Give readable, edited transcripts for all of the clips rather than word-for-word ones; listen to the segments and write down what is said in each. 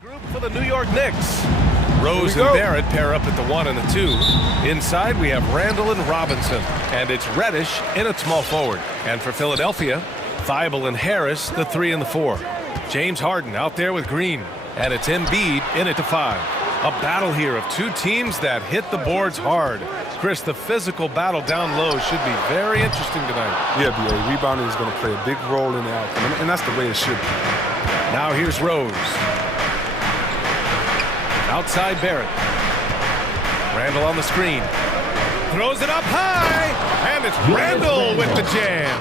Group for the New York Knicks. Rose and Barrett pair up at the 1 and the 2. Inside, we have Randall and Robinson. And it's Reddish in at small forward. And for Philadelphia, Thibault and Harris, the 3 and the 4. James Harden out there with Green. And it's Embiid in at the 5. A battle here of two teams that hit the boards hard. Chris, the physical battle down low should be very interesting tonight. Yeah, B.A. Rebounding is going to play a big role in the outcome, and that's the way it should be. Now here's Rose. Outside Barrett. Randall on the screen. Throws it up high, and it's Randall with the jam.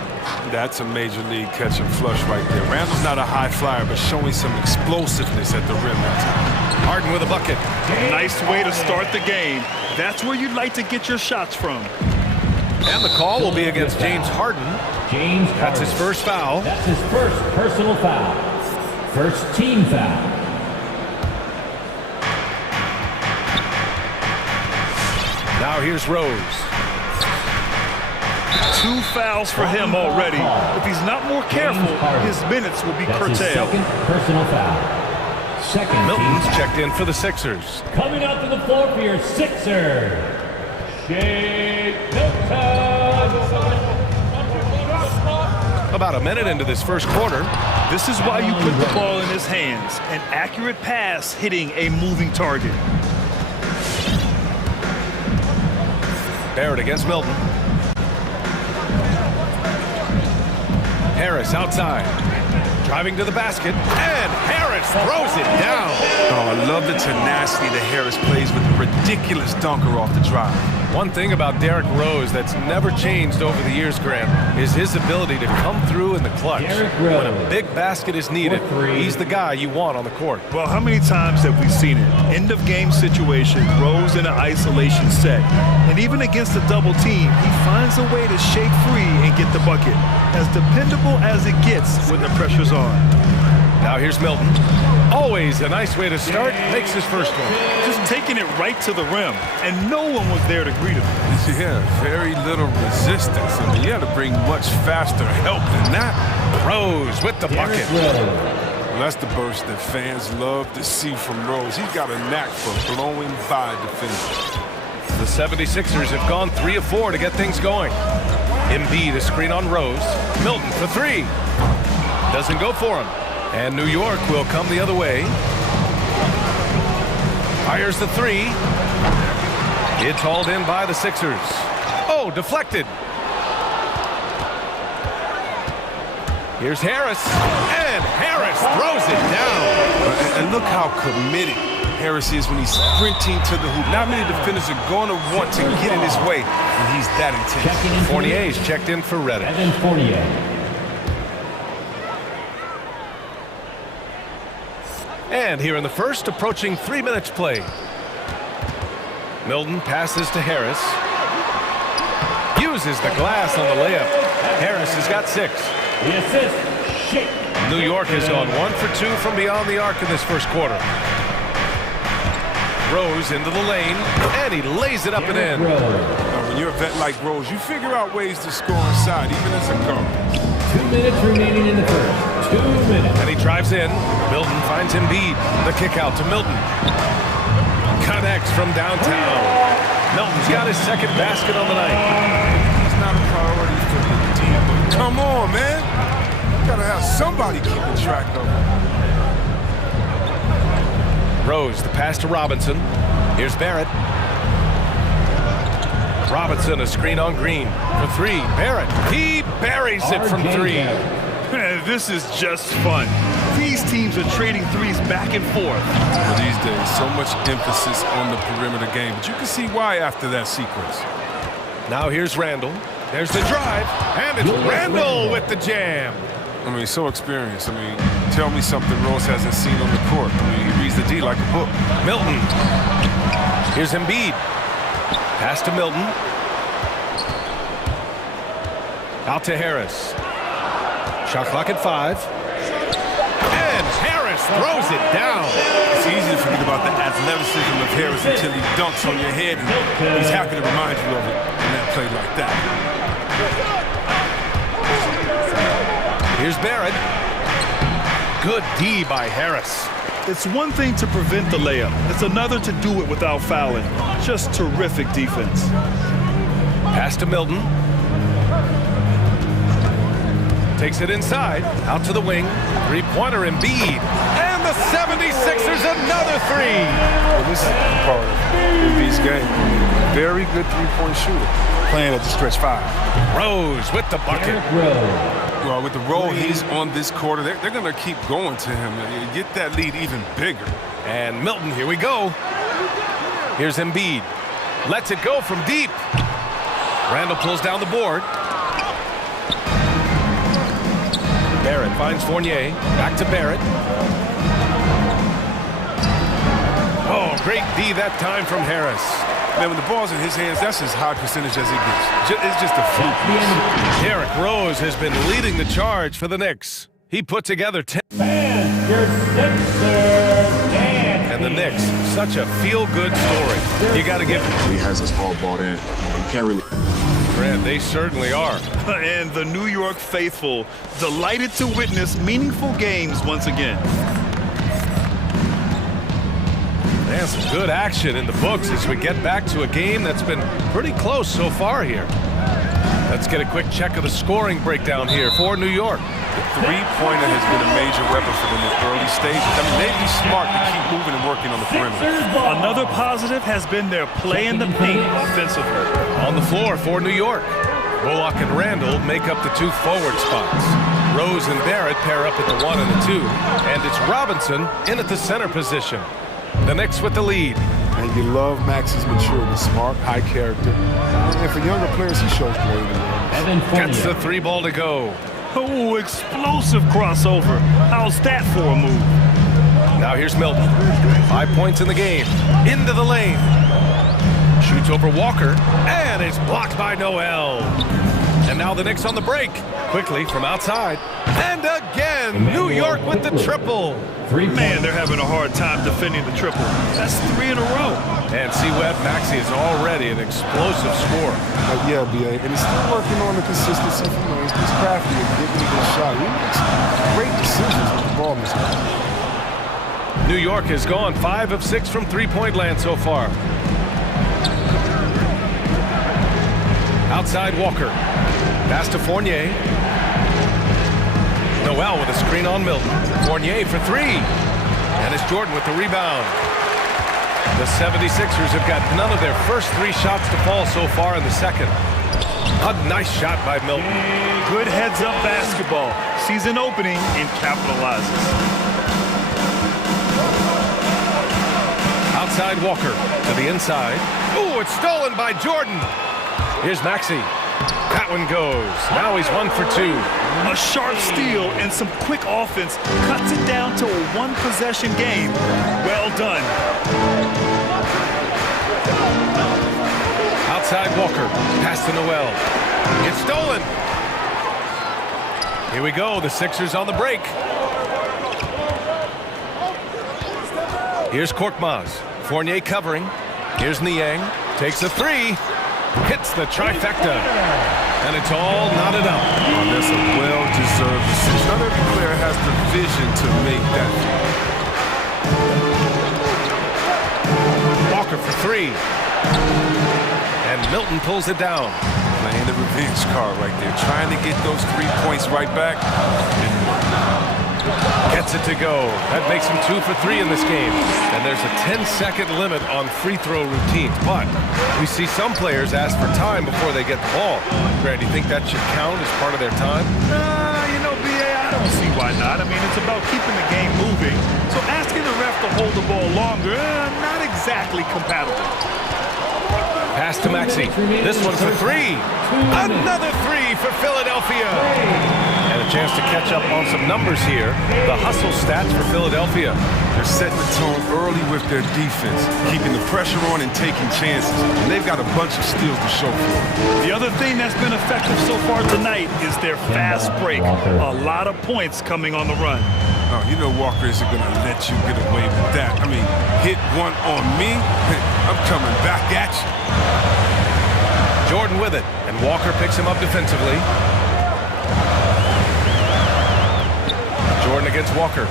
That's a major league catch and flush right there. Randall's not a high flyer, but showing some explosiveness at the rim that time. Harden with a bucket. Nice way to start the game. That's where you'd like to get your shots from. And the call will be against James Harden. That's his first foul. That's his first personal foul. First team foul. Now here's Rose. 2 fouls for him already. If he's not more careful, his minutes will be curtailed. That's his second personal foul. Second Milton's checked in for the Sixers. Coming out to the floor for your Sixer, Shea Milton. About a minute into this first quarter. This is why you put the ball in his hands. An accurate pass hitting a moving target. Barrett against Milton. Harris outside. Driving to the basket, and Harris throws it down. Oh, I love the tenacity that Harris plays with a ridiculous dunker off the drive. One thing about Derrick Rose that's never changed over the years, Grant, is his ability to come through in the clutch. When a big basket is needed, he's the guy you want on the court. Well, how many times have we seen it? End of game situation, Rose in an isolation set. And even against a double team, he finds a way to shake free and get the bucket. As dependable as it gets when the pressure's on. Now here's Milton. Always a nice way to start. Makes his first one. Just taking it right to the rim, and no one was there to greet him. Yeah, very little resistance. I mean, you had to bring much faster help than that. Rose with the bucket. Well, that's the burst that fans love to see from Rose. He's got a knack for blowing by defenders. The 76ers have gone 3 of 4 to get things going. Embiid a screen on Rose. Milton for 3. Doesn't go for him. And New York will come the other way. Fires the 3. It's hauled in by the Sixers. Oh, deflected. Here's Harris. And Harris throws it down. And look how committed Harris is when he's sprinting to the hoop. Not many defenders are going to want to get in his way, and he's that intense. Fournier's checked in for Reddish. Evan Fournier. And here in the first, approaching 3 minutes played. Milton passes to Harris. Uses the glass on the layup. Harris has got 6. The assist, Shea. New York has gone 1 for 2 from beyond the arc in this first quarter. Rose into the lane, and he lays it up and in. When you're a vet like Rose, you figure out ways to score inside, even as a guard. 2 minutes remaining in the first. 2 minutes. And he drives in. Milton finds Embiid. The kick out to Milton. Connects from downtown. Milton's got his second basket on the night. He's not a priority for the team, but come on, man. You gotta have somebody keeping track of him. Rose, the pass to Robinson. Here's Barrett. Robinson, a screen on Green for 3. Barrett, he buries it from 3. This is just fun. These teams are trading threes back and forth. Well, these days, so much emphasis on the perimeter game, but you can see why after that sequence. Now here's Randall. There's the drive, and it's Randall with the jam. I mean, so experienced. I mean, tell me something Rose hasn't seen on the court. I mean, he reads the D like a book. Milton. Here's Embiid. Pass to Milton. Out to Harris. Shot clock at 5. And Harris throws it down. It's easy to forget about the athleticism of Harris until he dunks on your head. And he's happy to remind you of it in that play like that. Here's Barrett. Good D by Harris. It's one thing to prevent the layup. It's another to do it without fouling. Just terrific defense. Pass to Milton. Takes it inside, out to the wing. Three-pointer Embiid. And the 76ers another three. Well, this is part of Embiid's game. Very good three-point shooter. Playing at the stretch five. Rose with the bucket. Well, with the role he's on this quarter, they're going to keep going to him and get that lead even bigger. And Milton, here we go. Here's Embiid. Lets it go from deep. Randall pulls down the board. Barrett finds Fournier. Back to Barrett. Oh, great D that time from Harris. Man, when the ball's in his hands, that's as high percentage as he gets. It's just a fluke. Derrick Rose has been leading the charge for the Knicks. He put together 10. And your Sixers, And the Knicks, such a feel-good story. You got to give He has us all bought in. You can't really... Grant, they certainly are. And the New York faithful delighted to witness meaningful games once again. And some good action in the books as we get back to a game that's been pretty close so far here. Let's get a quick check of the scoring breakdown here for New York. The three-pointer has been a major weapon for them in the early stages. I mean, they'd be smart to keep moving and working on the perimeter. Another positive has been their play in the paint offensively. On the floor for New York, Bullock and Randall make up the two forward spots. Rose and Barrett pair up at the 1 and the 2, and it's Robinson in at the center position. The Knicks with the lead. And you love Max's maturity, smart, high character. And for younger players, he shows great. Gets the three ball to go. Oh, explosive crossover. How's that for a move? Now here's Milton. 5 points in the game. Into the lane. Shoots over Walker, and it's blocked by Noel. And now the Knicks on the break. Quickly from outside. And again, New York with the triple. Man, they're having a hard time defending the triple. That's 3 in a row. And C-Web Maxey is already an explosive scorer. Yeah, B.A. And he's still working on the consistency from range. He's crafty and getting a good shot. He makes great decisions with the ball, Mr. New York has gone 5 of 6 from three-point land so far. Outside Walker. Pass to Fournier. Noel with a screen on Milton. Fournier for three. And it's Jordan with the rebound. The 76ers have got none of their first 3 shots to fall so far in the second. A nice shot by Milton. Good heads-up basketball. Sees an opening and capitalizes. Outside Walker to the inside. Ooh, it's stolen by Jordan. Here's Maxey. That one goes. Now he's 1 for 2. A sharp steal and some quick offense cuts it down to a one-possession game. Well done. Outside Walker. Pass to Noel. It's stolen. Here we go. The Sixers on the break. Here's Korkmaz. Fournier covering. Here's Niang. Takes a three. Hits the trifecta. And it's all knotted up. Oh, that's a well-deserved decision. Not every player has the vision to make that. Walker for three. And Milton pulls it down. Playing the revenge card right there. Trying to get those 3 points right back. Gets it to go. That makes him 2 for 3 in this game. And there's a 10-second limit on free throw routines. But we see some players ask for time before they get the ball. Grant, do you think that should count as part of their time? You know, B.A., I don't see why not. I mean, it's about keeping the game moving. So asking the ref to hold the ball longer, not exactly compatible. Pass to Maxey. This one for 3. Another 3 for Philadelphia. And a chance to catch up on some numbers here. The hustle stats for Philadelphia. They're setting the tone early with their defense, keeping the pressure on and taking chances. And they've got a bunch of steals to show for it. The other thing that's been effective so far tonight is their fast break. A lot of points coming on the run. Oh, you know Walker isn't going to let you get away with that. I mean, hit one on me, I'm coming back at you. Jordan with it, and Walker picks him up defensively. Jordan against Walker.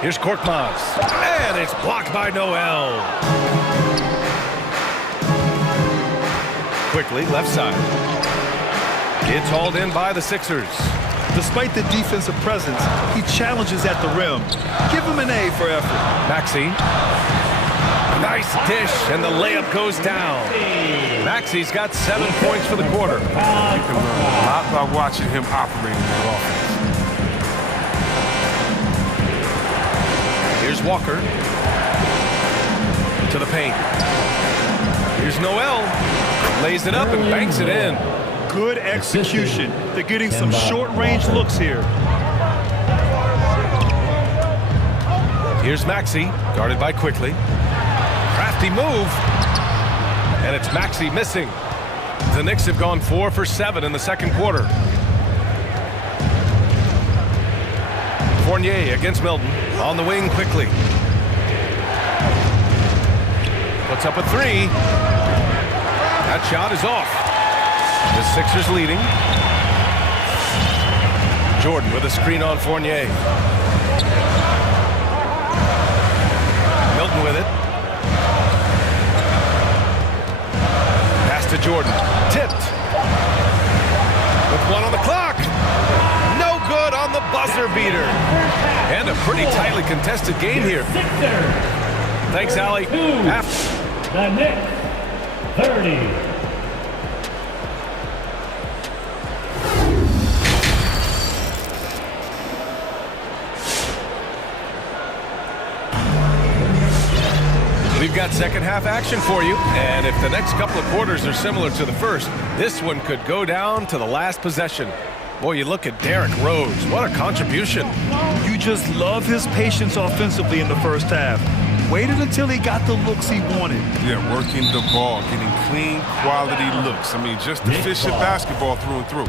Here's Korkmaz. And it's blocked by Noel. Quickly, left side. It's hauled in by the Sixers. Despite the defensive presence, he challenges at the rim. Give him an A for effort. Maxey. Nice dish, and the layup goes down. Maxey's got 7 points for the quarter. You can learn a lot by watching him operate in that offense. Here's Walker. To the paint. Here's Noel. Lays it up and banks it in. Good execution. They're getting some short-range looks here. Here's Maxey, guarded by Quickly. Crafty move. And it's Maxey missing. The Knicks have gone 4 for 7 in the second quarter. Fournier against Milton. On the wing Quickly. Puts up a three. That shot is off. The Sixers leading. Jordan with a screen on Fournier. Milton with it. Pass to Jordan. Tipped. With one on the clock. No good on the buzzer beater. And a pretty tightly contested game here. Thanks, Allie. The Knicks, 30. We've got second half action for you, and if the next couple of quarters are similar to the first, this one could go down to the last possession. Boy, you look at Derrick Rose. What a contribution. You just love his patience offensively in the first half. Waited until he got the looks he wanted. Yeah, working the ball, getting clean, quality looks. I mean, just efficient basketball through and through.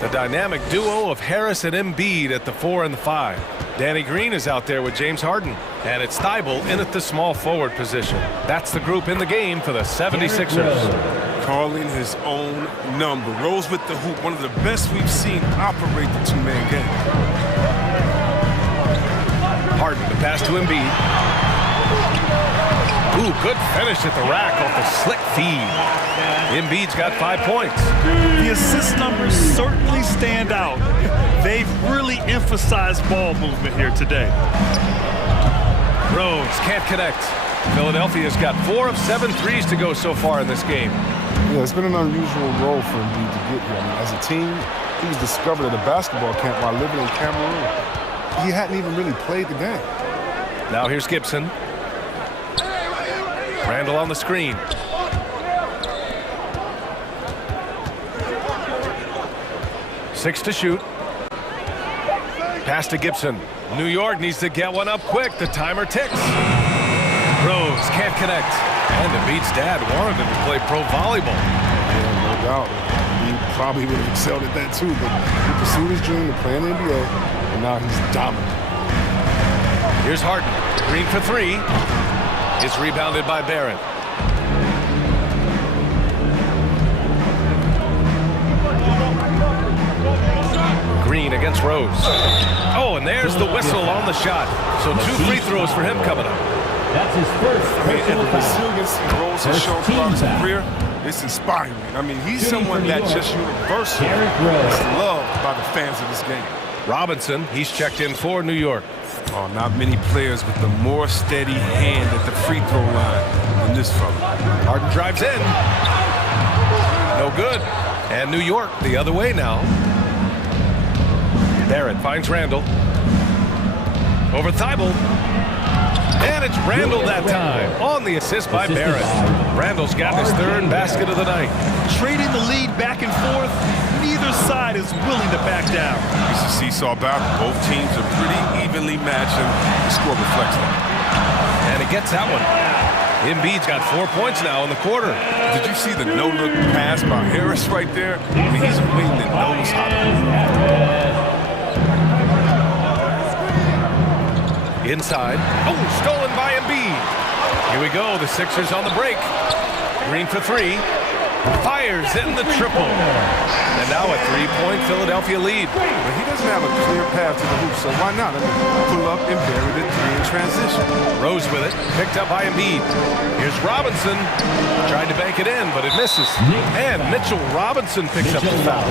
The dynamic duo of Harris and Embiid at the 4 and the 5. Danny Green is out there with James Harden. And it's Thibault in at the small forward position. That's the group in the game for the 76ers. Calling his own number. Rose with the hoop, one of the best we've seen operate the two-man game. Harden, the pass to Embiid. Ooh, good finish at the rack off the slick feed. Embiid's got 5 points. The assist numbers certainly stand out. They've really emphasized ball movement here today. Rose can't connect. Philadelphia's got 4 of 7 threes to go so far in this game. Yeah, it's been an unusual role for Embiid to get here. I mean, as a team, he was discovered at a basketball camp while living in Cameroon. He hadn't even really played the game. Now here's Gibson. Randall on the screen. Six to shoot. Pass to Gibson. New York needs to get one up quick. The timer ticks. Rose can't connect. And Embiid's dad wanted him to play pro volleyball. Yeah, no doubt. He probably would have excelled at that too, but he pursued his dream to play in the NBA, and now he's dominant. Here's Harden. Green for 3. It's rebounded by Barrett. Green against Rose. Oh, and there's the whistle on the shot. So 2 free throws for him coming up. That's his first personal foul. Resilience Rose has shown throughout his career, it's inspiring. I mean, he's someone that just universally is loved by the fans of this game. Robinson, he's checked in for New York. Oh, not many players with the more steady hand at the free throw line than this fella. Harden drives in. No good. And New York the other way now. Barrett finds Randall. Over Thibault. And it's Randall that time on the assist by Barrett. Randall's got his 3rd basket of the night. Trading the lead back and forth, neither side is willing to back down. It's a seesaw battle. Both teams are pretty evenly matched, and the score reflects that. And he gets that one. Embiid's got 4 points now in the quarter. Did you see the no-look pass by Harris right there? I mean, he's a wing that knows how to move. Inside. Oh, stolen by Embiid. Here we go. The Sixers on the break. Green for 3. Fires in the triple. And now a three-point Philadelphia lead. But he doesn't have a clear path to the hoop, so why not? I mean, pull up and bury the three in transition. Rose with it, picked up by Embiid. Here's Robinson. Tried to bank it in, but it misses. And Mitchell Robinson picks up the foul.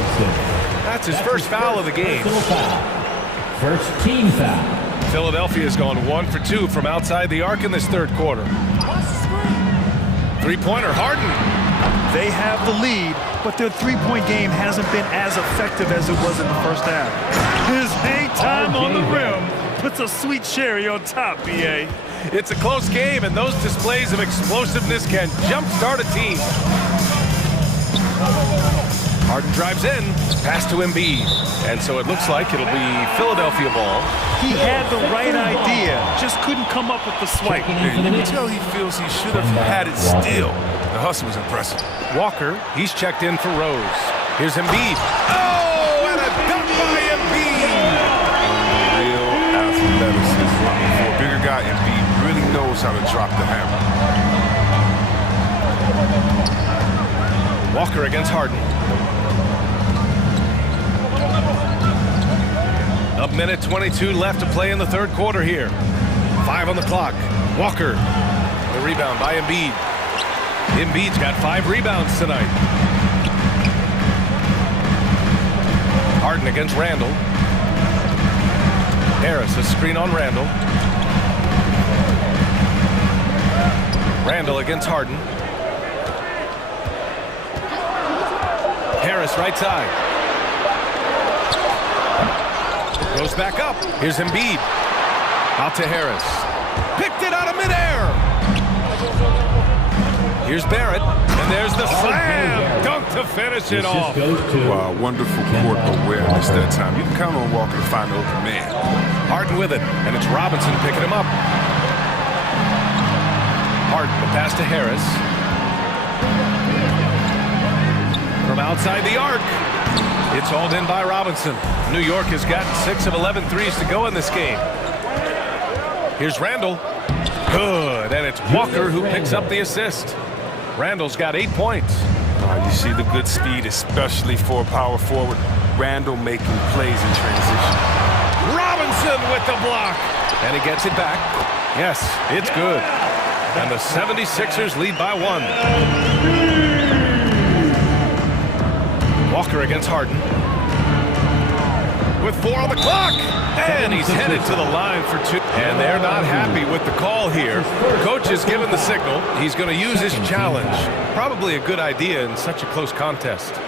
That's his first foul of the game. First team foul. Philadelphia's gone 1 for 2 from outside the arc in this third quarter. Three-pointer, Harden. They have the lead, but their three-point game hasn't been as effective as it was in the first half. His hang time on the rim puts a sweet cherry on top, B.A. It's a close game, and those displays of explosiveness can jumpstart a team. Harden drives in, pass to Embiid. And so it looks like it'll be Philadelphia ball. He had the right idea, just couldn't come up with the swipe. You can tell he feels he should have had it still. The hustle was impressive. Walker, he's checked in for Rose. Here's Embiid. Oh, and a dunk by Embiid! Real athleticism. For a bigger guy, Embiid really knows how to drop the hammer. Walker against Harden. A minute 22 left to play in the third quarter here. 5 on the clock. Walker. The rebound by Embiid. Embiid's got 5 rebounds tonight. Harden against Randall. Harris, a screen on Randall. Randall against Harden. Harris right side. Goes back up. Here's Embiid. Out to Harris. Picked it out of midair. Here's Barrett. And there's the slam. Dunk to finish it off. Wow, wonderful court awareness that time. You can count on Walker to find the open man. Harden with it. And it's Robinson picking him up. Harden, the pass to Harris. From outside the arc. It's hauled in by Robinson. New York has got 6 of 11 threes to go in this game. Here's Randall. Good, and it's Walker who picks up the assist. Randall's got 8 points. You see the good speed, especially for a power forward. Randall making plays in transition. Robinson with the block. And he gets it back. Yes, it's good. And the 76ers lead by 1. Walker against Harden. With 4 on the clock. And he's headed to the line for 2. And they're not happy with the call here. The coach has given the signal. He's going to use his challenge. Probably a good idea in such a close contest.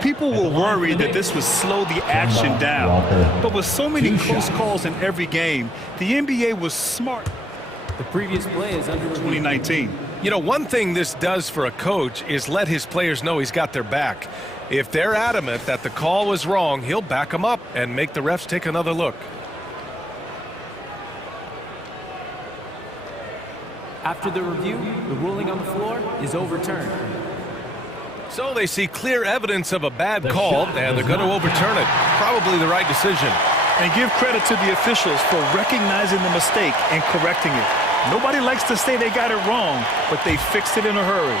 People were worried that this would slow the action down. But with so many close calls in every game, the NBA was smart. The previous play is under 2019. You know, one thing this does for a coach is let his players know he's got their back. If they're adamant that the call was wrong, he'll back them up and make the refs take another look. After the review, the ruling on the floor is overturned. So they see clear evidence of a bad call, and they're going to overturn it. Probably the right decision. And give credit to the officials for recognizing the mistake and correcting it. Nobody likes to say they got it wrong, but they fixed it in a hurry.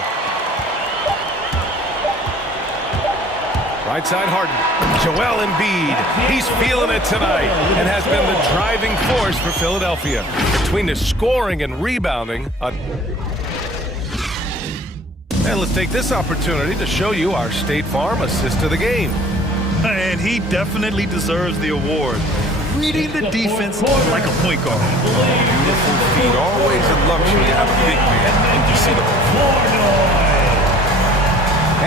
Right side Harden. Joel Embiid. He's feeling it tonight and has been the driving force for Philadelphia. Between the scoring and rebounding. And let's take this opportunity to show you our State Farm assist of the game. And he definitely deserves the award. Reading the defense like a point guard. Beautiful feet. Always a luxury to have a big man. And you see the whole.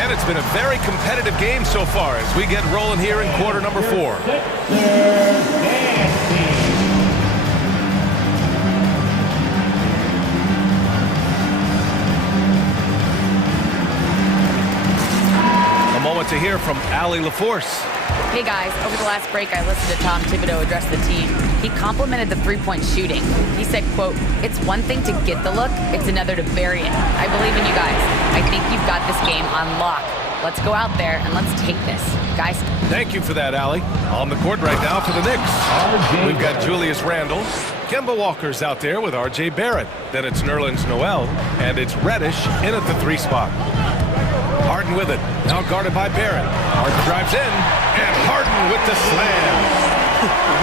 And it's been a very competitive game so far as we get rolling here in quarter number 4. To hear from Allie LaForce. Hey guys, over the last break I listened to Tom Thibodeau address the team. He complimented the three-point shooting. He said, quote, "It's one thing to get the look, it's another to bury it. I believe in you guys. I think you've got this game on lock." Let's go out there and let's take this. Guys. Thank you for that, Allie. On the court right now for the Knicks. We've got Julius Randle. Kemba Walker's out there with R.J. Barrett. Then it's Nerlens Noel, and it's Reddish in at the 3 spot. Harden with it, now guarded by Barrett. Harden drives in, and Harden with the slam.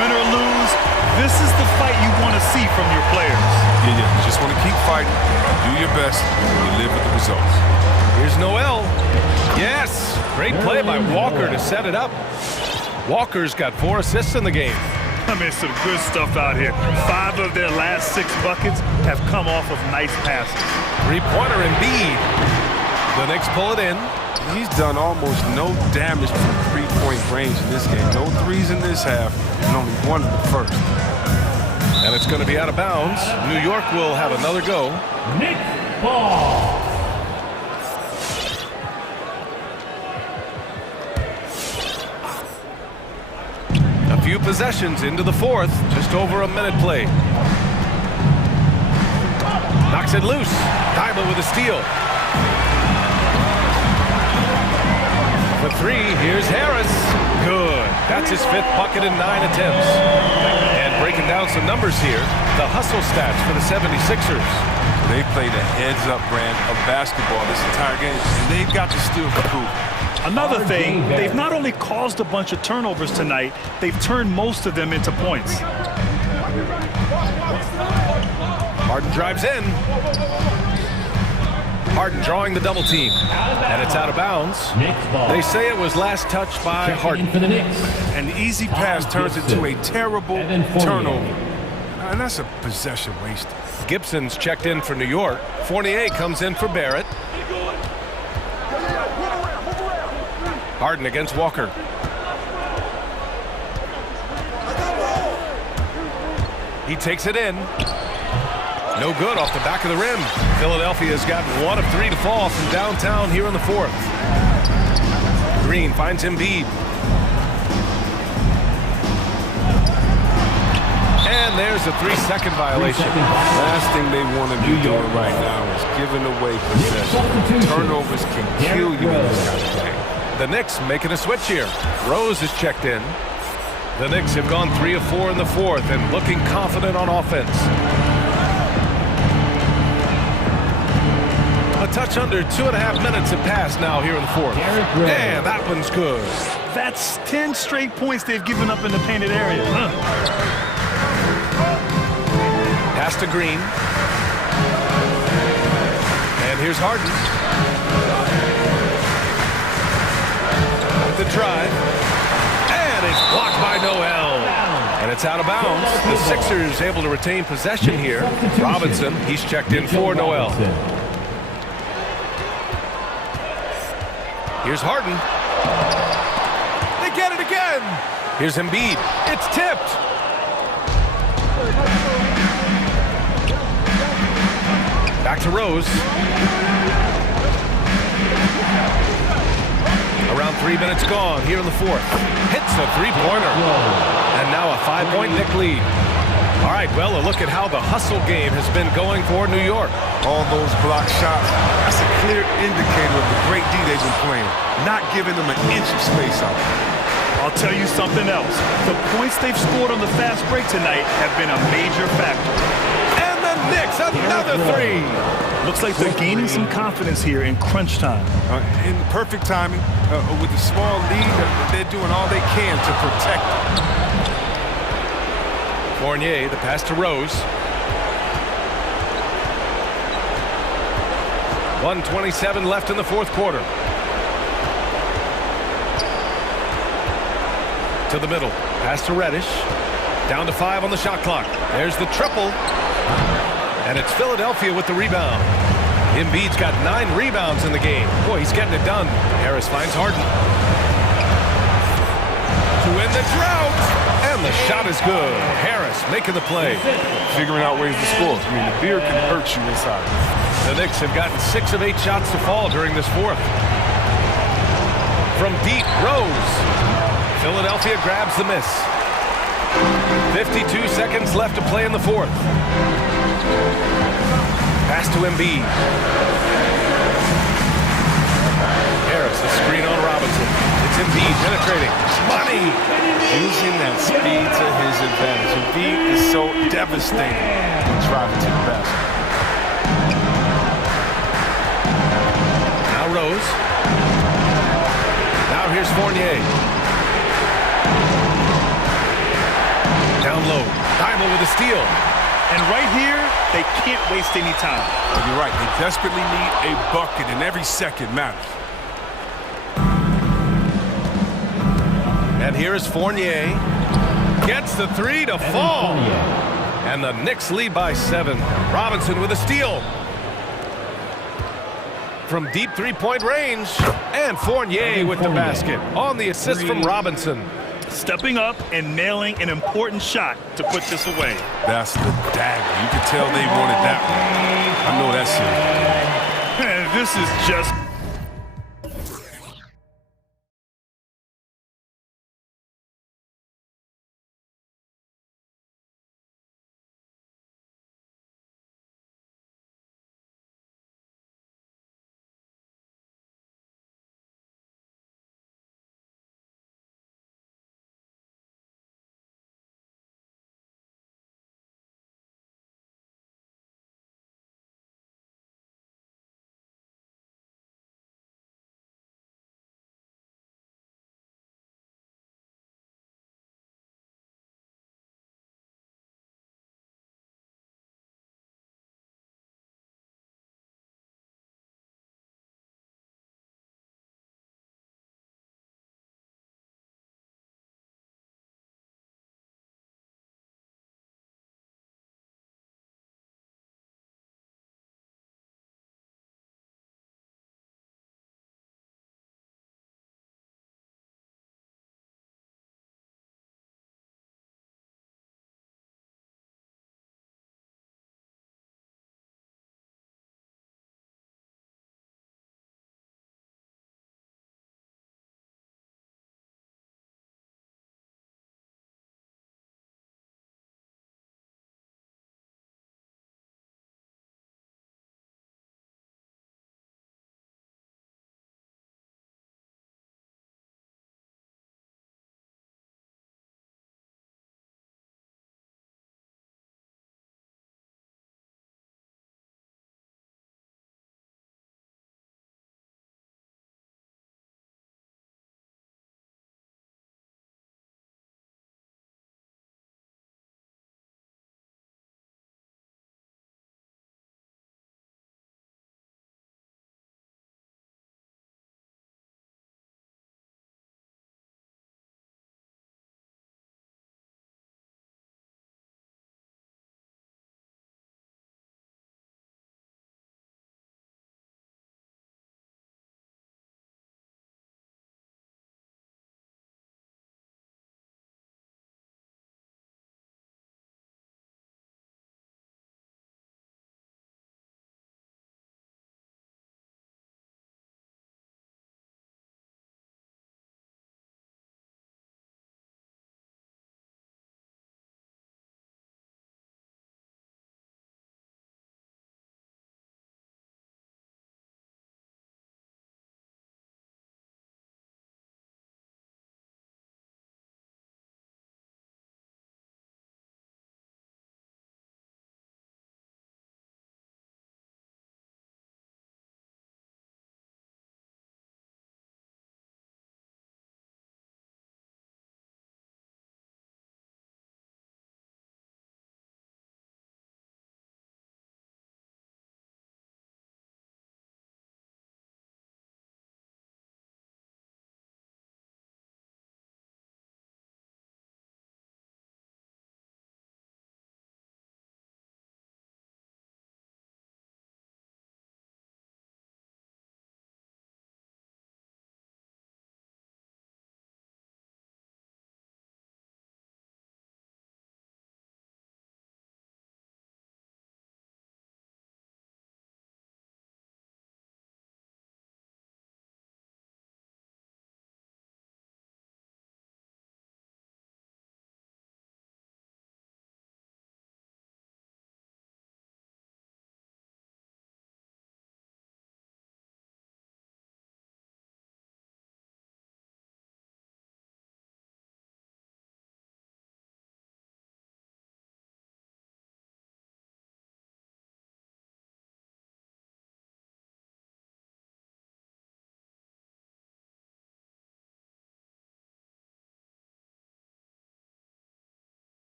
Win or lose, this is the fight you want to see from your players. Yeah. You just want to keep fighting, do your best, and you live with the results. Here's Noel. Yes, great play by Walker to set it up. Walker's got 4 assists in the game. I mean, some good stuff out here. 5 of their last 6 buckets have come off of nice passes. 3-pointer Embiid. The Knicks pull it in. He's done almost no damage from 3-point range in this game. No threes in this half, and only 1 in the first. And it's going to be out of bounds. New York will have another go. Knicks ball. A few possessions into the 4th, just over a minute played. Knocks it loose. Thybulle with a steal. For 3, here's Harris. Good. That's his 5th bucket in 9 attempts. And breaking down some numbers here, the hustle stats for the 76ers. They played a heads-up brand of basketball this entire game, and they've got to steal for proof. Another thing, they've not only caused a bunch of turnovers tonight, they've turned most of them into points. Harden drives in. Harden drawing the double team. And it's out of bounds. They say it was last touched by Harden. For the Knicks. An easy pass turns into a terrible turnover. And that's a possession wasted. Gibson's checked in for New York. Fournier comes in for Barrett. Harden against Walker. He takes it in. No good off the back of the rim. Philadelphia's got 1 of 3 to fall from downtown here in the 4th. Green finds Embiid. And there's a 3-second violation. Last thing they want to be doing right now is giving away possession. Turnovers can kill you in this kind of game. The Knicks making a switch here. Rose is checked in. The Knicks have gone 3 of 4 in the 4th and looking confident on offense. A touch under 2.5 minutes have passed now here in the 4th. And that one's good. That's 10 straight points they've given up in the painted area. Pass to Green. And here's Harden. With the drive. And it's blocked by Noel. And it's out of bounds. The Sixers able to retain possession here. Robinson, he's checked in for Noel. Here's Harden. They get it again. Here's Embiid. It's tipped. Back to Rose. Around 3 minutes gone here in the 4th. Hits the 3-pointer. And now a 5-point Knick lead. All right, well, a look at how the hustle game has been going for New York. All those block shots, that's a clear indicator of the great D they've been playing. Not giving them an inch of space out there. I'll tell you something else. The points they've scored on the fast break tonight have been a major factor. And the Knicks, another 3. Looks like they're gaining some confidence here in crunch time. In perfect timing, with the small lead, they're doing all they can to protect it. Fournier, the pass to Rose. 1:27 left in the 4th quarter. To the middle. Pass to Reddish. Down to 5 on the shot clock. There's the triple. And it's Philadelphia with the rebound. Embiid's got 9 rebounds in the game. Boy, he's getting it done. Harris finds Harden. To end the drought. And the shot is good. Harris making the play. Figuring out ways to score. I mean, the beer can hurt you inside. The Knicks have gotten 6 of 8 shots to fall during this 4th. From deep, Rose. Philadelphia grabs the miss. 52 seconds left to play in the 4th. Pass to Embiid. Harris Gets the screen on Robinson. It's Embiid penetrating. Money! Using that speed to his advantage. Embiid is so devastating when driving to the basket. Now Rose. Now here's Fournier. Down low. Diamond with a steal. And right here, they can't waste any time. You're right. They desperately need a bucket, and every second matters. And here is Fournier. Gets the three to fall. And the Knicks lead by 7. Robinson with a steal. From deep three-point range. And Fournier with the basket on the assist from Robinson. Stepping up and nailing an important shot to put this away. That's the dagger. You can tell they wanted that one. I know that's it. This is just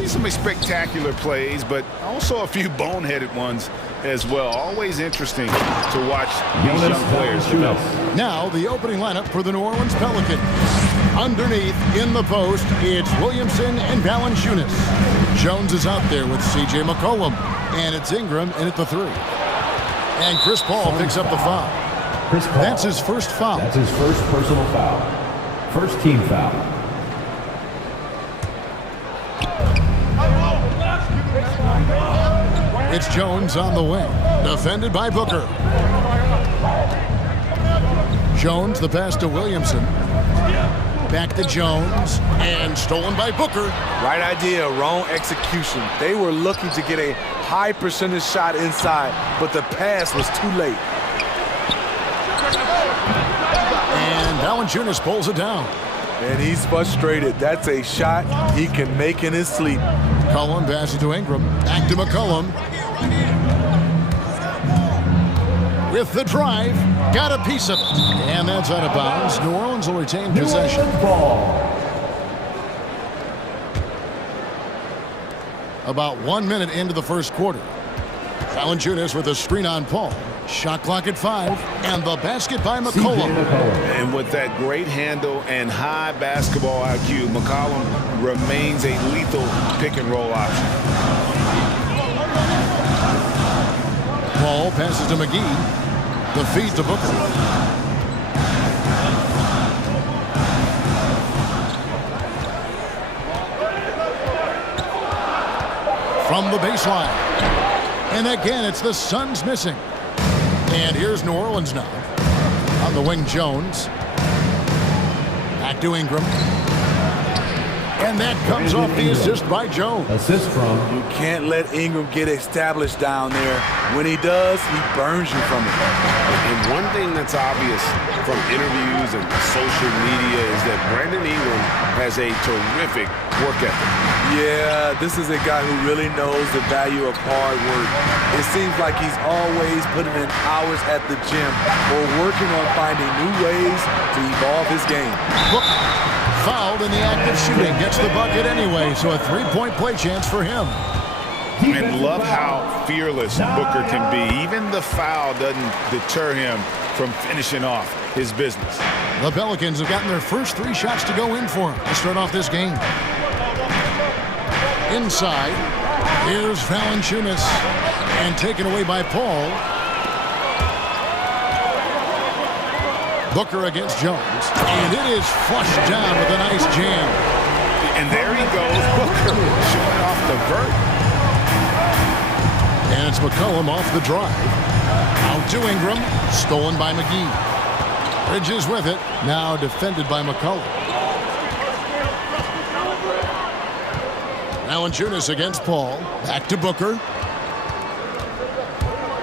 see some spectacular plays, but also a few boneheaded ones as well. Always interesting to watch these young players develop. Now the opening lineup for the New Orleans Pelicans. Underneath, in the post, it's Williamson and Valanciunas. Jones is out there with C.J. McCollum, and it's Ingram in at the 3. And Chris Paul picks up the foul. That's his first foul. That's his first personal foul. First team foul. It's Jones on the wing, defended by Booker. Jones, the pass to Williamson. Back to Jones, and stolen by Booker. Right idea, wrong execution. They were looking to get a high percentage shot inside, but the pass was too late. And Valanciunas pulls it down. And he's frustrated. That's a shot he can make in his sleep. McCollum passes to Ingram. Back to McCollum. With the drive, got a piece of it. And that's out of bounds. New Orleans will retain possession. About 1 minute into the first quarter. Valanciunas with a screen on Paul. Shot clock at 5, and the basket by McCollum. And with that great handle and high basketball IQ, McCollum remains a lethal pick-and-roll option. Paul passes to McGee. The feed to Booker. From the baseline. And again, it's the Suns missing. And here's New Orleans now. On the wing, Jones. Back to Ingram. And that comes off the assist by Jones. Assist from. You can't let Ingram get established down there. When he does, he burns you from it. And one thing that's obvious from interviews and social media is that Brandon Ingram has a terrific work ethic. Yeah, this is a guy who really knows the value of hard work. It seems like he's always putting in hours at the gym or working on finding new ways to evolve his game. Fouled in the act of shooting. Gets the bucket anyway, so a three-point play chance for him. And love how fearless Booker can be. Even the foul doesn't deter him from finishing off his business. The Pelicans have gotten their first 3 shots to go in for him to start off this game. Inside, here's Valanciunas, and taken away by Paul. Booker against Jones, and it is flushed down with a nice jam. And there he goes, Booker showing off the vert. And it's McCollum off the drive. Out to Ingram, stolen by McGee. Bridges with it, now defended by McCollum. Valanciunas against Paul. Back to Booker.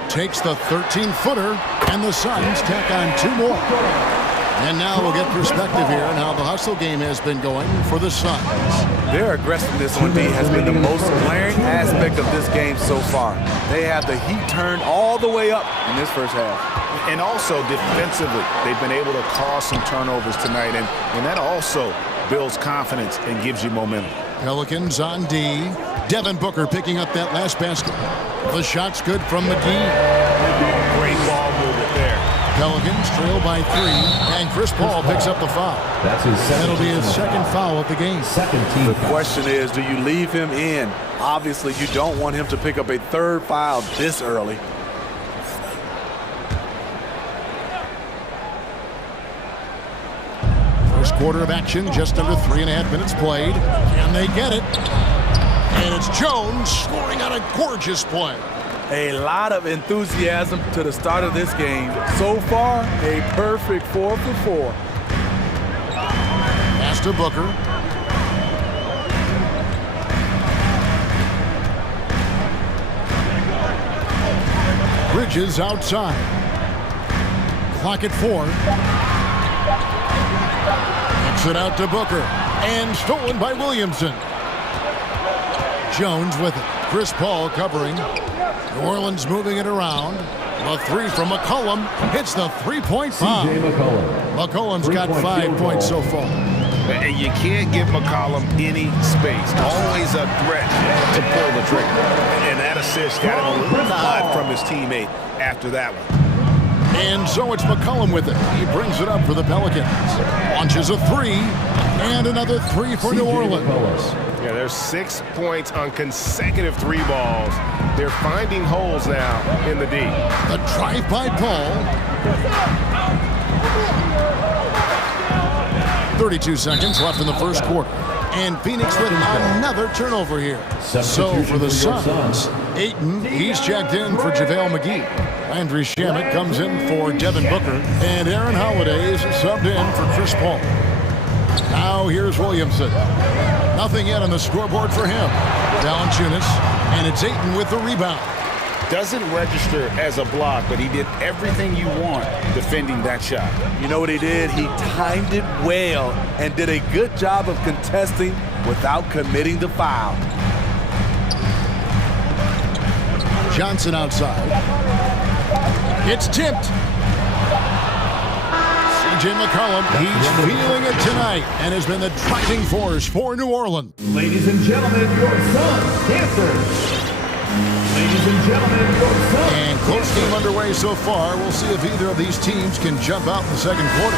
Takes the 13-footer, and the Suns tack on 2 more. And now we'll get perspective here on how the hustle game has been going for the Suns. Their aggressiveness on D has been the most glaring aspect of this game so far. They have the heat turned all the way up in this first half. And also defensively, they've been able to cause some turnovers tonight, and that also builds confidence and gives you momentum. Pelicans on D. Devin Booker picking up that last basket. The shot's good from McGee. Great ball movement there. Pelicans trail by 3, and Chris Paul picks up the foul. That's his second. That'll be his second foul of the game. Second team. The question is, do you leave him in? Obviously, you don't want him to pick up a 3rd foul this early. First quarter of action, just under 3.5 minutes played. Can they get it? And it's Jones scoring on a gorgeous play. A lot of enthusiasm to the start of this game. So far, a perfect 4 for 4. Pass to Booker. Bridges outside. Clock at 4. Kicks it out to Booker. And stolen by Williamson. Jones with it. Chris Paul covering. New Orleans moving it around. The 3 from McCollum hits the 3-point bomb. C.J. McCollum. McCollum's got 5 points so far. And you can't give McCollum any space. Always a threat to pull the trigger. And that assist got him a little nod from his teammate after that one. And so it's McCollum with it. He brings it up for the Pelicans. Launches a three, and another three for New Orleans. Yeah, there's 6 points on consecutive three balls. They're finding holes now in the D. The drive by Paul. 32 seconds left in the first quarter. And Phoenix with another turnover here. So for the Suns, Ayton, he's checked in for JaVale McGee. Landry Shamet comes in for Devin Booker. And Aaron Holiday is subbed in for Chris Paul. Now here's Williamson. Nothing yet on the scoreboard for him. Valanciunas, and it's Ayton with the rebound. Doesn't register as a block, but he did everything you want defending that shot. You know what he did? He timed it well and did a good job of contesting without committing the foul. Johnson outside. It's tipped. C.J. McCollum, he's feeling it tonight and has been the driving force for New Orleans. Ladies and gentlemen, your Suns dancers. Ladies and gentlemen, your Suns. And close game underway so far. We'll see if either of these teams can jump out in the second quarter.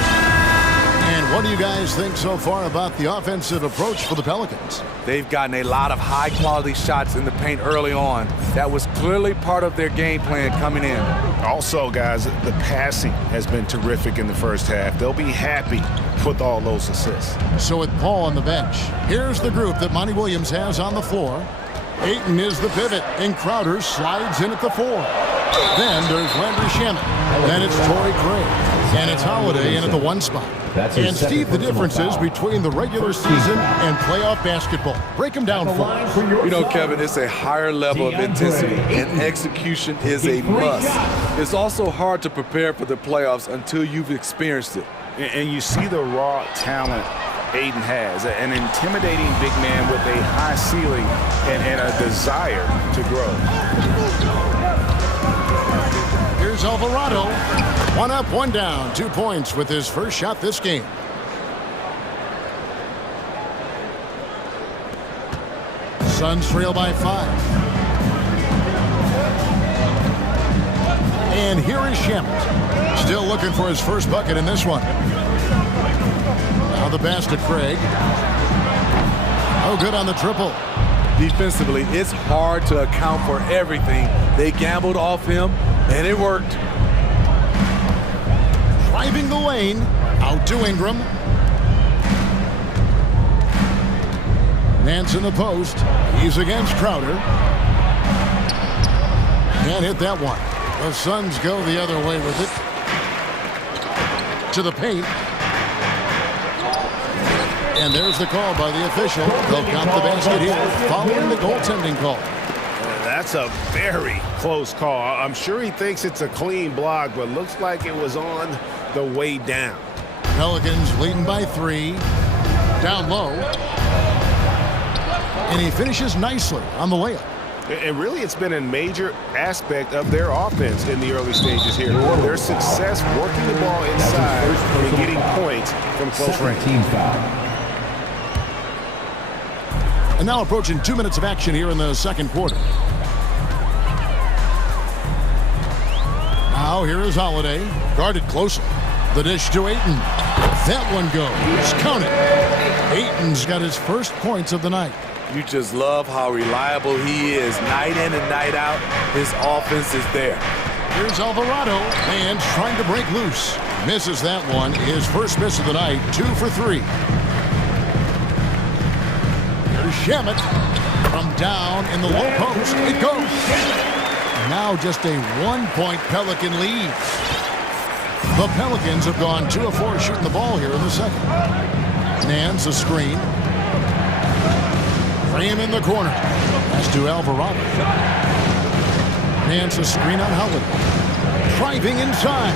And what do you guys think so far about the offensive approach for the Pelicans? They've gotten a lot of high-quality shots in the paint early on. That was clearly part of their game plan coming in. Also, guys, the passing has been terrific in the first half. They'll be happy with all those assists. So with Paul on the bench, here's the group that Monty Williams has on the floor. Ayton is the pivot, and Crowder slides in at the 4. Then there's Landry Shamet. Then it's Torrey Craig. And it's Holiday in at the 1 spot. And Steve, the differences between the regular season and playoff basketball. Break them down for us. You know, Kevin, it's a higher level of intensity, and execution is a must. It's also hard to prepare for the playoffs until you've experienced it. And you see the raw talent Ayton has, an intimidating big man with a high ceiling and a desire to grow. Here's Alvarado. 1 up, 1 down. 2 points with his first shot this game. Suns trail by 5. And here is Shamet. Still looking for his first bucket in this one. Now the pass to Craig. Oh, good on the triple. Defensively, it's hard to account for everything. They gambled off him, and it worked. Driving the lane. Out to Ingram. Nance in the post. He's against Crowder. Can't hit that one. The Suns go the other way with it. To the paint. And there's the call by the official. They'll count the basket here following the goaltending call. That's a very close call. I'm sure he thinks it's a clean block, but looks like it was on the way down. Pelicans leading by 3. Down low. And he finishes nicely on the layup. And really, it's been a major aspect of their offense in the early stages here. Their success working the ball inside and getting points from close range. Team foul. And now approaching 2 minutes of action here in the second quarter. Now here is Holiday. Guarded closely. The dish to Ayton. That one goes. Count it. Ayton's got his first points of the night. You just love how reliable he is. Night in and night out, his offense is there. Here's Alvarado, and trying to break loose. Misses that one. His first miss of the night, 2 for 3. Here's Shamet from down in the low post. It goes. Now just a 1-point Pelican lead. The Pelicans have gone 2 of 4 shooting the ball here in the second. Nance a screen. Frame in the corner. Pass to Alvarado. Nance a screen on Holiday. Driving inside.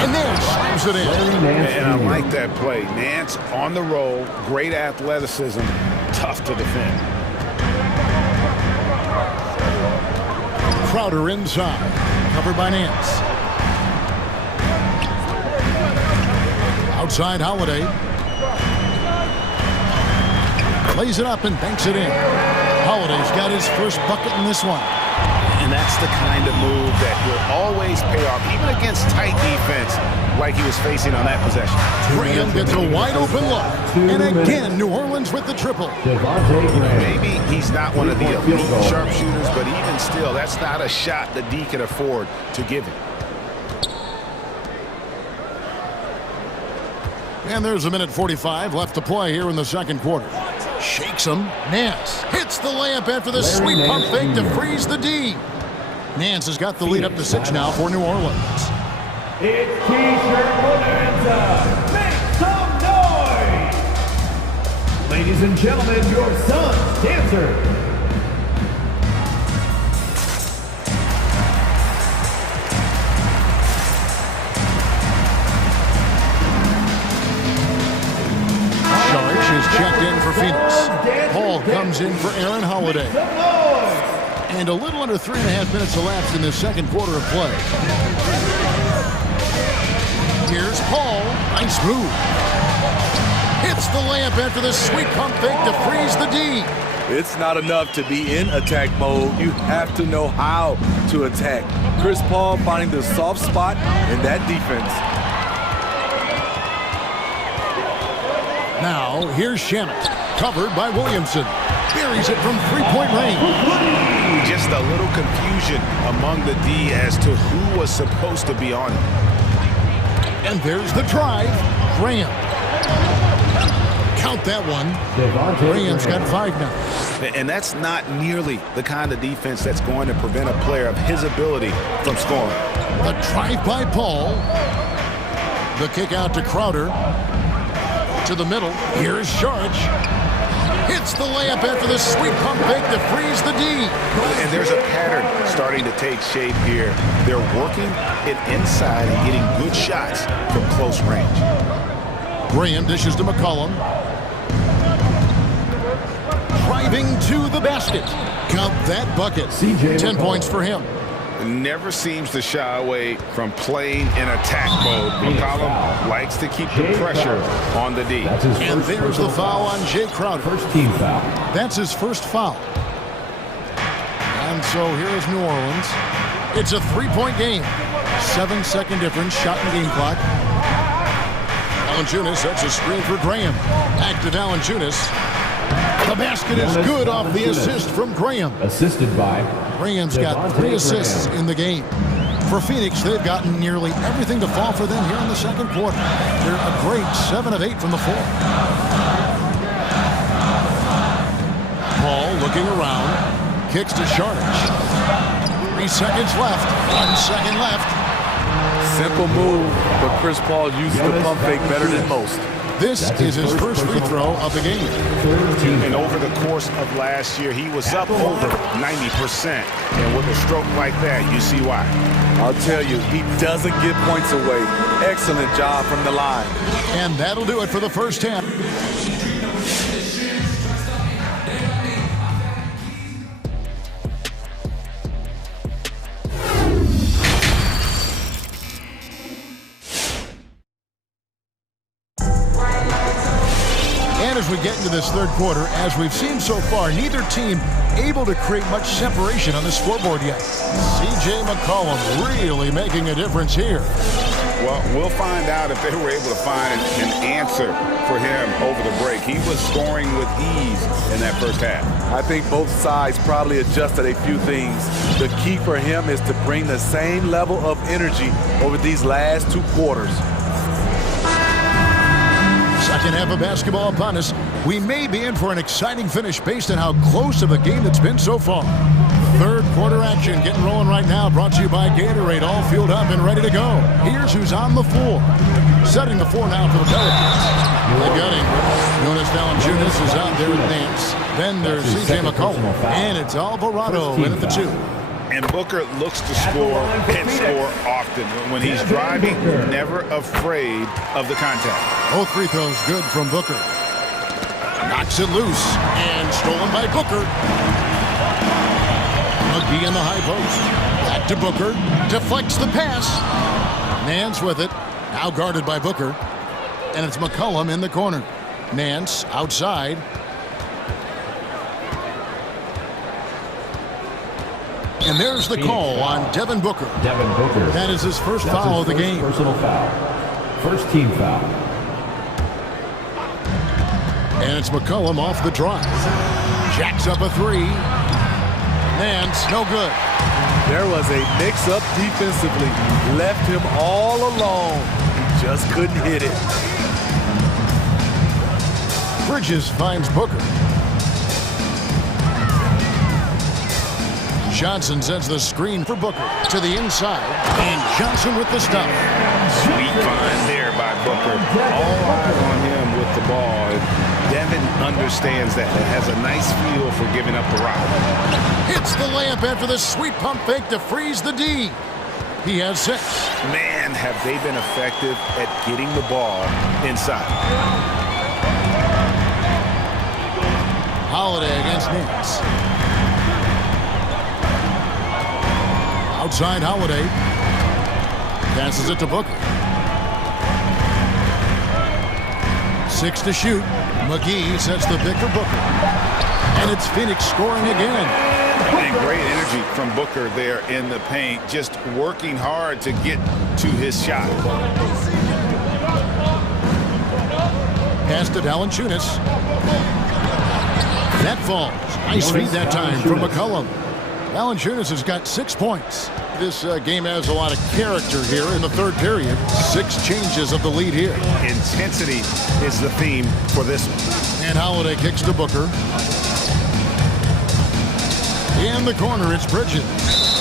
And Nance slams it in. And I like that play. Nance on the roll. Great athleticism. Tough to defend. Crowder inside. Covered by Nance. Outside Holiday. lays it up and banks it in. Holiday's got his first bucket in this one. And that's the kind of move that will always pay off, even against tight defense like he was facing on that possession. Graham gets a wide open look. And again, New Orleans with the triple. Maybe he's not one of the elite sharpshooters, but even still, that's not a shot the D can afford to give him. And there's a minute 45 left to play here in the second quarter. Shakes him. Nance hits the layup after the sweet pump fake to freeze the D. Nance has got the lead up to 6 now for New Orleans. It's T-shirt bonanza. Make some noise! Ladies and gentlemen, your son's dancer. Checked in for Phoenix. Paul comes in for Aaron Holiday. And a little under 3.5 minutes elapsed in the second quarter of play. Here's Paul. Nice move. Hits the layup after the sweet pump fake to freeze the D. It's not enough to be in attack mode. You have to know how to attack. Chris Paul finding the soft spot in that defense. Now, here's Shamet, covered by Williamson. Buries it from three-point range. Just a little confusion among the D as to who was supposed to be on it. And there's the drive. Graham. Count that one. Graham's got 5 now. And that's not nearly the kind of defense that's going to prevent a player of his ability from scoring. The drive by Paul. The kick out to Crowder. To the middle. Here's Sharge. Hits the layup after the sweet pump fake to freeze the D. And there's a pattern starting to take shape here. They're working it inside and getting good shots from close range. Graham dishes to McCollum. Driving to the basket. Count that bucket. 10 points for him. Never seems to shy away from playing in attack mode. McCollum likes to keep the pressure on the D. And there's the foul on Jay Crowder. First team foul. That's his first foul. And so here's New Orleans. It's a 3-point game. 7-second difference, shot and game clock. Valanciunas sets a screen for Graham. Back to Valanciunas. The basket is good off the assist from Graham. Assisted by Graham's got 3 assists in the game. For Phoenix, they've gotten nearly everything to fall for them here in the second quarter. They're a great 7 of 8 from the floor. Paul looking around. Kicks to Sharge. 3 seconds left. 1 second left. Simple move, but Chris Paul uses the pump fake better than most. This is his first free throw of the game. And over the course of last year, he was up over 90%. And with a stroke like that, you see why. I'll tell you, he doesn't give points away. Excellent job from the line. And that'll do it for the first half. As we get into this third quarter, as we've seen so far, neither team able to create much separation on the scoreboard yet. C.J. McCollum really making a difference here. Well, we'll find out if they were able to find an answer for him over the break. He was scoring with ease in that first half. I think both sides probably adjusted a few things. The key for him is to bring the same level of energy over these last 2 quarters. Second half of basketball upon us. We may be in for an exciting finish based on how close of a game it's been so far. Third quarter action getting rolling right now, brought to you by Gatorade, all fueled up and ready to go. Here's who's on the floor. Setting the floor now for the Pelicans. They got him. Jonas Valanciunas is out there with Nance. Then there's C.J. McCollum. And it's Alvarado in at the 2. And Booker looks to score and score often. When he's driving, never afraid of the contact. Both free throws good from Booker. Knocks it loose and stolen by Booker. McGee in the high post. Back to Booker. Deflects the pass. Nance with it. Now guarded by Booker. And it's McCollum in the corner. Nance outside. And there's the call on Devin Booker. Devin Booker. That is his first foul of the game. Personal foul. First team foul. And it's McCollum off the drive. Jacks up a three. And no good. There was a mix-up defensively. Left him all alone. He just couldn't hit it. Bridges finds Booker. Johnson sends the screen for Booker to the inside. And Johnson with the stop. Sweet find there by Booker. All eyes on him with the ball. Devin understands that. It has a nice feel for giving up the rock. Hits the layup after the sweet pump fake to freeze the D. He has 6. Man, have they been effective at getting the ball inside. Holiday against Nance. Outside Holiday. Passes it to Booker. 6 to shoot. McGee sets the pick for Booker. And it's Phoenix scoring again. And great energy from Booker there in the paint. Just working hard to get to his shot. Pass to Valanciunas. That falls. Nice feed that time from McCollum. Valanciunas has got 6 points. This game has a lot of character here in the third period. 6 changes of the lead here. Intensity is the theme for this one. And Holiday kicks to Booker. In the corner, it's Bridges.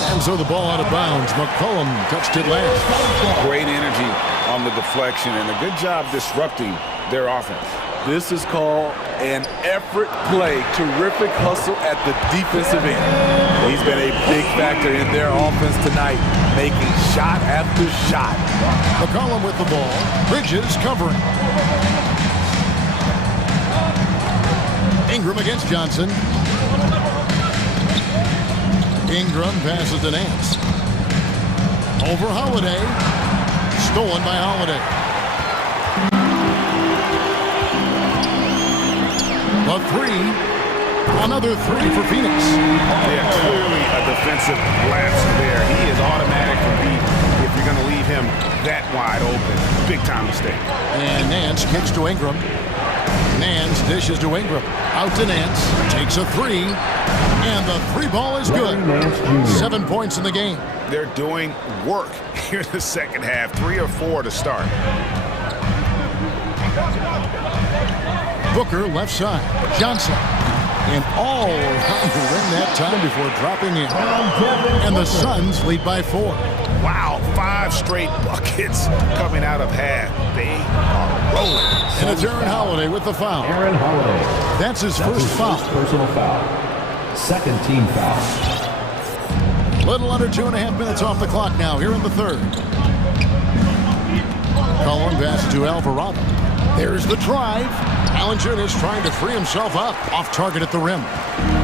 And so the ball out of bounds. McCollum touched it last. Great energy on the deflection and a good job disrupting their offense. This is called an effort play. Terrific hustle at the defensive end. He's been a big factor in their offense tonight, making shot after shot. McCollum with the ball. Bridges covering. Ingram against Johnson. Ingram passes to Nance. Over Holiday. Stolen by Holiday. A 3. Another 3 for Phoenix. Yeah, clearly a defensive lapse there. He is automatic for beat if you're going to leave him that wide open. Big time mistake. And Nance kicks to Ingram. Nance dishes to Ingram. Out to Nance. Takes a 3. And the 3 ball is good. 7 points in the game. They're doing work here in the second half. 3 or 4 to start. Booker left side. Johnson. And all around the rim that time before dropping in. And the Suns lead by 4. Wow, 5 straight buckets coming out of half. They are rolling. And it's Aaron Holiday with the foul. Aaron Holiday. That's his first foul. Personal foul. Second team foul. Little under 2.5 minutes off the clock now here in the third. Collin passes to Alvarado. There's the drive. Valanciunas trying to free himself up. Off target at the rim.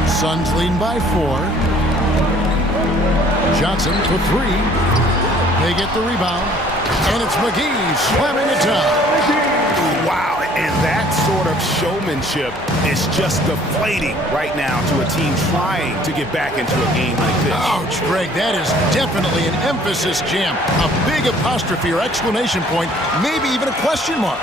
Suns leading by 4. Johnson for 3. They get the rebound. And it's McGee slamming it down. Wow, and that sort of showmanship is just deflating right now to a team trying to get back into a game like this. Ouch, Greg, that is definitely an emphasis jam. A big apostrophe or exclamation point, maybe even a question mark.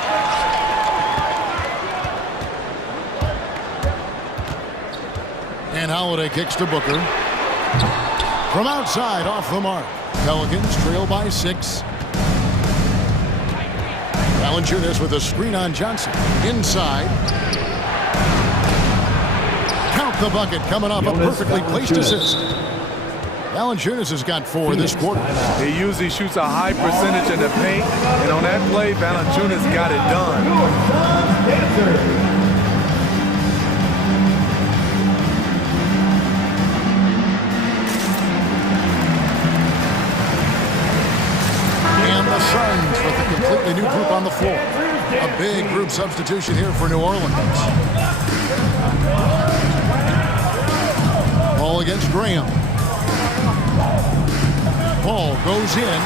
And Holiday kicks to Booker. From outside, off the mark. Pelicans trail by 6. Valanciunas with a screen on Johnson. Inside. Count the bucket coming off a perfectly placed assist. Valanciunas has got 4 this quarter. He usually shoots a high percentage in the paint, and on that play, Valanciunas got it done. The Suns with a completely new group on the floor. A big group substitution here for New Orleans. Ball against Graham. Paul goes in,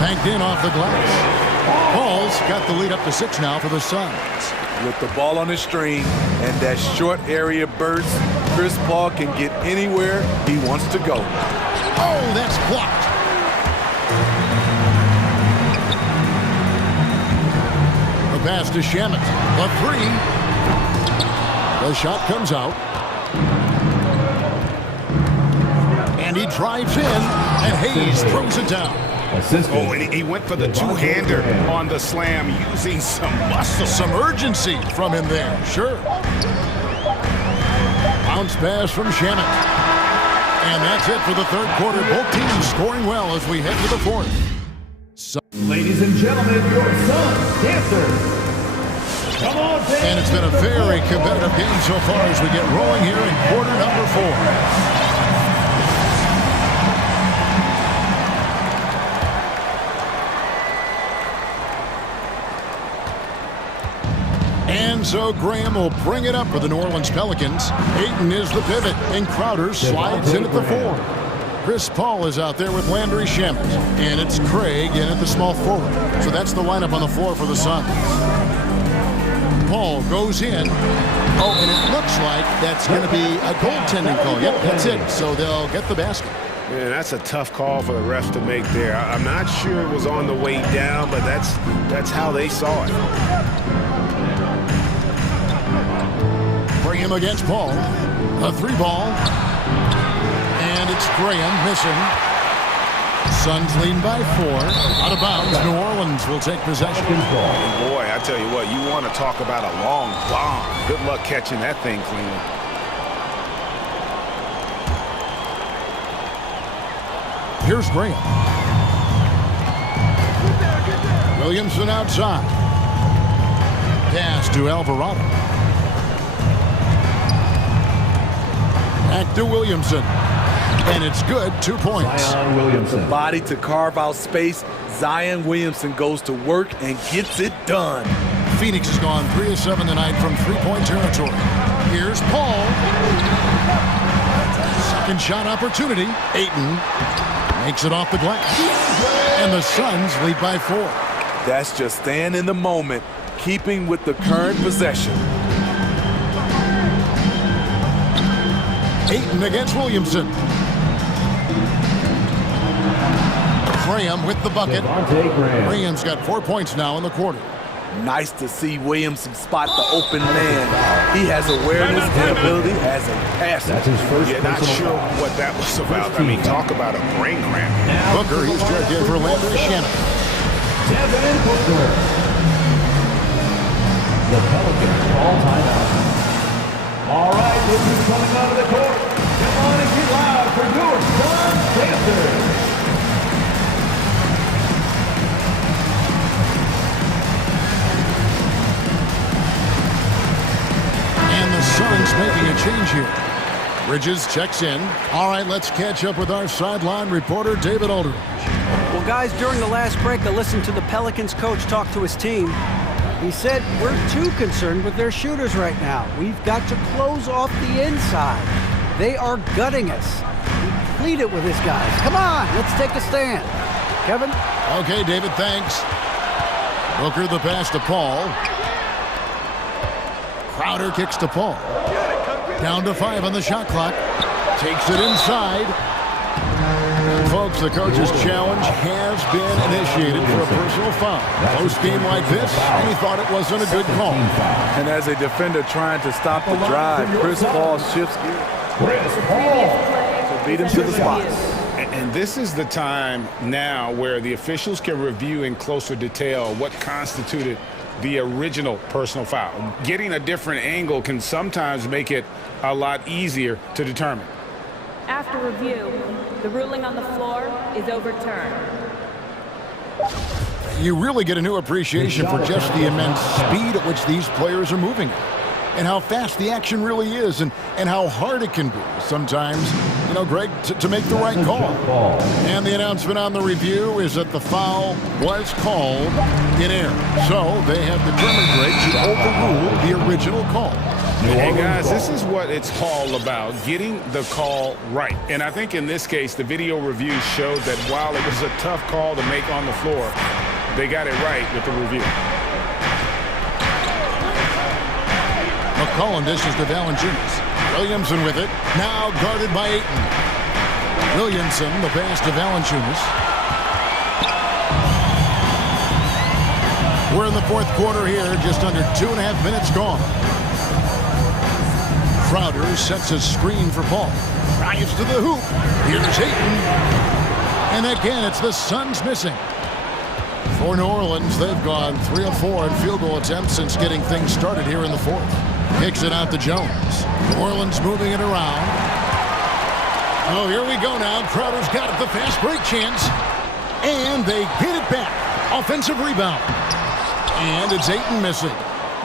banked in off the glass. Paul's got the lead up to 6 now for the Suns. With the ball on the string and that short area burst, Chris Paul can get anywhere he wants to go. Oh, that's blocked. The pass to Shamet. The three. The shot comes out. And he drives in, and Hayes throws it down. Oh, and he went for the two-hander on the slam, using some muscle. Some urgency from him there, sure. Bounce pass from Shamet. And that's it for the third quarter. Both teams scoring well as we head to the fourth. Ladies and gentlemen, your Suns dancers. Come on, dance. And it's been a very competitive game so far as we get rolling here in quarter number 4. And so Graham will bring it up for the New Orleans Pelicans. Ayton is the pivot, and Crowder slides in at the 4. Chris Paul is out there with Landry Shamet. And it's Craig in at the small forward. So that's the lineup on the floor for the Suns. Paul goes in. Oh, and it looks like that's going to be a goaltending call. Yep, that's it. So they'll get the basket. Man, that's a tough call for the refs to make there. I'm not sure it was on the way down, but that's how they saw it. Graham against Paul. A 3-ball. And it's Graham missing. Suns lead by 4. Out of bounds. New Orleans will take possession. Boy, I tell you what, you want to talk about a long bomb. Good luck catching that thing clean. Here's Graham. Williamson outside. Pass to Alvarado. Back to Williamson. And it's good. 2 points. Zion Williamson. Body to carve out space. Zion Williamson goes to work and gets it done. Phoenix has gone 3 of 7 tonight from 3-point territory. Here's Paul. Second shot opportunity. Ayton makes it off the glass. And the Suns lead by 4. That's just staying in the moment, keeping with the current possession. Ayton against Williamson. Graham with the bucket. Graham's got 4 points now in the quarter. Nice to see Williamson spot the open man. He has awareness and ability as a passer. That's his first. Yeah, not sure what that was about. I mean, talk about a brain cramp. Booker, he's checked in for Landry Shamet. Devin Booker. The Pelicans all timeout. All right, this is coming out of the court. Come on and get loud for your Suns dancers. And the Suns making a change here. Bridges checks in. All right, let's catch up with our sideline reporter, David Aldridge. Well, guys, during the last break, I listened to the Pelicans coach talk to his team. He said, we're too concerned with their shooters right now. We've got to close off the inside. They are gutting us. He pleaded with his guys. Come on, let's take a stand. Kevin? Okay, David, thanks. Booker the pass to Paul. Crowder kicks to Paul. Down to 5 on the shot clock. Takes it inside. And folks, the coach's challenge has been initiated for a personal foul. Close game like this, and he thought it wasn't a good call. And as a defender trying to stop the drive, Chris Paul shifts gears to beat him to the spot. And this is the time now where the officials can review in closer detail what constituted the original personal foul. Getting a different angle can sometimes make it a lot easier to determine. After review, the ruling on the floor is overturned. You really get a new appreciation for just the immense speed at which these players are moving and how fast the action really is and how hard it can be sometimes, you know, Greg, to make the right call. And the announcement on the review is that the foul was called in error. So they have determined, Greg, to overrule the original call. Hey guys, this is what it's all about, getting the call right. And I think in this case, the video review showed that while it was a tough call to make on the floor, they got it right with the review. McCollum dishes to Valanciunas. Williamson with it. Now guarded by Ayton. Williamson, the pass to Valanciunas. We're in the fourth quarter here, just under 2.5 minutes gone. Crowder sets a screen for Paul. Drives to the hoop. Here's Ayton. And again, it's the Suns missing. For New Orleans, they've gone 3 of 4 in field goal attempts since getting things started here in the fourth. Kicks it out to Jones. New Orleans moving it around. Oh, here we go now. Crowder's got it, the fast break chance. And they get it back. Offensive rebound. And it's Ayton missing.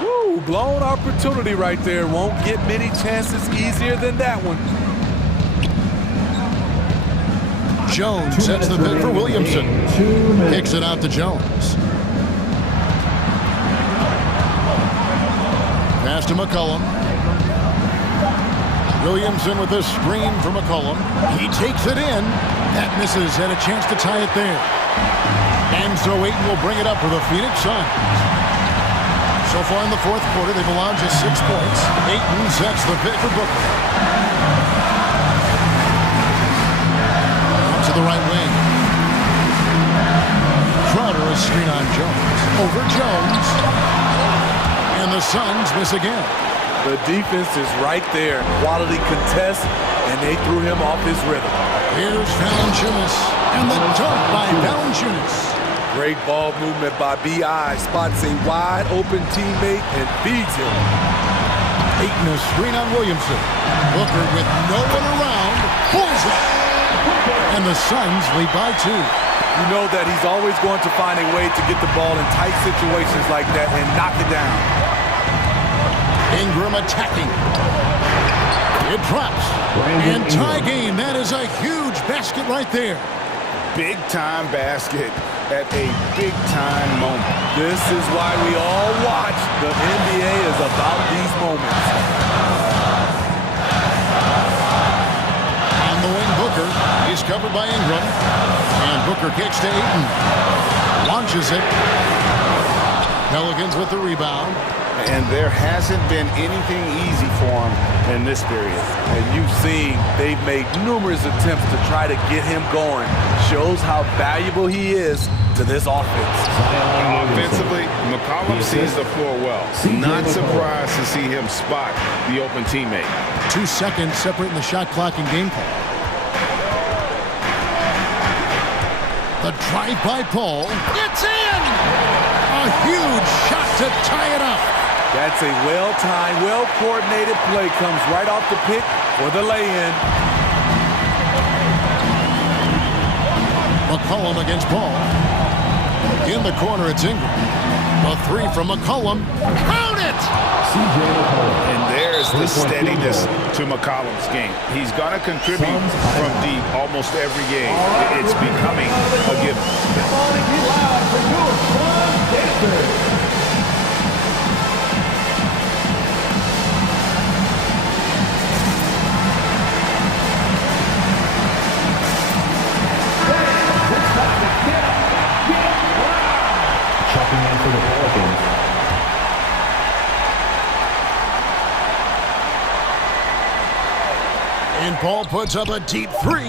Woo, blown opportunity right there. Won't get many chances easier than that one. Jones sets the pick for Williamson. Kicks it out to Jones. Pass to McCollum. Williamson with a screen for McCollum. He takes it in. That misses. Had a chance to tie it there. And so Ayton will bring it up for the Phoenix Suns. So far in the fourth quarter, they've allowed just 6 points. Ayton sets the pick for Booker. To the right wing. Crowder a screen on Jones. Over Jones. And the Suns miss again. The defense is right there. Quality contest, and they threw him off his rhythm. Here's Valanciunas. And the dunk by Valanciunas. Great ball movement by B.I. Spots a wide open teammate and feeds him. Ayton a screen on Williamson. Booker with no one around. Pulls it. And the Suns lead by 2. You know that he's always going to find a way to get the ball in tight situations like that and knock it down. Ingram attacking. It drops. And tie game. That is a huge basket right there. Big time basket at a big time moment. This is why we all watch. The NBA is about these moments. On the wing, Booker. He's covered by Ingram. And Booker kicks to Ayton. Launches it. Pelicans with the rebound. And there hasn't been anything easy for him in this period. And you've seen they've made numerous attempts to try to get him going. Shows how valuable he is to this offense. Offensively, McCollum sees the floor well. Not surprised to see him spot the open teammate. 2 seconds separating the shot clock and game clock. The drive by Paul. It's in! A huge shot to tie it up. That's a well-timed, well-coordinated play. Comes right off the pick for the lay-in. McCollum against Paul. In the corner, it's Ingram. A 3 from McCollum. Count it! And there's the steadiness to McCollum's game. He's going to contribute from deep almost every game. It's becoming a given. Checking in for the Pelicans. And Paul puts up a deep 3.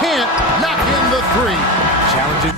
Can't knock in the 3. Challenging.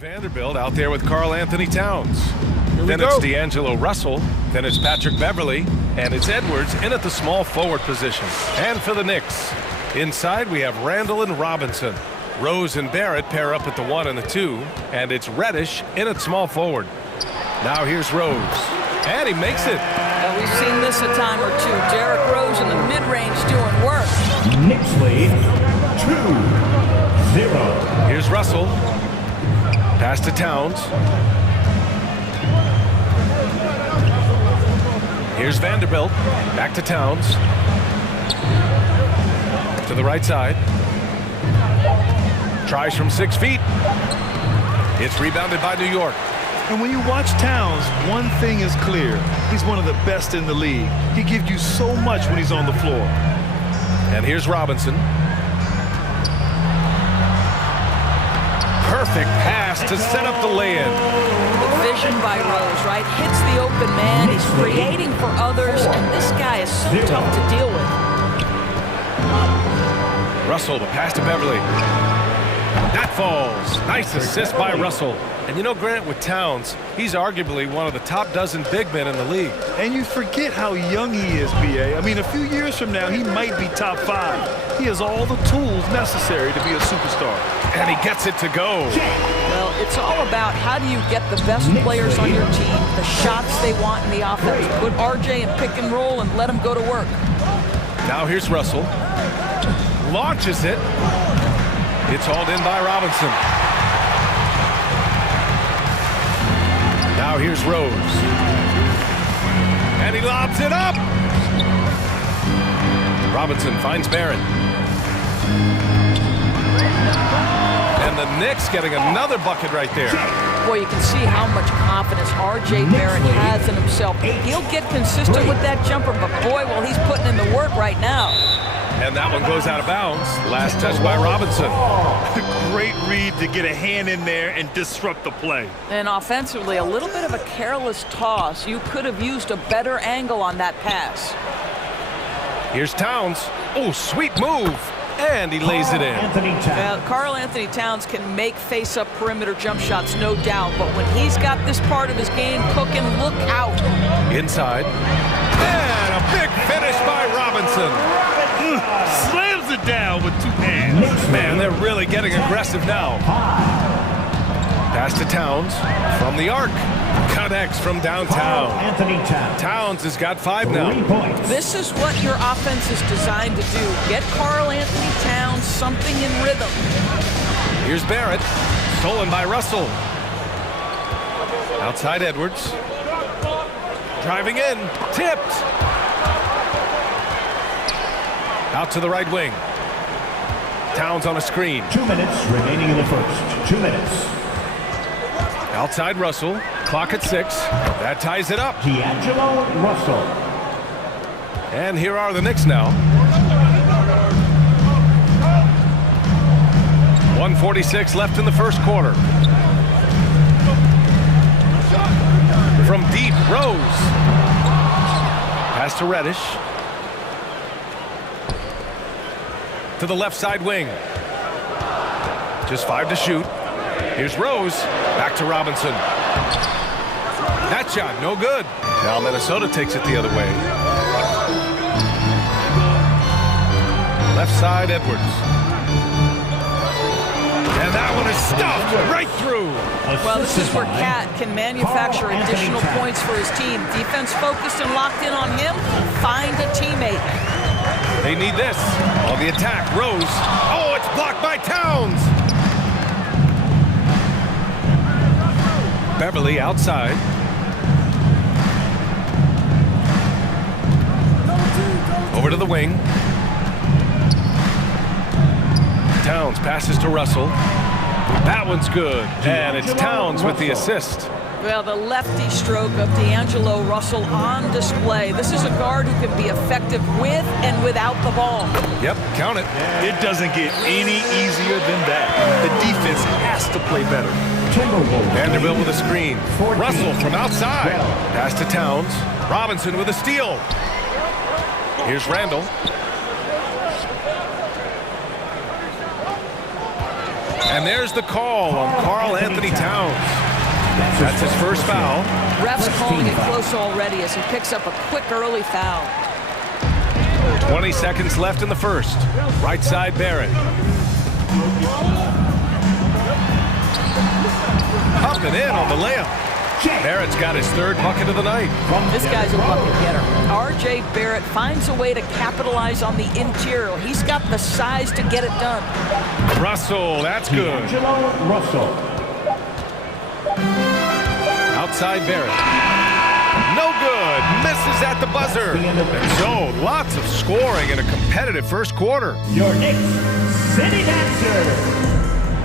Vanderbilt out there with Karl Anthony Towns. Then it's D'Angelo Russell. Then it's Patrick Beverly. And it's Edwards in at the small forward position. And for the Knicks, inside we have Randall and Robinson. Rose and Barrett pair up at the 1 and the 2. And it's Reddish in at small forward. Now here's Rose. And he makes it. We've seen this a time or two. Derrick Rose in the mid-range doing work. Knicks lead 2-0. Here's Russell. Pass to Towns. Here's Vanderbilt. Back to Towns. To the right side. Tries from 6 feet. It's rebounded by New York. And when you watch Towns, one thing is clear. He's one of the best in the league. He gives you so much when he's on the floor. And here's Robinson. Perfect pass to set up the lay-in. The vision by Rose, right? Hits the open man. He's creating for others, and this guy is so tough to deal with. Russell, the pass to Beverly. That falls. Nice assist by Russell. And you know, Grant, with Towns, he's arguably one of the top dozen big men in the league. And you forget how young he is, B.A. I mean, a few years from now, he might be top 5. He has all the tools necessary to be a superstar. And he gets it to go. Well, it's all about how do you get the best players on your team, the shots they want in the offense. Put RJ in pick and roll and let him go to work. Now here's Russell. Launches it. It's hauled in by Robinson. Now here's Rose. And he lobs it up. Robinson finds Barrett. And the Knicks getting another bucket right there. Boy, you can see how much confidence RJ Barrett has in himself. He'll get consistent with that jumper, but boy, well, he's putting in the work right now. And that one goes out of bounds. Last touch by Robinson. Great read to get a hand in there and disrupt the play. And offensively, a little bit of a careless toss. You could have used a better angle on that pass. Here's Towns. Oh, sweet move. And he lays it in. Karl Anthony Towns can make face-up perimeter jump shots, no doubt. But when he's got this part of his game cooking, look out. Inside. And a big finish by Robinson. Slams it down with 2 hands. Man, they're really getting aggressive now. Pass to Towns from the arc. Connects from downtown. Towns has got 5 now. This is what your offense is designed to do. Get Karl Anthony Towns something in rhythm. Here's Barrett. Stolen by Russell. Outside Edwards. Driving in. Tipped. Out to the right wing. Towns on a screen. 2 minutes remaining in the first. 2 minutes. Outside Russell. Clock at 6. That ties it up. D'Angelo Russell. And here are the Knicks now. 1:46 left in the first quarter. From deep, Rose. Pass to Reddish. To the left side wing. Just 5 to shoot. Here's Rose. Back to Robinson. That shot, no good. Now Minnesota takes it the other way. Left side, Edwards. And that one is stuffed right through. Well, this is where Cat can manufacture additional points for his team. Defense focused and locked in on him. Find a teammate. They need this. On the attack, Rose. Oh, it's blocked by Towns. Beverly outside. Over to the wing. Towns passes to Russell. That one's good. And it's Towns with the assist. Well, the lefty stroke of D'Angelo Russell on display. This is a guard who can be effective with and without the ball. Yep, count it. It doesn't get any easier than that. The defense has to play better. Vanderbilt with a screen. Russell from outside. Pass to Towns. Robinson with a steal. Here's Randall. And there's the call on Karl Anthony Towns. That's his first foul. Ref's calling it close already as he picks up a quick early foul. 20 seconds left in the first. Right side, Barrett. Up and in on the layup. Barrett's got his third bucket of the night. This guy's a bucket getter. R.J. Barrett finds a way to capitalize on the interior. He's got the size to get it done. Russell, that's good. Russell. Outside Barrett. No good. Misses at the buzzer. And so, lots of scoring in a competitive first quarter. Your Knicks City Dancer.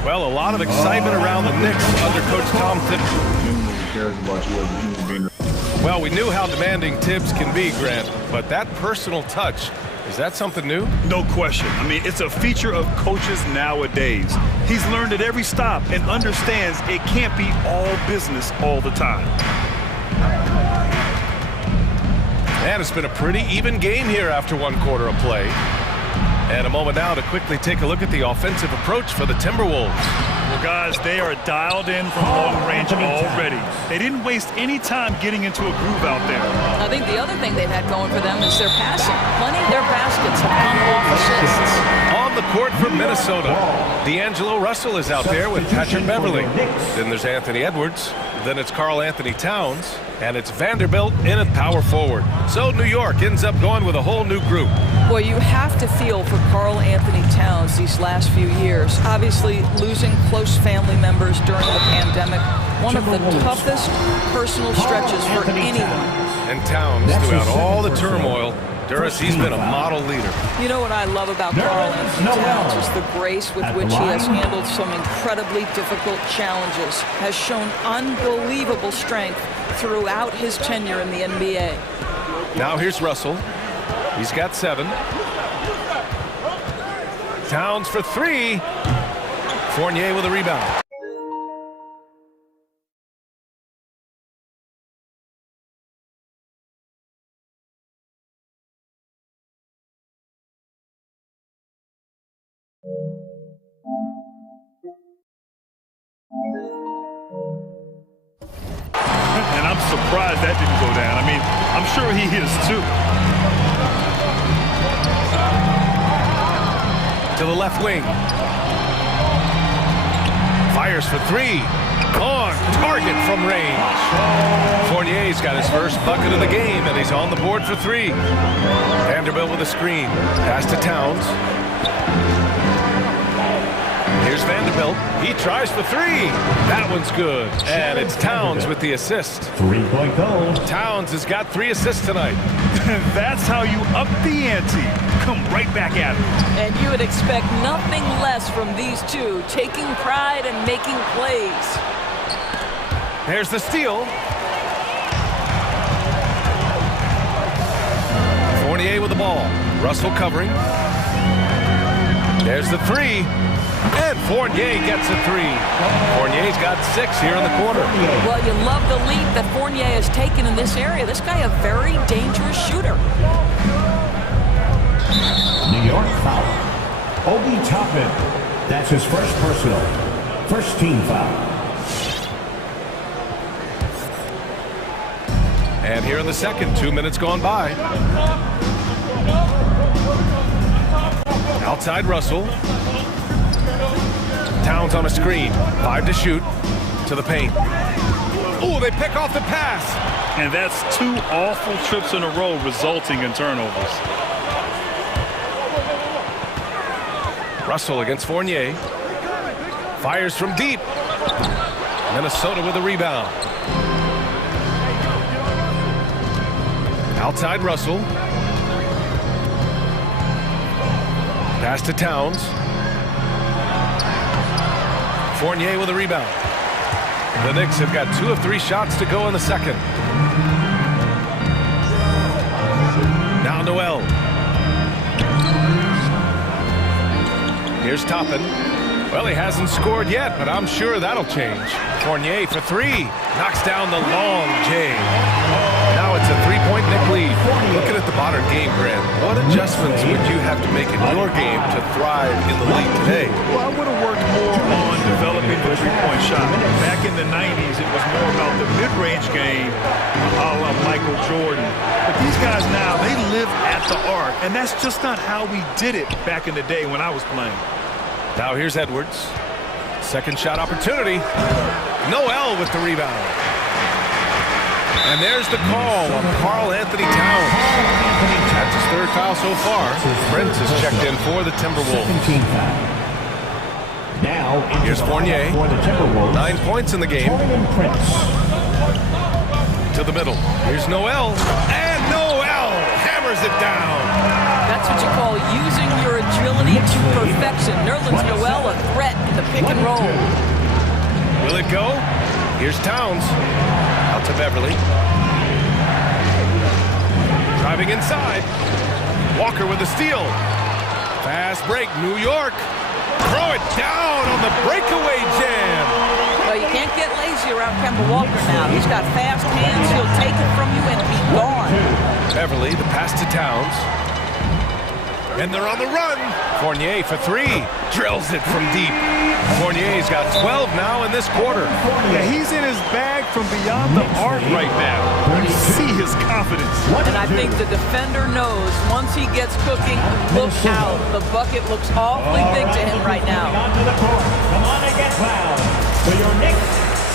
Well, a lot of excitement around the Knicks under Coach Tom Thibodeau. Well, we knew how demanding Tibbs can be, Grant, but that personal touch, is that something new? No question. I mean, it's a feature of coaches nowadays. He's learned at every stop and understands it can't be all business all the time. And it's been a pretty even game here after one quarter of play. And a moment now to quickly take a look at the offensive approach for the Timberwolves. Well, guys, they are dialed in from long range already. They didn't waste any time getting into a groove out there. I think the other thing they've had going for them is their passing. Plenty of their baskets have come off assists. On the court for Minnesota, D'Angelo Russell is out there with Patrick Beverly. Then there's Anthony Edwards. Then it's Karl Anthony Towns. And it's Vanderbilt in at power forward. So New York ends up going with a whole new group. Well, you have to feel for Karl Anthony Towns these last few years. Obviously, losing close family members during the pandemic, one of the toughest personal stretches for anyone. And Towns, throughout all the turmoil, Duras, he's been a model leader. You know what I love about Karl Anthony Towns is the grace with which he has handled some incredibly difficult challenges, has shown unbelievable strength throughout his tenure in the NBA. Now here's Russell. He's got 7. Towns for 3. Fournier with a rebound. And I'm surprised that didn't go down. I mean, I'm sure he is too. To the left wing. Fires for 3. On target from range. Fournier's got his first bucket of the game, and he's on the board for 3. Vanderbilt with a screen. Pass to Towns. Here's Vanderbilt. He tries for 3. That one's good. And it's Towns with the assist. 3-point goal. Towns has got 3 assists tonight. That's how you up the ante. Come right back at it. And you would expect nothing less from these two, taking pride and making plays. There's the steal. Fournier with the ball. Russell covering. There's the 3. And Fournier gets a 3. Fournier's got 6 here in the quarter. Well, you love the lead that Fournier has taken in this area. This guy a very dangerous shooter. New York foul. Obi Toppin. That's his first personal. First team foul. And here in the second, 2 minutes gone by. Outside Russell. Towns on a screen. 5 to shoot. To the paint. Oh, they pick off the pass. And that's 2 awful trips in a row resulting in turnovers. Russell against Fournier. Fires from deep. Minnesota with a rebound. Outside Russell. Pass to Towns. Fournier with a rebound. The Knicks have got 2 of 3 shots to go in the second. Now Noel. Here's Toppin. Well, he hasn't scored yet, but I'm sure that'll change. Fournier for 3. Knocks down the long J. Now it's a 3-point Knick lead. Looking at the modern game, Grant, what adjustments would you have to make in your game to thrive in the league today? Well, I would have worked more on developing the three-point shot. Back in the 90s, it was more about the mid-range game, a la Michael Jordan. But these guys now, they live at the arc, and that's just not how we did it back in the day when I was playing. Now here's Edwards. Second shot opportunity. Noel with the rebound. And there's the call on Karl Anthony Towns. That's his third foul so far. Prince is checked in for the Timberwolves. Now here's Fournier. For the Timberwolves. 9 points in the game. To the middle. Here's Noel. And Noel hammers it down. That's what you call using your agility to perfection. Nerlens Noel, a threat in the pick and roll. Will it go? Here's Towns. Out to Beverly. Driving inside. Walker with the steal. Fast break, New York. Throw it down on the breakaway jam. Well, you can't get lazy around Kemba Walker now. He's got fast hands. He'll take it from you and be gone. Beverly, the pass to Towns. And they're on the run. Fournier for three. Drills it from deep. Fournier's got 12 now in this quarter. Yeah, he's in his bag from beyond the arc right now. You see his confidence. And I think the defender knows once he gets cooking, look out. The bucket looks awfully big to him right now. Come on and get fouled. For your Knicks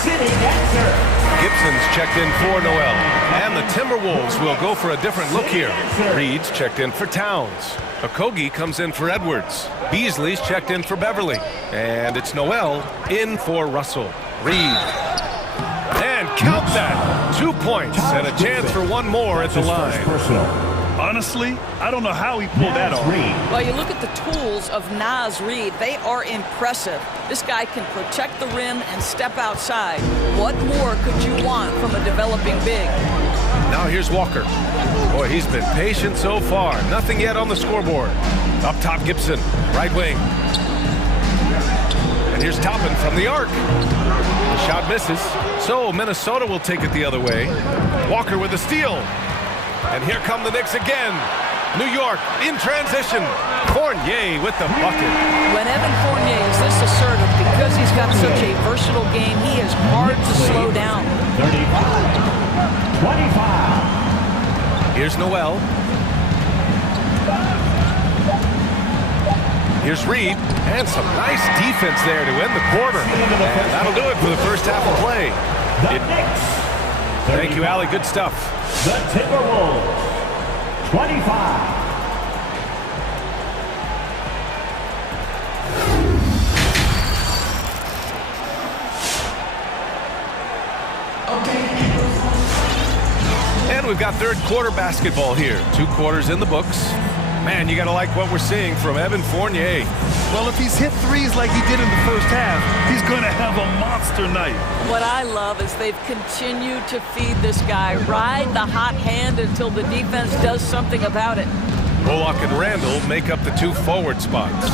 City dancer. Gibson's checked in for Noel. And the Timberwolves will go for a different look here. Reed's checked in for Towns. Okogie comes in for Edwards. Beasley's checked in for Beverly. And it's Noel in for Russell. Reed. And count that. 2 points and a chance for one more at the line. Honestly, I don't know how he pulled that off. Well, you look at the tools of Naz Reid. They are impressive. This guy can protect the rim and step outside. What more could you want from a developing big? Now here's Walker. Boy, he's been patient so far. Nothing yet on the scoreboard. Up top, Gibson. Right wing. And here's Toppin from the arc. The shot misses. So Minnesota will take it the other way. Walker with the steal. And here come the Knicks again. New York in transition. Fournier with the bucket. When Evan Fournier is this assertive, because he's got such a versatile game, he is hard to slow down. 25. Here's Noel. Here's Reed. And some nice defense there to end the quarter. And that'll do it for the first half of play. Thank you, Allie. Good stuff. The Timberwolves, 25. And we've got third quarter basketball here. 2 quarters in the books. Man, you got to like what we're seeing from Evan Fournier. Well, if he's hit threes like he did in the first half, he's going to have a monster night. What I love is they've continued to feed this guy. Ride the hot hand until the defense does something about it. Bullock and Randall make up the 2 forward spots.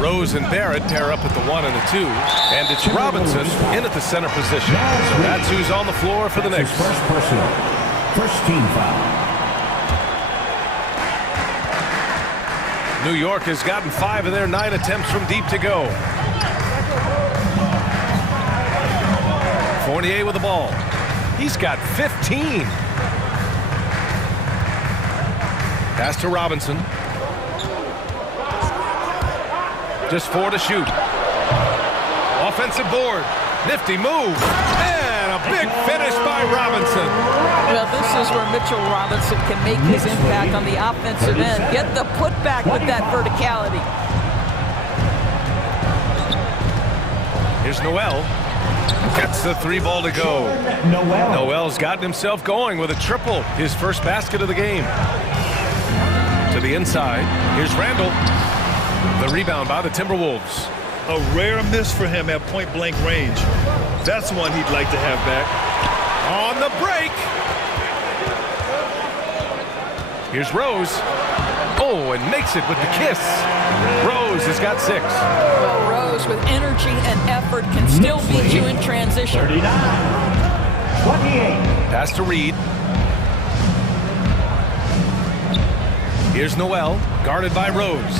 Rose and Barrett pair up at the 1 and the 2. And it's Robinson in at the center position. So that's who's on the floor for the Knicks. First personal. First team foul. New York has gotten 5 of their 9 attempts from deep to go. Fournier with the ball. He's got 15. Pass to Robinson. Just 4 to shoot. Offensive board. Nifty move. And a big finish by Robinson. Well, this is where Mitchell Robinson can make his impact on the offensive end. Get the putback with that verticality. Here's Noel. Gets the 3 ball to go. Noel's gotten himself going with a triple. His first basket of the game. To the inside. Here's Randall. The rebound by the Timberwolves. A rare miss for him at point-blank range. That's one he'd like to have back. On the break. Here's Rose. Oh, and makes it with the kiss. Rose has got 6. Well, Rose with energy and effort can still beat you in transition. 39. 28. Pass to Reed. Here's Noel, guarded by Rose.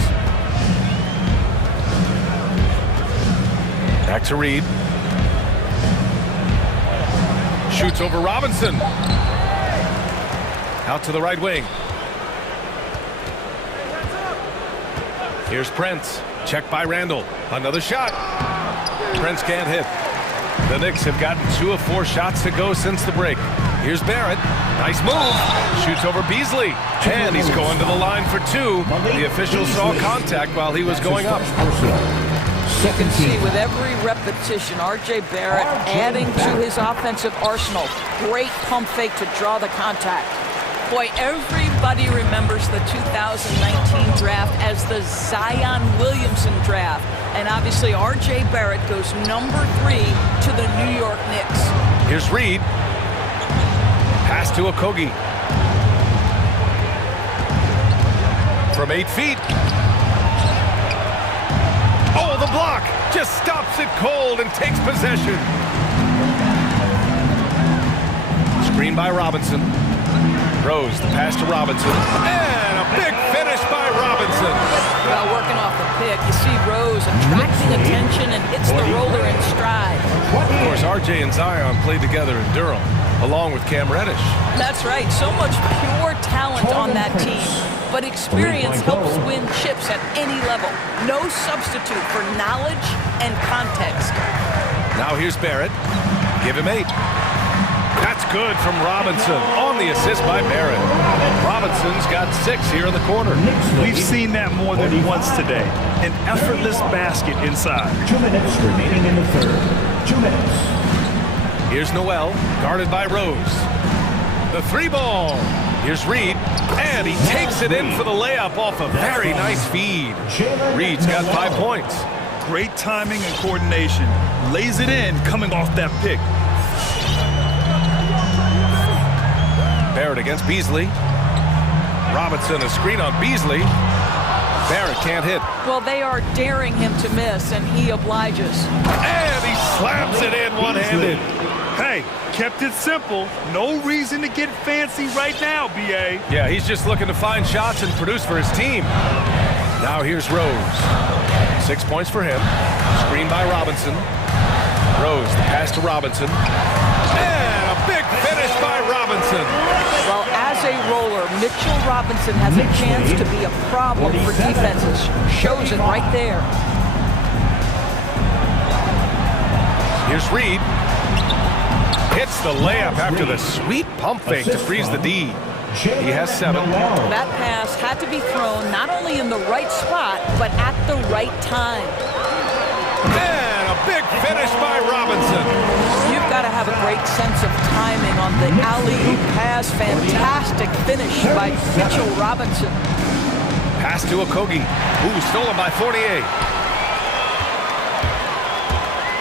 Back to Reed. Shoots over Robinson. Out to the right wing. Here's Prince. Checked by Randall. Another shot. Prince can't hit. The Knicks have gotten 2 of 4 shots to go since the break. Here's Barrett. Nice move. Shoots over Beasley. And he's going to the line for 2. The official saw contact while he was going up. You can see with every repetition, R.J. Barrett adding to his offensive arsenal. Great pump fake to draw the contact. Boy, everybody remembers the 2019 draft as the Zion Williamson draft. And obviously, R.J. Barrett goes number 3 to the New York Knicks. Here's Reed. Pass to Okogie. From 8 feet. Oh, the block just stops it cold and takes possession. Screen by Robinson. Rose, the pass to Robinson. And a big finish by Robinson. Well, working off the pick, you see Rose attracting attention and hits the roller in stride. Of course, RJ and Zion played together in Durham, along with Cam Reddish. That's right. So much pure talent on that team. But experience helps win chips at any level. No substitute for knowledge and context. Now here's Barrett. Give him 8. That's good from Robinson on the assist by Barrett. Robinson's got 6 here in the corner. We've seen that more than once today. An effortless basket inside. 2 minutes remaining in the third. 2 minutes. Here's Noel, guarded by Rose. The 3 ball. Here's Reed, and he takes it in for the layup off a very nice feed. Reed's got 5 points. Great timing and coordination. Lays it in coming off that pick. Barrett against Beasley. Robinson, a screen on Beasley. Barrett can't hit. Well, they are daring him to miss, and he obliges. And he slams it in one-handed. Hey, kept it simple. No reason to get fancy right now, B.A. Yeah, he's just looking to find shots and produce for his team. Now here's Rose. 6 points for him. Screen by Robinson. Rose, the pass to Robinson. And a big finish by Robinson. Well, as a roller, Mitchell Robinson has a chance to be a problem for defenses. Shows it right there. Here's Reed. Hits the layup after the sweet pump fake to freeze the D. He has 7. That pass had to be thrown not only in the right spot, but at the right time. And a big finish by Robinson. You've got to have a great sense of timing on the alley-oop pass. Fantastic finish by Mitchell Robinson. Pass to Okogie. Ooh, stolen by Fournier.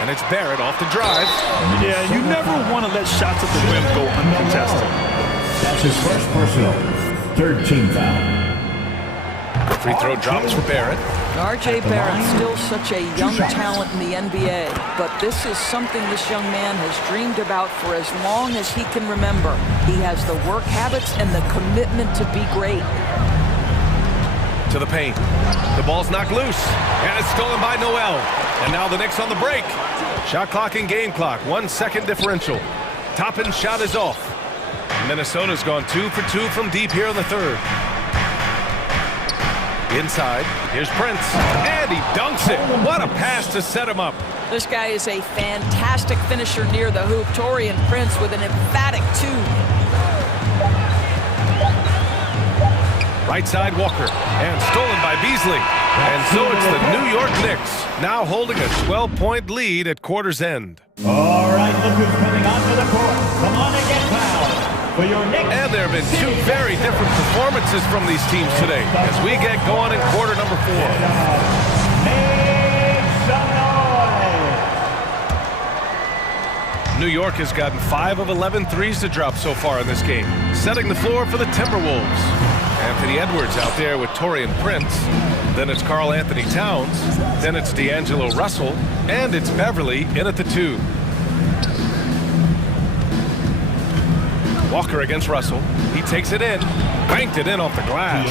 And it's Barrett off the drive. Yeah, you never want to let shots at the rim go uncontested. That's his first personal. 3rd team foul. Free throw drops for Barrett. R.J. Barrett, still such a young talent in the NBA, but this is something this young man has dreamed about for as long as he can remember. He has the work habits and the commitment to be great. To the paint. The ball's knocked loose, and it's stolen by Noel. And now the Knicks on the break. Shot clock and game clock, 1 second differential. Toppin's shot is off. Minnesota's gone 2 for 2 from deep here in the 3rd. Inside, here's Prince, and he dunks it. What a pass to set him up. This guy is a fantastic finisher near the hoop. Taurean Prince with an emphatic 2. Right side, Walker, and stolen by Beasley. And so it's the New York Knicks, now holding a 12-point lead at quarter's end. All right, look who's coming onto the court. Come on and get fouled. For your Knicks. And there have been 2 very different performances from these teams today as we get going in quarter number 4. Make some noise. New York has gotten 5 of 11 threes to drop so far in this game, setting the floor for the Timberwolves. Anthony Edwards out there with Taurean Prince. Then it's Karl Anthony Towns. Then it's D'Angelo Russell. And it's Beverly in at the 2. Walker against Russell. He takes it in. banked it in off the glass.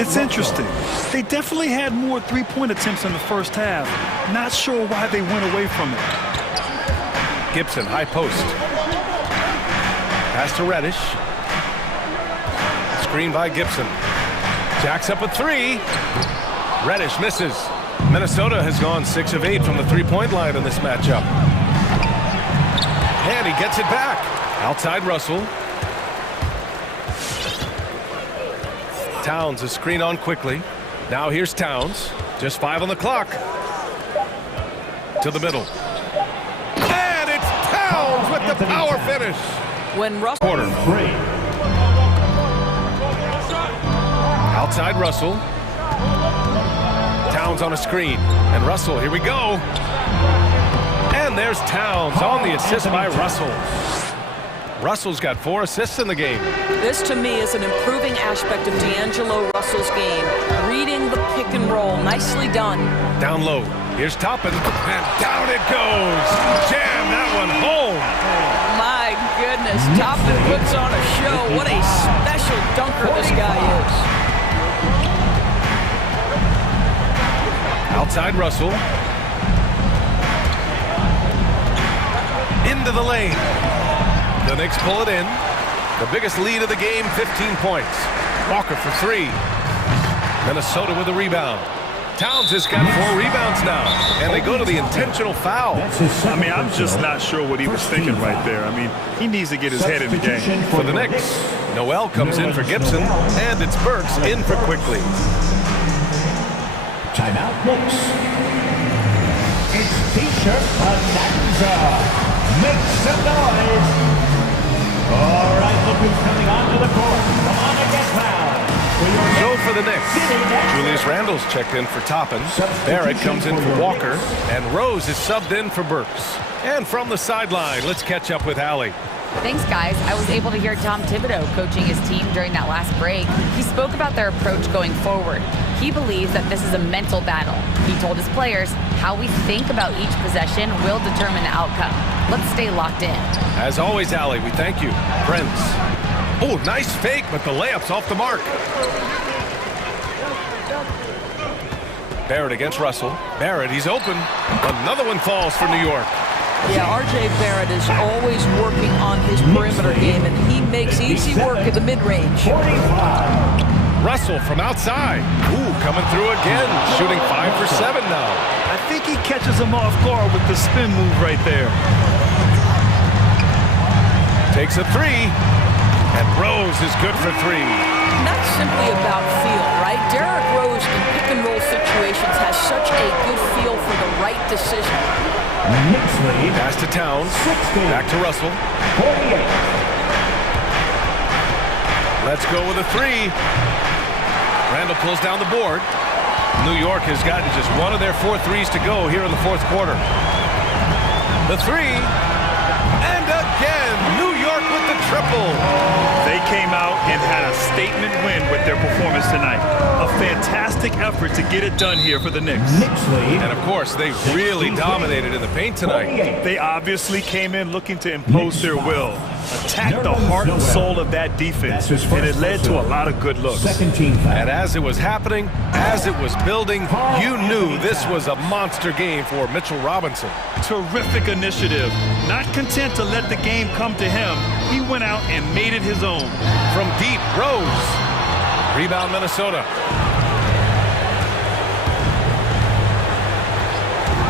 It's interesting. They definitely had more three-point attempts in the first half. Not sure why they went away from it. Gibson, high post. Pass to Reddish. Screen by Gibson. Jacks up a three. Reddish misses. Minnesota has gone 6 of 8 from the three-point line in this matchup. And he gets it back. Outside Russell. Towns is screen on quickly. Now here's Towns. Just 5 on the clock. To the middle. And it's Towns with the power finish. When Russell... Quarter. Outside Russell. Towns on a screen. And Russell, here we go. And there's Towns on the assist by Russell. Russell's got 4 assists in the game. This, to me, is an improving aspect of D'Angelo Russell's game. Reading the pick and roll. Nicely done. Down low. Here's Toppin. And down it goes. Jam that one home. My goodness. Toppin puts on a show. What a special dunker this guy is. Outside Russell. Into the lane. The Knicks pull it in. The biggest lead of the game, 15 points. Walker for 3. Minnesota with a rebound. Towns has got 4 rebounds now. And they go to the intentional foul. I mean, I'm just not sure what he was thinking right there. I mean, he needs to get his head in the game. For the Knicks, Noel comes in for Gibson. And it's Burks in for Quickly. Timeout Knicks. It's T-shirt Bonanza. Make some noise. All right, look who's coming onto the court. Come on and get fouled. So for the Knicks, Julius Randle's checked in for Toppin. Barrett comes in for Walker. And Rose is subbed in for Burks. And from the sideline, let's catch up with Allie. Thanks, guys. I was able to hear Tom Thibodeau coaching his team during that last break. He spoke about their approach going forward. He believes that this is a mental battle. He told his players how we think about each possession will determine the outcome. Let's stay locked in. As always, Allie, we thank you. Prince. Oh, nice fake, but the layup's off the mark. Barrett against Russell. Barrett, he's open. Another one falls for New York. Yeah, R.J. Barrett is always working on his perimeter game, and he makes easy work at the mid-range. Russell from outside. Ooh, coming through again. Shooting 5 for 7 now. I think he catches him off guard with the spin move right there. Takes a 3. And Rose is good for 3. Not simply about feel, right? Derrick Rose in pick-and-roll situations has such a good feel for the right decision. Pass to Towns. Back to Russell. 48. Let's go with a 3. Randle pulls down the board. New York has gotten just one of their 4 threes to go here in the 4th quarter. The 3. And again, New York with the triple. They came out and had a statement win with their performance tonight. A fantastic effort to get it done here for the Knicks. And of course, they really dominated in the paint tonight. They obviously came in looking to impose their will, attack the heart and soul of that defense, and it led to a lot of good looks. And as it was happening, as it was building, you knew this was a monster game for Mitchell Robinson. Terrific initiative. Not content to let the game come to him, he went out and made it his own. From deep, Rose. Rebound, Minnesota.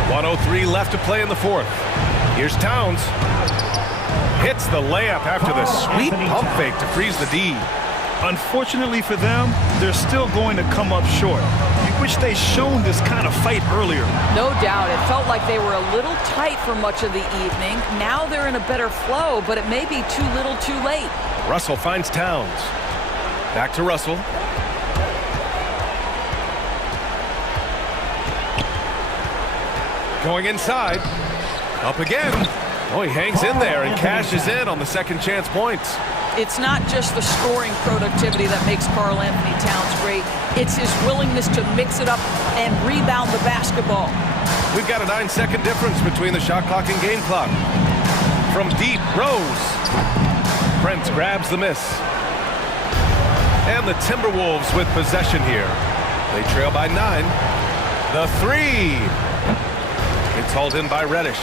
1:03 left to play in the 4th. Here's Towns. Hits the layup after the sweet pump fake to freeze the D. Unfortunately for them, they're still going to come up short. You wish they'd shown this kind of fight earlier. No doubt. It felt like they were a little tight for much of the evening. Now they're in a better flow, but it may be too little too late. Russell finds Towns. Back to Russell. Going inside. Up again. Oh, he hangs in there and cashes in on the second chance points. It's not just the scoring productivity that makes Karl Anthony Towns great. It's his willingness to mix it up and rebound the basketball. We've got a 9-second difference between the shot clock and game clock. From deep, Rose. Prince grabs the miss. And the Timberwolves with possession here. They trail by 9. The three. It's hauled in by Reddish.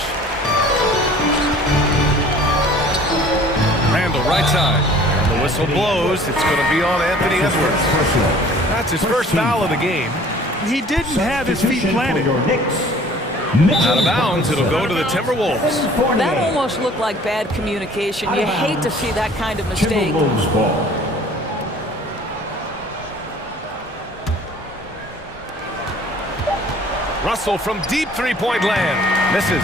Randall, right side. And the whistle blows. It's going to be on Anthony Edwards. That's his first foul of the game. He didn't have his feet planted. Out of bounds, it'll go to the Timberwolves. That almost looked like bad communication. You hate to see that kind of mistake. Russell from deep three-point land. Misses.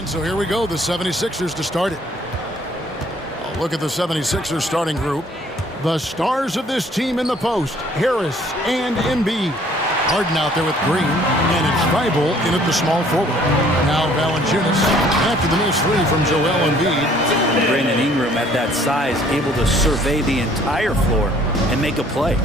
And so here we go, the 76ers to start it. A look at the 76ers starting group. The stars of this team in the post, Harris and Embiid. Harden out there with Green, and it's Thibault in at the small forward. Now Valanciunas after the missed three from Joel Embiid. Brandon Ingram at that size, able to survey the entire floor and make a play.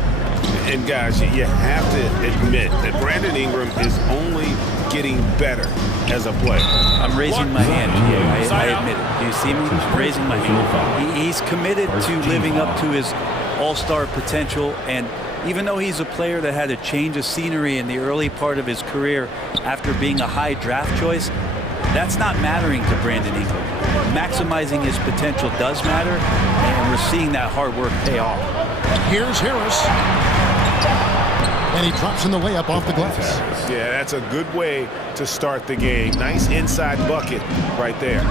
And guys, you have to admit that Brandon Ingram is only getting better as a player. I'm raising my hand. Yeah, I admit it. Do you see me? I'm raising my hand. He's committed to living up to his all-star potential, and even though he's a player that had a change of scenery in the early part of his career after being a high draft choice, that's not mattering to Brandon Ingram. Maximizing his potential does matter, and we're seeing that hard work pay off. Here's Harris. And he drops in the layup off the glass. Yeah, that's a good way to start the game. Nice inside bucket right there.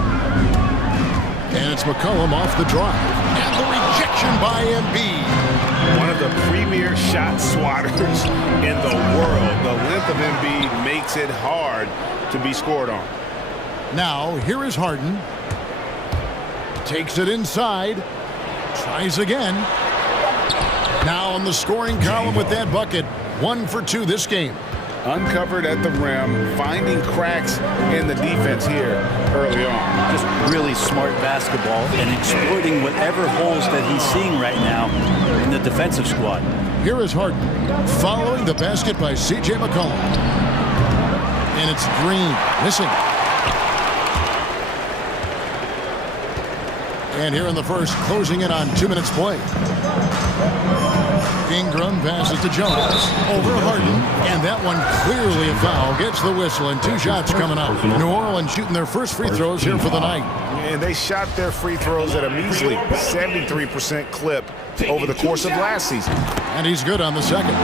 And it's McCollum off the drive. And the rejection by Embiid. One of the premier shot swatters in the world. The length of Embiid makes it hard to be scored on. Now, here is Harden. Takes it inside. Tries again. Now on the scoring column with that bucket. 1 for 2 this game. Uncovered at the rim, finding cracks in the defense here early on. Just really smart basketball and exploiting whatever holes that he's seeing right now in the defensive squad. Here is Harden following the basket by C.J. McCollum. And it's Green missing. And here in the first, closing in on 2 minutes play. Ingram passes to Jones. Over Harden. And that one clearly a foul. Gets the whistle and 2 shots coming up. New Orleans shooting their first free throws here for the night. And they shot their free throws at a measly 73% clip over the course of last season. And he's good on the second.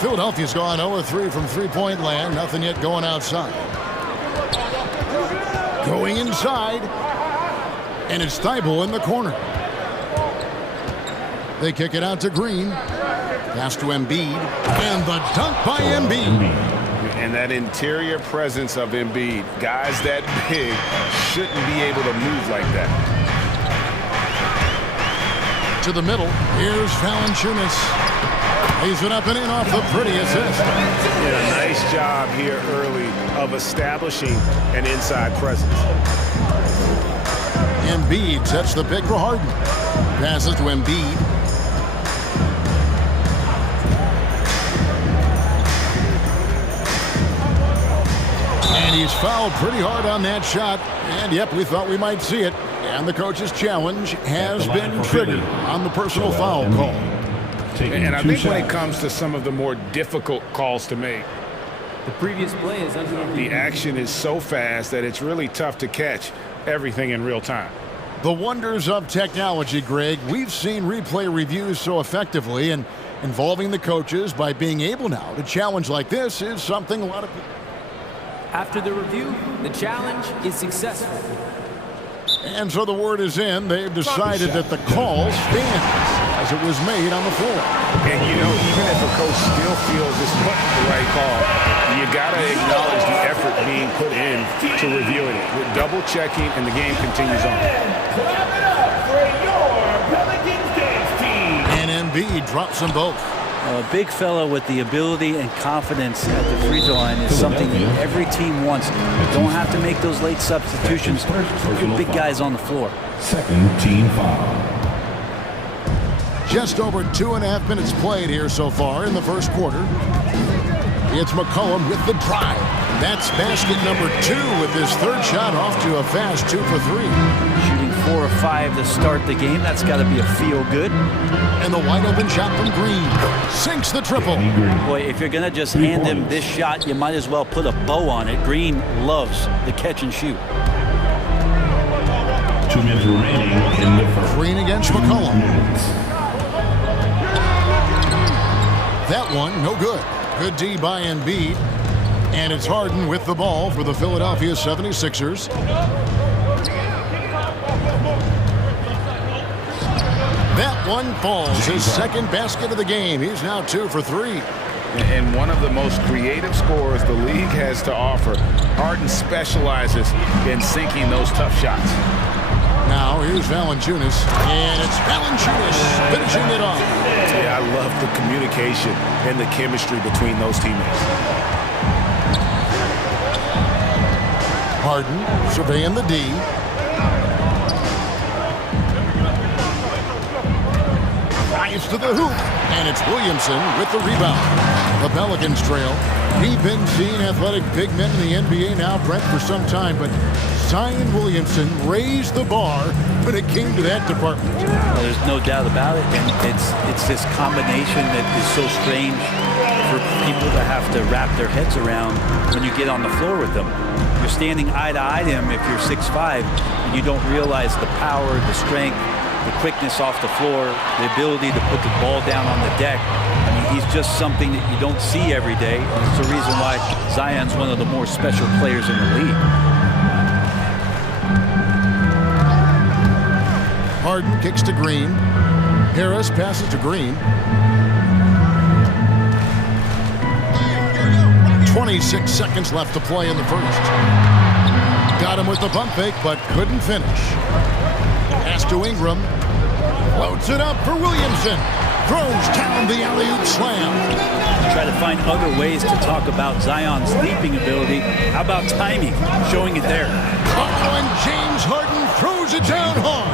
Philadelphia's gone 0-3 from three-point land. Nothing yet going outside. Going inside. And it's Thibault in the corner. They kick it out to Green. Pass to Embiid. And the dunk by Embiid. And that interior presence of Embiid. Guys that big shouldn't be able to move like that. To the middle. Here's Valanciunas. Lays it up and in off the pretty assist. Yeah, nice job here early of establishing an inside presence. Embiid sets the pick for Harden. Passes to Embiid. And he's fouled pretty hard on that shot. And yep, we thought we might see it. And the coach's challenge has been triggered on the personal foul call. And I think when it comes to some of the more difficult calls to make, the previous play is under the action is so fast that it's really tough to catch everything in real time. The wonders of technology, Greg. We've seen replay reviews so effectively, and involving the coaches by being able now to challenge like this is something a lot of people. After the review, the challenge is successful. And so the word is in. They've decided that the call stands as it was made on the floor. And, you know, even if a coach still feels this wasn't the right call, you got to acknowledge the effort being put in to reviewing it. With double checking, and the game continues on. And Embiid drops them both. A big fella with the ability and confidence at the free throw line is something that every team wants. Don't have to make those late substitutions. Put big guys on the floor. Second team foul. Just over 2.5 minutes played here so far in the first quarter. It's McCollum with the drive. That's basket number 2 with his third shot off to a fast 2 for 3. Shooting 4 or 5 to start the game. That's got to be a feel good. And the wide open shot from Green sinks the triple. Boy, if you're going to just hand him this shot, you might as well put a bow on it. Green loves the catch and shoot. 2 minutes remaining in the first. Green against McCollum. That one, no good. Good D by Embiid. And it's Harden with the ball for the Philadelphia 76ers. That one falls. His second basket of the game. He's now 2 for 3. and one of the most creative scorers the league has to offer. Harden specializes in sinking those tough shots. Now here's Valanciunas, and it's Valanciunas finishing it off. Yeah, I love the communication and the chemistry between those teammates. Harden surveying the D. Drives to the hoop, and it's Williamson with the rebound. The Pelicans trail. We've been seeing athletic big men in the NBA now, Brent, for some time, but Zion Williamson raised the bar when it came to that department. Well, there's no doubt about it, and it's this combination that is so strange for people to have to wrap their heads around when you get on the floor with them. You're standing eye to eye to him if you're 6'5", and you don't realize the power, the strength, the quickness off the floor, the ability to put the ball down on the deck. I mean, he's just something that you don't see every day. And it's the reason why Zion's one of the more special players in the league. Harden kicks to Green. Harris passes to Green. 26 seconds left to play in the first. Got him with the pump fake, but couldn't finish. Pass to Ingram. Floats it up for Williamson. Throws down the alley-oop slam. Try to find other ways to talk about Zion's leaping ability. How about timing? Showing it there. Oh, and James Harden throws it down hard.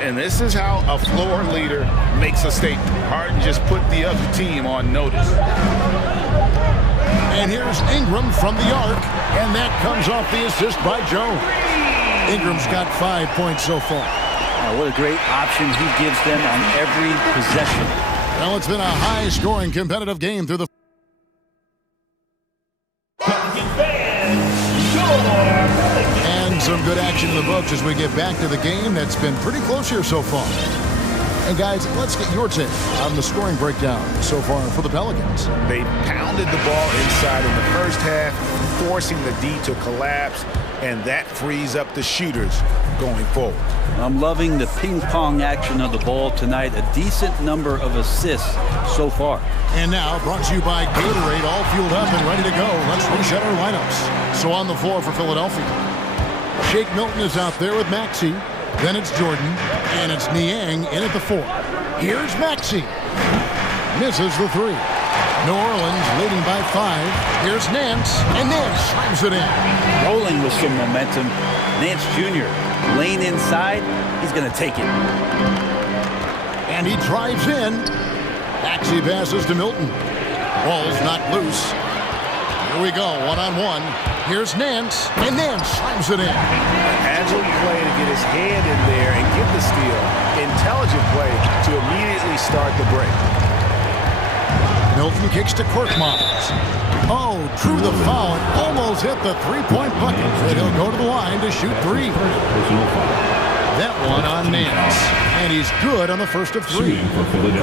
And this is how a floor leader makes a statement. Harden just put the other team on notice. And here's Ingram from the arc, and that comes off the assist by Jones. Ingram's got 5 points so far. What a great option he gives them on every possession. Well, it's been a high-scoring competitive game through the... And some good action in the books as we get back to the game that's been pretty close here so far. And guys, let's get your take on the scoring breakdown so far for the Pelicans. They pounded the ball inside in the first half, forcing the D to collapse, and that frees up the shooters going forward. I'm loving the ping-pong action of the ball tonight. A decent number of assists so far. And now, brought to you by Gatorade, all fueled up and ready to go. Let's reset our lineups. So on the floor for Philadelphia, Shake Milton is out there with Maxey. Then it's Jordan, and it's Niang in at the 4. Here's Maxey. Misses the 3. New Orleans leading by 5. Here's Nance, and Nance slams it in. Rolling with some momentum. Nance Jr. lane inside. He's going to take it. And he drives in. Maxey passes to Milton. Ball's knocked loose. Here we go, one-on-one. Here's Nance, and Nance slams it in. Agile play to get his hand in there and get the steal. Intelligent play to immediately start the break. Milton kicks to Korkmaz. Oh, drew the foul and almost hit the three-point bucket. But he'll go to the line to shoot 3. That one on Nance. And he's good on the first of 3.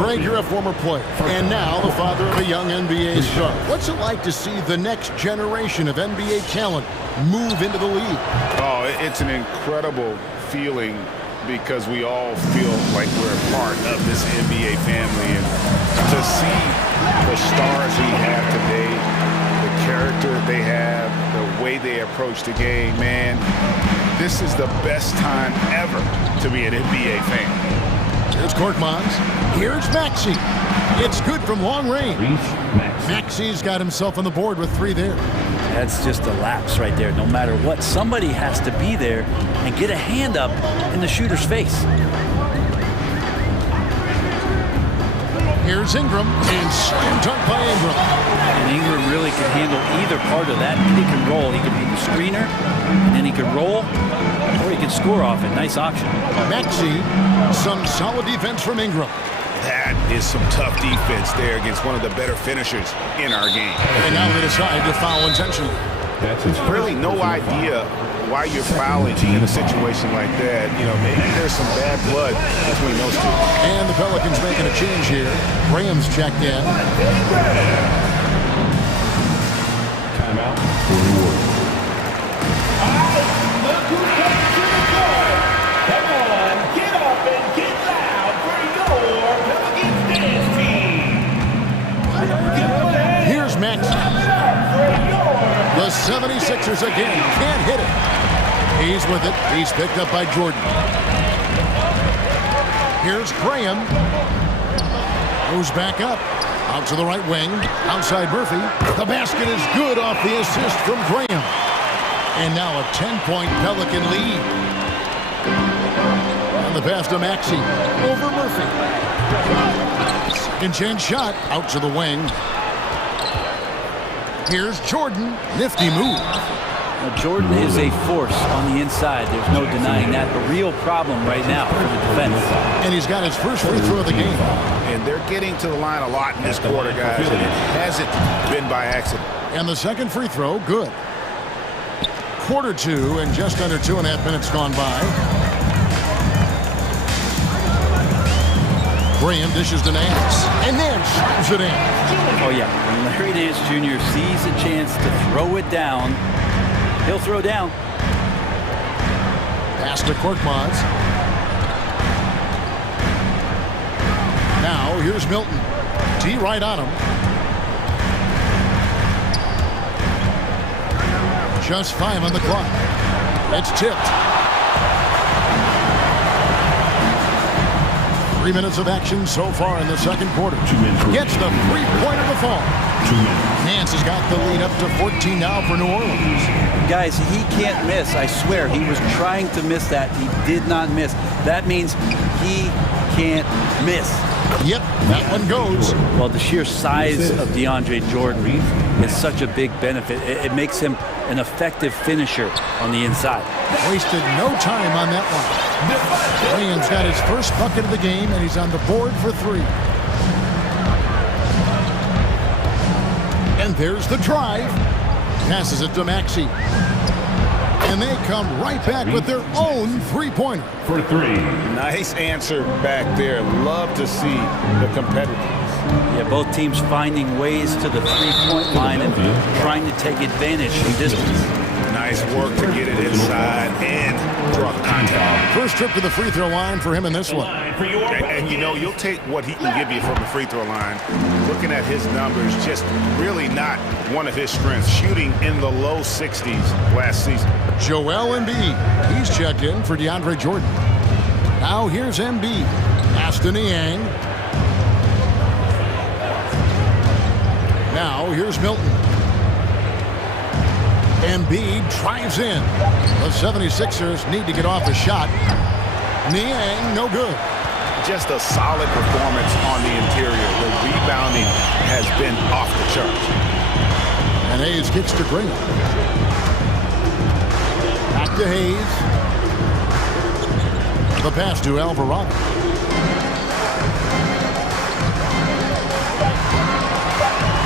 Greg, you're a former player. And now the father of a young NBA star. What's it like to see the next generation of NBA talent move into the league? Oh, it's an incredible feeling because we all feel like we're a part of this NBA family. And to see the stars we have today, the character they have, the way they approach the game, man, this is the best time ever to be an NBA fan. Here's Korkmaz. Here's Maxey. It's good from long range. Maxey's got himself on the board with 3 there. That's just a lapse right there. No matter what, somebody has to be there and get a hand up in the shooter's face. Here's Ingram, and slam dunk by Ingram. And Ingram really can handle either part of that pick and roll. He can be the screener, and then he can roll, or he can score off it. Nice option. Maxey, some solid defense from Ingram. That is some tough defense there against one of the better finishers in our game. And now they decide to foul intentionally. That's really no idea why you're fouling in a situation like that. You know, maybe there's some bad blood between those two. And the Pelicans making a change here. Graham's checked in. Timeout for the Warriors. Look who comes to the court. Come on, get up and get loud for your Pelicans dance team. fires again. Can't hit it. He's with it. He's picked up by Jordan. Here's Graham. Goes back up. Out to the right wing. Outside Murphy. The basket is good off the assist from Graham. And now a 10-point Pelican lead. And the pass to Maxey. Over Murphy. Second chance shot. Out to the wing. Here's Jordan. Nifty move. Now, Jordan is a force on the inside. There's no denying that. A real problem right now for the defense. And he's got his first free throw of the game. And they're getting to the line a lot in this quarter, guys. And it hasn't been by accident. And the second free throw, good. Quarter two, and just under 2.5 minutes gone by. Graham dishes to Nance, and Nance slams it in. Oh, yeah. When Larry Nance Jr. sees a chance to throw it down, he'll throw down. Pass to Korkmaz. Now, here's Milton. D right on him. Just 5 on the clock. It's tipped. 3 minutes of action so far in the second quarter. Gets the three-pointer to fall. Nance has got the lead up to 14 now for New Orleans. Guys, he can't miss. I swear, he was trying to miss that. He did not miss. That means he can't miss. Yep, that one goes. Well, the sheer size of DeAndre Jordan is such a big benefit. It makes him an effective finisher on the inside. Wasted no time on that one. Williams got his first bucket of the game, and he's on the board for 3. And there's the drive. Passes it to Maxey. And they come right back with their own three-pointer. For 3. Nice answer back there. Love to see the competitiveness. Yeah, both teams finding ways to the three-point line and trying to take advantage from distance. Nice work to get it inside and draw the contact. First trip to the free throw line for him in this one. And you know, you'll take what he can give you from the free throw line. Looking at his numbers, just really not one of his strengths. Shooting in the low 60s last season. Joel Embiid. He's checked in for DeAndre Jordan. Now here's Embiid. Pass to Niang. Now here's Milton. Embiid drives in. The 76ers need to get off a shot. Niang, no good. Just a solid performance on the interior. The rebounding has been off the charts. And Hayes kicks to Green. Back to Hayes. The pass to Alvarado.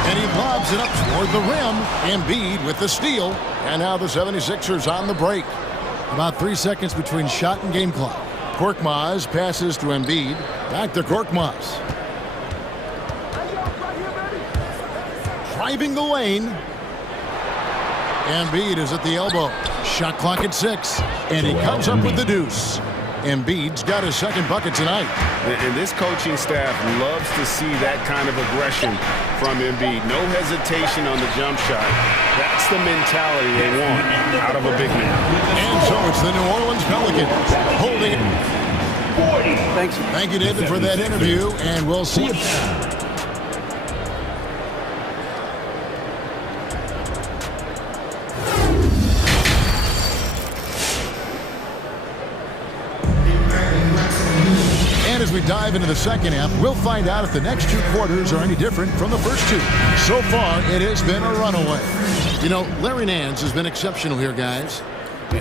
And he lobs it up toward the rim. Embiid with the steal. And now the 76ers on the break. About 3 seconds between shot and game clock. Korkmaz passes to Embiid. Back to Korkmaz. Driving the lane. Embiid is at the elbow. Shot clock at 6. And he comes up with the deuce. Embiid's got his second bucket tonight. And this coaching staff loves to see that kind of aggression from Embiid. No hesitation on the jump shot. That's the mentality they want out of a big man. And so it's the New Orleans Pelicans holding it. Thanks. Thank you, David, for that interview, and we'll see you. And as we dive into the second half, we'll find out if the next 2 quarters are any different from the first 2. So far, it has been a runaway. You know, Larry Nance has been exceptional here, guys.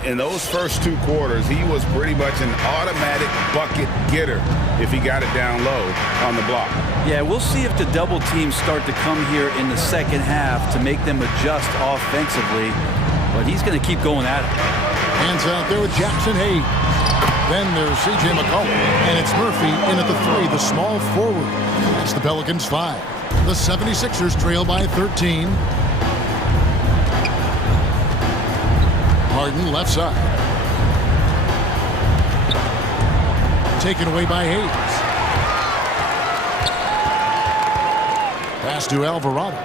In those first 2 quarters, he was pretty much an automatic bucket getter if he got it down low on the block. Yeah, we'll see if the double teams start to come here in the second half to make them adjust offensively. But he's going to keep going at it. Hands out there with Jackson Hayes. Then there's C.J. McCollum. And it's Murphy in at the 3, the small forward. That's the Pelicans 5. The 76ers trail by 13. Harden left side. Taken away by Hayes. Pass to Alvarado.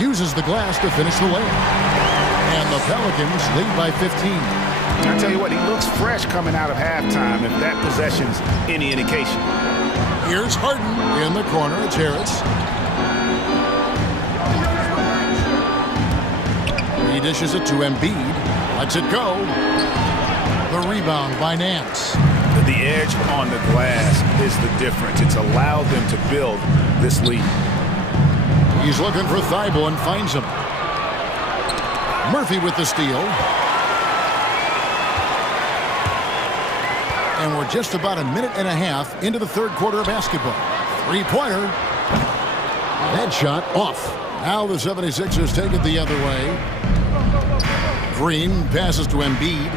uses the glass to finish the layup. And the Pelicans lead by 15. I tell you what, he looks fresh coming out of halftime, if that possession's any indication. Here's Harden in the corner. It's Harris. He dishes it to Embiid. Lets it go. The rebound by Nance. The edge on the glass is the difference. It's allowed them to build this lead. He's looking for Thibault and finds him. Murphy with the steal. And we're just about a minute and a half into the third quarter of basketball. Three-pointer. That shot off. Now the 76ers take it the other way. Green passes to Embiid.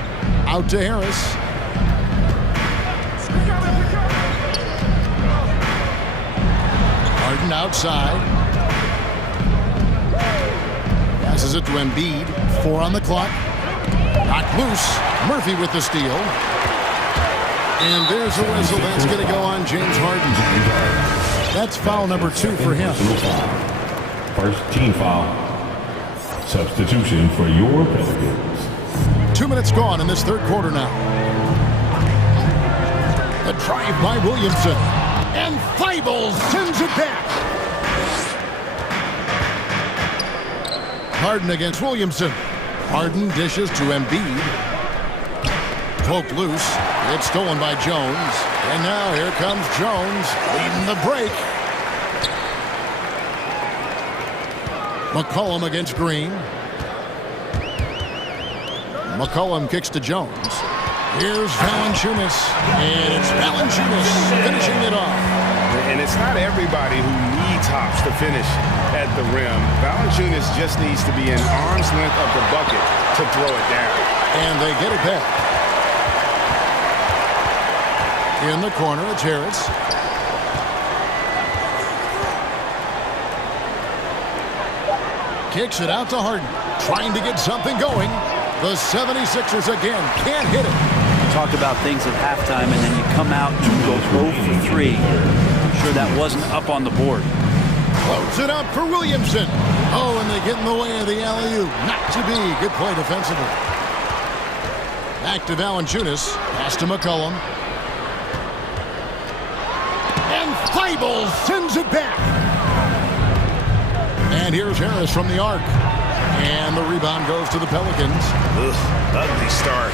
Out to Harris. Harden outside. Passes it to Embiid. 4 on the clock. Knocked loose. Murphy with the steal. And there's a whistle. That's going to go on James Harden. That's foul number 2 for him. First team foul. Substitution for your Pelicans. 2 minutes gone in this third quarter now. The drive by Williamson. And Thibault sends it back. Harden against Williamson. Harden dishes to Embiid. Poke loose. It's stolen by Jones. And now here comes Jones leading the break. McCollum against Green. McCollum kicks to Jones. Here's Valanciunas. And it's Valanciunas finishing it off. And it's not everybody who needs hops to finish at the rim. Valanciunas just needs to be an arm's length of the bucket to throw it down. And they get it back. In the corner, it's Harris. Kicks it out to Harden. Trying to get something going. The 76ers again can't hit it. Talked about things at halftime, and then you come out to go 0 for 3. I'm sure that wasn't up on the board. Floats it up for Williamson. Oh, and they get in the way of the alley-oop. Not to be. Good play defensively. Back to Valanciunas. Pass to McCollum. And Thibault sends it back. And here's Harris from the arc. And the rebound goes to the Pelicans. Ugly start.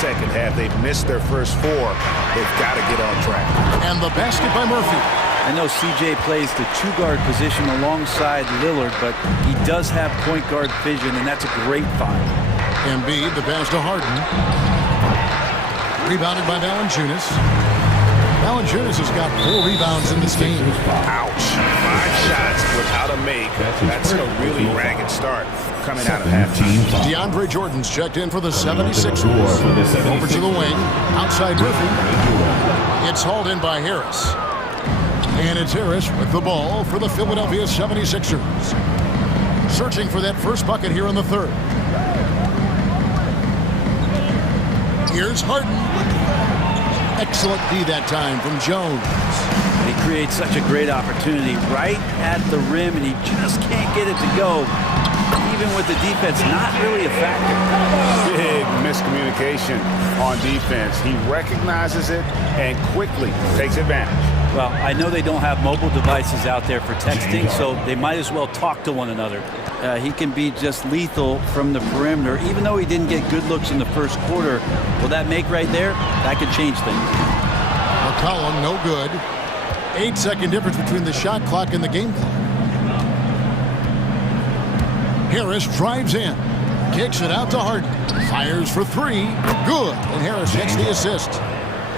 Second half, they've missed their first 4. They've got to get on track. And the basket by Murphy. I know CJ plays the 2-guard position alongside Lillard, but he does have point guard vision, and that's a great find. Embiid, the pass to Harden. Rebounded by Valanciunas. Valanciunas has got 4 rebounds in this game. Ouch. 5 shots without a make. That's a really ragged start coming out of halftime. DeAndre Jordan's checked in for the 76ers. Over to the wing. Outside Murphy. It's hauled in by Harris. And it's Harris with the ball for the Philadelphia 76ers. Searching for that first bucket here in the third. Here's Harden. Excellent D that time from Jones. He creates such a great opportunity right at the rim, and he just can't get it to go. Even with the defense not really a factor. Big miscommunication on defense. He recognizes it and quickly takes advantage. Well, I know they don't have mobile devices out there for texting, so they might as well talk to one another. He can be just lethal from the perimeter. Even though he didn't get good looks in the first quarter, will that make right there? That could change things. McCollum, no good. 8-second difference between the shot clock and the game clock. Harris drives in. Kicks it out to Harden. Fires for 3. Good. And Harris gets the assist.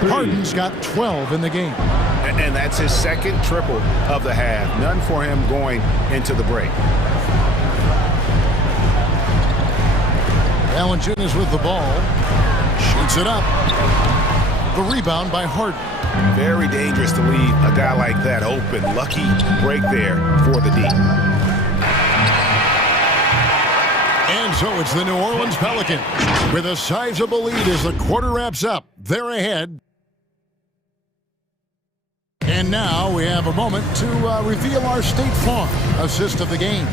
Harden's got 12 in the game. And that's his second triple of the half. None for him going into the break. Valanciunas with the ball. Shoots it up. The rebound by Harden. Very dangerous to leave a guy like that open. Lucky break there for the D. And so it's the New Orleans Pelicans with a sizable lead as the quarter wraps up. They're ahead. And now we have a moment to reveal our State Farm assist of the game.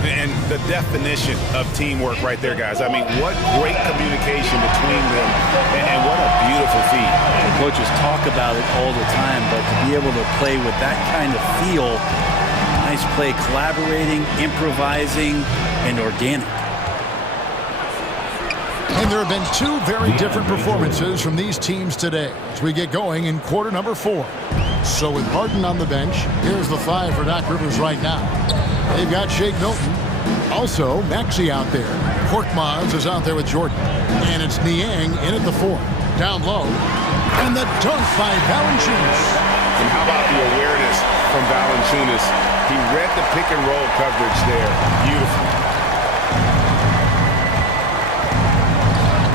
And the definition of teamwork right there, guys. I mean, what great communication between them, and what a beautiful feat. The coaches talk about it all the time, but to be able to play with that kind of feel, nice play, collaborating, improvising, and organic. And there have been two very different performances from these teams today as we get going in quarter number 4. So with Harden on the bench, here's the 5 for Doc Rivers right now. They've got Shake Milton. Also, Maxey out there. Korkmaz is out there with Jordan. And it's Niang in at the 4. Down low. And the dunk by Valanciunas. And how about the awareness from Valanciunas? He read the pick and roll coverage there. Beautiful.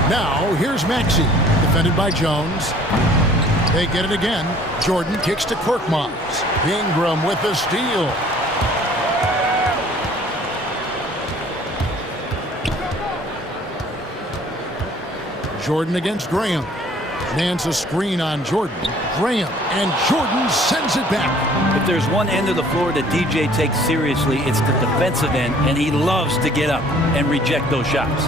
Now, here's Maxey, defended by Jones. They get it again. Jordan kicks to Korkmaz. Ingram with the steal. Jordan against Graham. Nance a screen on Jordan. Graham, and Jordan sends it back. If there's one end of the floor that DJ takes seriously, it's the defensive end, and he loves to get up and reject those shots.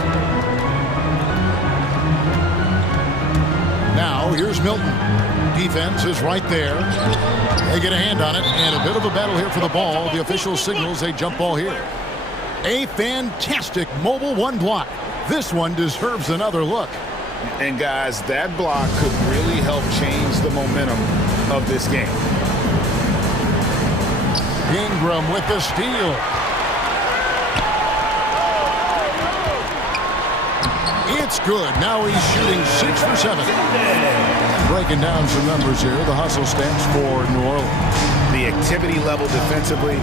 Now, here's Milton. Defense is right there. They get a hand on it, and a bit of a battle here for the ball. The official signals a jump ball here. A fantastic mobile 1 block. This one deserves another look. And guys, that block could really help change the momentum of this game. Ingram with the steal. It's good. Now he's shooting 6 for 7. Breaking down some numbers here. The hustle stats for New Orleans. The activity level defensively,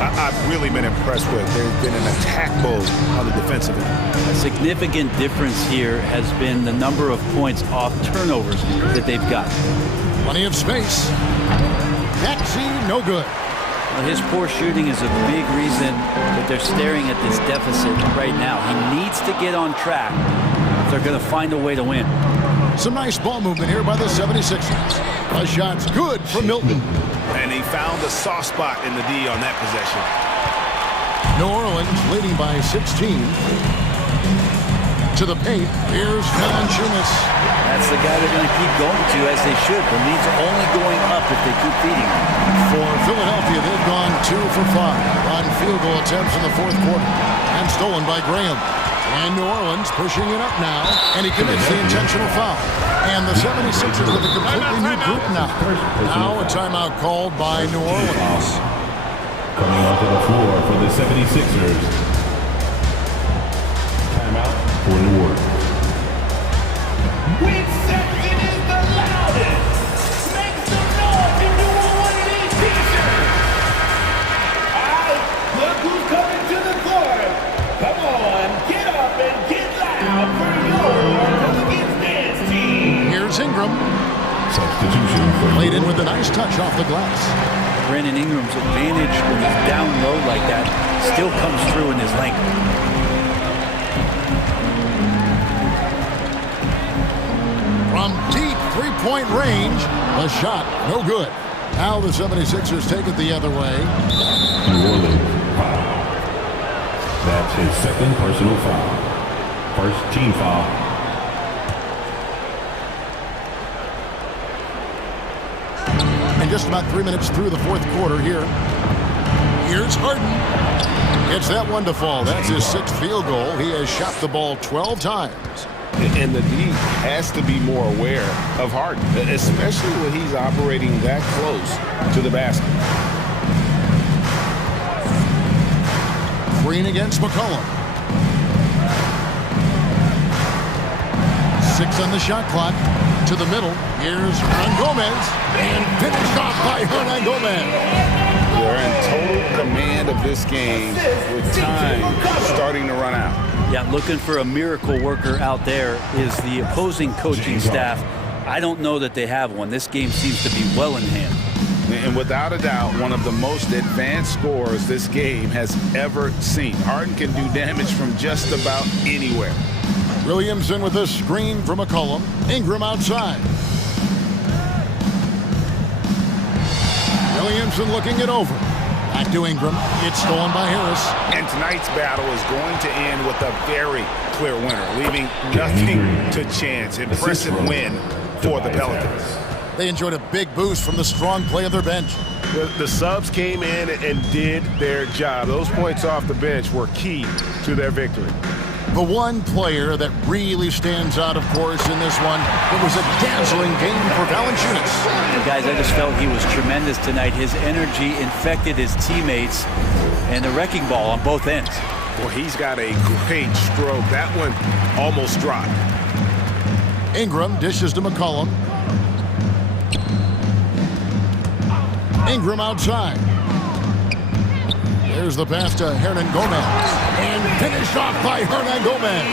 I've really been impressed with. There's been an attack mode on the defensive end. A significant difference here has been the number of points off turnovers that they've got. Plenty of space. Maxey, no good. Well, his poor shooting is a big reason that they're staring at this deficit right now. He needs to get on track if they're going to find a way to win. Some nice ball movement here by the 76ers. A shot's good from Milton. And he found a soft spot in the D on that possession. New Orleans leading by 16. To the paint, here's Valanciunas. That's the guy they're going to keep going to, as they should. The lead's only going up if they keep feeding him. For Philadelphia, they've gone 2 for 5 on field goal attempts in the 4th quarter. And stolen by Graham. And New Orleans pushing it up now, and he commits the intentional foul. And the 76ers with a completely new group now. Now a timeout called by New Orleans. Coming onto the floor for the 76ers. Timeout for New Orleans. When something is the loudest, make some noise if you want one of these t-shirts. All right, look who's coming to the floor. Come on, get up and get loud for your Pelicans dance team. Here's Ingram. Substitution for Played in with a nice touch off the glass. Brandon Ingram's advantage when he's down low like that still comes through in his length. From deep three-point range, a shot, no good. Now the 76ers take it the other way. New Orleans foul. That's his 2nd personal foul. First team foul. And just about 3 minutes through the 4th quarter here. Here's Harden. Gets that one to fall. That's his 6th field goal. He has shot the ball 12 times. And the D has to be more aware of Harden, especially when he's operating that close to the basket. Green against McCollum. 6 on the shot clock. To the middle. Here's Hernan Gomez. And finished off by Hernan Gomez. They're in total command of this game with time starting to run out. Yeah, looking for a miracle worker out there is the opposing coaching staff. I don't know that they have one. This game seems to be well in hand. And without a doubt, one of the most advanced scorers this game has ever seen. Harden can do damage from just about anywhere. Williamson with a screen from McCollum. Ingram outside. Williamson looking it over. Back to Ingram. It's stolen by Harris. And tonight's battle is going to end with a very clear winner, leaving nothing to chance. Impressive win for the Pelicans. They enjoyed a big boost from the strong play of their bench. The subs came in and did their job. Those points off the bench were key to their victory. The one player that really stands out, of course, in this one, it was a dazzling game for Valanciunas. Guys, I just felt he was tremendous tonight. His energy infected his teammates, and the wrecking ball on both ends. Well, he's got a great stroke. That one almost dropped. Ingram dishes to McCollum. Ingram outside. There's the pass to Hernan Gomez. And finished off by Hernan Gomez.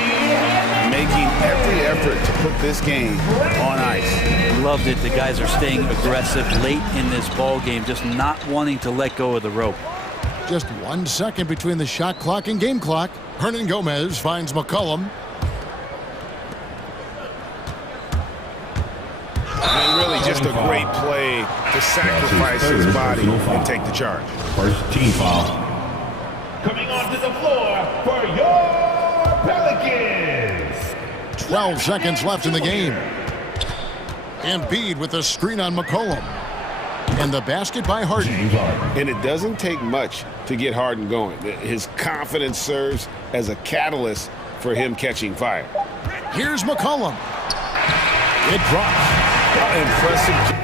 Making every effort to put this game on ice. Loved it. The guys are staying aggressive late in this ball game, just not wanting to let go of the rope. Just 1 second between the shot clock and game clock. Hernan Gomez finds McCollum. And really just a great play to sacrifice his body and take the charge. First team foul. Coming onto the floor for your Pelicans. 12 seconds left in the game. Embiid with a screen on McCollum. And the basket by Harden. And it doesn't take much to get Harden going. His confidence serves as a catalyst for him catching fire. Here's McCollum. It drops. Impressive.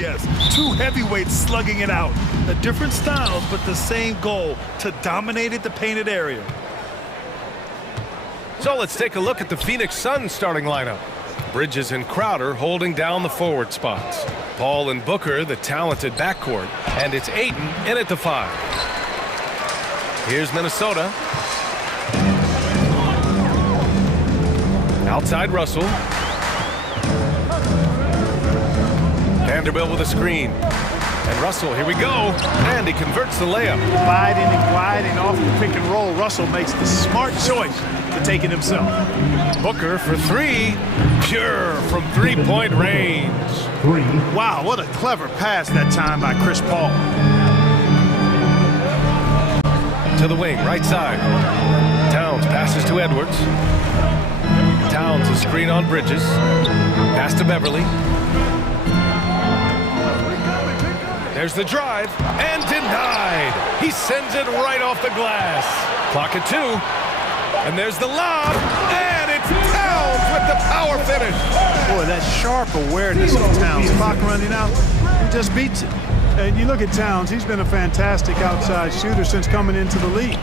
yes. Two heavyweights slugging it out. The different styles, but the same goal, to dominate the painted area. So let's take a look at the Phoenix Suns starting lineup. Bridges and Crowder holding down the forward spots. Paul and Booker, the talented backcourt. And it's Ayton in at the 5. Here's Minnesota. Outside Russell. Vanderbilt with a screen. And Russell, here we go. And he converts the layup. Gliding and gliding off the pick and roll. Russell makes the smart choice to take it himself. Booker for 3. Pure from three-point range. Wow, what a clever pass that time by Chris Paul. To the wing, right side. Towns passes to Edwards. Towns a screen on Bridges. Pass to Beverly. There's the drive, and denied. He sends it right off the glass. Clock at 2. And there's the lob, and it's Towns with the power finish. Boy, that sharp awareness of Towns. Clock running out, he just beats it. And you look at Towns, he's been a fantastic outside shooter since coming into the league.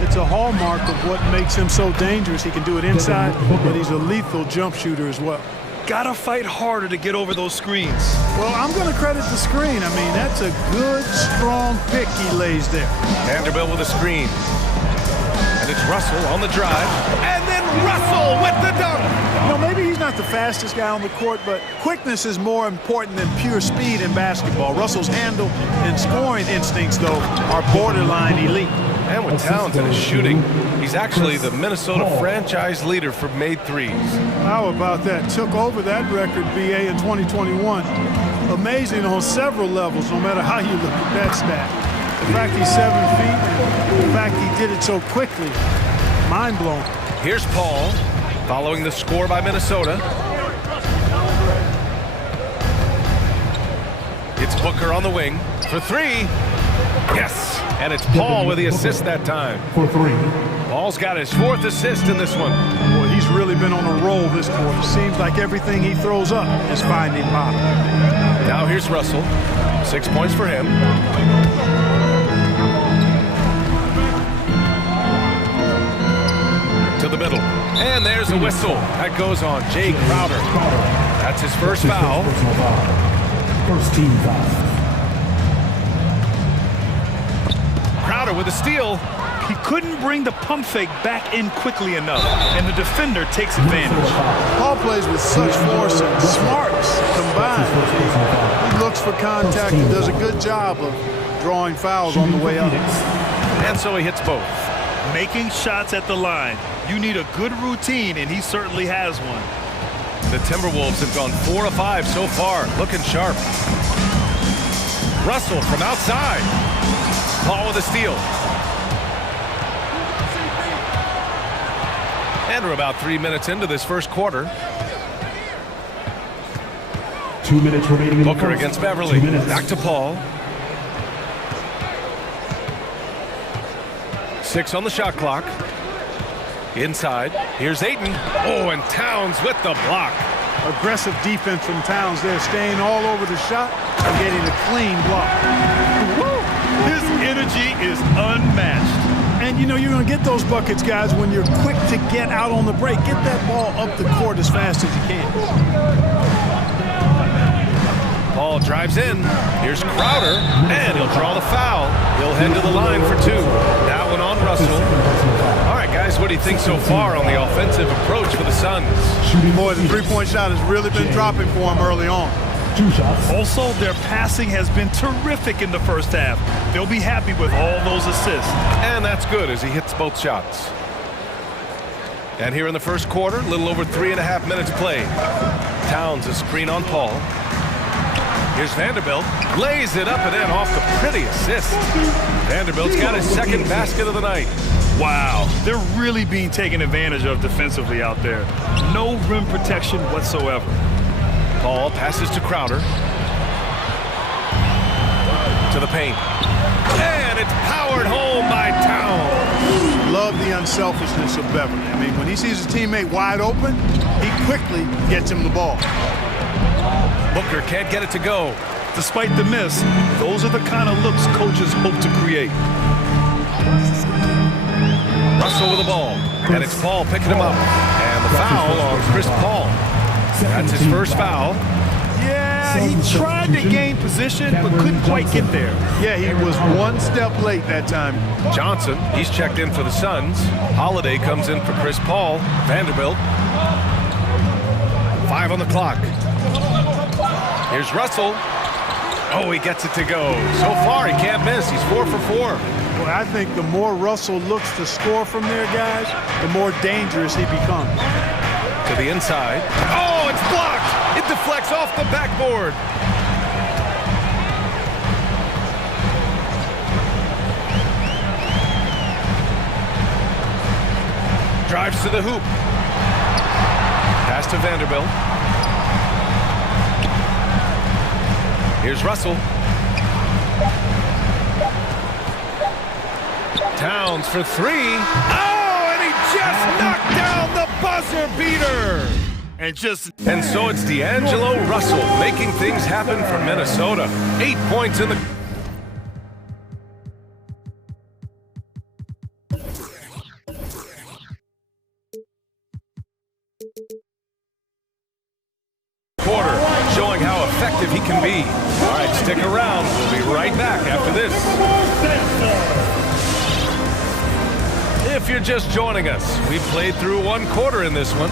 It's a hallmark of what makes him so dangerous. He can do it inside, but he's a lethal jump shooter as well. Gotta fight harder to get over those screens. Well, I'm going to credit the screen. I mean, that's a good, strong pick he lays there. Vanderbilt with a screen. And it's Russell on the drive. And then Russell with the dunk. You know, maybe he's not the fastest guy on the court, but quickness is more important than pure speed in basketball. Russell's handle and scoring instincts, though, are borderline elite. And with Towns and his shooting, he's actually the Minnesota franchise leader for made threes. How about that? Took over that record, BA, in 2021. Amazing on several levels, no matter how you look at that stat. The fact he's 7 feet, and the fact he did it so quickly, mind-blowing. Here's Paul, following the score by Minnesota. It's Booker on the wing for 3. Yes, and it's Paul with the assist that time. For 3. Paul's got his 4th assist in this one. Boy, he's really been on a roll this quarter. Seems like everything he throws up is finding bottom. Now here's Russell. 6 points for him. To the middle. And there's a whistle. That goes on Jay Crowder. That's his first foul. First team foul. Crowder with a steal. He couldn't bring the pump fake back in quickly enough, and the defender takes advantage. Paul plays with such force and smarts combined. He looks for contact and does a good job of drawing fouls on the way up. And so he hits both. Making shots at the line. You need a good routine, and he certainly has one. The Timberwolves have gone 4 of 5 so far, looking sharp. Russell from outside. Paul with a steal. And we're about 3 minutes into this first quarter. 2 minutes remaining. Booker against Beverly. Back to Paul. 6 on the shot clock. Inside. Here's Ayton. Oh, and Towns with the block. Aggressive defense from Towns there, staying all over the shot and getting a clean block. Woo! His energy is unmatched. And, you know, you're going to get those buckets, guys, when you're quick to get out on the break. Get that ball up the court as fast as you can. Paul drives in. Here's Crowder, and he'll draw the foul. He'll head to the line for 2. That one on Russell. All right, guys, what do you think so far on the offensive approach for the Suns? Boy, the three-point shot has really been dropping for him early on. 2 shots. Also, their passing has been terrific in the first half. They'll be happy with all those assists. And that's good as he hits both shots. And here in the first quarter, a little over 3.5 minutes played. Towns a screen on Paul. Here's Vanderbilt. Lays it up and in off the pretty assist. Vanderbilt's got his 2nd basket of the night. Wow, they're really being taken advantage of defensively out there. No rim protection whatsoever. Paul passes to Crowder. To the paint. And it's powered home by Towns. Love the unselfishness of Beverly. I mean, when he sees his teammate wide open, he quickly gets him the ball. Booker can't get it to go. Despite the miss, those are the kind of looks coaches hope to create. Russell with the ball, and it's Paul picking him up. And the foul on Chris Paul. That's his first foul. Yeah, he tried to gain position, but couldn't quite get there. Yeah, he was one step late that time. Johnson, he's checked in for the Suns. Holiday comes in for Chris Paul. Vanderbilt. 5 on the clock. Here's Russell. Oh, he gets it to go. So far, he can't miss. He's 4 for 4. Well, I think the more Russell looks to score from there, guys, the more dangerous he becomes. To the inside. Oh, it's blocked! It deflects off the backboard. Drives to the hoop. Pass to Vanderbilt. Here's Russell. Towns for 3. Oh, and he just knocked down the buzzer beater. And so it's D'Angelo Russell making things happen for Minnesota. 8 points in the quarter, showing how effective he can be. All right, stick around. We'll be right back after this. If you're just joining us, we've played through 1 quarter in this one.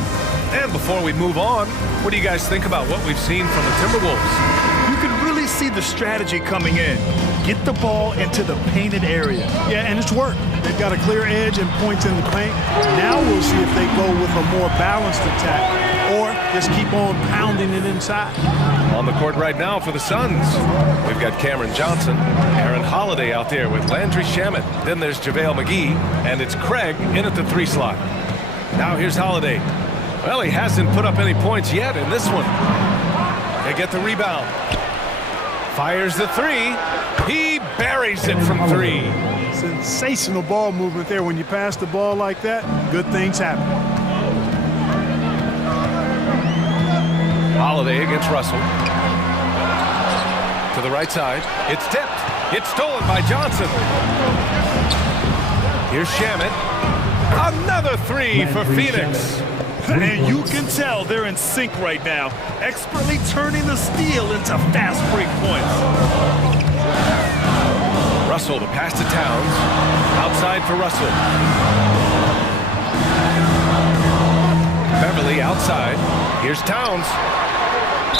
And before we move on, what do you guys think about what we've seen from the Timberwolves? You can really see the strategy coming in. Get the ball into the painted area. Yeah, and it's worked. They've got a clear edge and points in the paint. Now we'll see if they go with a more balanced attack or just keep on pounding it inside. On the court right now for the Suns, we've got Cameron Johnson, Aaron Holiday out there with Landry Shamet. Then there's JaVale McGee, and it's Craig in at the 3 slot. Now here's Holiday. Well, he hasn't put up any points yet in this one. They get the rebound. Fires the 3. He buries it from 3. Sensational ball movement there. When you pass the ball like that, good things happen. Holiday against Russell. To the right side. It's tipped. It's stolen by Johnson. Here's Shamet. Another 3 for Phoenix. And you can tell they're in sync right now, expertly turning the steal into fast break points. Russell to pass to Towns. Outside for Russell. Beverly outside. Here's Towns.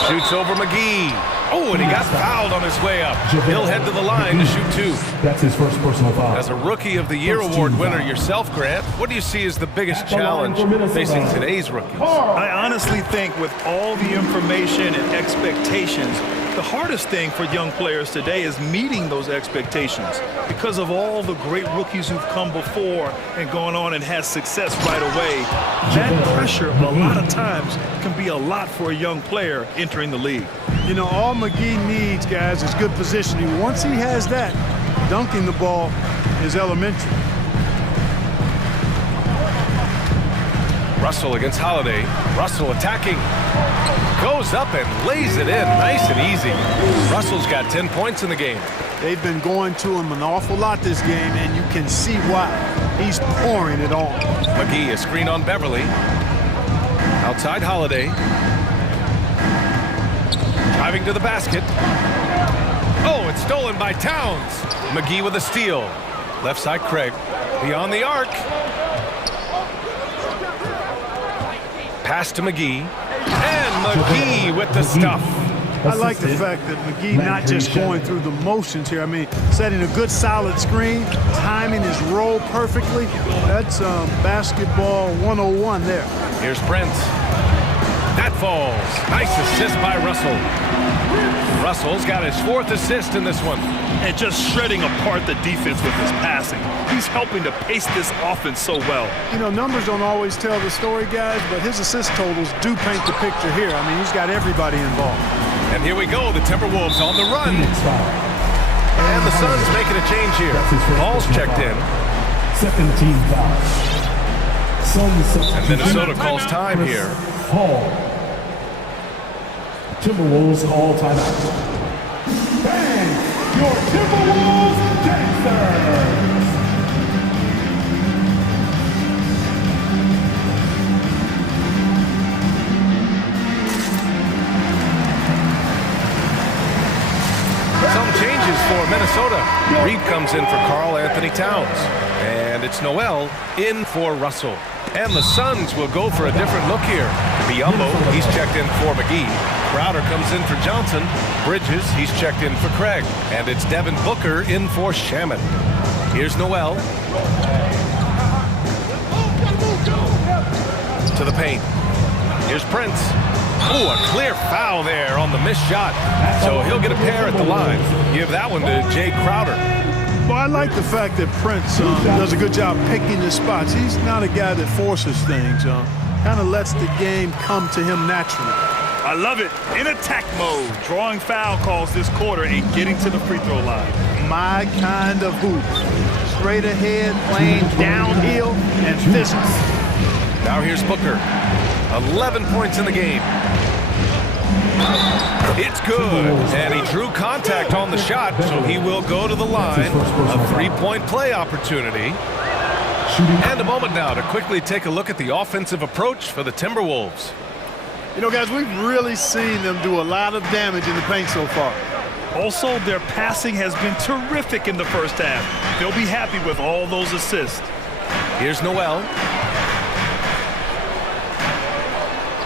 Shoots over McGee. Oh, and he got fouled on his way up. He'll head to the line to shoot 2. That's his first personal foul. As a Rookie of the Year award winner yourself, Grant, what do you see as the biggest challenge facing today's rookies? I honestly think with all the information and expectations, the hardest thing for young players today is meeting those expectations. Because of all the great rookies who've come before and gone on and had success right away, that pressure a lot of times can be a lot for a young player entering the league. You know, all McGee needs, guys, is good positioning. Once he has that, dunking the ball is elementary. Russell against Holiday. Russell attacking. Goes up and lays it in nice and easy. Russell's got 10 points in the game. They've been going to him an awful lot this game, and you can see why. He's pouring it on. McGee, a screen on Beverly. Outside Holiday. Driving to the basket. Oh, it's stolen by Towns. McGee with a steal. Left side Craig. Beyond the arc. Pass to McGee. And McGee with the stuff. I like the fact that McGee not just going through the motions here. I mean, setting a good solid screen, timing his roll perfectly. That's basketball 101 there. Here's Brent. That falls. Nice assist by Russell. Russell's got his 4th assist in this one. And just shredding apart the defense with his passing. He's helping to pace this offense so well. You know, numbers don't always tell the story, guys, but his assist totals do paint the picture here. I mean, he's got everybody involved. And here we go, the Timberwolves on the run. And the Suns making a change here. Ball's checked in. Second team foul. And Minnesota calls time here. Hall. Timberwolves all timeout. your Timberwolves dancers. Some changes for Minnesota. Reed comes in for Karl Anthony Towns. And it's Noel in for Russell. And the Suns will go for a different look here. Biyombo, he's checked in for McGee. Crowder comes in for Johnson. Bridges, he's checked in for Craig. And it's Devin Booker in for Shaman. Here's Noel. To the paint. Here's Prince. Ooh, a clear foul there on the missed shot. So he'll get a pair at the line. Give that one to Jay Crowder. Well, I like the fact that Prince does a good job picking his spots. He's not a guy that forces things. Kind of lets the game come to him naturally. I love it. In attack mode, drawing foul calls this quarter and getting to the free throw line. My kind of hoop. Straight ahead, playing downhill, and physical. Now here's Booker. 11 points in the game. It's good. And he drew contact on the shot, so he will go to the line. A three-point play opportunity. And a moment now to quickly take a look at the offensive approach for the Timberwolves. You know, guys, we've really seen them do a lot of damage in the paint so far. Also, their passing has been terrific in the first half. They'll be happy with all those assists. Here's Noel.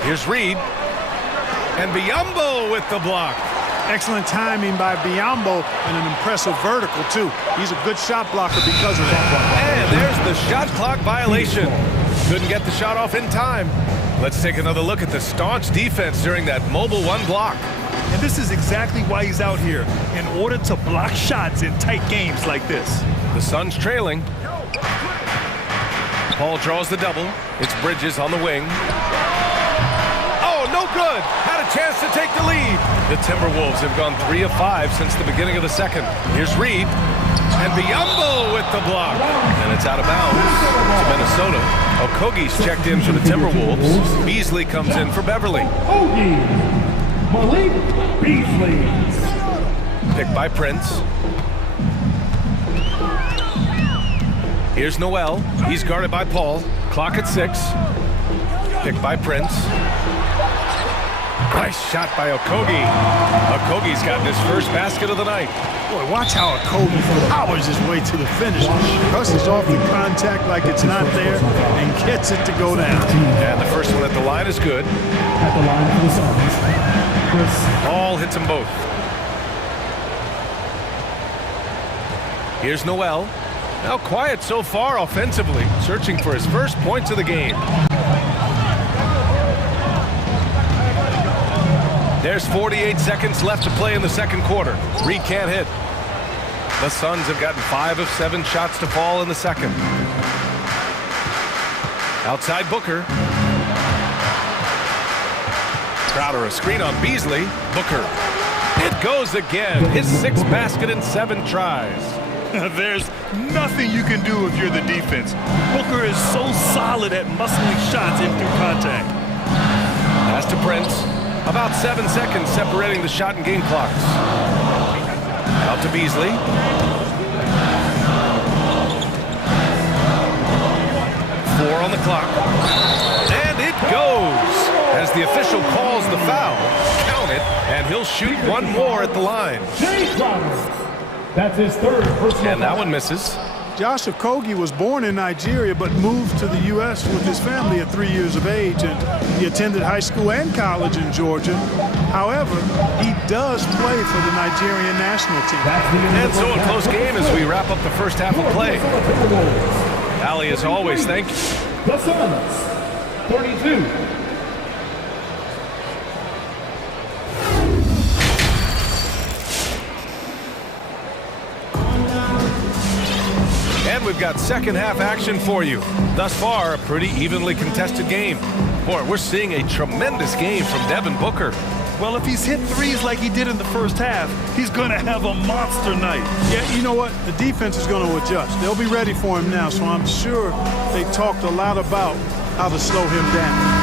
Here's Reed. And Biyombo with the block. Excellent timing by Biyombo and an impressive vertical, too. He's a good shot blocker because of that. And there's the shot clock violation. Couldn't get the shot off in time. Let's take another look at the staunch defense during that mobile one block. And this is exactly why he's out here, in order to block shots in tight games like this. The Suns trailing. Paul draws the double. It's Bridges on the wing. No good. Had a chance to take the lead. The Timberwolves have gone 3 of 5 since the beginning of the second. Here's Reed. And Biyombo with the block. And it's out of bounds to Minnesota. Okogie's checked in for the Timberwolves. Beasley comes in for Beverly. Malik Beasley. Picked by Prince. Here's Noel. He's guarded by Paul. Clock at 6. Picked by Prince. Nice shot by Okogie. Okogie's gotten his first basket of the night. Boy, watch how Okogie powers his way to the finish. Hustles off the contact like it's not there and gets it to go down. And the first one at the line is good. At the line for the Suns. All hits them both. Here's Noel. Now quiet so far offensively, searching for his first points of the game. There's 48 seconds left to play in the second quarter. Reed can't hit. The Suns have gotten 5 of 7 shots to fall in the second. Outside Booker. Crowder a screen on Beasley. Booker. It goes again. His 6th basket in 7 tries. There's nothing you can do if you're the defense. Booker is so solid at muscling shots in through contact. Pass to Prince. About 7 seconds separating the shot and game clocks. Out to Beasley. Four on the clock. And it goes. As the official calls the foul, count it, and he'll shoot one more at the line. That's his 3rd personal. And that one misses. Josh Okogie was born in Nigeria but moved to the U.S. with his family at 3 years of age, and he attended high school and college in Georgia. However, he does play for the Nigerian national team. And so a close game as we wrap up the first half of play. Ali, as always, thank you. The Suns, 32. And we've got second half action for you. Thus far, a pretty evenly contested game. Boy, we're seeing a tremendous game from Devin Booker. Well, if he's hit threes like he did in the first half, he's going to have a monster night. Yeah, you know what? The defense is going to adjust. They'll be ready for him now, so I'm sure they talked a lot about how to slow him down.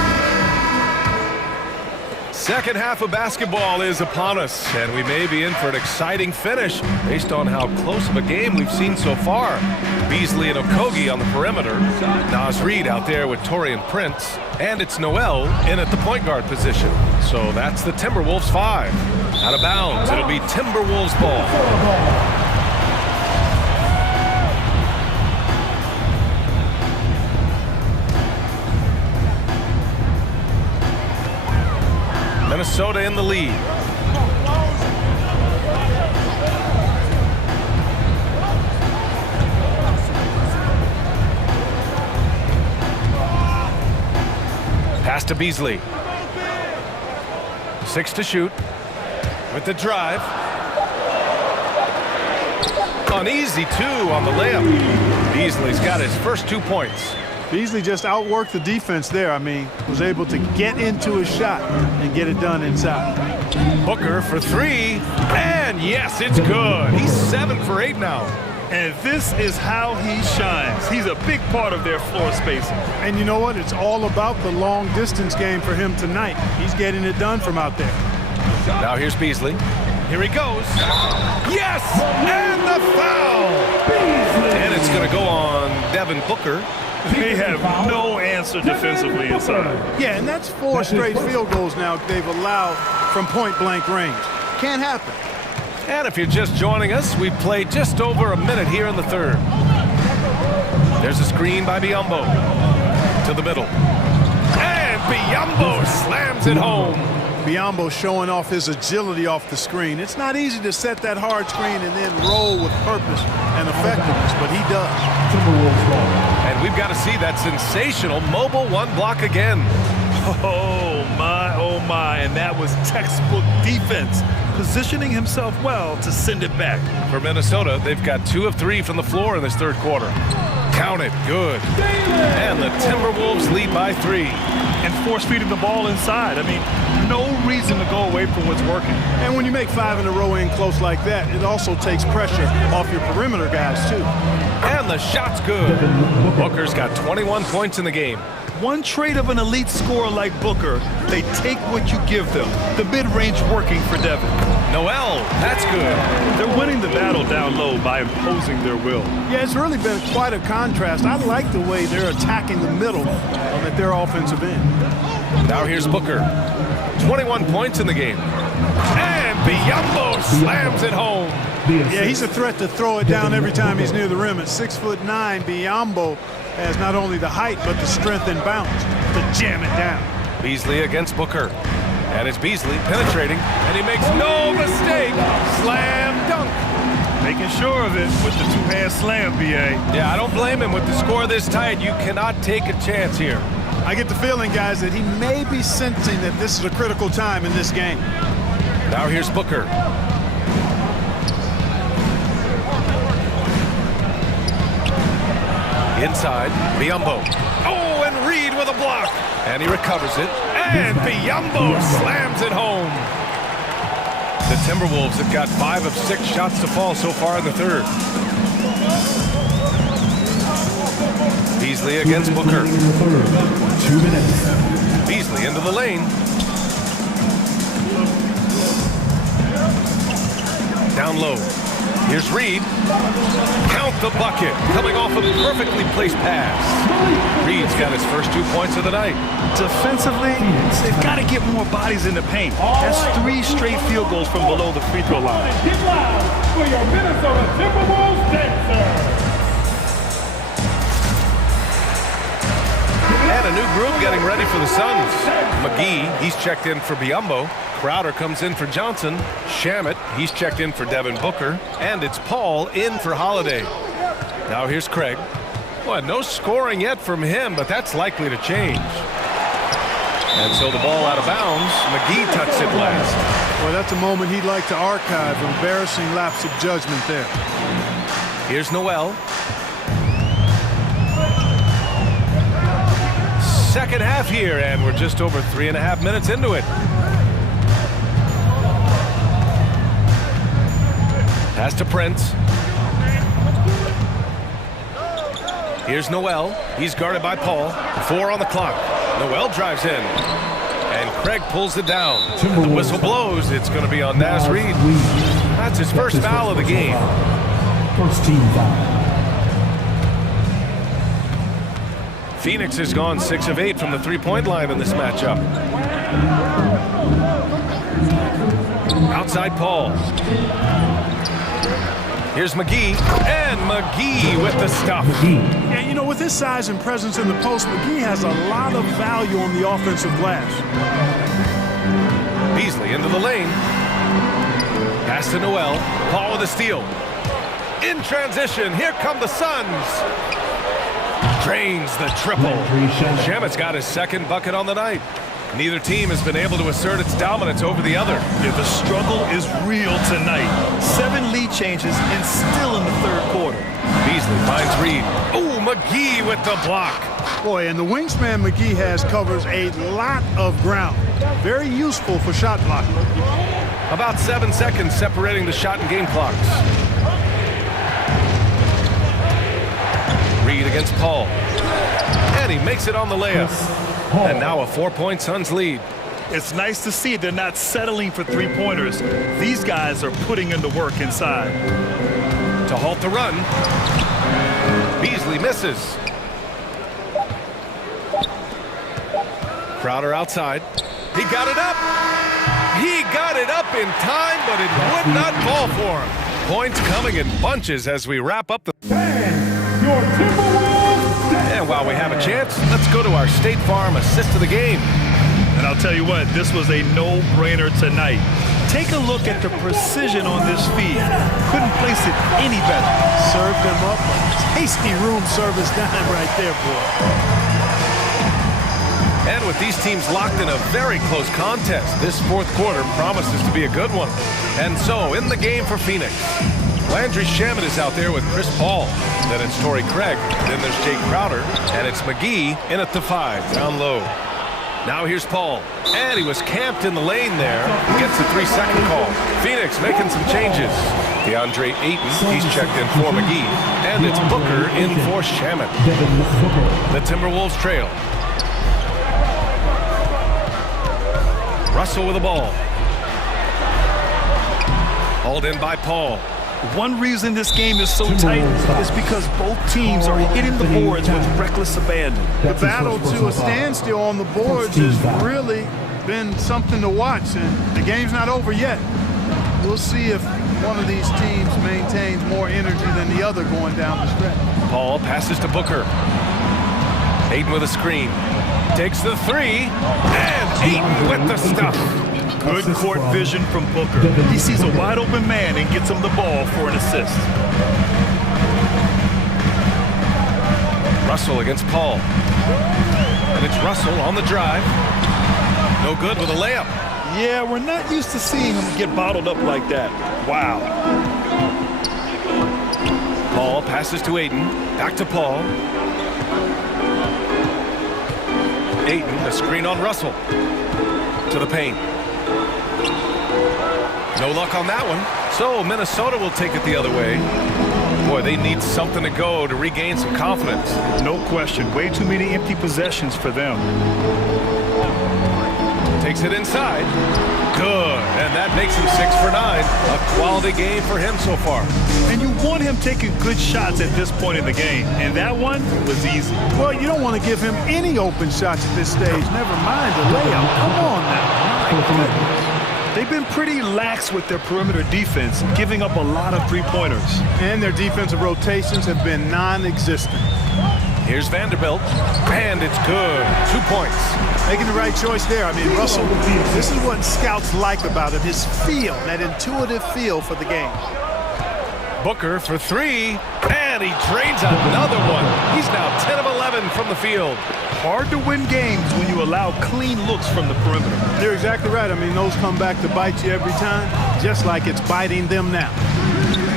Second half of basketball is upon us, and we may be in for an exciting finish based on how close of a game we've seen so far. Beasley and Okogie on the perimeter. Naz Reid out there with Torian Prince. And it's Noel in at the point guard position. So that's the Timberwolves 5. Out of bounds, it'll be Timberwolves ball. Minnesota in the lead. Pass to Beasley. 6 to shoot. With the drive. Uneasy 2 on the layup. Beasley's got his first 2 points. Beasley just outworked the defense there. I mean, was able to get into his shot and get it done inside. Booker for 3. And yes, it's good. He's 7 for 8 now. And this is how he shines. He's a big part of their floor spacing. And you know what? It's all about the long distance game for him tonight. He's getting it done from out there. Now here's Beasley. Here he goes. Yes! And the foul! And it's going to go on Devin Booker. They have no answer defensively inside. Yeah, and that's 4 straight field goals now they've allowed from point-blank range. Can't happen. And if you're just joining us, we've played just over a minute here in the third. There's a screen by Biyombo. To the middle. And Biyombo slams it home. Biyombo showing off his agility off the screen. It's not easy to set that hard screen and then roll with purpose and effectiveness, but he does. And we've got to see that sensational mobile 1 block again. Oh my, and that was textbook defense, positioning himself well to send it back. For Minnesota, they've got 2 of 3 from the floor in this third quarter. Count it, good. And the Timberwolves lead by 3. And force-feeding the ball inside. I mean, no reason to go away from what's working. And when you make 5 in a row in close like that, it also takes pressure off your perimeter guys, too. And the shot's good. Booker's got 21 points in the game. One trait of an elite scorer like Booker, they take what you give them. The mid-range working for Devin. Noel, that's good. They're winning the battle down low by imposing their will. Yeah, it's really been quite a contrast. I like the way they're attacking the middle at their offensive end. Now here's Booker. 21 points in the game. And Biyombo slams it home. Yeah, he's a threat to throw it down every time he's near the rim. At 6'9", Biyombo has not only the height, but the strength and bounce to jam it down. Beasley against Booker. And it's Beasley penetrating, and he makes no mistake. Slam dunk. Making sure of it with the 2-hand slam, B.A. Yeah, I don't blame him. With the score this tight, you cannot take a chance here. I get the feeling, guys, that he may be sensing that this is a critical time in this game. Now here's Booker. Inside, Biyombo. Oh, and Reid with a block. And he recovers it. And Biyombo slams it home. The Timberwolves have got 5 of 6 shots to fall so far in the third. Beasley against Booker. 2 minutes. Beasley into the lane. Down low. Here's Reid. Count the bucket. Coming off a perfectly placed pass. Reid's got his first 2 points of the night. Defensively, they've got to get more bodies in the paint. That's 3 straight field goals from below the free throw line. Get loud for your Minnesota Timberwolves dancer. And a new group getting ready for the Suns. McGee, he's checked in for Biyombo. Crowder comes in for Johnson. Shamet, he's checked in for Devin Booker. And it's Paul in for Holiday. Now here's Craig. Well, no scoring yet from him, but that's likely to change. And so the ball out of bounds. McGee touched it last. Well, that's a moment he'd like to archive. Embarrassing lapse of judgment there. Here's Noel. Second half here, and we're just over 3.5 minutes into it. Pass to Prince. Here's Noel. He's guarded by Paul. 4 on the clock. Noel drives in. And Craig pulls it down. And the whistle blows. It's going to be on Naz Reid. That's his first foul of the game. First team foul. Phoenix has gone 6 of 8 from the three-point line in this matchup. Outside Paul. Here's McGee, and McGee with the stuff. Yeah, you know, with his size and presence in the post, McGee has a lot of value on the offensive glass. Beasley into the lane. Pass to Noel. Paul with a steal. In transition, here come the Suns. Drains the triple. Shamet's got his second bucket on the night. Neither team has been able to assert its dominance over the other. Yeah, the struggle is real tonight. 7 lead changes and still in the third quarter. Beasley finds Reid. Oh, McGee with the block. Boy, and the wingspan McGee has covers a lot of ground. Very useful for shot blocking. About 7 seconds separating the shot and game clocks. Reid against Paul. And he makes it on the layup. And now a 4-point Suns lead. It's nice to see they're not settling for three-pointers. These guys are putting in the work inside. To halt the run. Beasley misses. Crowder outside. He got it up. He got it up in time, but it would not fall for him. Points coming in bunches as we wrap up the... Your Timberwolves. And while we have a chance, let's go to our State Farm assist of the game. And I'll tell you what, this was a no-brainer tonight. Take a look at the precision on this feed. Couldn't place it any better. Served them up a tasty room service dime right there, boy. And with these teams locked in a very close contest, this fourth quarter promises to be a good one. And so, in the game for Phoenix, Landry Shamet is out there with Chris Paul. Then it's Torrey Craig. Then there's Jake Crowder. And it's McGee in at the 5, down low. Now here's Paul. And he was camped in the lane there. He gets a 3-second call. Phoenix making some changes. DeAndre Ayton, he's checked in for McGee. And it's Booker in for Shamet. The Timberwolves trail. Russell with the ball. Hauled in by Paul. One reason this game is so tight is because both teams are hitting the boards with reckless abandon. The battle to a standstill on the boards has really been something to watch, and the game's not over yet. We'll see if one of these teams maintains more energy than the other going down the stretch. Paul passes to Booker. Ayton with a screen. Takes the 3, and Ayton with the stuff. Good court vision from Booker. He sees a wide open man and gets him the ball for an assist. Russell against Paul. And it's Russell on the drive. No good with a layup. Yeah, we're not used to seeing him get bottled up like that. Wow. Paul passes to Ayton. Back to Paul. Ayton, a screen on Russell. To the paint. No luck on that one. So Minnesota will take it the other way. Boy, they need something to go to regain some confidence. No question. Way too many empty possessions for them. Takes it inside. Good. And that makes him 6 for 9. A quality game for him so far. And you want him taking good shots at this point in the game. And that one was easy. Well, you don't want to give him any open shots at this stage. Never mind the layup. Come on now. My goodness. They've been pretty lax with their perimeter defense, giving up a lot of three-pointers. And their defensive rotations have been non-existent. Here's Vanderbilt, and it's good. 2 points. Making the right choice there. I mean, Russell, this is what scouts like about him, his feel, that intuitive feel for the game. Booker for 3, and he drains another one. He's now 10 of 11 from the field. Hard to win games when you allow clean looks from the perimeter. You're exactly right. I mean, those come back to bite you every time, just like it's biting them now.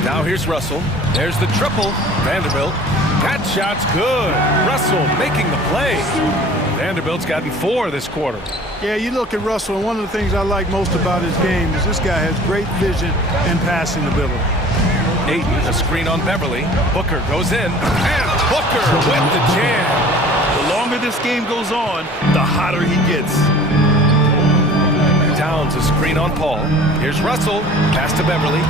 Now here's Russell. There's the triple. Vanderbilt. That shot's good. Russell making the play. Vanderbilt's gotten 4 this quarter. Yeah, you look at Russell, and one of the things I like most about his game is this guy has great vision and passing ability. Ayton, a screen on Beverly. Booker goes in, and Booker with the jam. The longer this game goes on, the hotter he gets. Towns, a screen on Paul. Here's Russell, pass to Beverly.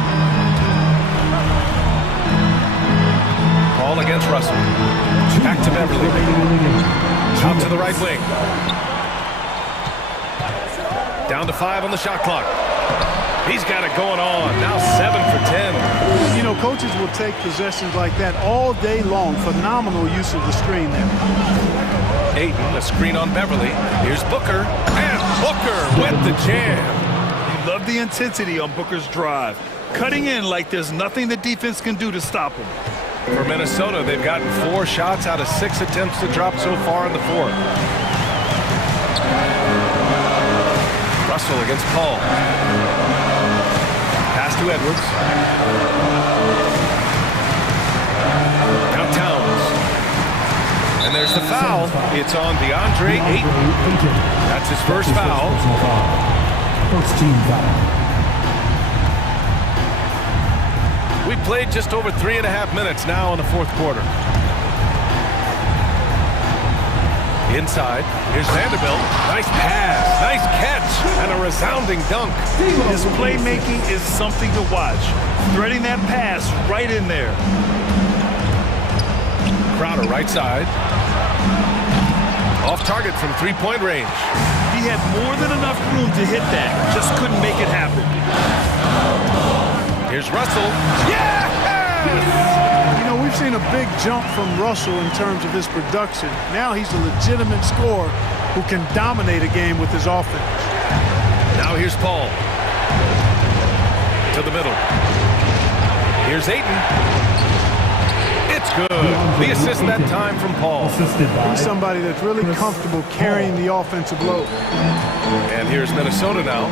Paul against Russell. Back to Beverly. Out to the right wing. Down to 5 on the shot clock. He's got it going on. Now 7 for 10. You know, coaches will take possessions like that all day long. Phenomenal use of the screen there. Ayton, a screen on Beverly. Here's Booker. And Booker with the jam. You love the intensity on Booker's drive. Cutting in like there's nothing the defense can do to stop him. For Minnesota, they've gotten 4 shots out of 6 attempts to drop so far in the fourth. Russell against Paul. Pass to Edwards. Now Towns. And there's the foul. It's on DeAndre Ayton. That's his first foul. First team foul. We played just over 3.5 minutes now in the fourth quarter. Inside, here's Vanderbilt. Nice pass, nice catch, and a resounding dunk. His playmaking is something to watch. Threading that pass right in there. Crowder right side. Off target from three-point range. He had more than enough room to hit that, just couldn't make it happen. Here's Russell. Yes! You know, we've seen a big jump from Russell in terms of his production. Now he's a legitimate scorer who can dominate a game with his offense. Now here's Paul. To the middle. Here's Ayton. It's good. The assist that time from Paul. He's somebody that's really comfortable carrying the offensive load. And here's Minnesota now.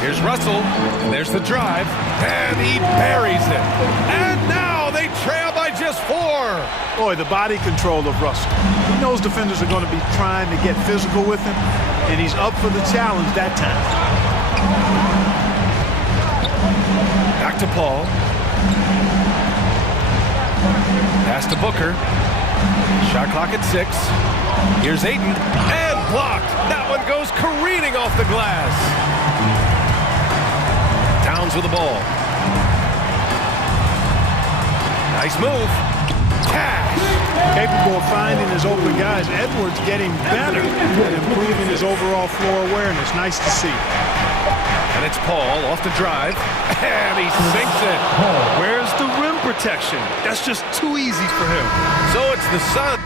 Here's Russell, and there's the drive, and he buries it. And now they trail by just 4. Boy, the body control of Russell. He knows defenders are going to be trying to get physical with him, and he's up for the challenge that time. Back to Paul. Pass to Booker. Shot clock at 6. Here's Ayton, and blocked. That one goes careening off the glass. Towns with the ball. Nice move. Cash. Capable of finding his open guys. Edwards getting better at improving his overall floor awareness. Nice to see. And it's Paul off the drive. And he sinks it. Where's the rim protection? That's just too easy for him. So it's the Suns.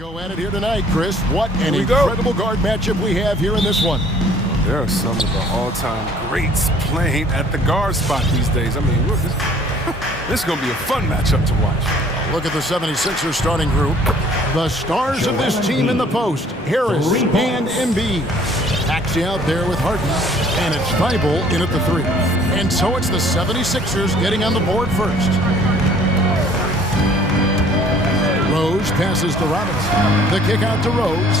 Go at it here tonight, Chris. What an incredible guard matchup we have here in this one. There are some of the all-time greats playing at the guard spot these days. I mean, this is going to be a fun matchup to watch. Look at the 76ers starting group. The stars of this team in the post, Harris and Embiid. Maxey out there with Harden, and it's Thibault in at the 3. And so it's the 76ers getting on the board first. Rose passes to Robinson. The kick out to Rose.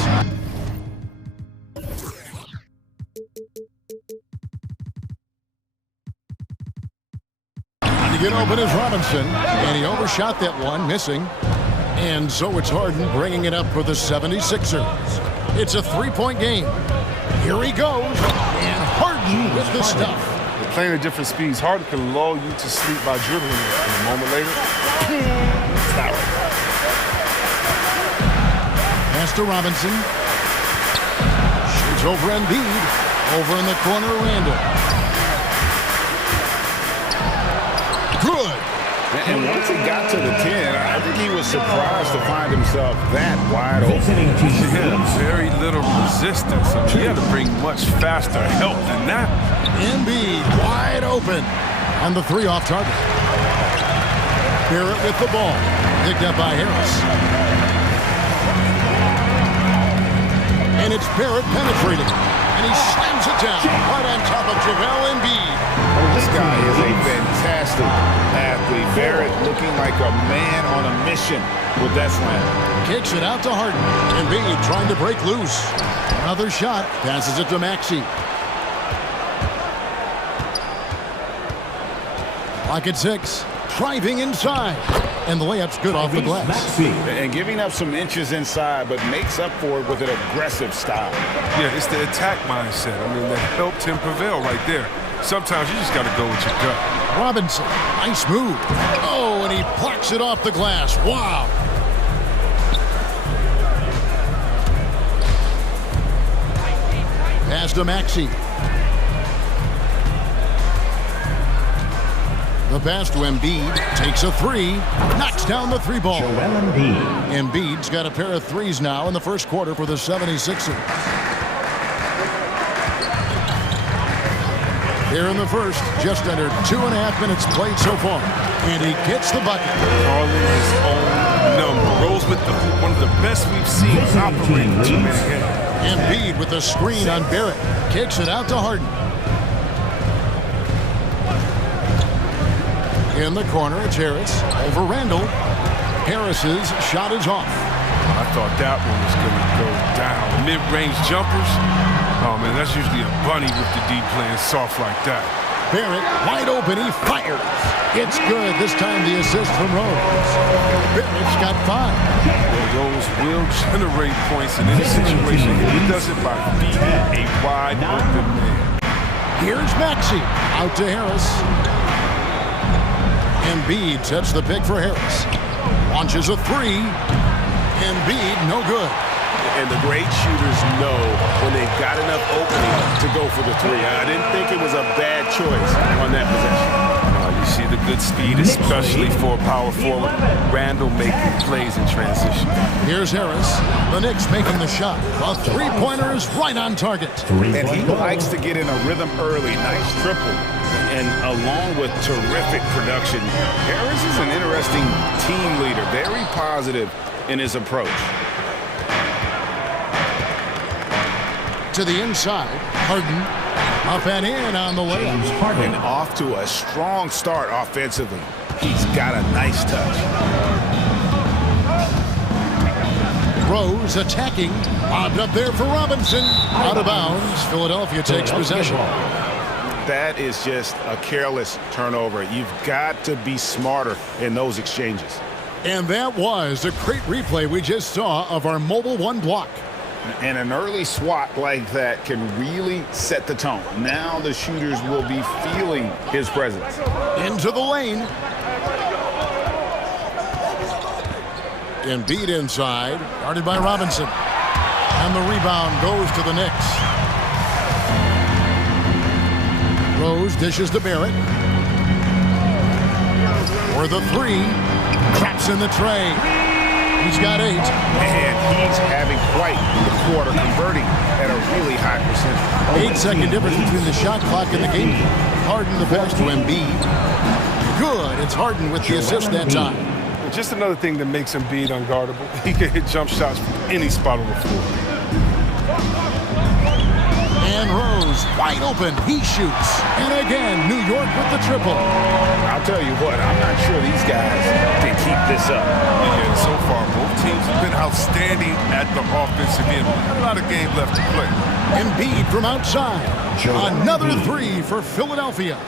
To get open is Robinson, and he overshot that one, missing. And so it's Harden bringing it up for the 76ers. It's a 3-point game. Here he goes, and Harden with the stuff. They're playing at different speeds. Harden can lull you to sleep by dribbling, and a moment later, it's not right. Pass to Robinson. Shoots over Embiid. Over in the corner, Randall. Good. And once he got to the 10, I think he was surprised to find himself that wide open. He had very little resistance. I mean, he had to bring much faster help than that. Embiid wide open. And the 3 off target. Barrett with the ball. Picked up by Harris. And it's Barrett penetrating. And he slams it down right on top of Joel Embiid. This guy is a fantastic athlete. Barrett looking like a man on a mission with that slam. Kicks it out to Harden. Embiid trying to break loose. Another shot. Passes it to Maxey. Clock at 6. Driving inside. And the layup's good off the glass. And giving up some inches inside, but makes up for it with an aggressive style. Yeah, it's the attack mindset. I mean, that helped him prevail right there. Sometimes you just got to go with your gut. Robinson, nice move. Oh, and he plucks it off the glass. Wow. Pass to Maxey. The pass to Embiid, takes a 3, knocks down the 3 ball. Embiid's got a pair of 3s now in the first quarter for the 76ers. Here in the first, just under 2.5 minutes played so far. And he gets the bucket. Calling his own number. Rolls with the hoop, one of the best we've seen operate in 2 minute game. Embiid with the screen on Barrett. Kicks it out to Harden. In the corner, it's Harris. Over Randall. Harris's shot is off. I thought that one was going to go down. Mid-range jumpers. Oh, man, that's usually a bunny with the D playing soft like that. Barrett, wide open, he fires. It's good. This time the assist from Rose. Barrett's got 5. Well, Rose will generate points in any situation. He does it by beating a wide open man. Here's Maxey. Out to Harris. Embiid sets the pick for Harris. Launches a 3. Embiid, no good. And the great shooters know when they've got enough opening to go for the 3. I didn't think it was a bad choice on that possession. You see the good speed, especially for a power forward. Randall making plays in transition. Here's Harris. The Knicks making the shot. A 3-pointer is right on target. And he likes to get in a rhythm early. Nice triple. And along with terrific production, Harris is an interesting team leader. Very positive in his approach. To the inside, Harden up and in on the layup. And off to a strong start offensively. He's got a nice touch. Rose attacking. Bobbed up there for Robinson. Out of bounds. Philadelphia takes possession. That is just a careless turnover. You've got to be smarter in those exchanges. And that was a great replay we just saw of our Mobile 1 block. And an early swat like that can really set the tone. Now the shooters will be feeling his presence. Into the lane. Embiid inside, guarded by Robinson. And the rebound goes to the Knicks. Rose dishes to Barrett. For the 3. Traps in the tray. He's got 8. And he's having quite the quarter, converting at a really high percentage. 8-second difference between the shot clock and the game. Harden the pass to Embiid. Good. It's Harden with the assist that time. Just another thing that makes Embiid unguardable. He can hit jump shots from any spot on the floor. And Rose, wide open. He shoots. And again, New York with the triple. I'll tell you what, I'm not sure these guys can keep this up. And so far, both teams have been outstanding at the offensive end. A lot of game left to play. Embiid from outside. Another 3 for Philadelphia.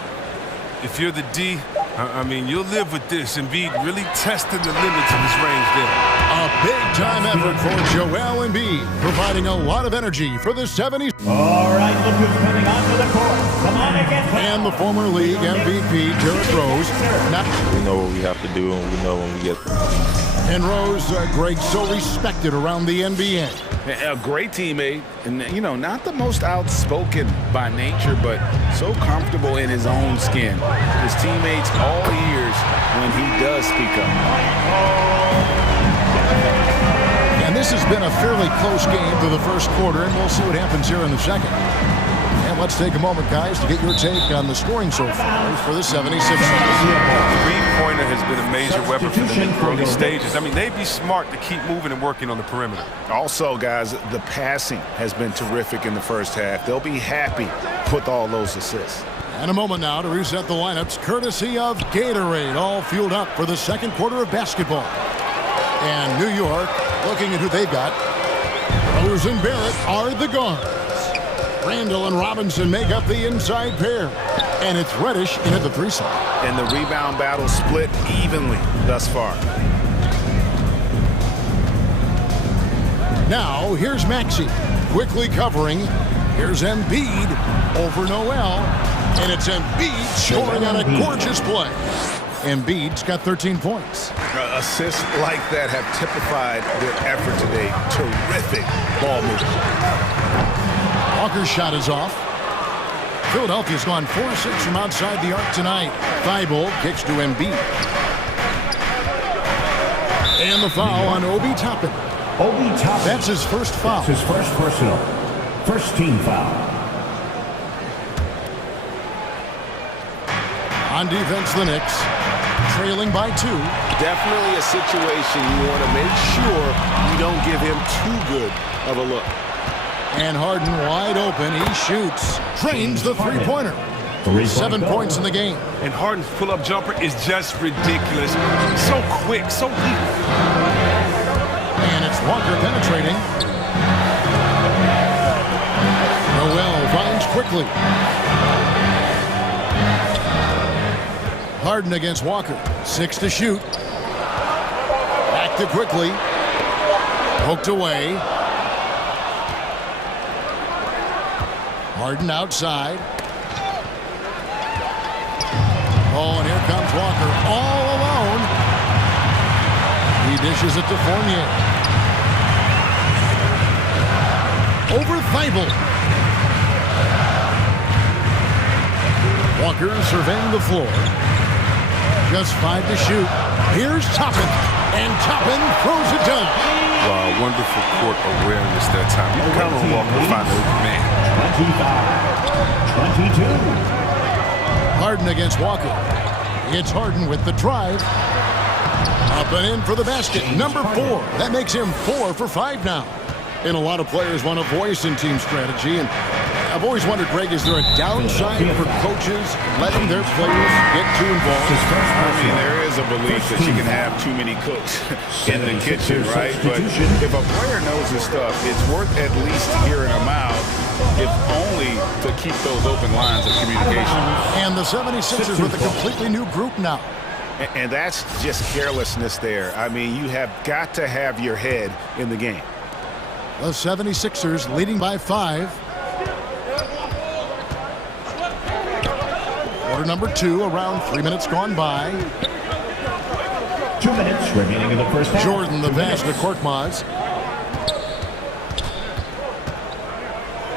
If you're the D, I mean, you'll live with this. Embiid really testing the limits of his range there. A big-time effort for Joel Embiid, providing a lot of energy for the 70s. All right, look who's coming onto the court. Come on again. And the former league MVP, Derrick Rose. We know what we have to do, and we know when we get there. And Rose, Greg, so respected around the NBA. A great teammate, and you know, not the most outspoken by nature, but so comfortable in his own skin. His teammates all ears when he does speak up. And this has been a fairly close game through the first quarter, and we'll see what happens here in the second. And let's take a moment, guys, to get your take on the scoring so far for the 76ers. Three-pointer has been a major weapon for them in early stages. I mean, they'd be smart to keep moving and working on the perimeter. Also, guys, the passing has been terrific in the first half. They'll be happy with all those assists. And a moment now to reset the lineups, courtesy of Gatorade, all fueled up for the second quarter of basketball. And New York, looking at who they've got, Rose and Barrett are the guards. Randall and Robinson make up the inside pair. And it's Reddish in at the 3 side. And the rebound battle split evenly thus far. Now, here's Maxey, quickly covering. Here's Embiid over Noel. And it's Embiid scoring on a gorgeous play. Embiid's got 13 points. Assists like that have typified their effort today. Terrific ball movement. Walker's shot is off. Philadelphia's gone 4-6 from outside the arc tonight. Thibault kicks to Embiid. And the foul on Obi Toppin. Obi Toppin. That's his first foul. His first personal. First team foul. On defense, the Knicks trailing by 2. Definitely a situation you want to make sure you don't give him too good of a look. And Harden wide open. He shoots. Drains the three-pointer. 7 points in the game. And Harden's pull-up jumper is just ridiculous. So quick, so deep. And it's Walker penetrating. Noel finds quickly. Harden against Walker. 6 to shoot. Back to quickly. Poked away. Harden outside. Oh, and here comes Walker all alone. He dishes it to Fournier. Over Thibault. Walker surveying the floor. Just 5 to shoot. Here's Toppin. And Toppin throws it down. Wow, wonderful court awareness that time. You kind of walk and find the open man. 25-22. Harden against Walker. It's Harden with the drive. Up and in for the basket. Number 4. That makes him 4 for 5 now. And a lot of players want a voice in team strategy. And I've always wondered, Greg, is there a downside for coaches letting their players get too involved? I mean, there is a belief that you can have too many cooks in the kitchen, right? But if a player knows his stuff, it's worth at least hearing him out, if only to keep those open lines of communication. And the 76ers with a completely new group now. And that's just carelessness there. I mean, you have got to have your head in the game. The 76ers leading by 5. Quarter number 2, around 3 minutes gone by. 2 minutes remaining in the first half. Jordan the pass to Korkmaz.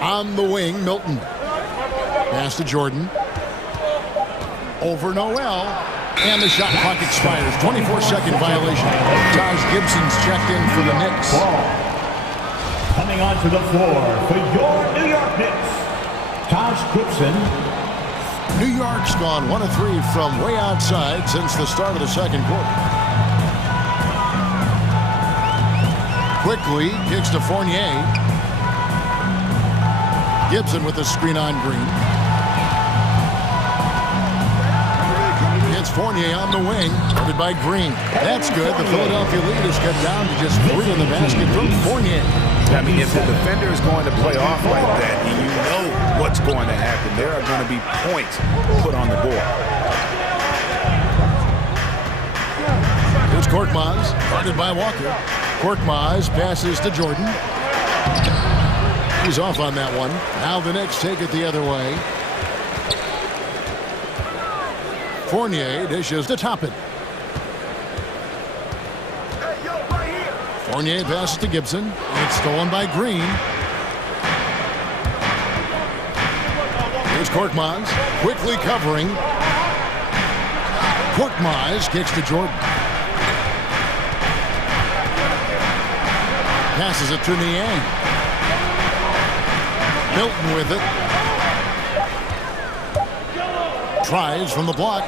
On the wing, Milton. Pass to Jordan. Over Noel. And the shot clock expires. 24-second violation. Taj Gibson's checked in for the Knicks. Coming onto the floor for your New York Knicks, Taj Gibson. New York's gone 1 of 3 from way outside since the start of the second quarter. Quickly kicks to Fournier. Gibson with the screen on Green. Gets Fournier on the wing, guarded by Green. That's good. The Philadelphia lead is cut down to just 3 in the basket from Fournier. I mean, if the defender is going to play off like that, and you know what's going to happen, there are going to be points put on the board. Here's Korkmaz, guarded by Walker. Korkmaz passes to Jordan. He's off on that one. Now the Knicks take it the other way. Fournier dishes to Toppin. Fournier passes to Gibson. It's stolen by Green. Here's Korkmaz, quickly covering. Korkmaz kicks to Jordan. Passes it to Niang. Milton with it. Tries from the block.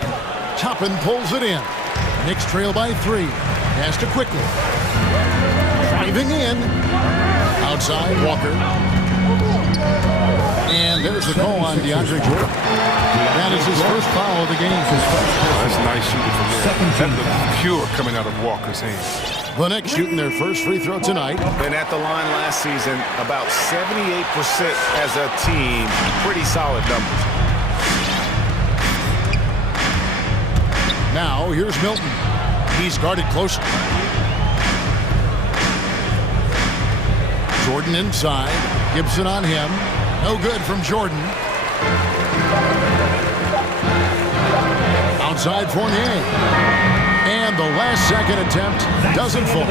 Toppin pulls it in. Knicks trail by 3. Pass to Quickly. Driving in. Outside, Walker. And there's the call on DeAndre Jordan. That is his first foul of the game. That's nice shooting from there. That looked pure coming out of Walker's hands. The Knicks shooting their first free throw tonight. Been at the line last season, about 78% as a team. Pretty solid numbers. Now, here's Milton. He's guarded closely. Jordan inside. Gibson on him. No good from Jordan. Outside Fournier. And the last second attempt doesn't fall.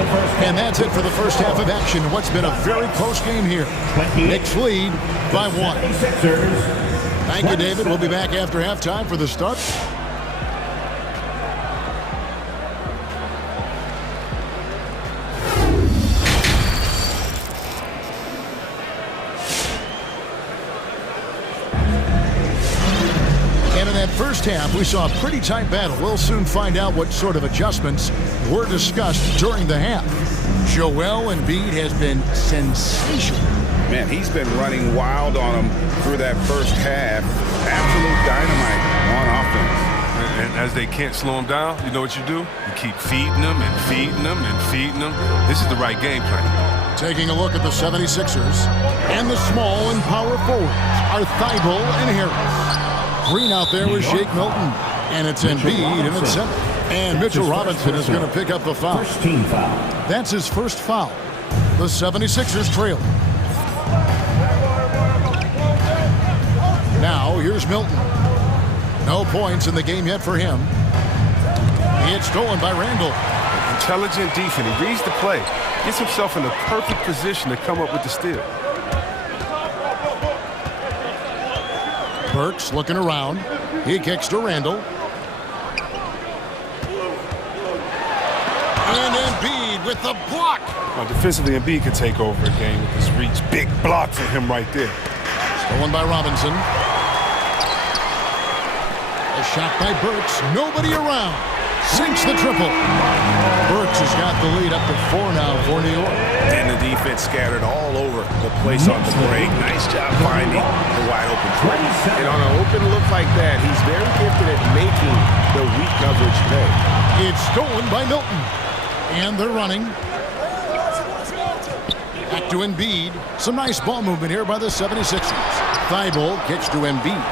And that's it for the first half of action. What's been a very close game here. Knicks lead by 1. Thank you, David. We'll be back after halftime for the start. First half, we saw a pretty tight battle. We'll soon find out what sort of adjustments were discussed during the half. Joel Embiid has been sensational. Man, he's been running wild on him through that first half. Absolute dynamite on offense. And as they can't slow him down, you know what you do? You keep feeding them and feeding them and feeding them. This is the right game plan. Taking a look at the 76ers. And the small and power forwards are Thibault and Harris. Green out there with Shake Milton. And it's Embiid in its center. And Mitchell Robinson is going to pick up the foul. First team foul. That's his first foul. The 76ers trail. Now here's Milton. No points in the game yet for him. It's stolen by Randall. Intelligent defense. He reads the play. Gets himself in the perfect position to come up with the steal. Burks looking around. He kicks to Randall. And Embiid with the block. Defensively, Embiid can take over a game with his reach. Big block for him right there. Stolen by Robinson. A shot by Burks. Nobody around. Sinks the triple. Burks has got the lead up to 4 now for New York. And the defense scattered all over the place on the break. Nice job finding the wide open three. And on an open look like that, he's very gifted at making the weak coverage pay. It's stolen by Milton. And they're running. Back to Embiid. Some nice ball movement here by the 76ers. Thibault kicks to Embiid.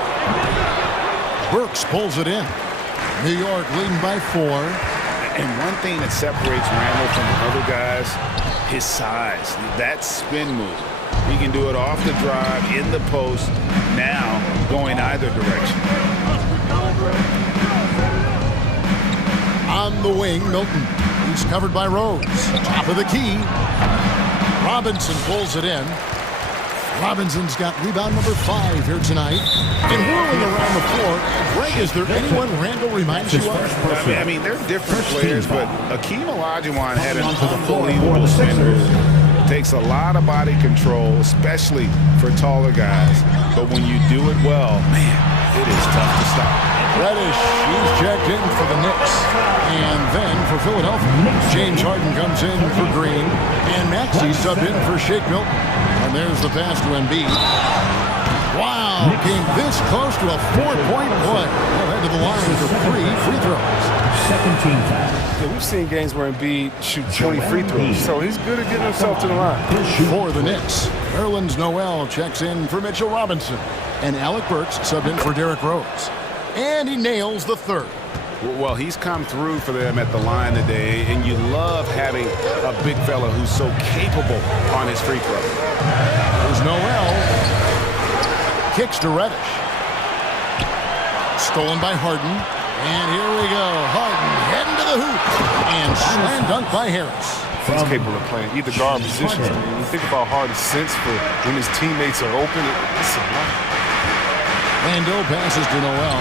Burks pulls it in. New York leading by 4. And one thing that separates Randall from the other guys, his size. That spin move. He can do it off the drive, in the post, now going either direction. On the wing, Milton. He's covered by Rose. Top of the key. Robinson pulls it in. Robinson's got rebound number 5 here tonight. And whirling around the floor, Greg, is there anyone Randall reminds you of? I mean, they're different players, but Akeem Olajuwon had an unbelievable spin. Takes a lot of body control, especially for taller guys. But when you do it well, man, it is tough to stop. Reddish, he's checked in for the Knicks. And then for Philadelphia, James Harden comes in for Green. And Maxey subbed in for Shake Milton. And there's the pass to Embiid. Wow, came this close to a 4-point play. They'll head to the line for 3 free throws. Second team foul. Yeah, we've seen games where Embiid shoot 20 free throws, so he's good at getting himself to the line. For the Knicks, Nerlens Noel checks in for Mitchell Robinson. And Alec Burks subbed in for Derrick Rose. And he nails the third. Well, he's come through for them at the line today, and you love having a big fella who's so capable on his free throw. There's Noel. Kicks to Reddish. Stolen by Harden. And here we go. Harden heading to the hoop. And slam dunk by Harris. He's capable of playing either guard positions. I mean, you think about Harden's sense for when his teammates are open, it's a lot. Randall passes to Noel.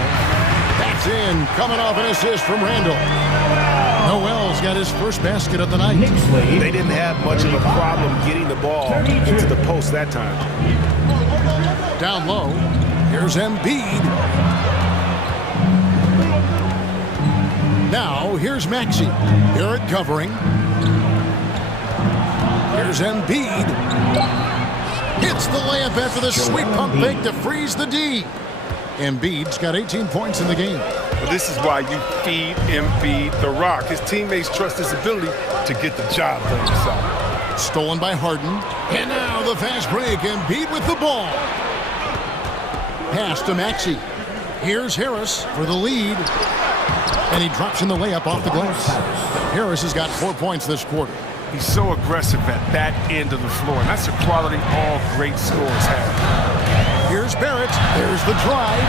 That's in. Coming off an assist from Randall. Noel's got his first basket of the night. They didn't have much of a problem getting the ball into the post that time. Down low. Here's Embiid. Now, here's Maxey. Barrett covering. Here's Embiid. Hits the layup after the sweet pump fake to freeze the D. Embiid's got 18 points in the game. But this is why you feed Embiid the rock. His teammates trust his ability to get the job done himself. Stolen by Harden. And now the fast break. Embiid with the ball. Pass to Maxey. Here's Harris for the lead. And he drops in the layup off the glass. Harris has got 4 points this quarter. He's so aggressive at that end of the floor, and that's a quality all great scorers have. Here's Barrett. There's the drive.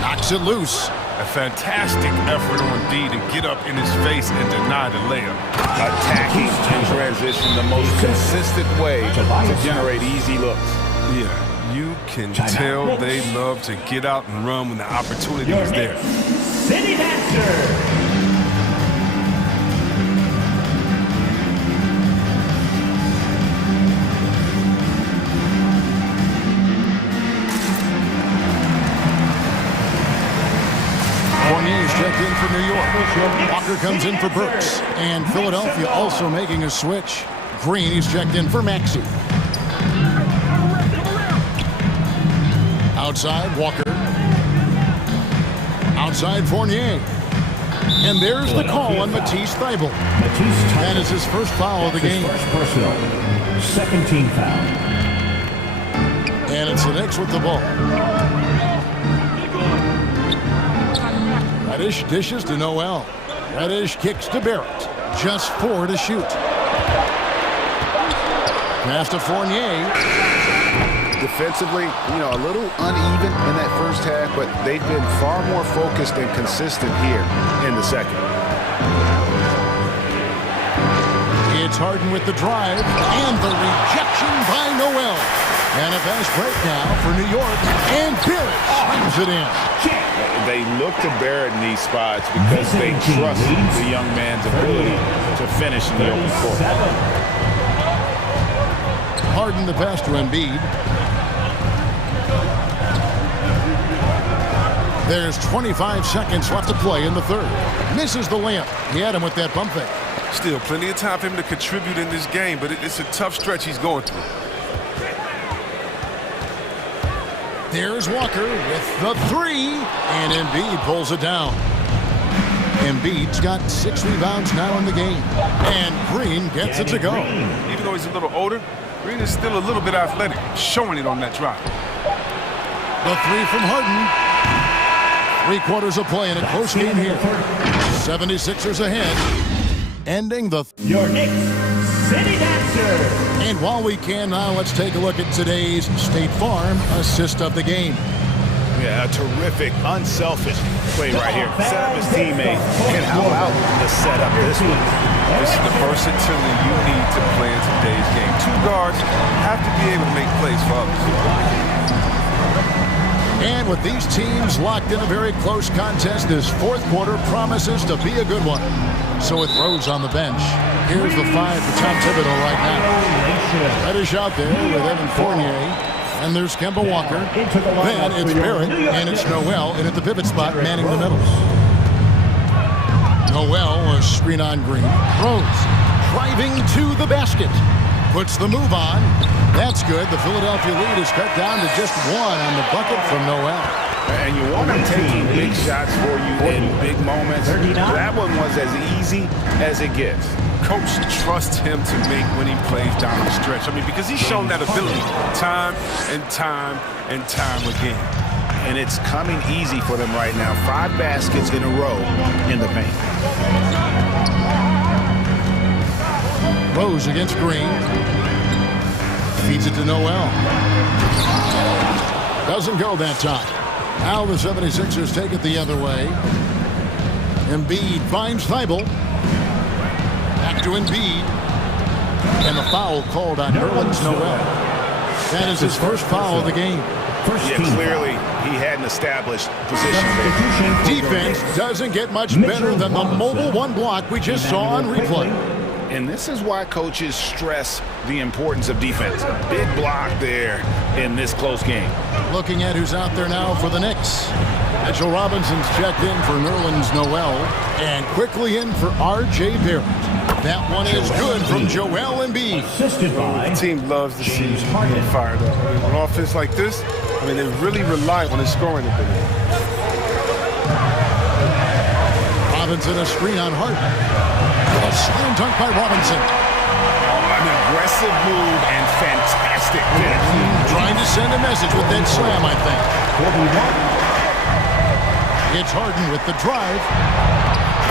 Knocks it loose. A fantastic effort on D to get up in his face and deny the layup. Attacking in transition, the most consistent way to generate easy looks. Yeah, you can tell they love to get out and run when the opportunity is there. City Dancer. Fournier's checked in for New York. Walker comes in for Burks. And Philadelphia also making a switch. Green is checked in for Maxey. Outside, Walker. Outside, Fournier. And there's the call on Matisse Thybulle. That is his first foul of the game. Second team foul. And it's the Knicks with the ball. Reddish dishes to Noel. Reddish kicks to Barrett. Just 4 to shoot. Pass to Fournier. Defensively, a little uneven in that first half, but they've been far more focused and consistent here in the second. It's Harden with the drive and the rejection by Noel. And a fast break now for New York. And Barrett slams it in. They look to Barrett in these spots because they trust the young man's ability to finish in the open court. Harden the pass to Embiid. There's 25 seconds left to play in the third. Misses the layup. He had him with that pump fake. Still plenty of time for him to contribute in this game, but it's a tough stretch he's going through. There's Walker with the 3, and Embiid pulls it down. Embiid's got 6 rebounds now in the game, and Green gets it to go. Even though he's a little older, Green is still a little bit athletic, showing it on that drive. The 3 from Harden. 3 quarters of play in a close game here. 76ers ahead, ending the... Your Knicks City Dancer. And while we can now, let's take a look at today's State Farm assist of the game. Yeah, a terrific, unselfish play right here. Set up his teammate, and how about the setup this one? This is the versatility you need to play in today's game. 2 guards guards have to be able to make plays for others. And with these teams locked in a very close contest, this fourth quarter promises to be a good one. So with Rose on the bench, here's the 5 for Tom Thibodeau right now. Reddish out there with Evan Fournier. And there's Kemba Walker. Then it's Barrett, and it's Noel, and at the pivot spot, manning the middle. Noel, a screen on Green. Rose driving to the basket. Puts the move on. That's good. The Philadelphia lead is cut down to just 1 on the bucket from Noel. And you want him taking big shots for you in big moments. That one was as easy as it gets. Coach trusts him to make winning plays down the stretch. I mean, because he's shown that ability time and time and time again. And it's coming easy for them right now. 5 baskets in a row in the paint. Rose against Green. Feeds it to Noel. Doesn't go that time. Now the 76ers take it the other way. Embiid finds Thibault. Back to Embiid. And the foul called on Nerlens Noel. That is his first foul of the game. Yeah, clearly he hadn't established position there. Defense doesn't get much better than the mobile 1 block we just saw on replay. And this is why coaches stress the importance of defense. Big block there in this close game. Looking at who's out there now for the Knicks. Mitchell Robinson's checked in for Nerlens Noel. And quickly in for R.J. Barrett. That one is good from Joel Embiid. The team loves to see you fired up. On offense like this, I mean, they really rely on his scoring ability. Robinson a screen on Harden. A slam dunk by Robinson. An aggressive move and fantastic finish. Trying to send a message with that slam, I think. It's Harden with the drive.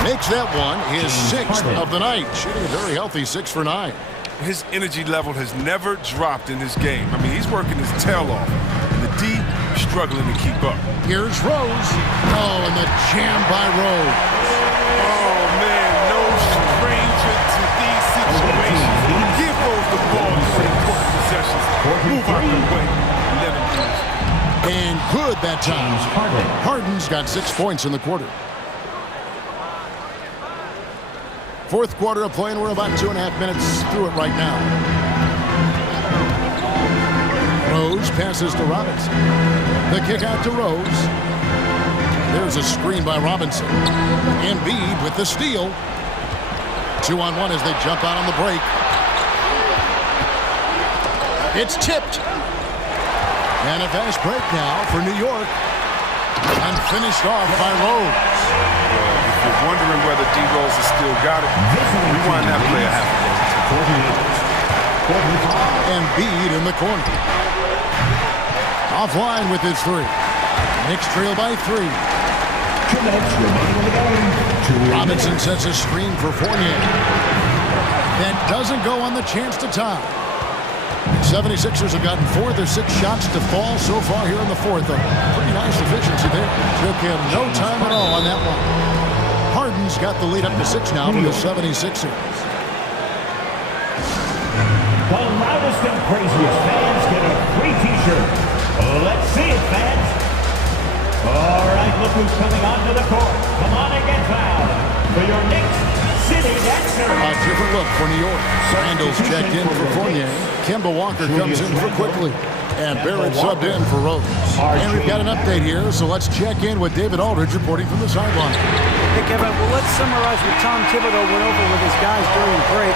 Makes that one his 6th of the night. Shooting a very healthy 6 for 9. His energy level has never dropped in this game. I mean, he's working his tail off. And the D struggling to keep up. Here's Rose. Oh, and the jam by Rose. Oh, man, no stranger to these situations. Give Rose the ball in important possessions. Move out the way. Let him do it. And good that time. Harden's got 6 points in the quarter. Fourth quarter of play, and we're about 2.5 minutes through it right now. Rose passes to Robinson. The kick out to Rose. There's a screen by Robinson. Embiid with the steal. 2-on-1 as they jump out on the break. It's tipped. And a fast break now for New York. And finished off by Rose. If you're wondering whether D. Rose has still got it, rewind that play a half a dozen. Embiid in the corner. Offline with his 3. Knicks trail by 3. 2 minutes remaining in the game. Robinson sets a screen for Fournier. That doesn't go on the chance to tie. 76ers have gotten 4 of their 6 shots to fall so far here in the fourth. A pretty nice efficiency there. Took him no time at all on that one. Harden's got the lead up to 6 now for the 76ers. The loudest and craziest fans get a free t-shirt. Let's see it, fans. All right, look who's coming onto the court. Come on and get fouled for your Knicks City Dancer. A different look for New York. Randall's checked in for Fournier. Kemba Walker comes in for Quickly. And Barrett subbed in for Rose. And we've got an update here, so let's check in with David Aldridge reporting from the sideline. Hey, Kevin, well, let's summarize what Tom Thibodeau went over with his guys during the break.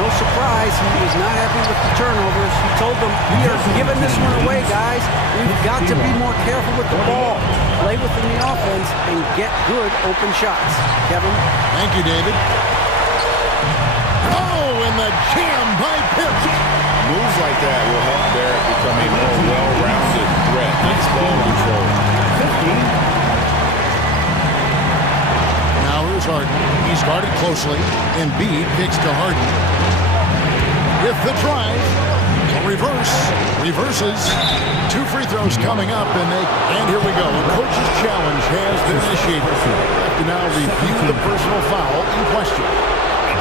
No surprise, he was not happy with the turnovers. He told them, we are giving this one away, guys. We've got to be more careful with the ball, play within the offense, and get good open shots. Kevin? Thank you, David. Oh, and the jam by Pitts. Moves like that will help Barrett become a more well-rounded threat. Nice ball control. 15. Now here's Harden. He's guarded closely. Embiid kicks to Harden. With the drive. Reverse. Reverses. 2 free throws coming up. And here we go. The coach's challenge has been initiated. We have to now review the personal foul in question.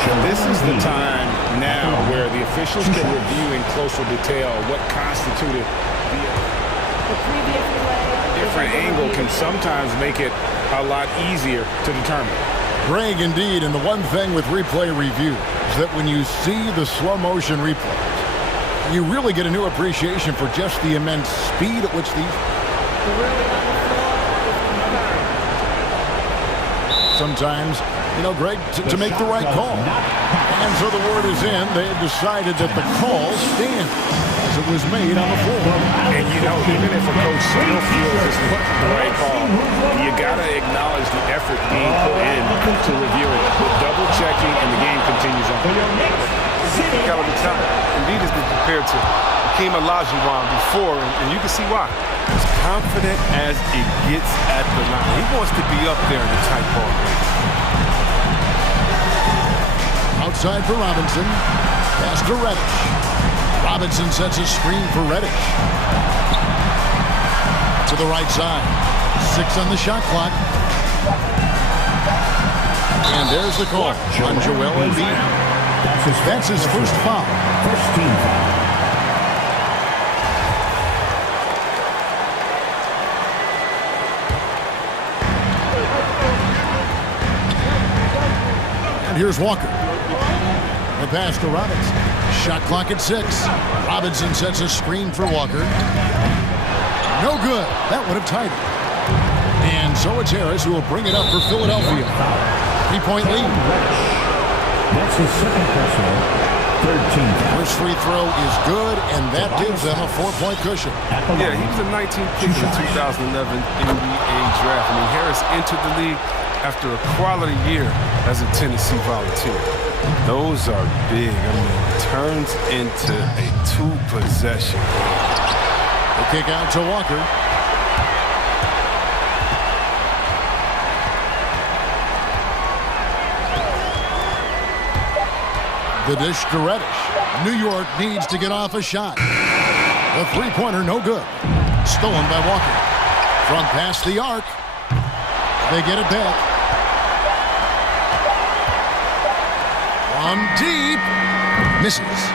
This is the time now where the officials can review in closer detail what constituted The previous play. different angle can sometimes make it a lot easier to determine. Greg, indeed, and the one thing with replay review is that when you see the slow motion replays, you really get a new appreciation for just the immense speed at which these... Sometimes, you know, Greg, to make the right call. And so the word is in. They have decided that the call stands as it was made on the floor. And, you know, even if a coach still feels it's the right call, you got to acknowledge the effort being put in to review it. With double checking, and the game continues on. Caliber talent. Indeed, has been compared to Hakeem Olajuwon before, and you can see why. As confident as it gets at the line. He wants to be up there in the tight ball game. Outside for Robinson. Pass to Reddish. Robinson sets a screen for Reddish. To the right side. 6 on the shot clock. And there's the call on Joel Embiid. That's his first foul. First team foul. And here's Walker. The pass to Robinson. Shot clock at 6. Robinson sets a screen for Walker. No good. That would have tied it. And so it's Harris who will bring it up for Philadelphia. 3-point lead. That's his second personal. Third team foul. First free throw is good, and that gives them a 4-point cushion. Yeah, he was a 19th pick in the 2011 NBA draft. I mean, Harris entered the league after a quality year as a Tennessee Volunteer. Those are big. I mean, turns into a 2-possession. The kick out to Walker. The dish to Reddish. New York needs to get off a shot. The three-pointer, no good. Stolen by Walker. From past the arc. They get it back. From deep. Misses.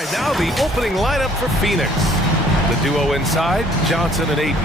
right, now the opening lineup for Phoenix. The duo inside, Johnson and Ayton.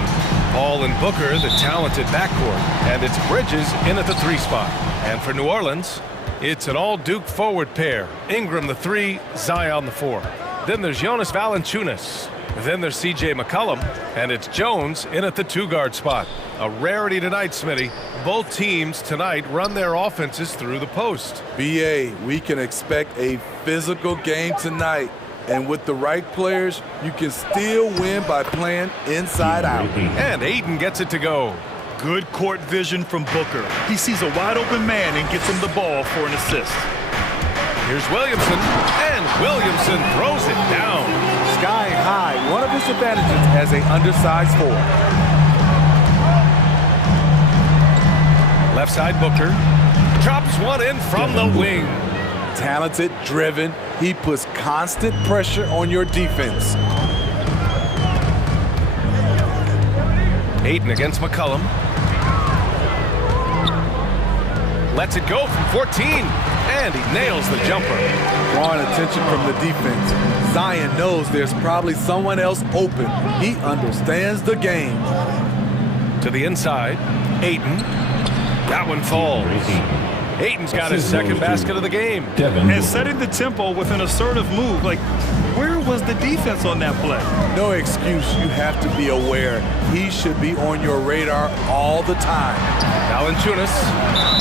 Paul and Booker, the talented backcourt. And it's Bridges in at the 3 spot. And for New Orleans, it's an all-Duke forward pair. Ingram the 3, Zion the 4. Then there's Jonas Valanciunas. Then there's C.J. McCollum, and it's Jones in at the 2-guard spot. A rarity tonight, Smitty. Both teams tonight run their offenses through the post. BA, we can expect a physical game tonight. And with the right players, you can still win by playing inside out. And Ayton gets it to go. Good court vision from Booker. He sees a wide-open man and gets him the ball for an assist. Here's Williamson, and Williamson throws it down. Sky high, one of his advantages as an undersized forward. Left side Booker drops one in from the wing. Talented, driven, he puts constant pressure on your defense. Ayton against McCollum. Lets it go from 14, and he nails the jumper. Drawing attention from the defense. Zion knows there's probably someone else open. He understands the game. To the inside, Ayton. That one falls. Ayton's got his second basket of the game. And setting the tempo with an assertive move. Like, where was the defense on that play? No excuse. You have to be aware. He should be on your radar all the time. Valanciunas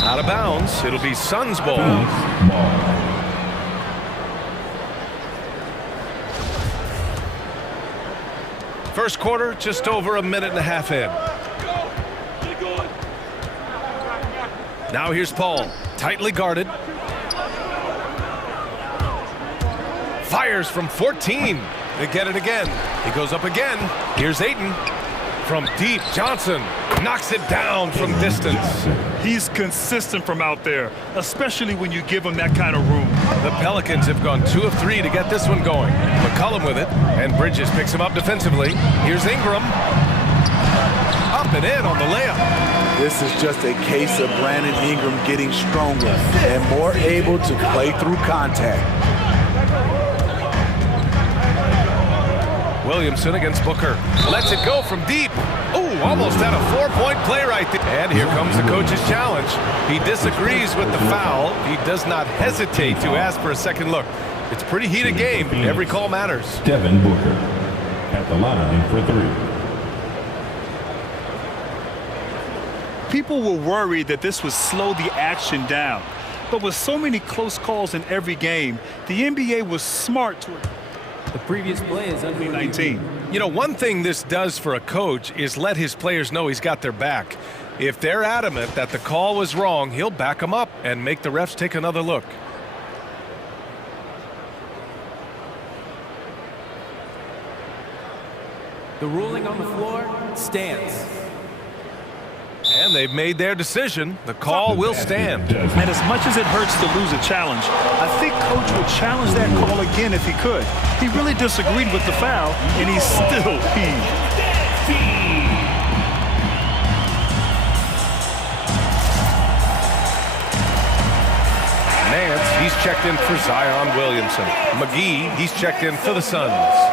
out of bounds. It'll be Suns ball. First quarter, just over a minute and a half in. Now here's Paul, tightly guarded. Fires from 14. They get it again. He goes up again. Here's Ayton. From deep, Johnson knocks it down from distance. He's consistent from out there, especially when you give him that kind of room. The Pelicans have gone 2 of 3 to get this one going. McCollum with it, and Bridges picks him up defensively. Here's Ingram. Up and in on the layup. This is just a case of Brandon Ingram getting stronger and more able to play through contact. Williamson against Booker. Lets it go from deep. Ooh, almost had a 4-point play right there. And here comes the coach's challenge. He disagrees with the foul. He does not hesitate to ask for a second look. It's a pretty heated game. Every call matters. Devin Booker at the line for 3. People were worried that this would slow the action down. But with so many close calls in every game, the NBA was smart to the previous play is under 19. You know, one thing this does for a coach is let his players know he's got their back. If they're adamant that the call was wrong, he'll back them up and make the refs take another look. The ruling on the floor stands. And they've made their decision. The call will stand. And as much as it hurts to lose a challenge, I think Coach would challenge that call again if he could. He really disagreed with the foul, and he's still peeved. Nance, he's checked in for Zion Williamson. McGee, he's checked in for the Suns.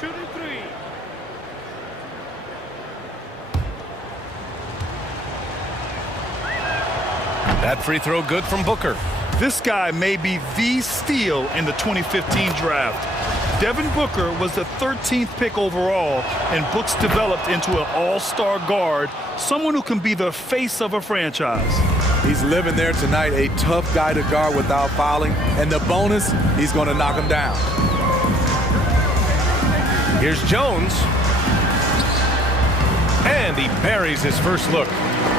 Shooting 3. That free throw good from Booker. This guy may be the steal in the 2015 draft. Devin Booker was the 13th pick overall, and Books developed into an all-star guard, someone who can be the face of a franchise. He's living there tonight, a tough guy to guard without fouling, and the bonus, he's going to knock him down. Here's Jones. And he buries his first look.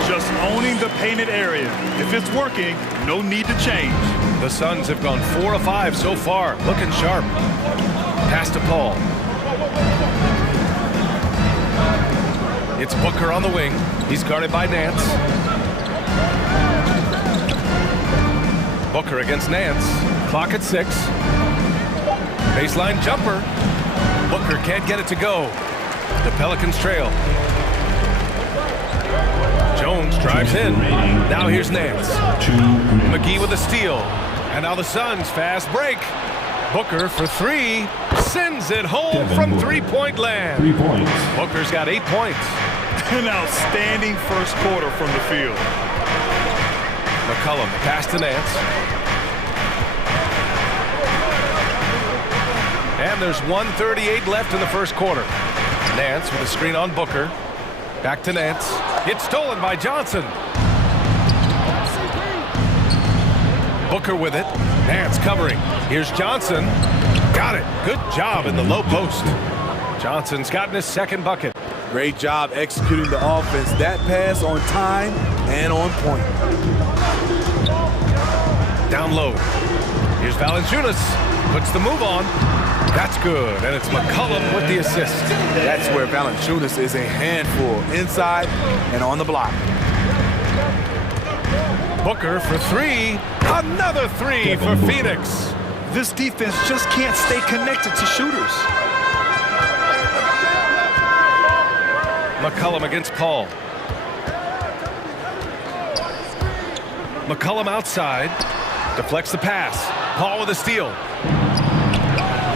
Just owning the painted area. If it's working, no need to change. The Suns have gone 4 of 5 so far, looking sharp. Pass to Paul. It's Booker on the wing. He's guarded by Nance. Booker against Nance. Clock at 6. Baseline jumper. Booker can't get it to go. The Pelicans trail. Jones drives in. Now here's Nance. McGee with a steal. And now the Suns fast break. Booker for 3. Sends it home from three-point land. 3 points. Booker's got 8 points. An outstanding first quarter from the field. McCollum pass to Nance. And there's 1:38 left in the first quarter. Nance with a screen on Booker. Back to Nance. It's stolen by Johnson. Booker with it. Nance covering. Here's Johnson. Got it. Good job in the low post. Johnson's gotten his second bucket. Great job executing the offense. That pass on time and on point. Down low. Here's Valanciunas. Puts the move on. That's good. And it's McCollum with the assist. That's where Valanciunas is a handful. Inside and on the block. Booker for 3. Another 3 for Phoenix. This defense just can't stay connected to shooters. McCollum against Paul. McCollum outside. Deflects the pass. Paul with a steal.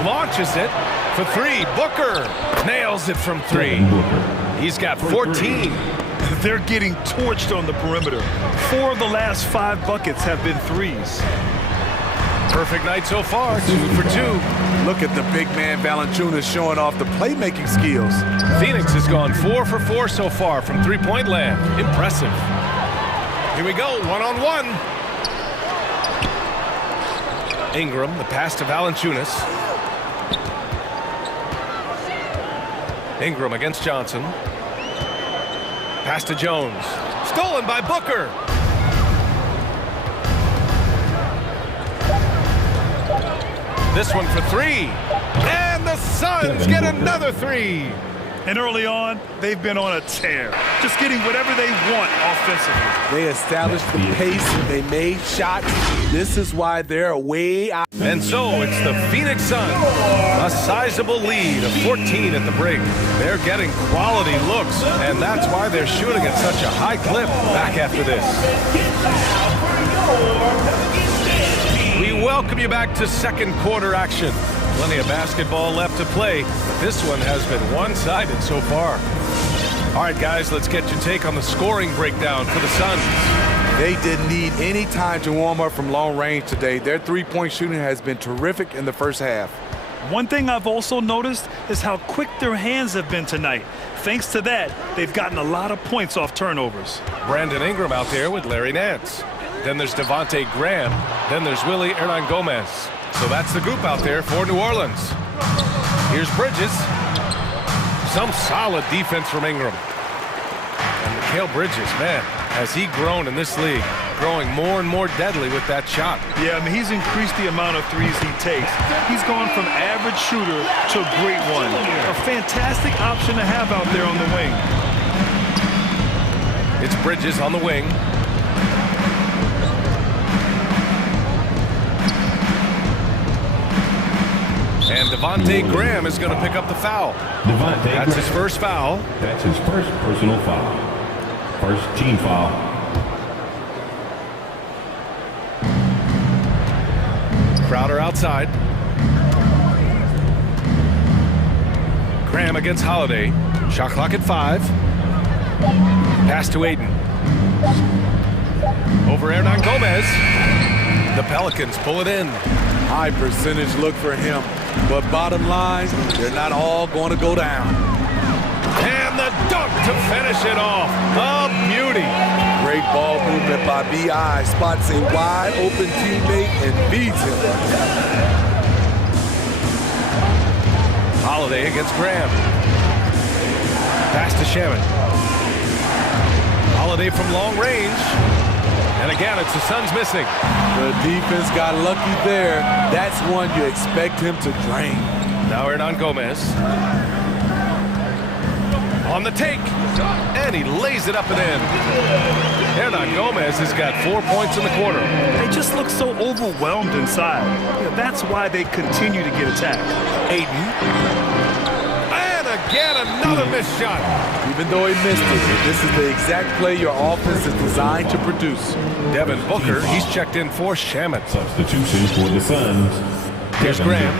Launches it for 3. Booker nails it from 3. He's got 14. They're getting torched on the perimeter. 4 of the last 5 buckets have been threes. Perfect night so far, 2 for 2. Look at the big man Valanciunas showing off the playmaking skills. Phoenix has gone 4 for 4 so far from three-point land. Impressive. Here we go, one-on-one. Ingram, the pass to Valanciunas. Ingram against Johnson. Pass to Jones. Stolen by Booker. This one for 3. And the Suns get another 3. And early on, they've been on a tear. Just getting whatever they want offensively. They established the pace. They made shots. This is why they're way out. And so it's the Phoenix Suns. A sizable lead of 14 at the break. They're getting quality looks, and that's why they're shooting at such a high clip. Back after this. We welcome you back to second quarter action. Plenty of basketball left to play, but this one has been one-sided so far. All right, guys, let's get your take on the scoring breakdown for the Suns. They didn't need any time to warm up from long range today. Their three-point shooting has been terrific in the first half. One thing I've also noticed is how quick their hands have been tonight. Thanks to that, they've gotten a lot of points off turnovers. Brandon Ingram out there with Larry Nance. Then there's Devontae Graham. Then there's Willie Hernangomez. So that's the group out there for New Orleans. Here's Bridges. Some solid defense from Ingram. And Mikal Bridges, man, has he grown in this league, growing more and more deadly with that shot. Yeah, I mean, he's increased the amount of threes he takes. He's gone from average shooter to a great one. A fantastic option to have out there on the wing. It's Bridges on the wing. And Devontae Graham is going to pick up the foul. That's his first foul. That's his first personal foul. First team foul. Crowder outside. Graham against Holiday. Shot clock at 5. Pass to Aiden. Over Hernangomez. The Pelicans pull it in. High percentage look for him. But bottom line, they're not all going to go down. And the dunk to finish it off. A beauty. Great ball movement by B.I. Spots a wide open teammate and feeds him. Holiday against Graham. Pass to Shaman. Holiday from long range. And again, it's the Suns missing. The defense got lucky there. That's one you expect him to drain. Now Hernangomez. On the take, and he lays it up and in. Hernan Gomez has got 4 points in the quarter. They just look so overwhelmed inside. That's why they continue to get attacked. Aiden. And again, another missed shot. Even though he missed it, this is the exact play your offense is designed to produce. Devin Booker, he's checked in for Shamet. Substitution for the Suns. Here's Graham.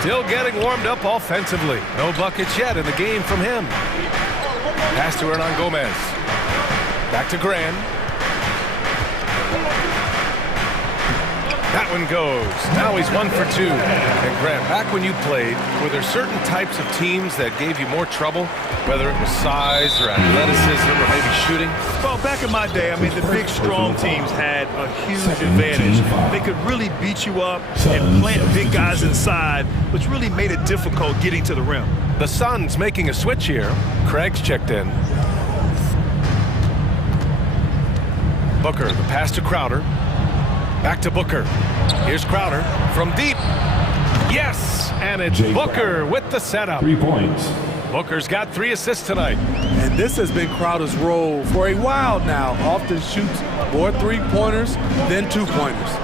Still getting warmed up offensively. No buckets yet in the game from him. Pass to Hernan Gomez. Back to Graham. That one goes. Now he's 1 for 2. And Graham, back when you played, were there certain types of teams that gave you more trouble? Whether it was size or athleticism or maybe shooting? Well, back in my day, I mean, the big, strong teams had a huge advantage. They could really beat you up and plant big guys inside, which really made it difficult getting to the rim. The Suns making a switch here. Craig's checked in. Booker, the pass to Crowder. Back to Booker. Here's Crowder from deep. Yes, and it's Booker with the setup. 3 points. Booker's got 3 assists tonight. And this has been Crowder's role for a while now. Often shoots more three-pointers than two-pointers.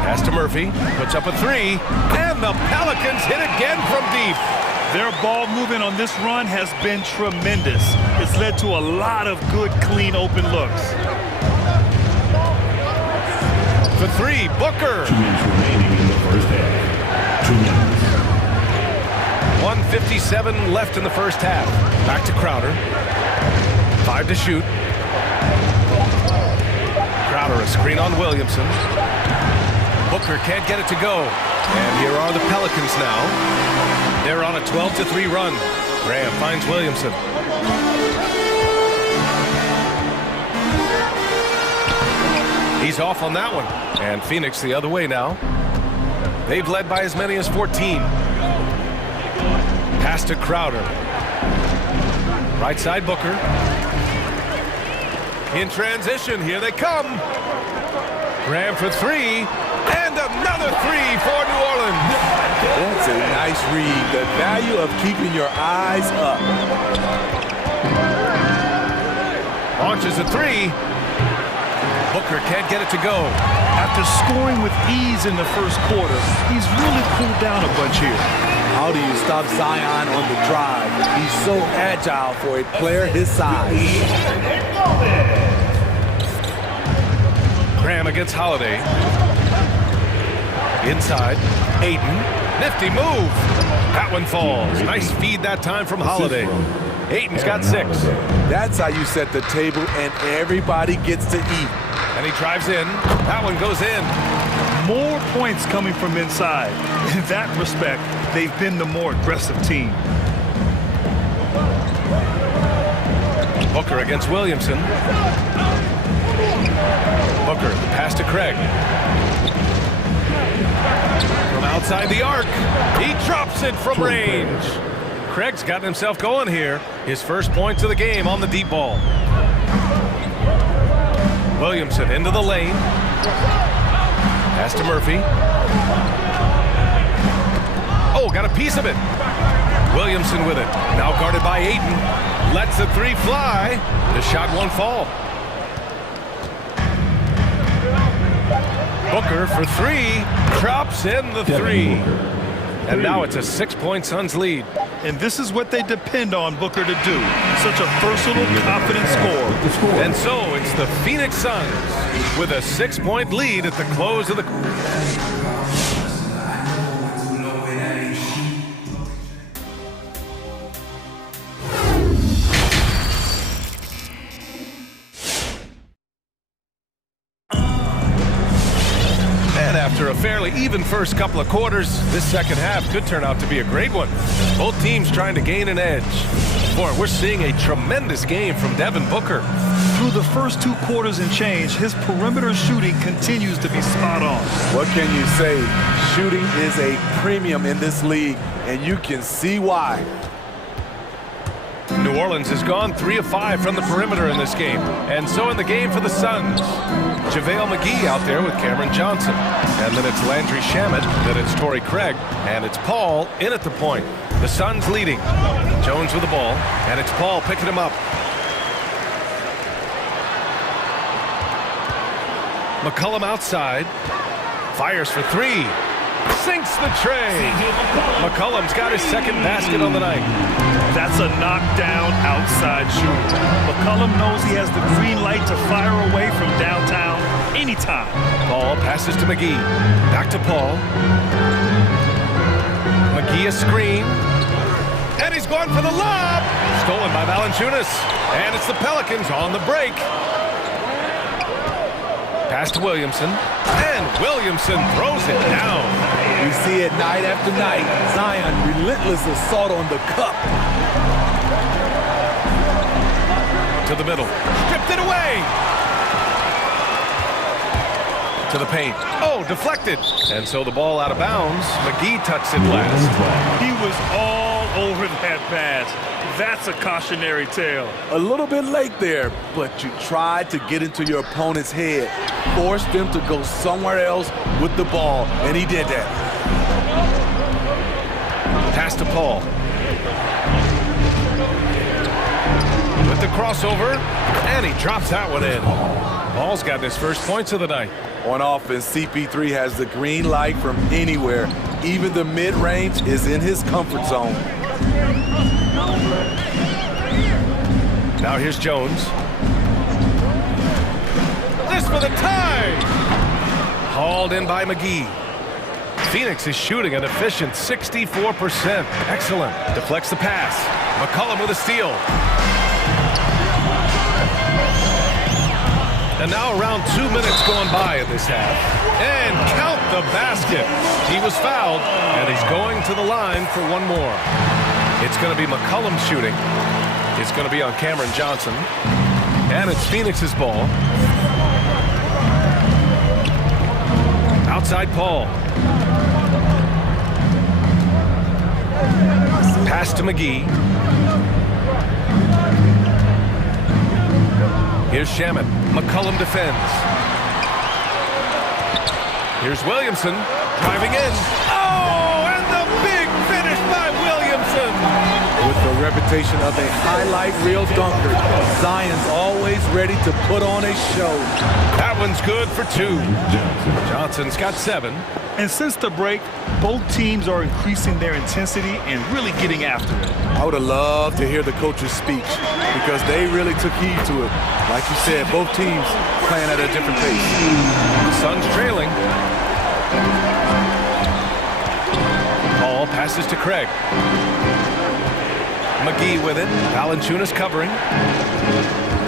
Pass to Murphy, puts up a 3, and the Pelicans hit again from deep. Their ball movement on this run has been tremendous. It's led to a lot of good, clean, open looks. For 3, Booker. 2 minutes remaining in the first half. 2 minutes. 1:57 left in the first half. Back to Crowder. 5 to shoot. Crowder a screen on Williamson. Booker can't get it to go. And here are the Pelicans now. They're on a 12-3 run. Graham finds Williamson. He's off on that one. And Phoenix the other way now. They've led by as many as 14. Pass to Crowder. Right side Booker. In transition, here they come. Graham for 3. And another 3 for New Orleans. That's a nice read. The value of keeping your eyes up. Launches a 3. Booker can't get it to go. After scoring with ease in the first quarter, he's really cooled down a bunch here. How do you stop Zion on the drive? He's so agile for a player his size. Graham against Holiday. Inside, Aiden. Nifty move. That one falls. Nice feed that time from Holiday. Aiden's got 6. That's how you set the table and everybody gets to eat. And he drives in. That one goes in. More points coming from inside. In that respect, they've been the more aggressive team. Booker against Williamson. Booker, the pass to Craig. From outside the arc, he drops it from range. Craig's gotten himself going here. His first points of the game on the deep ball. Williamson into the lane. Pass to Murphy. Oh, got a piece of it. Williamson with it. Now guarded by Aiden. Lets the 3 fly. The shot won't fall. Booker for 3. Drops in the 3. And now it's a 6-point Suns lead. And this is what they depend on Booker to do. Such a versatile, confident scorer. And so it's the Phoenix Suns with a 6-point lead at the close of the... After a fairly even first couple of quarters, this second half could turn out to be a great one. Both teams trying to gain an edge. Boy, we're seeing a tremendous game from Devin Booker. Through the first 2 quarters and change, his perimeter shooting continues to be spot on. What can you say? Shooting is a premium in this league, and you can see why. New Orleans has gone 3 of 5 from the perimeter in this game. And so in the game for the Suns, JaVale McGee out there with Cameron Johnson. And then it's Landry Shamet, then it's Torrey Craig, and it's Paul in at the point. The Suns leading. Jones with the ball, and it's Paul picking him up. McCollum outside. Fires for three. Sinks the tray. McCollum's got his second basket on the night. That's a knockdown outside shooter. McCollum knows he has the green light to fire away from downtown anytime. Paul passes to McGee. Back to Paul. McGee a screen. And he's going for the lob. Stolen by Valanciunas. And it's the Pelicans on the break. Pass to Williamson. And Williamson throws it down. We see it night after night. Zion, relentless assault on the cup. To the middle. Stripped it away. To the paint. Oh, deflected. And so the ball out of bounds. McGee touched it last. He was all over that pass. That's a cautionary tale. A little bit late there, but you tried to get into your opponent's head. Forced them to go somewhere else with the ball, and he did that. Pass to Paul. With the crossover, and he drops that one in. Paul's got his first points of the night. On offense, CP3 has the green light from anywhere. Even the mid-range is in his comfort zone. Now here's Jones. This for the tie! Hauled in by McGee. Phoenix is shooting an efficient 64%. Excellent. Deflects the pass. McCollum with a steal. And now around 2 minutes going by in this half. And count the basket. He was fouled, and he's going to the line for one more. It's going to be McCollum shooting. It's going to be on Cameron Johnson. And it's Phoenix's ball. Outside Paul. Pass to McGee. Here's Shamet. McCollum defends. Here's Williamson driving in. Oh, and the big finish by Williamson. With the reputation of a highlight reel dunker, Zion's always ready to put on a show. That one's good for two. Johnson's got 7. And since the break, both teams are increasing their intensity and really getting after it. I would have loved to hear the coach's speech because they really took heed to it. Like you said, both teams playing at a different pace. The Suns trailing. Paul passes to Craig. McGee with it. Valanciunas covering.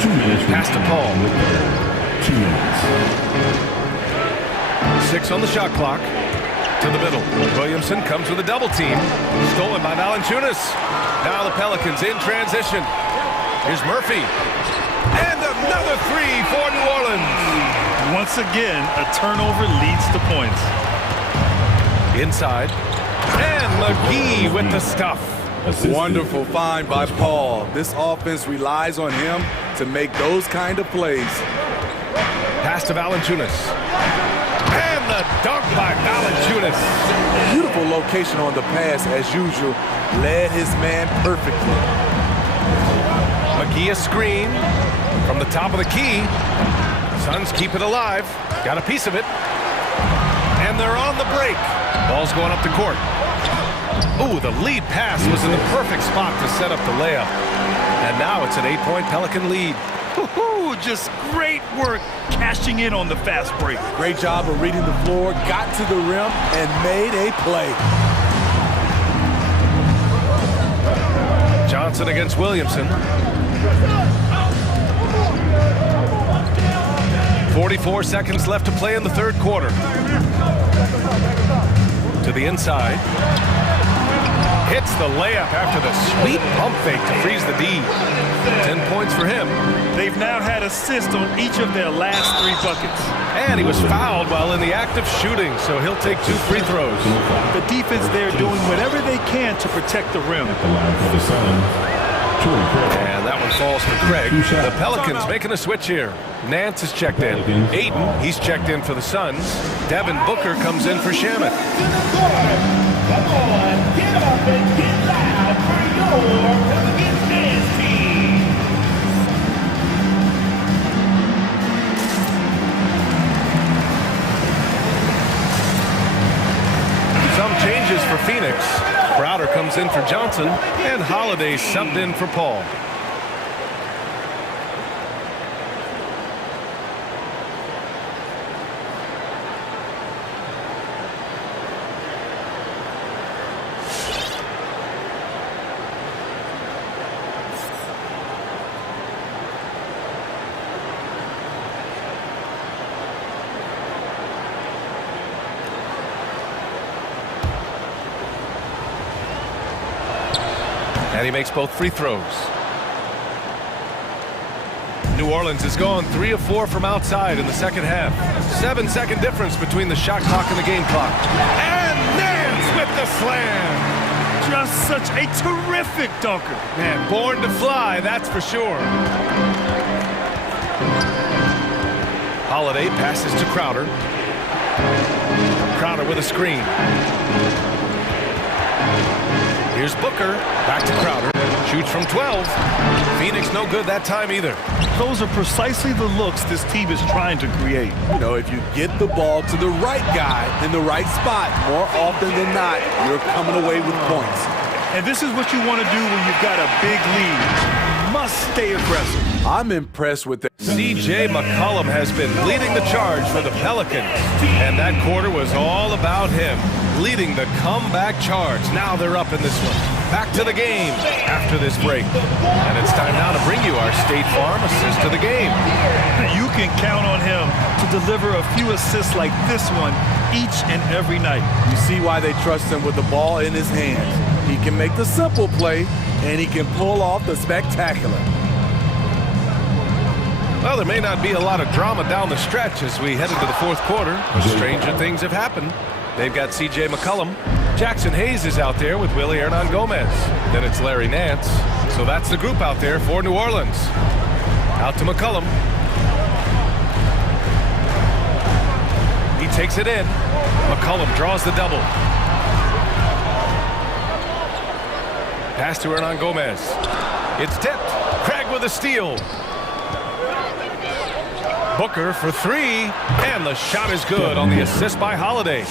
2 minutes. Pass to Paul. 2 minutes. 6 on the shot clock. To the middle. Williamson comes with a double team. Stolen by Valanciunas. Now the Pelicans in transition. Here's Murphy. And another 3 for New Orleans. Once again, a turnover leads to points. Inside. And McGee with the stuff. Wonderful find by Paul. This offense relies on him to make those kind of plays. Pass to Valanciunas. And the dunk by Valanciunas. Beautiful location on the pass as usual. Led his man perfectly. McGee a screen from the top of the key. Suns keep it alive. Got a piece of it. And they're on the break. Ball's going up the court. Ooh, the lead pass was in the perfect spot to set up the layup. And now it's an 8-point Pelican lead. Woohoo! Just great work cashing in on the fast break. Great job of reading the floor, got to the rim, and made a play. Johnson against Williamson. 44 seconds left to play in the third quarter. To the inside. Hits the layup after the sweet pump fake to freeze the D. 10 points for him. They've now had assists on each of their last 3 buckets. And he was fouled while in the act of shooting, so he'll take 2 free throws. The defense there doing whatever they can to protect the rim. And that one falls for Craig. The Pelicans making a switch here. Nance is checked in. Aiden, he's checked in for the Suns. Devin Booker comes in for Shamet. Come on, get up and get back. Robinson, and Holiday subbed in for Paul. And he makes both free throws. New Orleans has gone 3 of 4 from outside in the second half. 7-second difference between the shot clock and the game clock. And Nance with the slam. Just such a terrific dunker. Man, born to fly, that's for sure. Holiday passes to Crowder. Crowder with a screen. Here's Booker, back to Crowder, shoots from 12. Phoenix no good that time either. Those are precisely the looks this team is trying to create. You know, if you get the ball to the right guy in the right spot, more often than not, you're coming away with points. And this is what you want to do when you've got a big lead. You must stay aggressive. I'm impressed with that. C.J. McCollum has been leading the charge for the Pelicans. And that quarter was all about him, leading the comeback charge. Now they're up in this one. Back to the game after this break. And it's time now to bring you our State Farm assist of the game. You can count on him to deliver a few assists like this one each and every night. You see why they trust him with the ball in his hands. He can make the simple play, and he can pull off the spectacular. Well, there may not be a lot of drama down the stretch as we head into the fourth quarter, but stranger things have happened. They've got C.J. McCollum. Jackson Hayes is out there with Willie Hernan-Gomez. Then it's Larry Nance. So that's the group out there for New Orleans. Out to McCollum. He takes it in. McCollum draws the double. Pass to Hernan-Gomez. It's tipped. Craig with a steal. Booker for 3, and the shot is good on the assist by Holiday.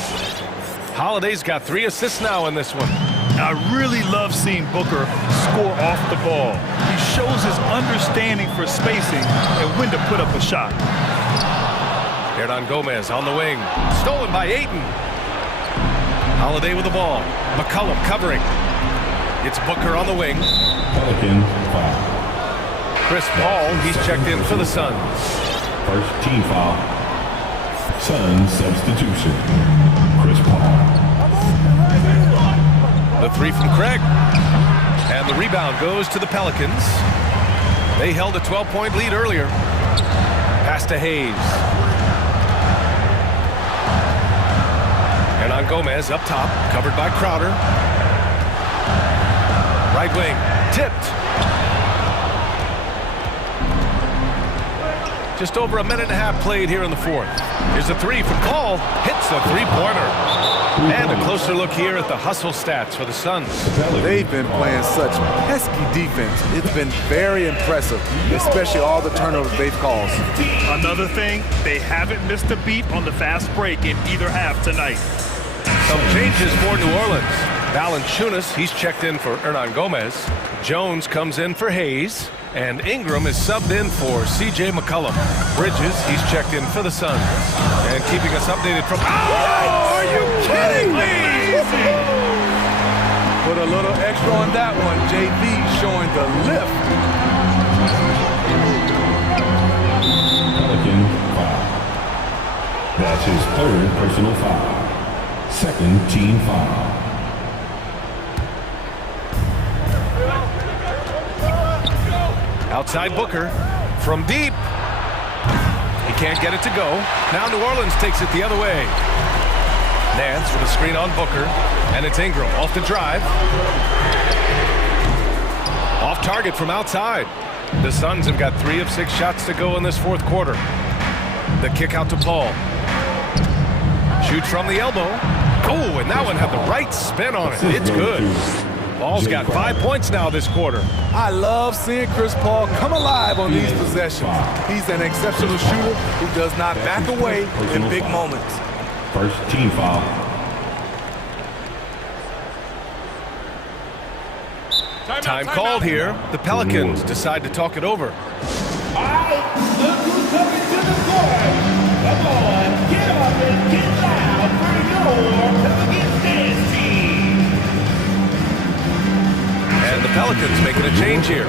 Holiday's got 3 assists now in this one. I really love seeing Booker score off the ball. He shows his understanding for spacing and when to put up a shot. Hernan-Gomez on the wing. Stolen by Ayton. Holiday with the ball. McCollum covering. It's Booker on the wing. Pelican foul. Chris Paul, he's checked in for the Suns. First team foul. Suns substitution. Chris Paul. The 3 from Craig. And the rebound goes to the Pelicans. They held a 12-point lead earlier. Pass to Hayes. Hernan-Gomez up top, covered by Crowder. Right wing, tipped. Just over a minute and a half played here in the fourth. Here's a 3 from Paul. Hits the three-pointer. And a closer look here at the hustle stats for the Suns. They've been playing such pesky defense. It's been very impressive, especially all the turnovers they've caused. Another thing, they haven't missed a beat on the fast break in either half tonight. Some changes for New Orleans. Valanciunas, he's checked in for Hernan-Gomez. Jones comes in for Hayes. And Ingram is subbed in for C.J. McCollum. Bridges, he's checked in for the Suns. And keeping us updated from... Oh, are you kidding me? Put a little extra on that one. JV showing the lift. Pelican foul. That's his 3rd personal foul. 2nd team foul. Outside Booker from deep. He can't get it to go. Now New Orleans takes it the other way. Nance with a screen on Booker. And it's Ingram off the drive. Off target from outside. The Suns have got 3 of 6 shots to go in this fourth quarter. The kick out to Paul. Shoots from the elbow. Oh, and that one had the right spin on it. It's good. Paul's got 5 points now this quarter. I love seeing Chris Paul come alive on these possessions. He's an exceptional shooter who does not back away in big moments. First team foul. Time called here. The Pelicans decide to talk it over. All right, look who's coming to the court. Come on, get up and get loud for your Pelicans dance team. And the Pelicans making a change here.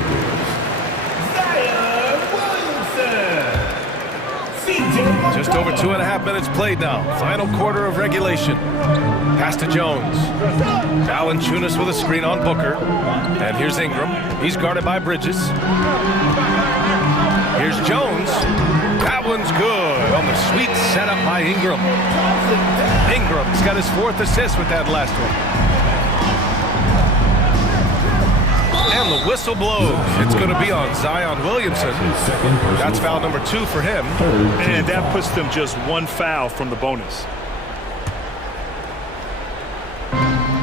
Just over 2.5 minutes played now. Final quarter of regulation. Pass to Jones. Valanciunas with a screen on Booker. And here's Ingram. He's guarded by Bridges. Here's Jones. That one's good on the sweet setup by Ingram. Ingram's got his 4th assist with that last one. And the whistle blows. It's going to be on Zion Williamson. That's foul number 2 for him. And that puts them just 1 foul from the bonus.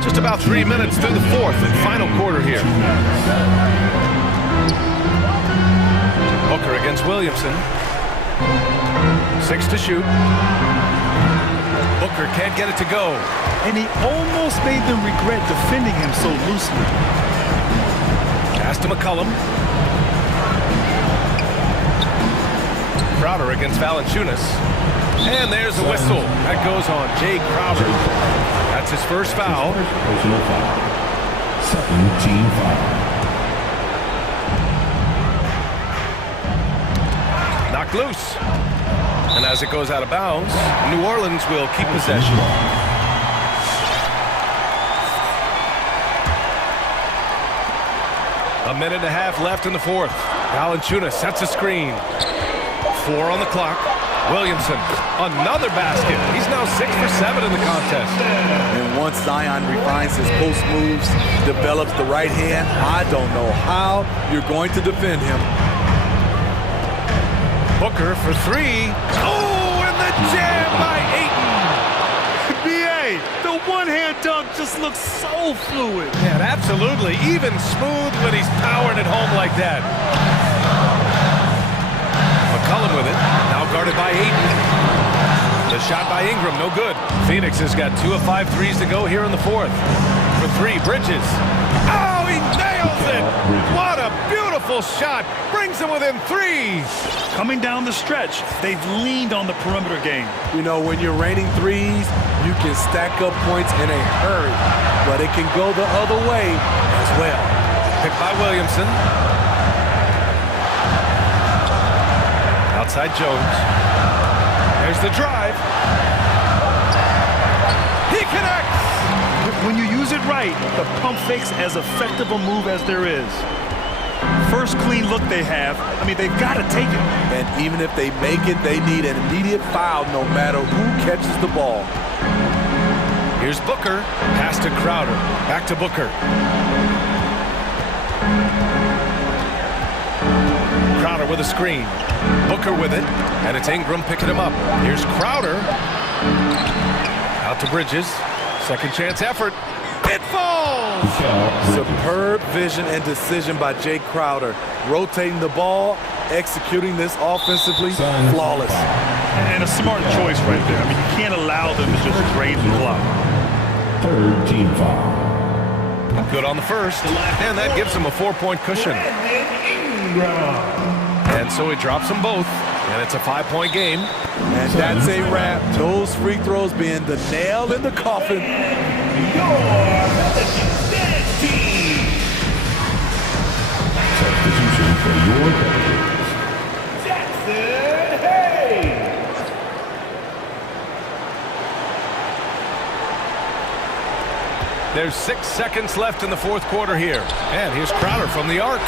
Just about 3 minutes through the 4th and final quarter here. Booker against Williamson. 6 to shoot. Booker can't get it to go. And he almost made them regret defending him so loosely. Pass to McCollum. Crowder against Valanciunas. And there's the whistle. That goes on Jay Crowder. That's his first foul. Personal foul. Second team foul. Knocked loose. And as it goes out of bounds, New Orleans will keep possession. A minute and a half left in the 4th. Valanciunas sets a screen. 4 on the clock. Williamson, another basket. He's now 6 for 7 in the contest. And once Zion refines his post moves, develops the right hand, I don't know how you're going to defend him. Booker for 3. Oh, and the jam by Ayton. B.A., the one-hand dunk just looks so fluid. Yeah, absolutely. Even smooth when he's powering it home like that. McCollum with it. Now guarded by Ayton. The shot by Ingram, no good. Phoenix has got 2 of 5 threes to go here in the 4th. For 3, Bridges. Oh, he nails it! What a beautiful shot. Brings him within 3. Coming down the stretch, they've leaned on the perimeter game. You know, when you're raining threes, you can stack up points in a hurry, but it can go the other way as well. Picked by Williamson. Outside Jones. There's the drive. He connects! When you use it right, the pump fake's as effective a move as there is. First clean look they have, I mean, they've got to take it. And even if they make it, they need an immediate foul no matter who catches the ball. Here's Booker. Pass to Crowder. Back to Booker. Crowder with a screen. Booker with it. And it's Ingram picking him up. Here's Crowder. Out to Bridges. Second chance effort. It falls! Superb vision and decision by Jay Crowder. Rotating the ball, executing this offensively, flawless. And a smart choice right there. I mean, you can't allow them to just drain the clock. Third team foul. Good on the first. And that gives him a 4-point cushion. And so he drops them both. And it's a 5-point game. And that's a wrap. Those free throws being the nail in the coffin. Substitution for your Pelicans. Jackson Hayes. There's 6 seconds left in the 4th quarter here. And here's Crowder from the arc.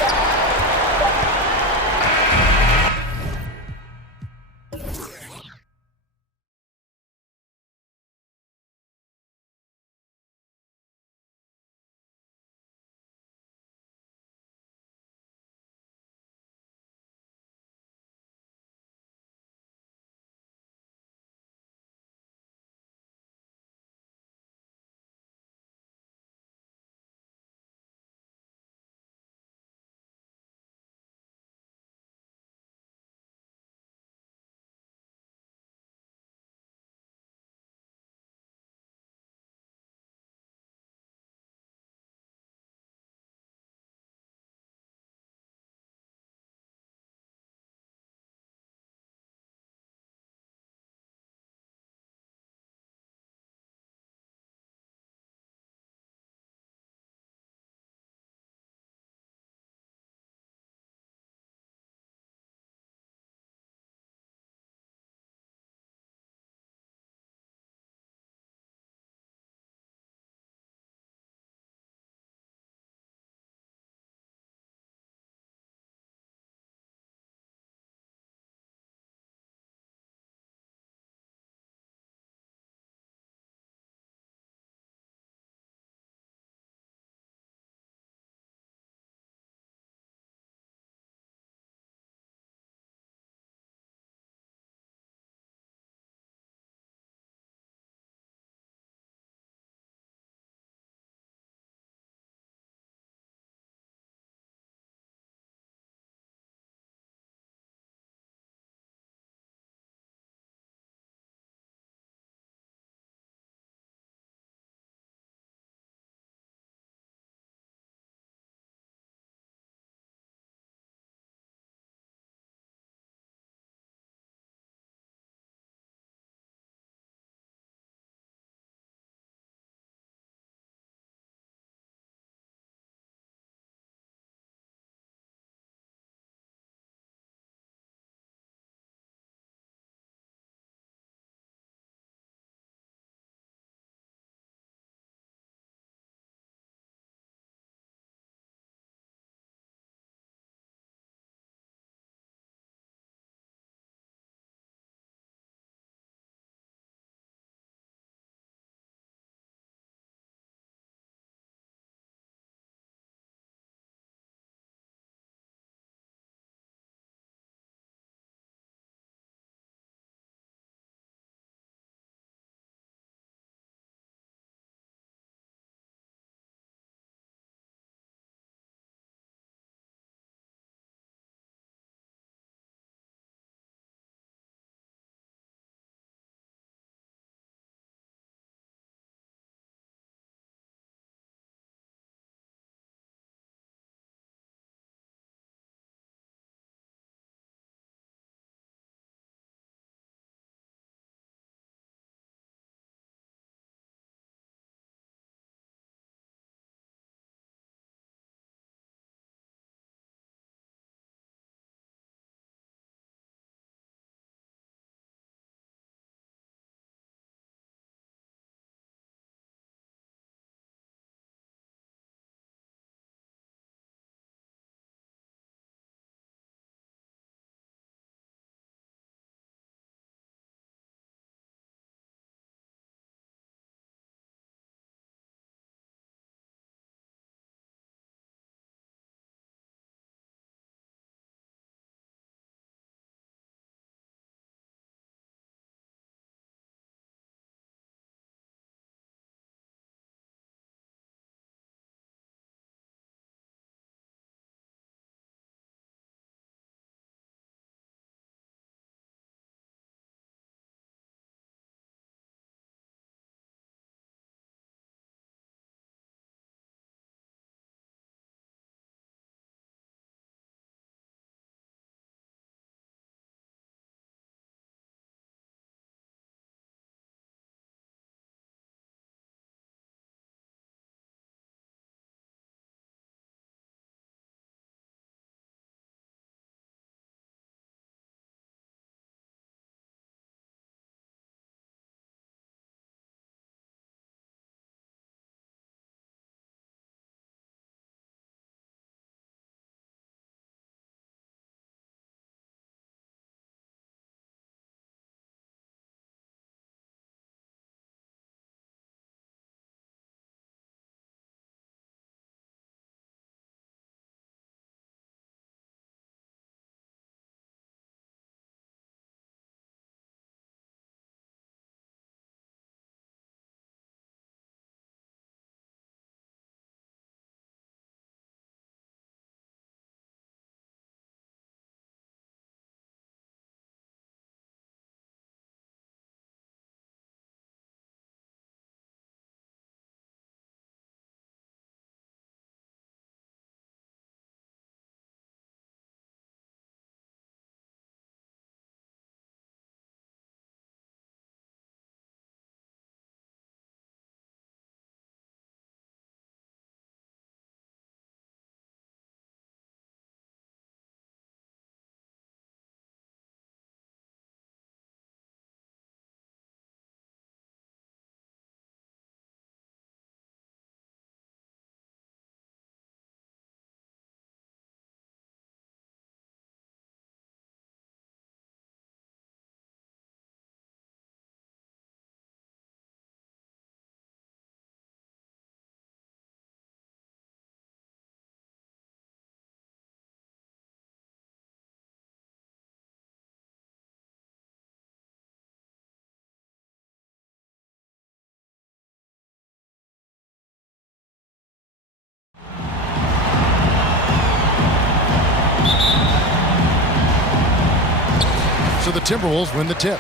the Timberwolves win the tip.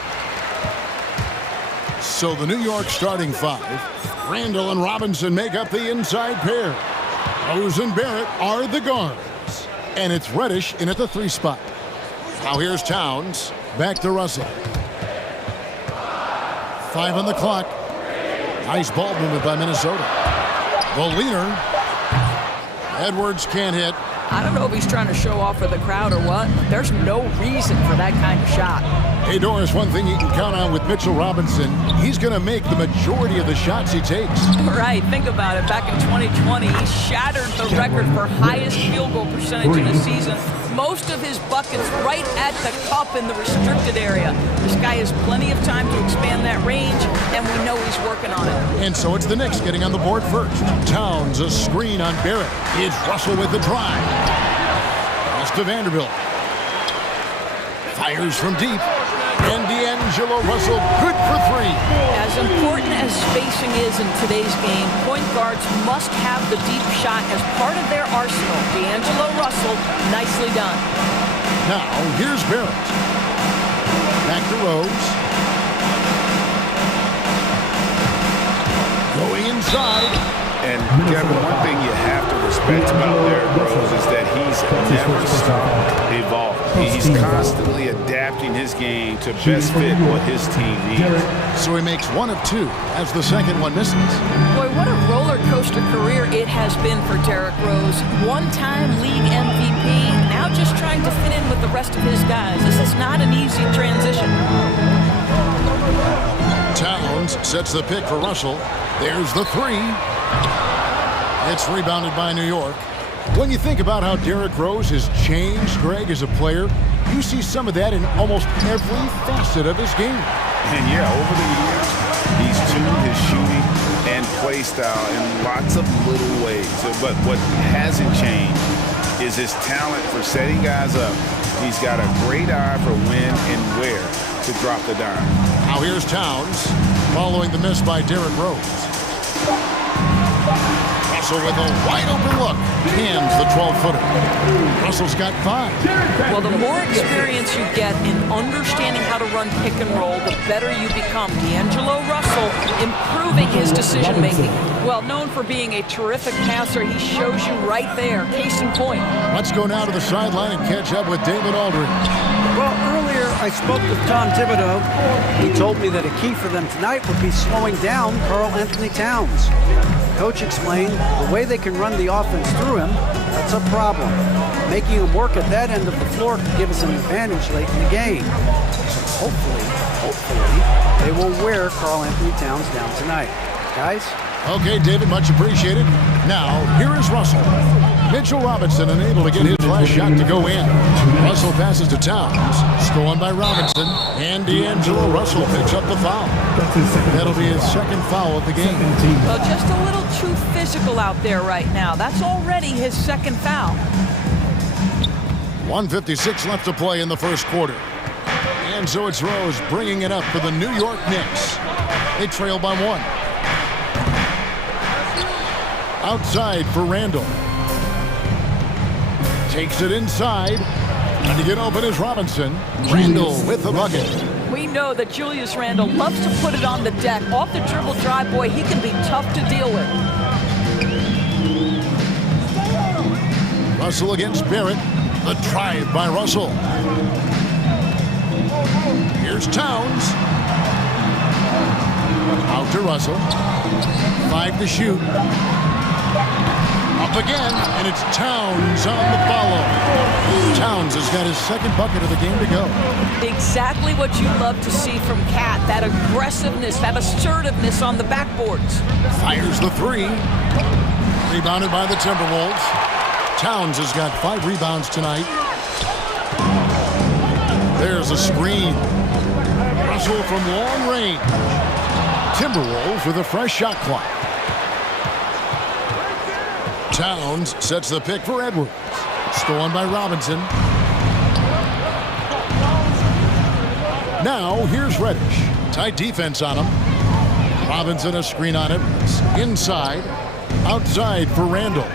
So the New York starting five, Randall and Robinson make up the inside pair. Rose and Barrett are the guards. And it's Reddish in at the 3 spot. Now here's Towns. Back to Russell. 5 on the clock. Nice ball movement by Minnesota. The leaner. Edwards can't hit. I don't know if he's trying to show off for the crowd or what. There's no reason for that kind of shot. Hey, Doris, one thing you can count on with Mitchell Robinson, he's going to make the majority of the shots he takes. Right, think about it. Back in 2020, he shattered the record for highest field goal percentage in a season. Most of his buckets right at the cup in the restricted area. This guy has plenty of time to expand that range, and we know he's working on it. And so it's the Knicks getting on the board first. Towns, a screen on Barrett. It's Russell with the drive. Pass to Vanderbilt. Fires from deep. And D'Angelo Russell, good for 3. As important as spacing is in today's game, point guards must have the deep shot as part of their arsenal. D'Angelo Russell, nicely done. Now, here's Barrett. Back to Rose. Going inside. And Kevin, one thing you have to respect about Derrick Rose is that he's never stopped evolving. He's constantly adapting his game to best fit what his team needs. So he makes 1 of 2 as the second one misses. Boy, what a roller coaster career it has been for Derrick Rose. One-time league MVP, now just trying to fit in with the rest of his guys. This is not an easy transition. Towns sets the pick for Russell. There's the 3. It's rebounded by New York. When you think about how Derrick Rose has changed, Greg, as a player, you see some of that in almost every facet of his game. And yeah, over the years, he's tuned his shooting and play style in lots of little ways. But what hasn't changed is his talent for setting guys up. He's got a great eye for when and where to drop the dime. Now here's Towns, following the miss by Derrick Rose. Russell with a wide-open look, cans the 12-footer. Russell's got 5. Well, the more experience you get in understanding how to run pick and roll, the better you become. D'Angelo Russell improving his decision-making. Well, known for being a terrific passer, he shows you right there. Case in point. Let's go now to the sideline and catch up with David Aldridge. Well, earlier I spoke with Tom Thibodeau. He told me that a key for them tonight would be slowing down Karl Anthony Towns. Coach explained the way they can run the offense through him, that's a problem. Making him work at that end of the floor could give us an advantage late in the game. So hopefully, they will wear Karl Anthony Towns down tonight. Guys? Okay, David, much appreciated. Now, here is Russell. Mitchell Robinson unable to get his last shot to go in. Russell passes to Towns. Stolen by Robinson. And D'Angelo Russell picks up the foul. That'll be his second foul of the game. Well, just a little too physical out there right now. That's already his second foul. 1:56 left to play in the first quarter. And so it's Rose bringing it up for the New York Knicks. They trail by 1. Outside for Randall. Takes it inside. And to get open is Robinson. Randall with the bucket. We know that Julius Randle loves to put it on the deck. Off the dribble drive, boy, he can be tough to deal with. Russell against Barrett. The drive by Russell. Here's Towns. Out to Russell. 5 to shoot. Up again, and it's Towns on the follow. Towns has got his second bucket of the game to go. Exactly what you love to see from Cat, that aggressiveness, that assertiveness on the backboards. Fires the 3. Rebounded by the Timberwolves. Towns has got 5 rebounds tonight. There's a screen. Russell from long range. Timberwolves with a fresh shot clock. Towns sets the pick for Edwards. Stolen by Robinson. Now, here's Reddish. Tight defense on him. Robinson a screen on Edwards. Inside. Outside for Randall.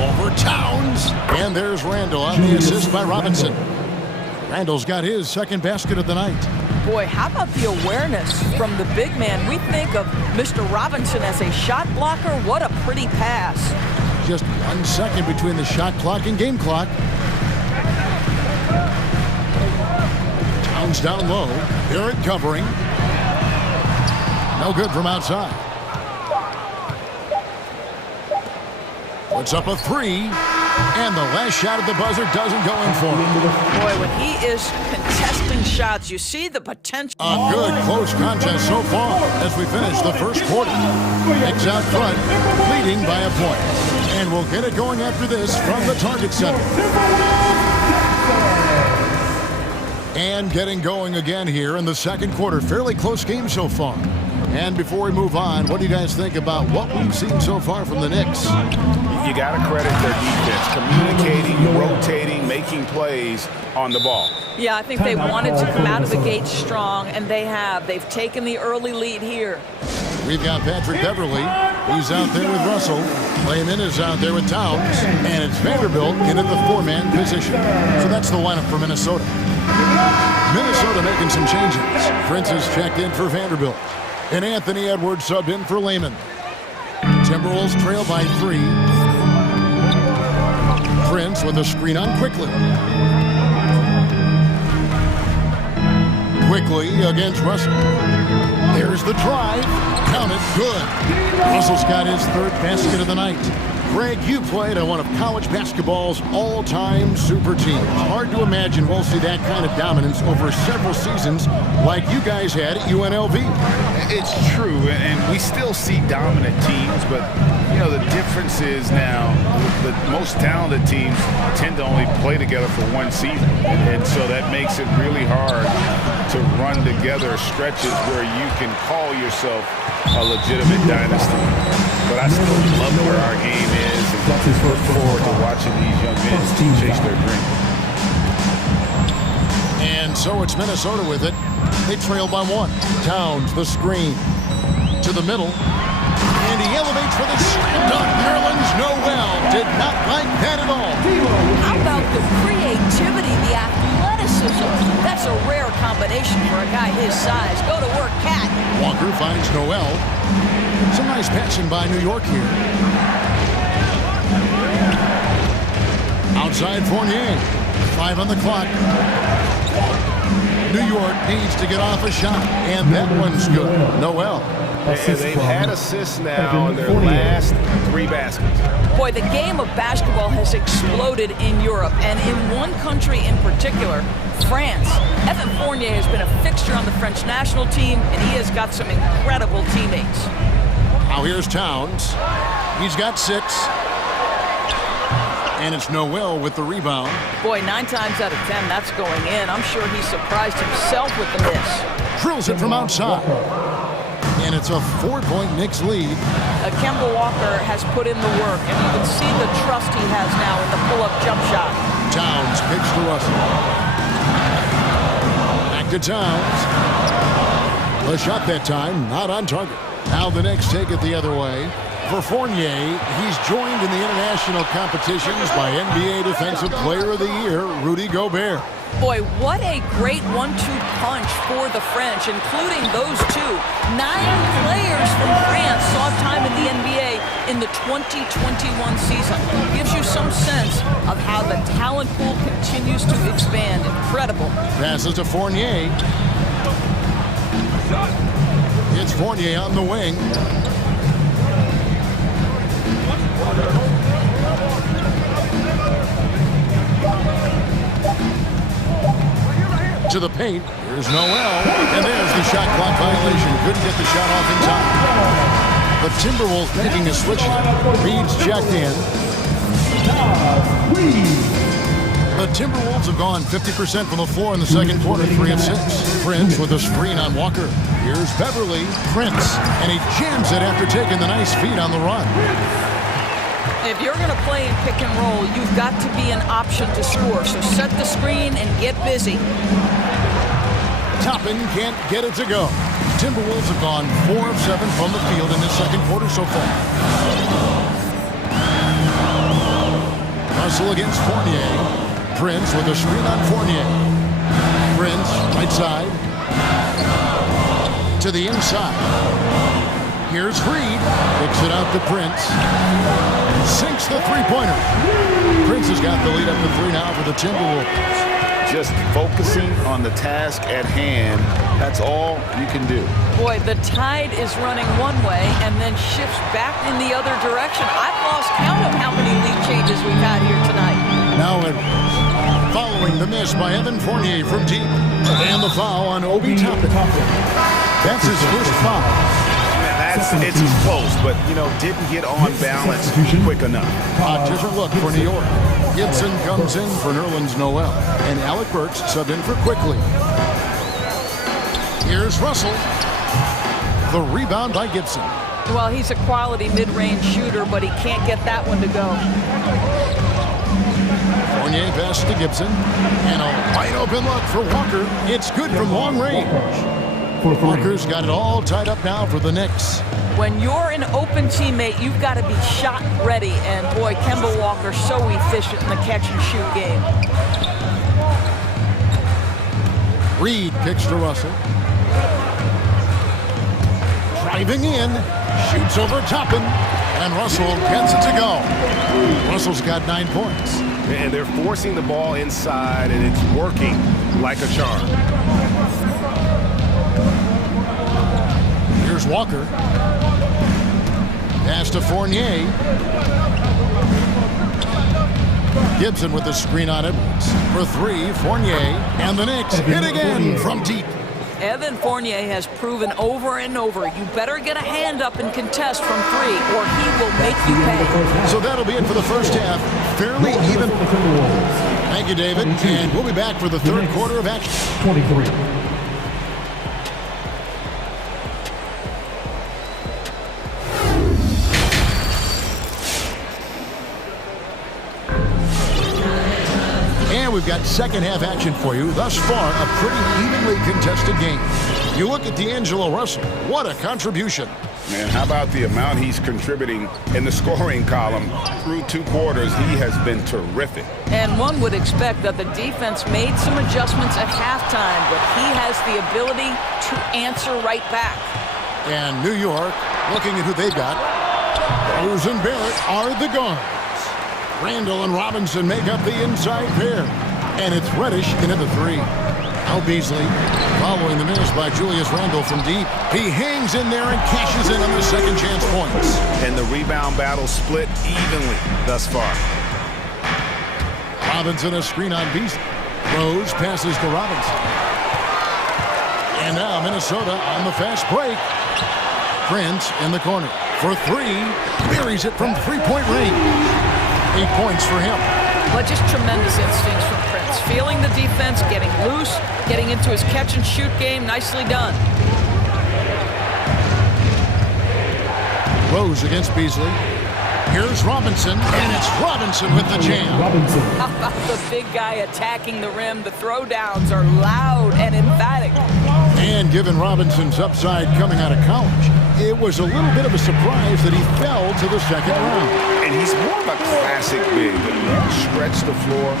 Over Towns. And there's Randall on the assist by Robinson. Randall's got his second basket of the night. Boy, how about the awareness from the big man? We think of Mr. Robinson as a shot blocker. What a pretty pass. Just 1 second between the shot clock and game clock. Towns down low. Barrett covering. No good from outside. Puts up a three, and the last shot at the buzzer doesn't go in for him. Boy, when he is contesting shots, you see the potential. A good close contest so far as we finish the first quarter. Knicks out front, leading by a point. And we'll get it going after this from the Target Center. And getting going again here in the second quarter. Fairly close game so far. And before we move on, what do you guys think about what we've seen so far from the Knicks? You got to credit their defense, communicating, rotating, making plays on the ball. Yeah, I think they wanted to come out of the gate strong, and they have. They've taken the early lead here. We've got Patrick Beverly. He's out there with Russell. Layman is out there with Towns. And it's Vanderbilt in at the four-man position. So that's the lineup for Minnesota. Minnesota making some changes. Prince is checked in for Vanderbilt. And Anthony Edwards subbed in for Layman. Timberwolves trail by 3. Prince with a screen on quickly. Quickly against Russell. There's the drive. Count it. Good. Russell's got his third basket of the night. Greg, you played on one of college basketball's all-time super teams. Hard to imagine we'll see that kind of dominance over several seasons like you guys had at UNLV. It's true, and we still see dominant teams, but, you know, the difference is now the most talented teams tend to only play together for one season, and so that makes it really hard to run together stretches where you can call yourself a legitimate dynasty. But I still love where our game is and look forward to watching these young men chase their dream. And so it's Minnesota with it. They trail by 1. Towns, the screen. To the middle. And he elevates for the slam dunk. Nerlens Noel did not like that at all. How about the creativity, the athleticism? That's a rare combination for a guy his size. Go to work, Cat. Walker finds Noel. Some nice passing by New York here. Outside Fournier. 5 on the clock. New York needs to get off a shot, and that one's good. Noel. They've had assists now in their last 3 baskets. Boy, the game of basketball has exploded in Europe, and in one country in particular, France. Evan Fournier has been a fixture on the French national team, and he has got some incredible teammates. Now here's Towns. He's got 6. And it's Noel with the rebound. Boy, 9 times out of 10, that's going in. I'm sure he surprised himself with the miss. Drills it from outside. And it's a 4-point Knicks lead. Kemba Walker has put in the work, and you can see the trust he has now in the pull-up jump shot. Towns kicks to Russell. Back to Towns. The shot that time, not on target. Now the Knicks take it the other way. For Fournier, he's joined in the international competitions by NBA Defensive Player of the Year, Rudy Gobert. Boy, what a great 1-2 punch for the French, including those 2. 9 players from France saw time in the NBA in the 2021 season. Gives you some sense of how the talent pool continues to expand. Incredible. Passes to Fournier. It's Fournier on the wing. To the paint. Here's Noel. And there's the shot clock violation. Couldn't get the shot off in time. The Timberwolves making a switch. Reed's checked in. The Timberwolves have gone 50% from the floor in the second quarter, 3 of 6. Prince with a screen on Walker. Here's Beverly. Prince. And he jams it after taking the nice feed on the run. If you're going to play in pick and roll, you've got to be an option to score. So set the screen and get busy. Toppin can't get it to go. Timberwolves have gone 4 of 7 from the field in this second quarter so far. Russell against Fournier. Prince with a screen on Fournier. Prince, right side. To the inside. Here's Reed. Kicks it out to Prince. Sinks the three-pointer. Prince has got the lead up to 3 now for the Timberwolves. Just focusing on the task at hand, that's all you can do. Boy, the tide is running one way and then shifts back in the other direction. I've lost count of how many lead changes we've had here tonight. Now Edwards, following the miss by Evan Fournier from deep. And the foul on Obi Toppin. That's his first foul. It's close, but, didn't get on balance quick enough. A different look for New York. Gibson comes in for Nerlens Noel, and Alec Burks subbed in for Quickly. Here's Russell. The rebound by Gibson. Well, he's a quality mid-range shooter, but he can't get that one to go. Fournier pass to Gibson, and a wide open look for Walker. It's good from long range. Walker's got it all tied up now for the Knicks. When you're an open teammate, you've got to be shot ready. And boy, Kemba Walker so efficient in the catch and shoot game. Reed kicks to Russell. Driving in, shoots over Toppin, and Russell gets it to go. Russell's got 9 points. And they're forcing the ball inside, and it's working like a charm. Here's Walker. Pass to Fournier. Gibson with the screen on Edwards. For 3, Fournier. And the Knicks hit again from deep. Evan Fournier has proven over and over, you better get a hand up and contest from 3, or he will make you pay. So that'll be it for the first half. Fairly even. Thank you, David. And we'll be back for the third quarter of action. 23. And we've got second half action for you. Thus far, a pretty evenly contested game. You look at D'Angelo Russell. What a contribution. Man, how about the amount he's contributing in the scoring column? Through 2 quarters, he has been terrific. And one would expect that the defense made some adjustments at halftime, but he has the ability to answer right back. And New York, looking at who they've got. Rose and Barrett are the guards. Randall and Robinson make up the inside pair. And it's Reddish in at the 3. Now Beasley, following the miss by Julius Randle from deep. He hangs in there and cashes in on the second chance points. And the rebound battle split evenly thus far. Robinson a screen on Beasley. Rose passes to Robinson. And now Minnesota on the fast break. Prince in the corner for 3. Buries it from 3-point range. 8 points for him. But just tremendous instincts from Prince. Feeling the defense, getting loose, getting into his catch and shoot game. Nicely done. Rose against Beasley. Here's Robinson, and it's Robinson with the jam. How about the big guy attacking the rim? The throwdowns are loud and emphatic. And given Robinson's upside coming out of college, it was a little bit of a surprise that he fell to the second round. And he's more of a classic big. But you won't stretch the floor.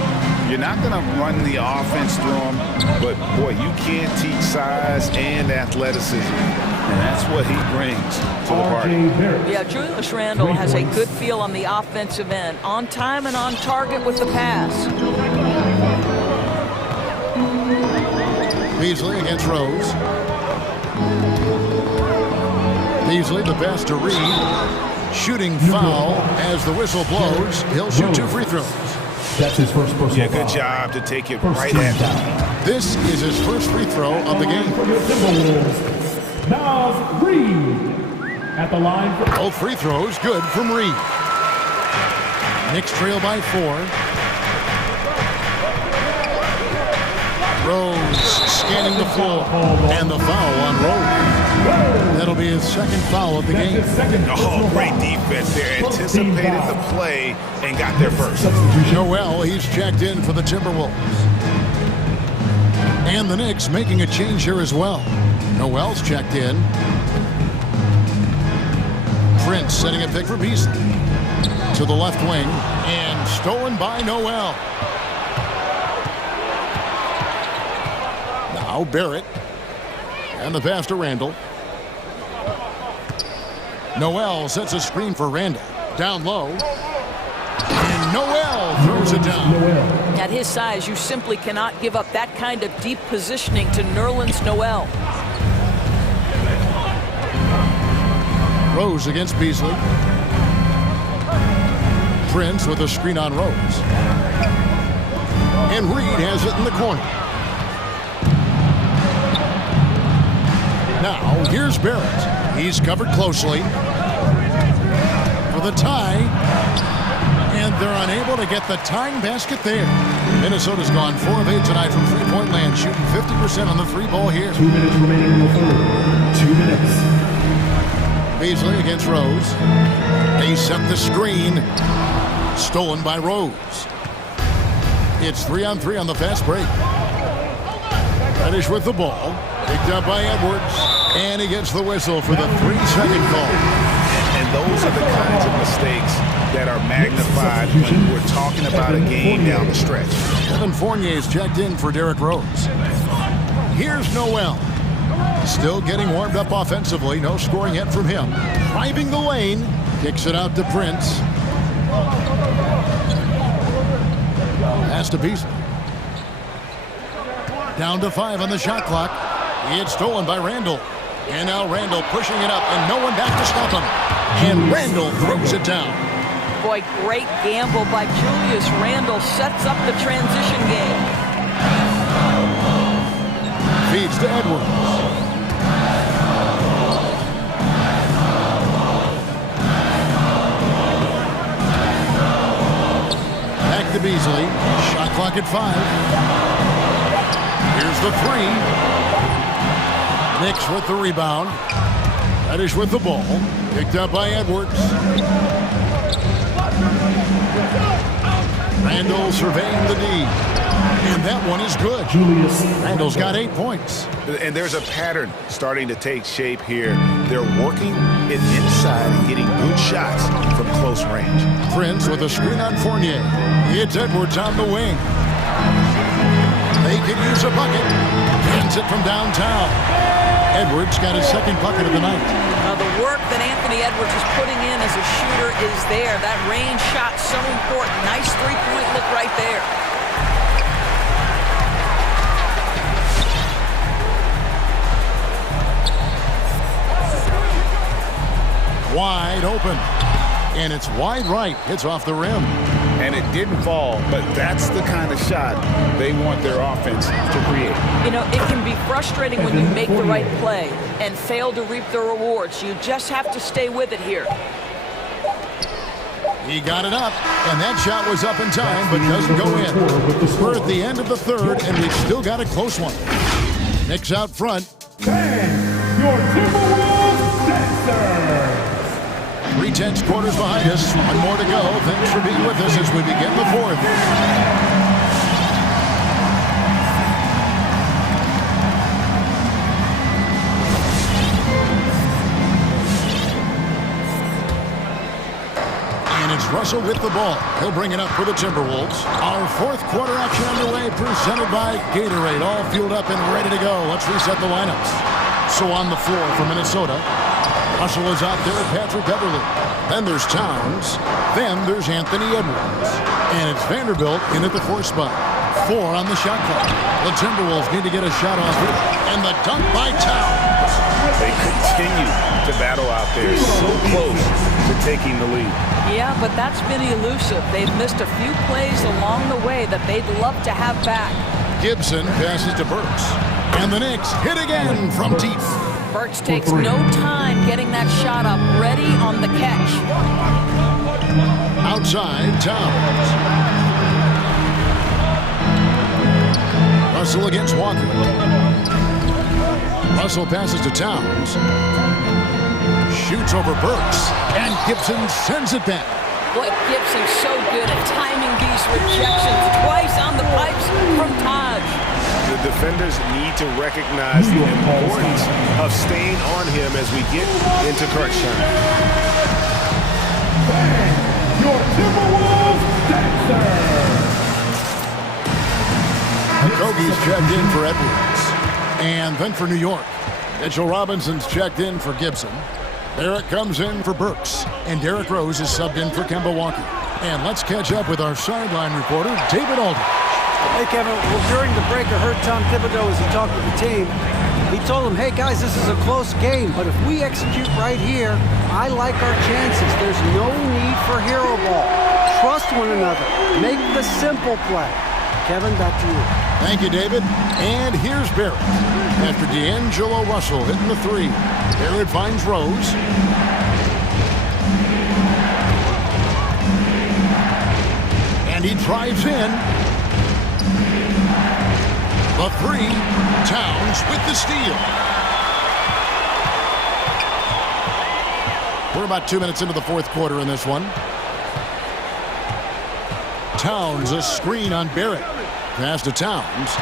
You're not going to run the offense through him. But, boy, you can't teach size and athleticism. And that's what he brings to the party. Yeah, Julius Randle has a good feel on the offensive end. On time and on target with the pass. Beasley against Rose. Beasley, the pass to Reed. Shooting foul as the whistle blows. He'll shoot 2 free throws. That's his first personal Yeah, good job to take it right at him. This is his first free throw of the game. Nas Reed at the line. Both free throws good from Reed. Knicks trail by 4. Rose scanning the floor, and the foul on Rose. That'll be his second foul of the game. Oh, great defense there. Anticipated the play and got there first. Noel, he's checked in for the Timberwolves. And the Knicks making a change here as well. Noel's checked in. Prince setting a pick for Beasley. To the left wing, and stolen by Noel. Now Barrett. And the pass to Randall. Noel sets a screen for Randall. Down low. And Noel throws it down. At his size, you simply cannot give up that kind of deep positioning to Nerlens Noel. Rose against Beasley. Prince with a screen on Rose. And Reed has it in the corner. Now, here's Barrett. He's covered closely for the tie. And they're unable to get the tying basket there. Minnesota's gone 4 of 8 tonight from three-point land, shooting 50% on the three ball here. 2 minutes remaining in the third. 2 minutes. Beasley against Rose. They set the screen. Stolen by Rose. It's 3-on-3 on the fast break. Reddish with the ball. Picked up by Edwards. And he gets the whistle for the 3-second call. And those are the kinds of mistakes that are magnified when we're talking about a game down the stretch. Evan Fournier's checked in for Derrick Rose. Here's Noel. Still getting warmed up offensively. No scoring yet from him. Driving the lane. Kicks it out to Prince. Pass to Beasley. Down to 5 on the shot clock. It's stolen by Randall. And now Randall pushing it up and no one back to stop him. And Randall throws it down. Boy, great gamble by Julius Randall. Sets up the transition game. Feeds to Edwards. Back to Beasley. Shot clock at 5. Here's the 3. Knicks with the rebound. Reddish with the ball. Picked up by Edwards. Randall surveying the D. And that one is good. Randall's got 8 points. And there's a pattern starting to take shape here. They're working it inside and getting good shots from close range. Prince with a screen on Fournier. It's Edwards on the wing. They could use a bucket. Gets it from downtown. Edwards got his second bucket of the night. Now the work that Anthony Edwards is putting in as a shooter is there. That range shot so important. Nice three-point look right there. Wide open. And it's wide right. Hits off the rim. And it didn't fall, but that's the kind of shot they want their offense to create. You know, it can be frustrating when you make the right play and fail to reap the rewards. You just have to stay with it here. He got it up, and that shot was up in time, but doesn't go in. We're at the end of the third, and we've still got a close one. Knicks out front. And your Timberwolves Sixers. 3/10 quarters behind us. One more to go. Thanks for being with us as we begin the fourth. And it's Russell with the ball. He'll bring it up for the Timberwolves. Our fourth quarter action underway, presented by Gatorade. All fueled up and ready to go. Let's reset the lineups. So on the floor for Minnesota, Russell is out there, Patrick Beverly. Then there's Towns. Then there's Anthony Edwards. And it's Vanderbilt in at the 4 spot. 4 on the shot clock. The Timberwolves need to get a shot off here. And the dunk by Towns. They continue to battle out there, so close to taking the lead. Yeah, but that's been elusive. They've missed a few plays along the way that they'd love to have back. Gibson passes to Burks. And the Knicks hit again from deep. Burks takes no time getting that shot up, ready on the catch. Outside, Towns. Russell against Walker. Russell passes to Towns. Shoots over Burks. And Gibson sends it back. Boy, Gibson's so good at timing these rejections. Twice on the pipes from Taj. The defenders need to recognize the importance of staying on him as we get into crunch time. Your Timberwolves Sixers. Kogi's checked in for Edwards. And then for New York, Mitchell Robinson's checked in for Gibson. Barrett comes in for Burks. And Derrick Rose is subbed in for Kemba Walker. And let's catch up with our sideline reporter, David Aldridge. Hey, Kevin, well, during the break, I heard Tom Thibodeau as he talked to the team. He told them, hey, guys, this is a close game, but if we execute right here, I like our chances. There's no need for hero ball. Trust one another. Make the simple play. Kevin, back to you. Thank you, David. And here's Barrett. After D'Angelo Russell hitting the three, Barrett finds Rose. And he drives in. The three, Towns with the steal. We're about 2 minutes into the fourth quarter in this one. Towns, a screen on Barrett. Pass to Towns.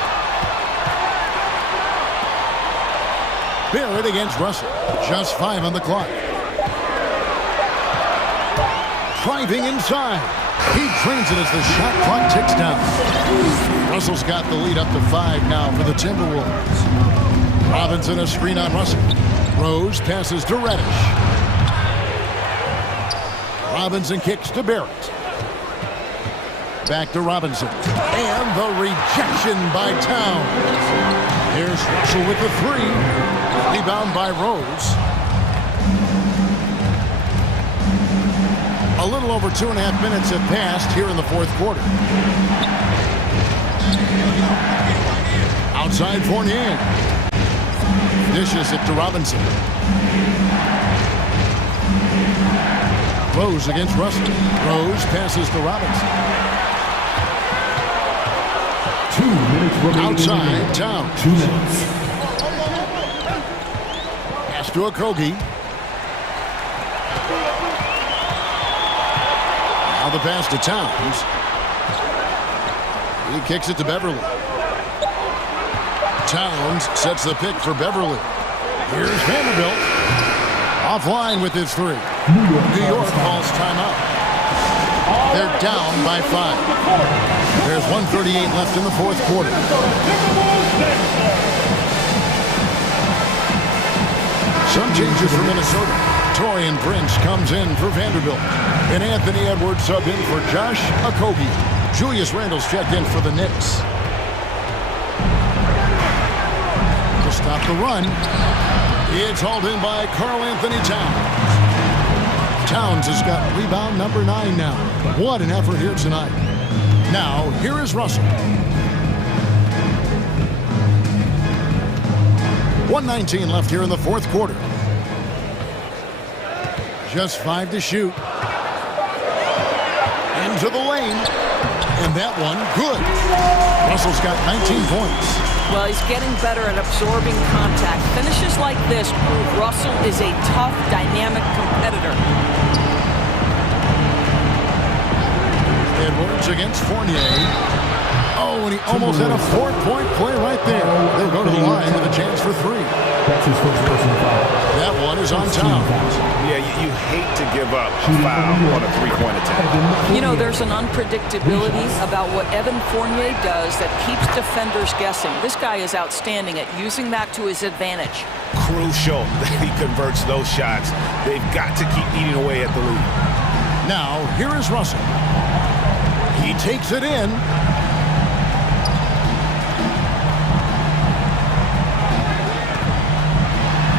Barrett against Russell. Just 5 on the clock. Driving inside. He drains it as the shot clock ticks down. Russell's got the lead up to 5 now for the Timberwolves. Robinson a screen on Russell. Rose passes to Reddish. Robinson kicks to Barrett. Back to Robinson. And the rejection by Towns. Here's Russell with the three. Rebound by Rose. A little over 2.5 minutes have passed here in the fourth quarter. Outside Fournier. Dishes it to Robinson. Rose against Russell. Rose passes to Robinson. 2 minutes remaining. Outside, Towns. 2 minutes. Pass to Okogie. Now the pass to Towns. He kicks it to Beverly. Towns sets the pick for Beverly. Here's Vanderbilt. Offline with his three. New York calls timeout. They're down by 5. There's 1:38 left in the fourth quarter. Some changes for Minnesota. Torian Prince comes in for Vanderbilt. And Anthony Edwards sub in for Josh Okogie. Julius Randle's checked in for the Knicks. To stop the run, it's hauled in by Karl Anthony Towns. Towns has got rebound number 9 now. What an effort here tonight. Now, here is Russell. 1:19 left here in the fourth quarter. Just 5 to shoot. Into the lane. And that one, good. Russell's got 19 points. Well, he's getting better at absorbing contact. Finishes like this prove Russell is a tough, dynamic competitor. Edwards against Fournier. Oh, and he almost had a 4-point play right there. They'll go to the line with a chance for 3. That's his first personal foul. That one is on Towns. Yeah, you hate to give up a foul on a three-point attempt. You know, there's an unpredictability about what Evan Fournier does that keeps defenders guessing. This guy is outstanding at using that to his advantage. Crucial that he converts those shots. They've got to keep eating away at the lead. Now, here is Russell. He takes it in.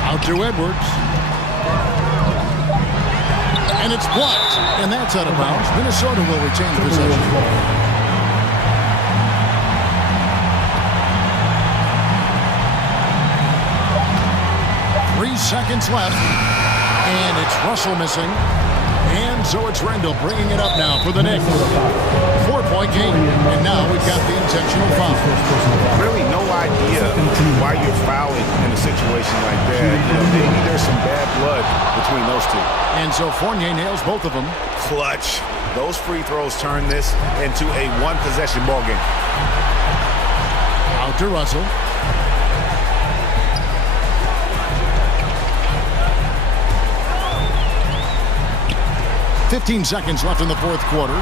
Out to Edwards. And it's blocked. And that's out of bounds. Minnesota will retain possession. 3 seconds left. And it's Russell missing. And so it's Randle bringing it up now for the Knicks. 4-point game. And now we've got the intentional foul. Really no idea why you're fouling in a situation like that. You know, maybe there's some bad blood between those two. And so Fournier nails both of them. Clutch. Those free throws turn this into a one-possession ball game. Out to Russell. .15 seconds left in the fourth quarter.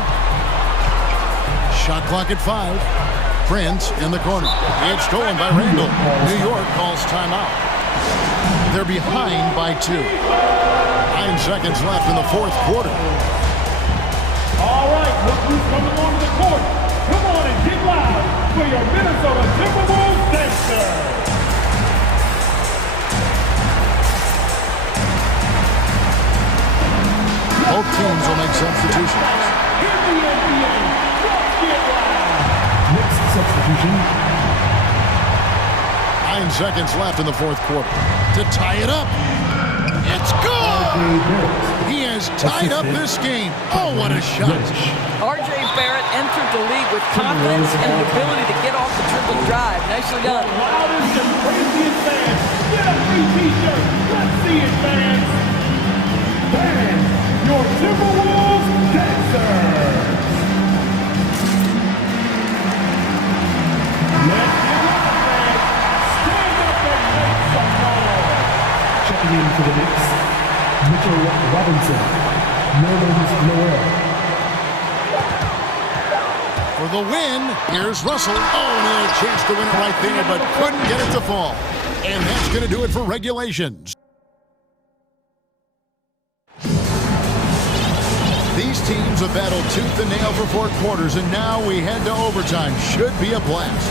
Shot clock at 5. Prince in the corner. It's stolen by Randall. New York calls timeout. They're behind by 2. 9 seconds left in the fourth quarter. All right, look who's coming onto the court. Come on and get loud for your Minnesota Timberwolves Gangster. Both teams will make substitutions. Here's the NBA. Let's get loud. Next substitution. 9 seconds left in the fourth quarter. To tie it up. It's good! He has tied up this game. Oh, what a shot. R.J. Barrett entered the league with confidence and the ability to get off the dribble drive. Nicely done. Loudest and craziest fans. Get a free t-shirt. Let's see it, fans. Fans, your Timberwolves dancers. Let's give it up, fans. Stand up and make some noise. Checking in for the Knicks, Mitchell Robinson. Noel. For the win, here's Russell. Oh, and he had a chance to win it right there, but couldn't get it to fall. And that's going to do it for regulations. These teams have battled tooth and nail for 4 quarters, and now we head to overtime. Should be a blast.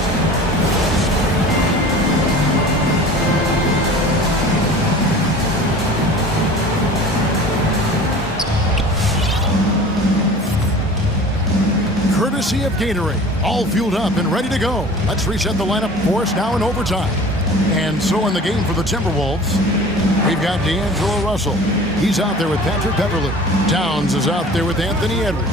Courtesy of Gatorade, all fueled up and ready to go. Let's reset the lineup for us now in overtime. And so in the game for the Timberwolves, we've got D'Angelo Russell. He's out there with Patrick Beverley. Downs is out there with Anthony Edwards.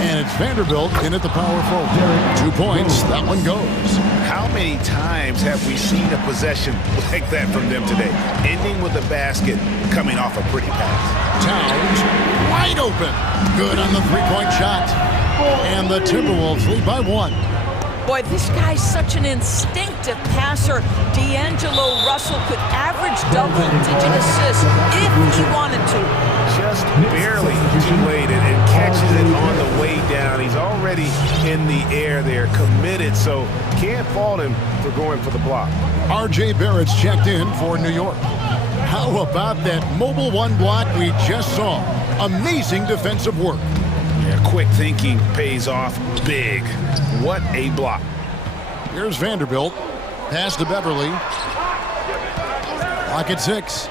And it's Vanderbilt in at the power forward. 2 points, that one goes. How many times have we seen a possession like that from them today? Ending with a basket, coming off a pretty pass. Towns, wide open. Good on the three-point shot. And the Timberwolves lead by 1. Boy, this guy's such an instinctive passer. D'Angelo Russell could average double-digit assists if he wanted to. Just barely too late and catches it on the way down. He's already in the air there, committed, so can't fault him for going for the block. R.J. Barrett's checked in for New York. How about that mobile 1 block we just saw? Amazing defensive work. Yeah, quick thinking pays off big. What a block. Here's Vanderbilt. Pass to Beverly. Lock at 6.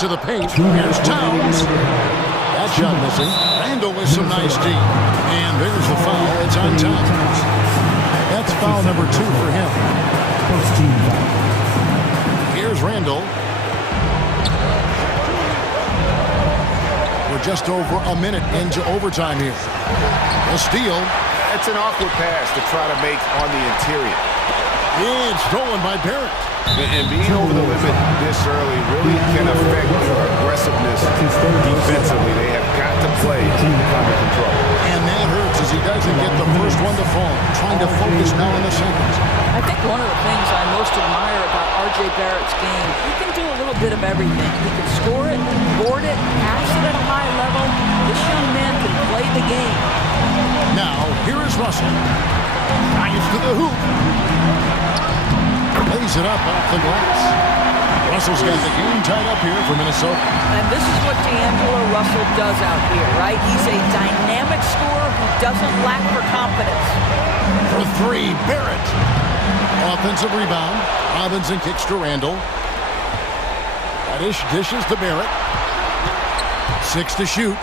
To the paint. Here's Towns. That shot missing. Randall with some nice D. And there's the foul. It's on Towns. That's foul number 2 for him. First team foul. Here's Randall. We're just over a minute into overtime here. A steal. It's an awkward pass to try to make on the interior. It's stolen by Barrett. And being over the limit this early really can affect your aggressiveness defensively. They have got to play under control. And that hurts as he doesn't get the first one to fall. Trying to focus now on the second. I think one of the things I most admire about R.J. Barrett's game, he can do a little bit of everything. He can score it, board it, pass it at a high level. This young man can play the game. Now, here is Russell. Drives to the hoop. Lays it up off the glass. Russell's got the game tied up here for Minnesota. And this is what D'Angelo Russell does out here, right? He's a dynamic scorer who doesn't lack for confidence. For 3, Barrett. Offensive rebound. Robinson kicks to Randall. Reddish dishes to Barrett. 6 to shoot.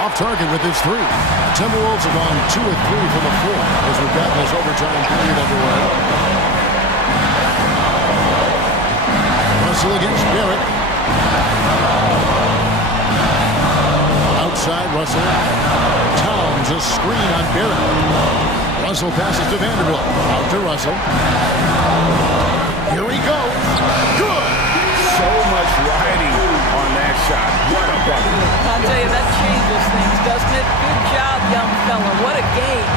Off target with his 3. The Timberwolves have gone 2 of 3 from the floor as we've gotten this overtime period underway. Russell against Barrett. Outside Russell. Towns a screen on Barrett. Russell passes to Vanderbilt. Out to Russell. Here he goes. Good. So much riding on that shot. What a bucket. I'll tell you, that changes things, doesn't it? Good job, young fella. What a game.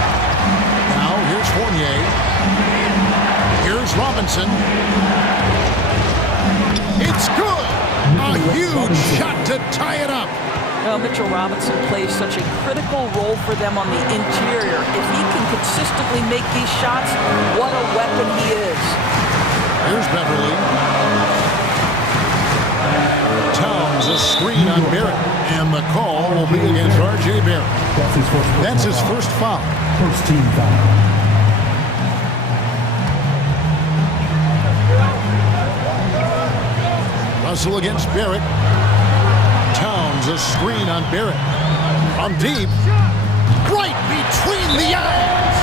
Now, here's Fournier. Here's Robinson. It's good. A huge shot to tie it up. Mitchell Robinson plays such a critical role for them on the interior. If he can consistently make these shots, what a weapon he is. Here's Beverly. Towns a screen on Barrett, and the call will be against R.J. Barrett. That's his first foul. First team foul. Russell against Barrett. Towns a screen on Barrett. From deep. Right between the eyes.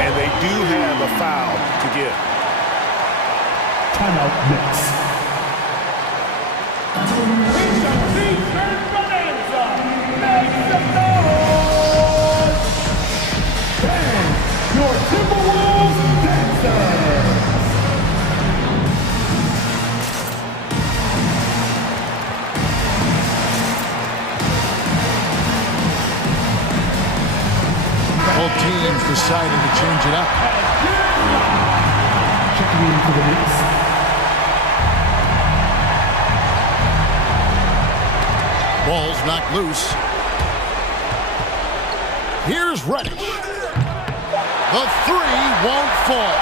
And they do have a foul to give. Timeout, Knicks. Your Timberwolves dancers. Both teams deciding to change it up. Checking in for the Knicks. Ball's knocked loose. Here's Reddish. The three won't fall.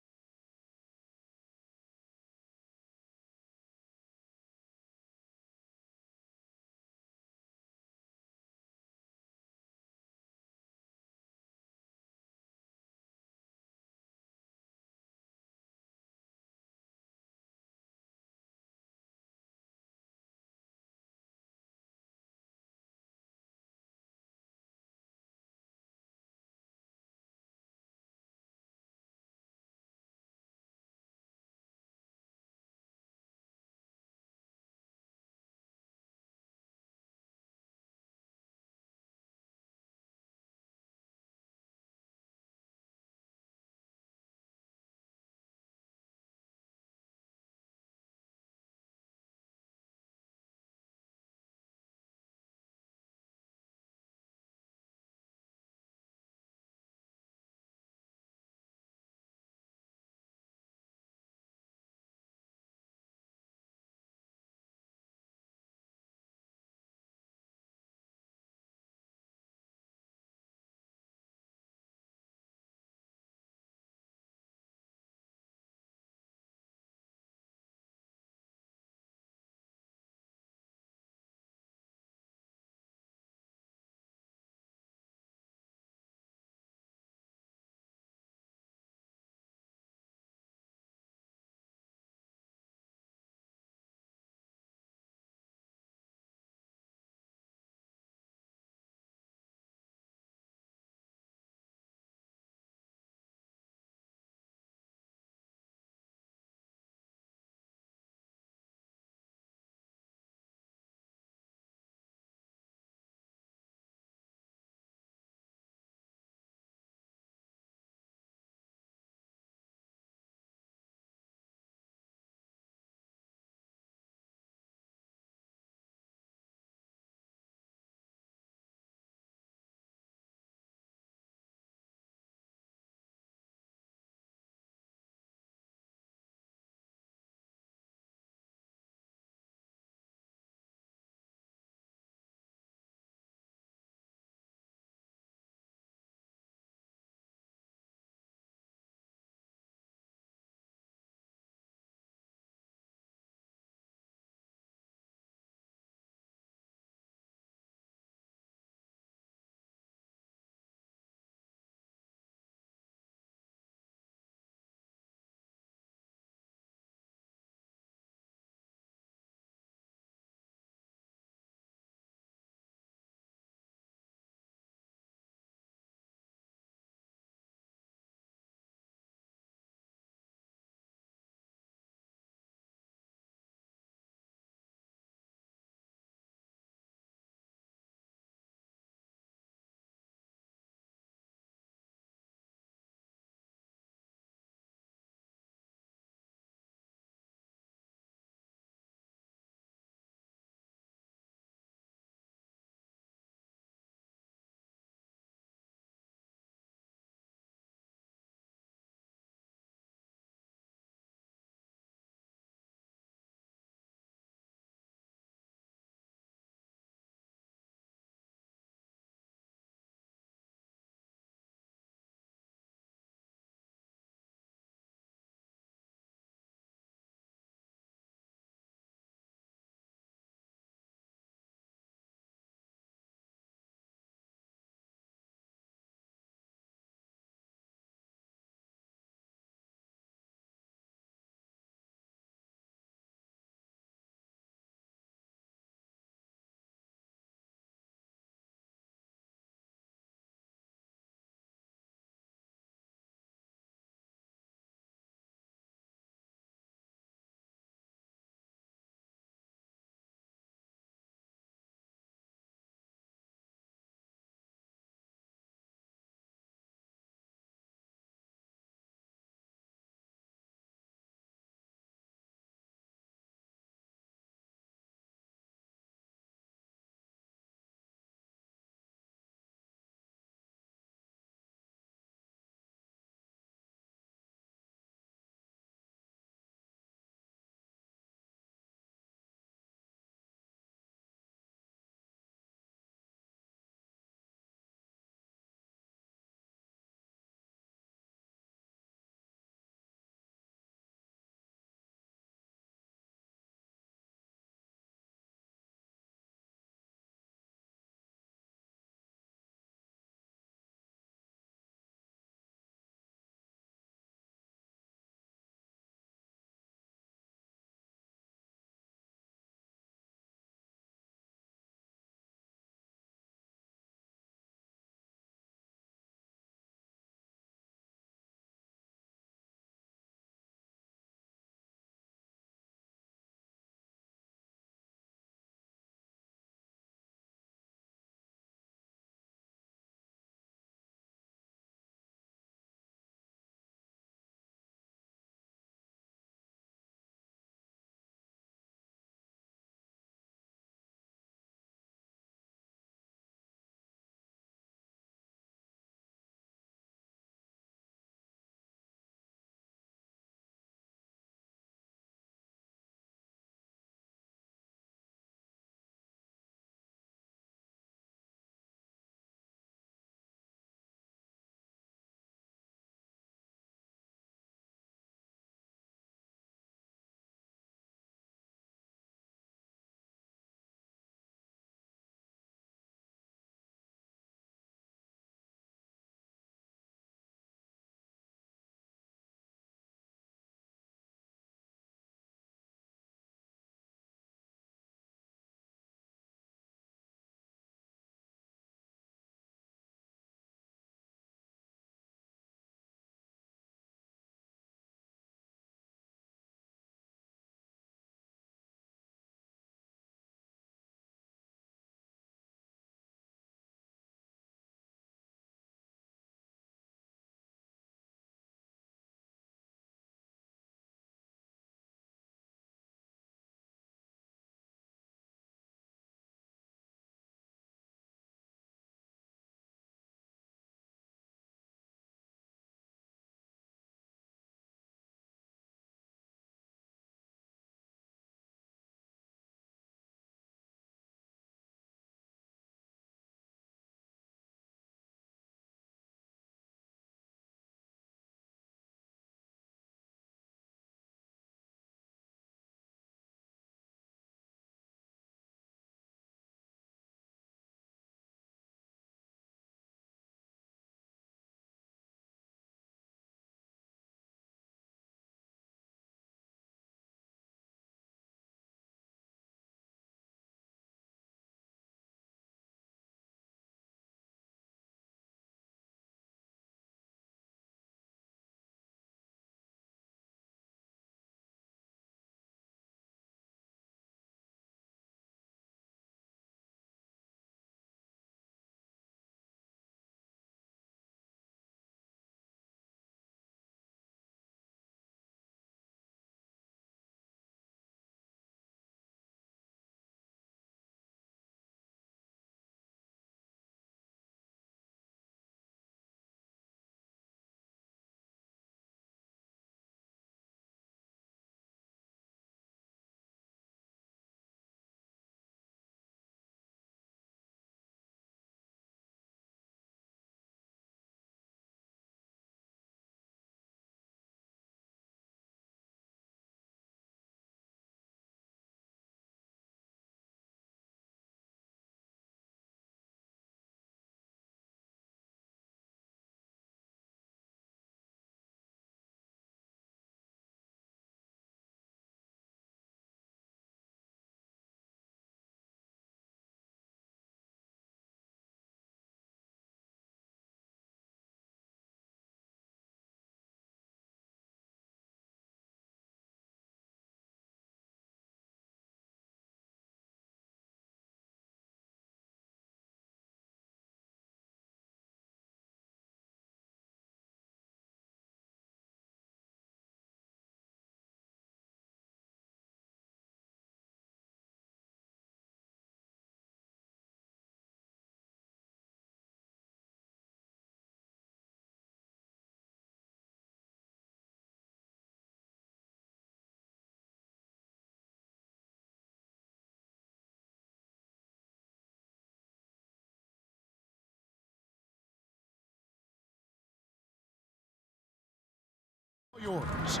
Yours.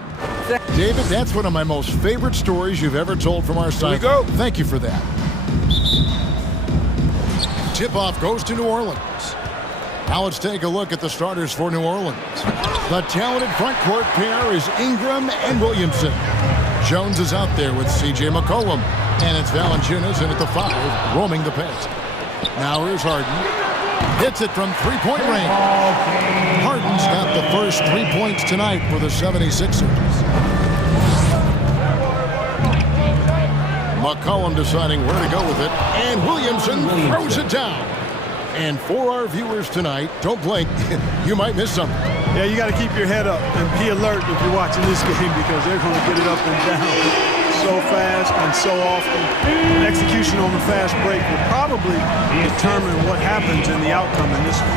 David, that's one of my most favorite stories you've ever told from our side. Here we go. Thank you for that. Tip-off goes to New Orleans. Now let's take a look at the starters for New Orleans. The talented front court pair is Ingram and Williamson. Jones is out there with C.J. McCollum. And it's Valanciunas in at the 5, roaming the paint. Now here's Harden. Hits it from three-point range. Harden's got the first 3 points tonight for the 76ers. McCollum deciding where to go with it. And Williamson throws it down. And for our viewers tonight, don't blink. You might miss something. Yeah, you got to keep your head up and be alert if you're watching this game because they're going to get it up and down so fast and so often. An execution on the fast break will probably determine what happens in the outcome in this one.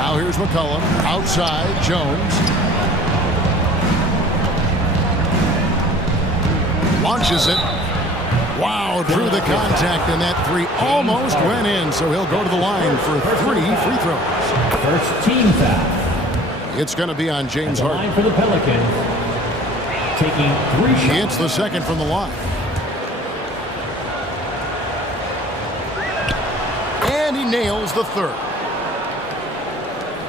Now here's McCollum. Outside, Jones. Launches it. Wow, through the contact, and that three almost went in, so he'll go to the line for 3 free throws. First team foul. It's going to be on James Harden. Line for the Pelicans. Taking 3 shots. He hits the second from the line. And he nails the third.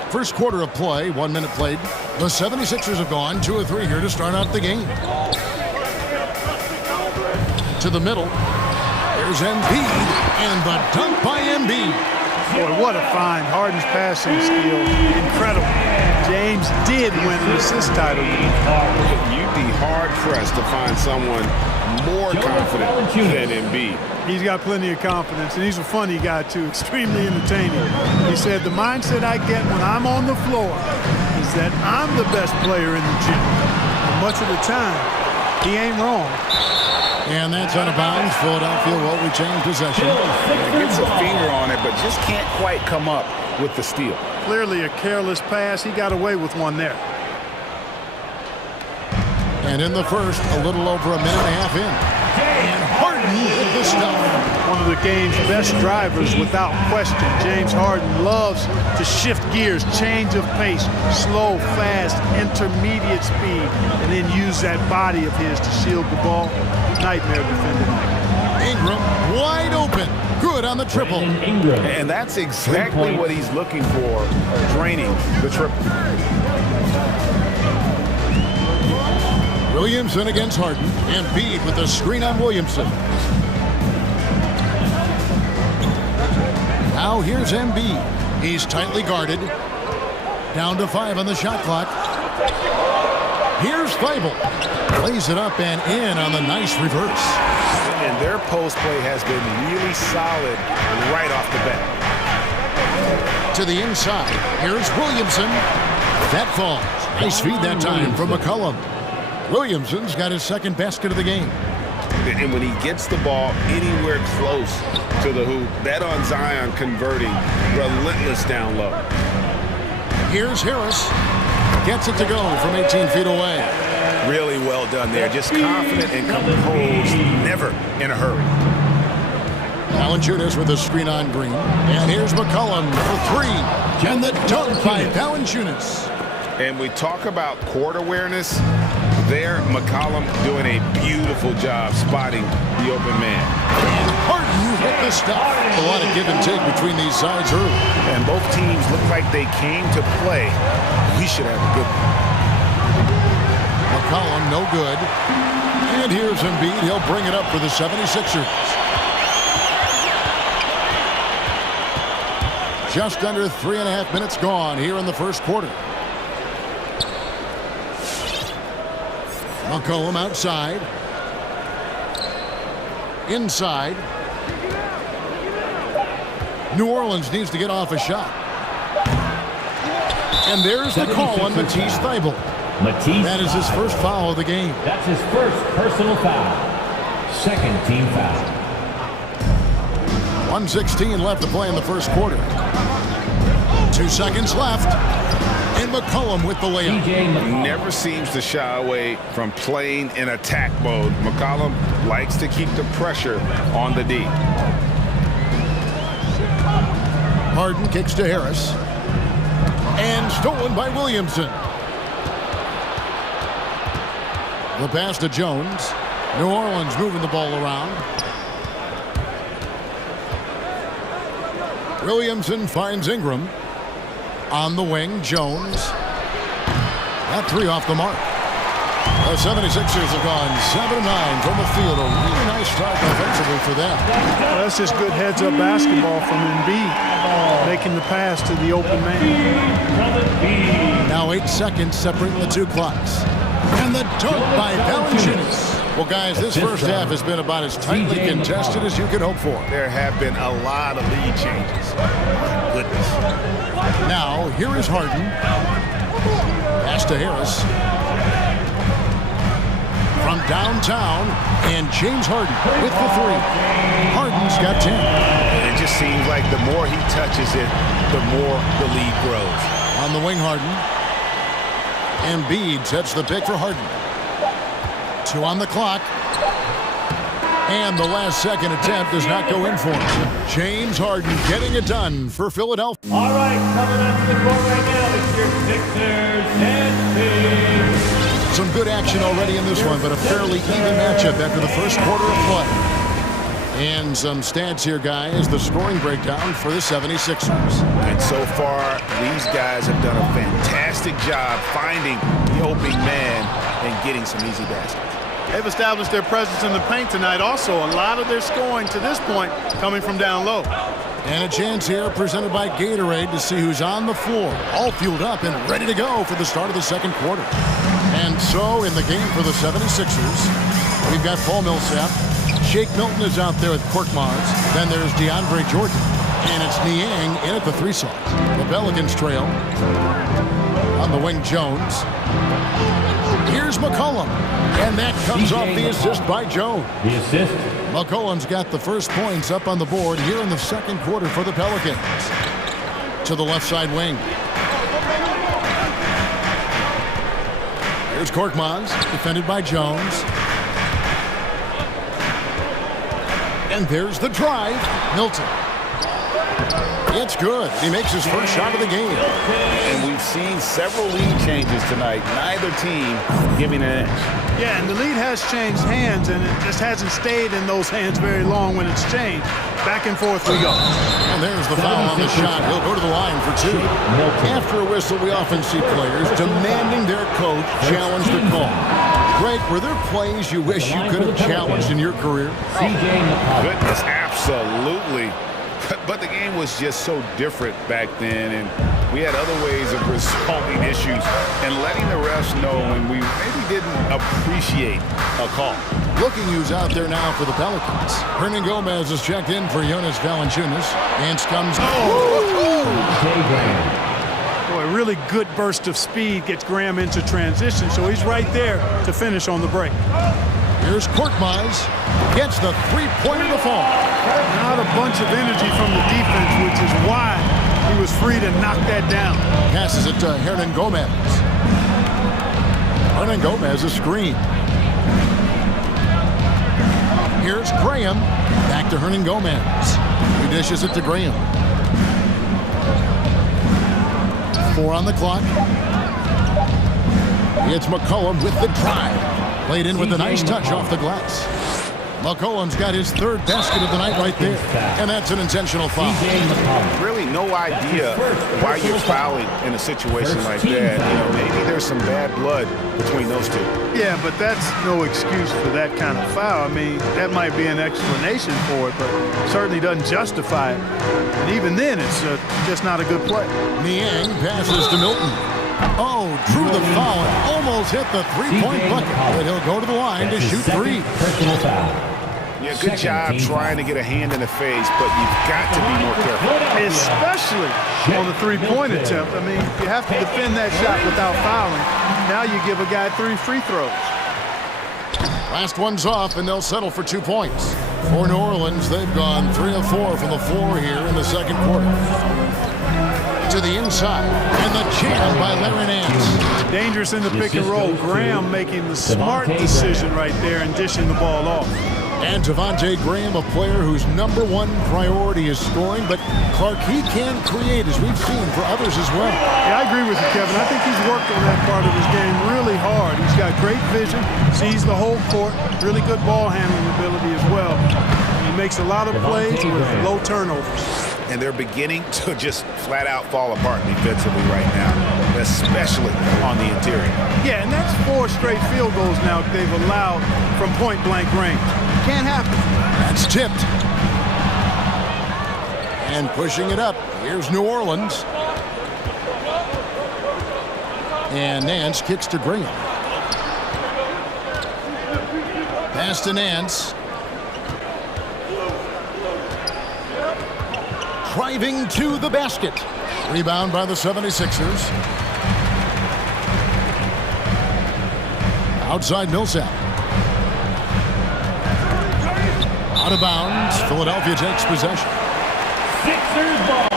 First quarter of play, 1 minute played. The 76ers have gone 2 of 3 here to start out the game. To the middle. There's Embiid, and the dunk by Embiid. Boy, what a find. Harden's passing skill. Incredible. James did win the assist title. You'd be hard-pressed to find someone more confident than Embiid. He's got plenty of confidence, and he's a funny guy, too. Extremely entertaining. He said, the mindset I get when I'm on the floor is that I'm the best player in the gym. And much of the time, he ain't wrong. And that's out of bounds. Philadelphia will retain possession. Gets a finger on it, but just can't quite come up with the steal. Clearly a careless pass. He got away with one there. And in the first, a little over a minute and a half in. And Harden with the stuff. One of the game's best drivers without question. James Harden loves to shift gears, change of pace, slow, fast, intermediate speed, and then use that body of his to shield the ball. Nightmare defending. Ingram wide open. Good on the triple. And that's exactly what he's looking for, draining the triple. Williamson against Harden. Embiid with the screen on Williamson. Now here's Embiid. He's tightly guarded. Down to 5 on the shot clock. Here's Thibault. Plays it up and in on the nice reverse. And their post play has been really solid right off the bat. To the inside. Here's Williamson. That falls. Nice feed that time from McCollum. Williamson's got his second basket of the game. And when he gets the ball anywhere close to the hoop, bet on Zion converting, relentless down low. Here's Harris. Gets it to go from 18 feet away. Really well done there. Just confident and composed, never in a hurry. Valanciunas with a screen on Green. And here's McCollum for 3. And the dunk by Valanciunas. And we talk about court awareness. There, McCollum doing a beautiful job spotting the open man. And Harden hit the stuff. A lot of give and take between these sides early. And both teams look like they came to play. We should have a good one. McCollum, no good. And here's Embiid. He'll bring it up for the 76ers. Just under 3.5 minutes gone here in the first quarter. McCollum outside. Inside. New Orleans needs to get off a shot. And there's the call on Matisse Thibault. That is his first foul of the game. That's his first personal foul. Second team foul. 1:16 left to play in the first quarter. 2 seconds left. And McCollum with the layup. Never seems to shy away from playing in attack mode. McCollum likes to keep the pressure on the D. Harden kicks to Harris. And stolen by Williamson. The pass to Jones. New Orleans moving the ball around. Williamson finds Ingram. On the wing, Jones. That three off the mark. The 76ers have gone 7-9 from the field. A really nice start offensively for them. Well, that's just good heads-up basketball from Embiid, making the pass to the open man. Now 8 seconds separating the two clocks. And the dunk by Valanciunas. Well, guys, this first half has been about as tightly contested as you could hope for. There have been a lot of lead changes. My goodness. Now, here is Harden. Pass to Harris. From downtown, and James Harden with the three. Harden's got 10. It just seems like the more he touches it, the more the lead grows. On the wing, Harden. Embiid sets the pick for Harden. 2 on the clock. And the last second attempt does not go in for him. James Harden getting it done for Philadelphia. All right, coming onto the court right now is your Sixers and Kings. Some good action already in this one, but a fairly even matchup after the first quarter of play. And some stats here, guys, the scoring breakdown for the 76ers. And so far, these guys have done a fantastic job finding the opening man and getting some easy baskets. They've established their presence in the paint tonight. Also, a lot of their scoring to this point coming from down low. And a chance here presented by Gatorade to see who's on the floor, all fueled up and ready to go for the start of the second quarter. And so in the game for the 76ers, we've got Paul Millsap. Shake Milton is out there with Korkmaz. Then there's DeAndre Jordan. And it's Niang in at the 3 slot. The Pelicans trail. On the wing, Jones. Here's McCollum. And that comes off the assist by Jones. The assist. McCollum's got the first points up on the board here in the second quarter for the Pelicans. To the left side wing. Here's Korkmaz, defended by Jones. And there's the drive. Milton. It's good. He makes his first shot of the game. And we've seen several lead changes tonight. Neither team giving an edge. Yeah, and the lead has changed hands, and it just hasn't stayed in those hands very long when it's changed. Back and forth we go. And there's the foul on the shot. He'll go to the line for 2. After a whistle, we often see players demanding their coach challenge the call. Greg, were there plays you wish you could have challenged in your career? Goodness, absolutely. But the game was just so different back then, and we had other ways of resolving issues and letting the refs know when we maybe didn't appreciate a call. Looking who's out there now for the Pelicans. Hernan Gomez is checked in for Jonas Valanciunas. Ants comes. Boy, a really good burst of speed gets Graham into transition, so he's right there to finish on the break. Here's Korkmaz. Gets the three-pointer to fall. Not a bunch of energy from the defense, which is why he was free to knock that down. Passes it to Hernan Gomez. Hernan Gomez, a screen. Here's Graham. Back to Hernan Gomez. He dishes it to Graham. 4 on the clock. It's McCollum with the drive. Played in with a nice touch off the glass. McCollum's got his 3rd basket of the night right there. And that's an intentional foul. Really no idea why you're fouling in a situation like that. You know, maybe there's some bad blood between those two. Yeah, but that's no excuse for that kind of foul. I mean, that might be an explanation for it, but certainly doesn't justify it. And even then, it's just not a good play. Niang passes to Milton. Oh, drew the foul and almost hit the 3-point bucket. But he'll go to the line to shoot 3. Yeah, good job trying to get a hand in the face, but you've got to be more careful. Especially on the 3-point attempt. I mean, you have to defend that shot without fouling. Now you give a guy 3 free throws. Last one's off, and they'll settle for 2 points. For New Orleans, they've gone 3 of 4 from the floor here in the second quarter. To the inside, and the jam by Larry Nance. Dangerous in the pick and roll. Graham making the smart decision right there and dishing the ball off. And Devontae Graham, a player whose #1 priority is scoring, but Clark, he can create, as we've seen, for others as well. Yeah, I agree with you, Kevin. I think he's worked on that part of his game really hard. He's got great vision, sees the whole court, really good ball handling ability as well. He makes a lot of plays with low turnovers. And they're beginning to just flat out fall apart defensively right now, especially on the interior. Yeah, and that's 4 straight field goals now they've allowed from point-blank range. Can't happen. That's tipped. And pushing it up, here's New Orleans. And Nance kicks to Graham. Pass to Nance. Driving to the basket. Rebound by the 76ers. Outside Millsap. Out of bounds. Philadelphia takes possession. Sixers ball.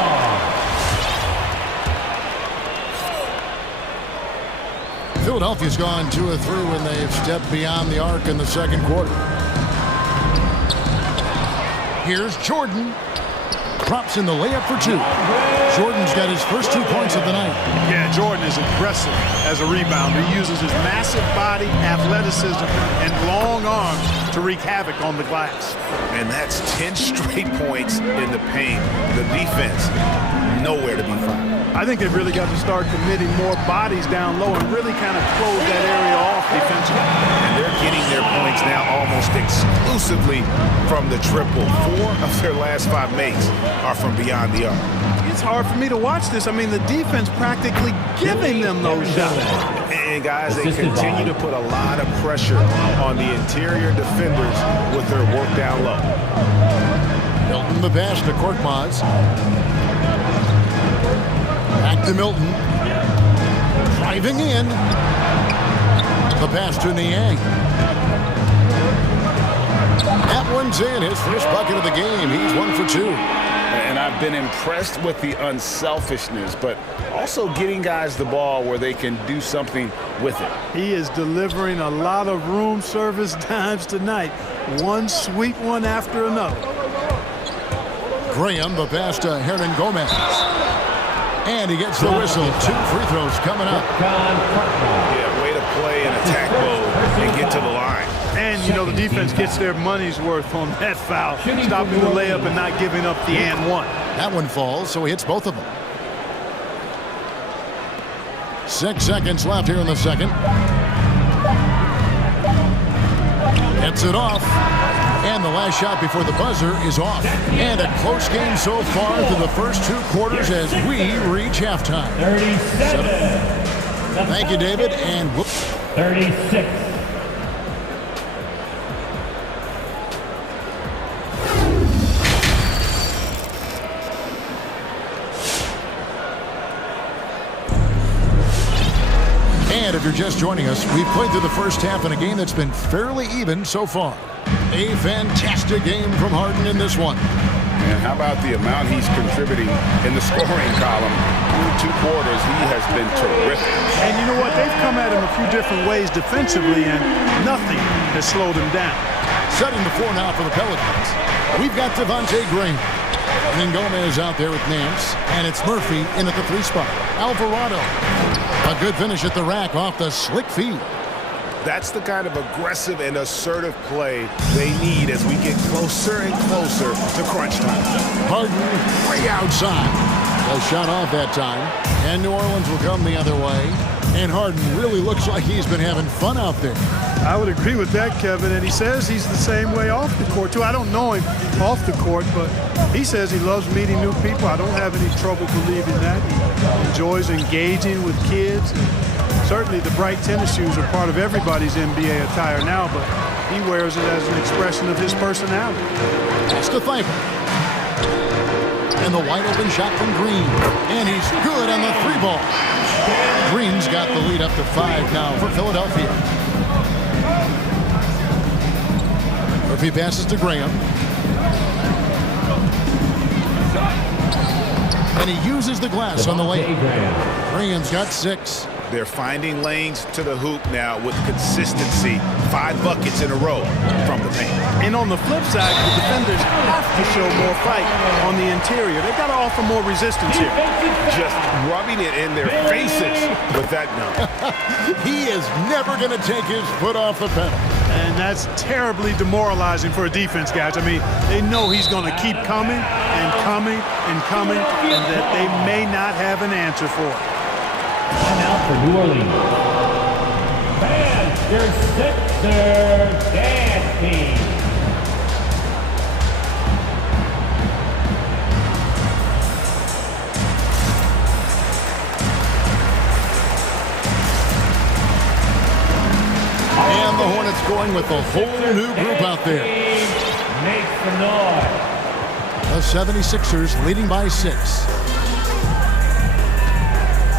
Philadelphia's gone 2 of 3 when they've stepped beyond the arc in the second quarter. Here's Jordan. Drops in the layup for 2. Jordan's got his first 2 points of the night. Yeah, Jordan is aggressive as a rebounder. He uses his massive body, athleticism, and long arms to wreak havoc on the glass. And that's 10 straight points in the paint. The defense, nowhere to be found. I think they've really got to start committing more bodies down low and really kind of close that area off defensively. And they're getting their points now almost exclusively from the triple. 4 of their last 5 makes are from beyond the arc. It's hard for me to watch this. I mean, the defense practically giving them those shots. And guys, they continue to put a lot of pressure on the interior defenders with their work down low. Milton the pass to Korkmaz. Back to Milton. Driving in. The pass to Niang. That one's in. His first bucket of the game. He's 1 for 2. And I've been impressed with the unselfishness, but also getting guys the ball where they can do something with it. He is delivering a lot of room service dimes tonight. One sweet one after another. Graham, the pass to Hernan Gomez. And he gets the whistle. 2 free throws coming up. Yeah, way to play in attack mode and get to the line. And, you know, the defense gets their money's worth on that foul. Stopping the layup and not giving up the and one. That one falls, so he hits both of them. 6 seconds left here in the second. Gets it off. And the last shot before the buzzer is off. And a close game so far through the first 2 quarters as we reach halftime. 37. Thank you, David. And 36. And if you're just joining us, we've played through the first half in a game that's been fairly even so far. A fantastic game from Harden in this one. And how about the amount he's contributing in the scoring column? Through 2 quarters, he has been terrific. And you know what? They've come at him a few different ways defensively, and nothing has slowed him down. Setting the floor now for the Pelicans. We've got Devontae Graham. And then Gomez out there with Nance. And it's Murphy in at the 3 spot. Alvarado. A good finish at the rack off the slick feed. That's the kind of aggressive and assertive play they need as we get closer and closer to crunch time. Harden way outside. A shot off that time. And New Orleans will come the other way. And Harden really looks like he's been having fun out there. I would agree with that, Kevin. And he says he's the same way off the court, too. I don't know him off the court, but he says he loves meeting new people. I don't have any trouble believing that. He enjoys engaging with kids. Certainly the bright tennis shoes are part of everybody's NBA attire now, but he wears it as an expression of his personality. That's the Thybulle. And the wide open shot from Green. And he's good on the 3 ball. Green's got the lead up to 5 now for Philadelphia. Murphy passes to Graham. And he uses the glass on the lane. Graham's got 6. They're finding lanes to the hoop now with consistency. 5 buckets in a row from the paint. And on the flip side, the defenders have to show more fight on the interior. They've got to offer more resistance here. Just rubbing it in their faces with that number. He is never going to take his foot off the pedal. And that's terribly demoralizing for a defense, guys. I mean, they know he's going to keep coming and coming and coming, and that they may not have an answer for it. Timeout for New Orleans. Master Sixers dance team. And the Hornets going with a whole new group out there. Make some noise. The 76ers leading by 6.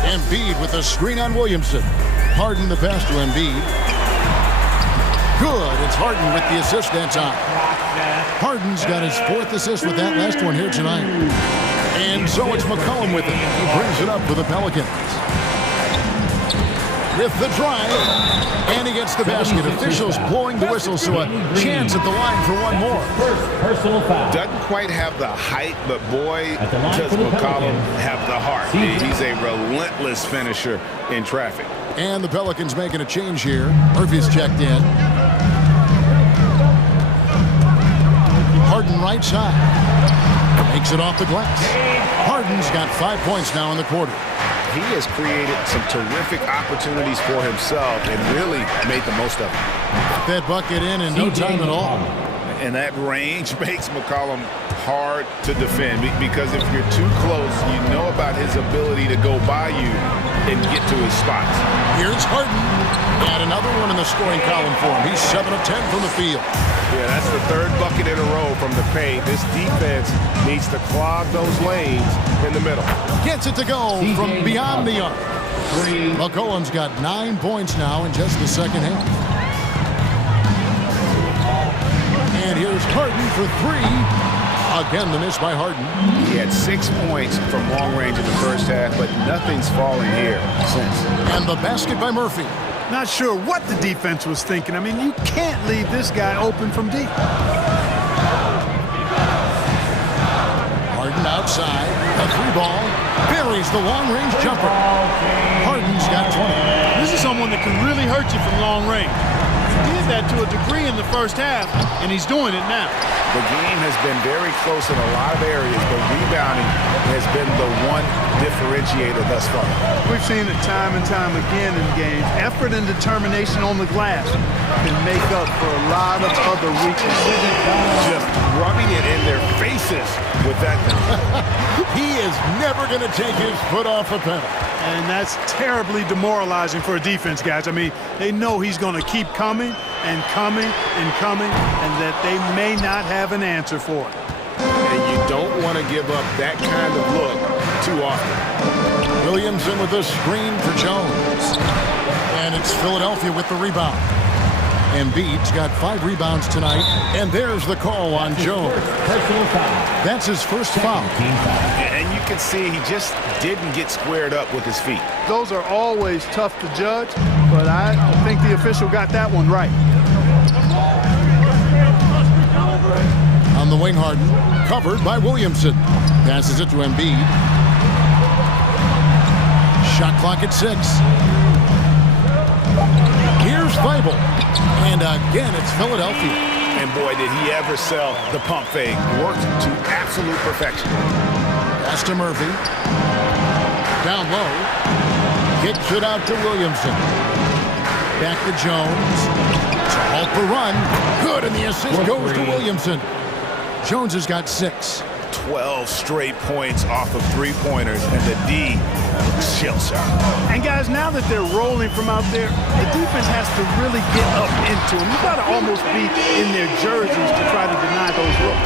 Embiid with a screen on Williamson. Harden the pass to Embiid. Good. It's Harden with the assist that time. Harden's got his 4th assist with that last one here tonight. And so it's McCollum with it. He brings it up for the Pelicans. With the drive, and he gets the basket. Officials blowing the whistle, so a chance at the line for one more. First personal foul. Doesn't quite have the height, but boy, does McCollum have the heart. He's a relentless finisher in traffic. And the Pelicans making a change here. Murphy's checked in. Harden right side. Makes it off the glass. Harden's got 5 points now in the quarter. He has created some terrific opportunities for himself and really made the most of it. That bucket in no time at all. And that range makes McCollum hard to defend because if you're too close, you know about his ability to go by you and get to his spots. Here's Harden. And another one in the scoring column for him. He's 7 of 10 from the field. Yeah, that's the 3rd bucket in a row from the paint. This defense needs to clog those lanes in the middle. Gets it to go from beyond the arc. McCollum's got 9 points now in just the second half. And here's Harden for 3. Again, the miss by Harden. He had 6 points from long range in the first half, but nothing's fallen here since. And the basket by Murphy. Not sure what the defense was thinking. I mean, you can't leave this guy open from deep. Harden outside. A 3-ball. Buries the long-range jumper. Harden's got 20. This is someone that can really hurt you from long range. He did that to a degree in the first half, and he's doing it now. The game has been very close in a lot of areas, but rebounding has been the one differentiator thus far. We've seen it time and time again in games. Effort and determination on the glass can make up for a lot of other weaknesses. Just rubbing it in their faces with that. He is never going to take his foot off the pedal. And that's terribly demoralizing for a defense, guys. I mean, they know he's going to keep coming and coming and coming, and that they may not have an answer for it. And you don't want to give up that kind of look too often. Williamson with a screen for Jones. And it's Philadelphia with the rebound. Embiid's got 5 rebounds tonight, and there's the call on Jones. That's his first foul. And you can see he just didn't get squared up with his feet. Those are always tough to judge, but I think the official got that one right. On the wing, Harden, covered by Williamson. Passes it to Embiid. Shot clock at 6. Here's Thibault. And again, it's Philadelphia. And boy, did he ever sell the pump fake. Worked to absolute perfection. Pass to Murphy. Down low. Kicks it out to Williamson. Back to Jones. To halt the run. Good, and the assist goes to Williamson. Jones has got 6. 12 straight points off of 3-pointers, and the D shell shock. And guys, now that they're rolling from out there, the defense has to really get up into them. You got to almost be in their jerseys to try to deny those looks.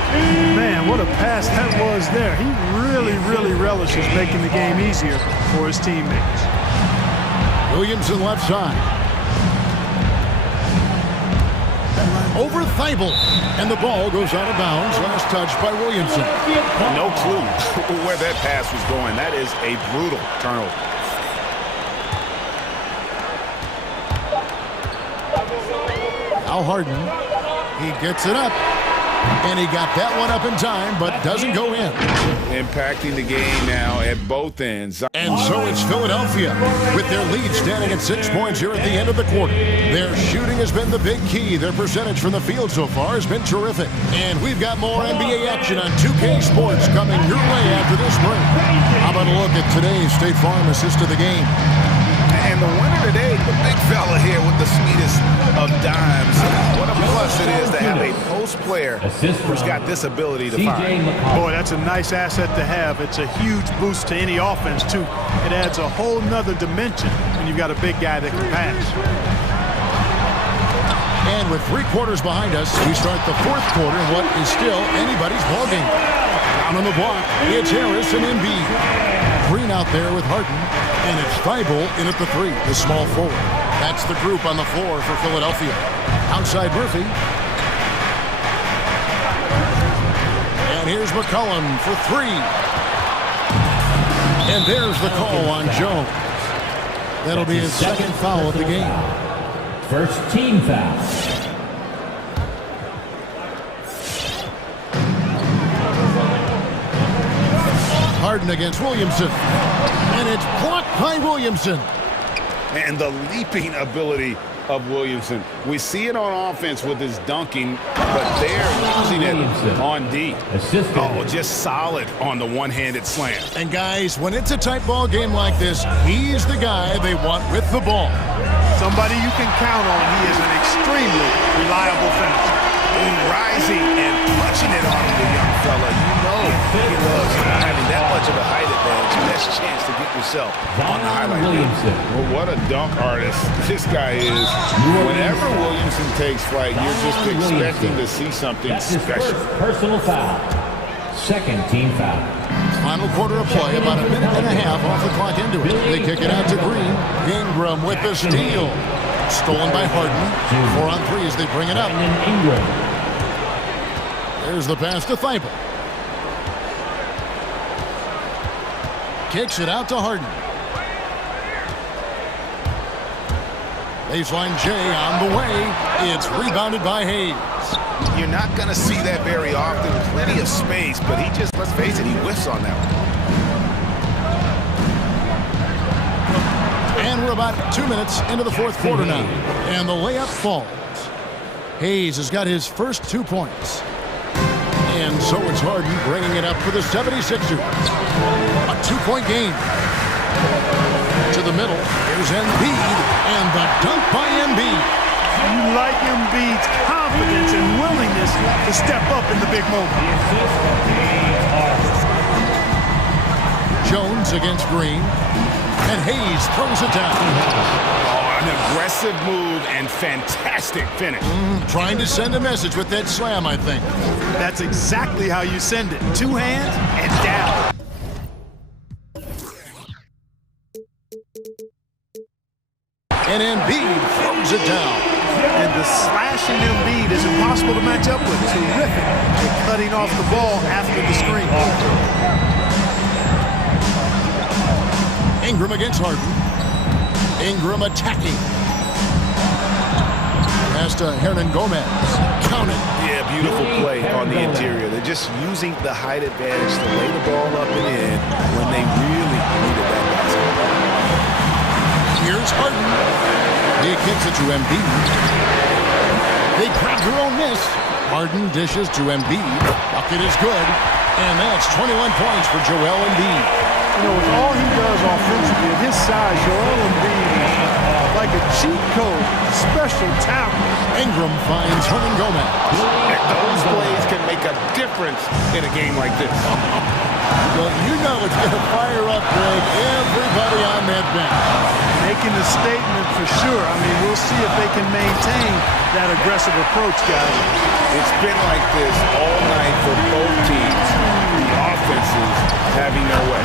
Man, what a pass that was there. He really relishes making the game easier for his teammates. Williamson left side. Over Thibault. And the ball goes out of bounds. Last touch by Williamson. No clue where that pass was going. That is a brutal turnover. Now Harden. He gets it up. And he got that one up in time, but doesn't go in. Impacting the game now at both ends. And so it's Philadelphia with their lead standing at 6 points here at the end of the quarter. Their shooting has been the big key. Their percentage from the field so far has been terrific. And we've got more NBA action on 2K Sports coming your way after this break. How about a look at today's State Farm assist of the game? And the winner today, the big fella here with the sweetest of dimes. What a plus it is to have a post player who's got this ability to find. Boy, that's a nice asset to have. It's a huge boost to any offense, too. It adds a whole nother dimension when you've got a big guy that can pass. And with 3 quarters behind us, we start the 4th quarter in what is still anybody's ballgame. Down on the block, it's Harris and Embiid. Green out there with Harden. And it's Thibault in at the 3, the small forward. That's the group on the floor for Philadelphia. Outside Murphy. And here's McCollum for 3. And there's the call on Jones. That'll be his second foul of the game. First team foul. Harden against Williamson. And it's blocked by Williamson. And the leaping ability of Williamson. We see it on offense with his dunking, but they're using it on D. Oh, just solid on the one-handed slam. And guys, when it's a tight ball game like this, he's the guy they want with the ball. Somebody you can count on. He is an extremely reliable finisher. Rising and punching it on the young fella. You know he loves having that much of a height advantage. Best chance to get yourself on the highlight reel. Well, what a dunk artist this guy is. Whenever Williamson takes flight, you're just expecting to see something special. Personal foul. Second team foul. Final quarter of play, about a minute and a half off the clock into it. They kick it out to Green. Ingram with the steal. Stolen by Harden. 4 on 3 as they bring it up. There's the pass to Thibault. Kicks it out to Harden. Baseline J on the way. It's rebounded by Hayes. You're not going to see that very often. Plenty of space, but he just, let's face it, he whiffs on that one. And we're about 2 minutes into the 4th quarter now. And the layup falls. Hayes has got his first 2 points. And so it's Harden bringing it up for the 76ers. A 2-point game. To the middle. Here's Embiid. And the dunk by Embiid. You like Embiid's confidence and willingness to step up in the big moment. Jones against Green. And Hayes throws it down. Oh, an aggressive move and fantastic finish. Trying to send a message with that slam, I think. That's exactly how you send it. 2 hands and down. And Embiid throws it down. And the slashing Embiid is impossible to match up with. Terrific at cutting off the ball after the screen. Ingram against Harden. Ingram attacking. Pass to Hernan Gomez. Count it. Yeah, beautiful play on the interior. They're just using the height advantage to lay the ball up and in when they really needed that basket. Here's Harden. He kicks it to Embiid. They grab their own miss. Harden dishes to Embiid. Bucket is good. And that's 21 points for Joel Embiid. You know, with all he does offensively at his size, Joel Embiid is like a cheat code, special talent. Ingram finds Hernan Gomez. And those plays can make a difference in a game like this. Well, you know it's going to fire up, Greg, everybody on that bench. Making a statement for sure. I mean, we'll see if they can maintain that aggressive approach, guys. It's been like this all night for both teams. The offenses having their way.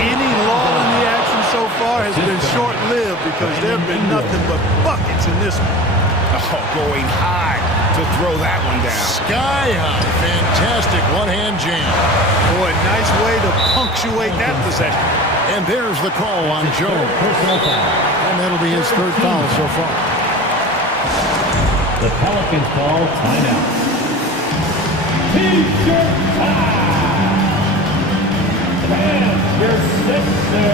Any lull in the action so far has been short-lived because there have been nothing but buckets in this one. Oh, going high to throw that one down. Sky high. Fantastic one-hand jam. Boy, nice way to punctuate that possession. And there's the call on Jones. And that'll be his 3rd foul so far. The Pelicans call timeout. T-shirt time! And your Sixer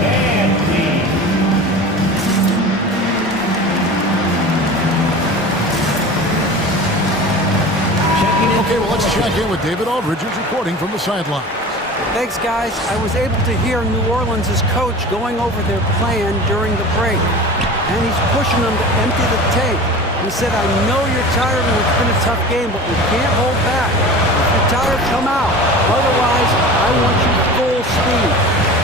Dandy. Okay, well, let's check in with David Aldridge, reporting from the sideline. Thanks, guys. I was able to hear New Orleans' coach going over their plan during the break, and he's pushing them to empty the tank. He said, I know you're tired and it's been a tough game, but we can't hold back. If you're tired, come out. Otherwise, I want you full speed.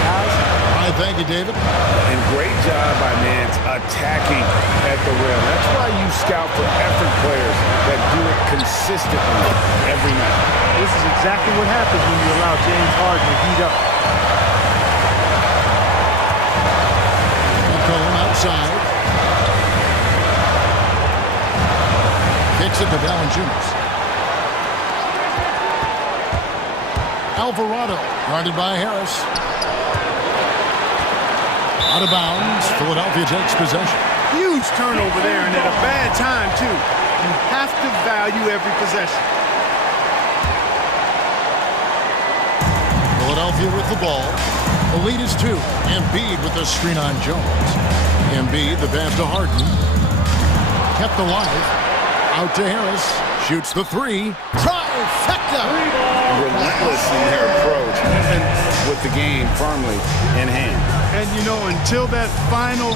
Guys? All right, thank you, David. And great job by Nance attacking at the rim. That's why you scout for effort players that do it consistently every night. This is exactly what happens when you allow James Harden to heat up. McCollum outside. Kicks it to Valanciunas. Alvarado, guarded by Harris. Out of bounds. Philadelphia takes possession. Huge turnover there, and at a bad time, too. You have to value every possession. Philadelphia with the ball. The lead is 2. Embiid with the screen on Jones. Embiid, the pass to Harden. Kept alive. Out to Harris. Shoots the 3. Trifecta! Relentless in their approach, even with the game firmly in hand. And, you know, until that final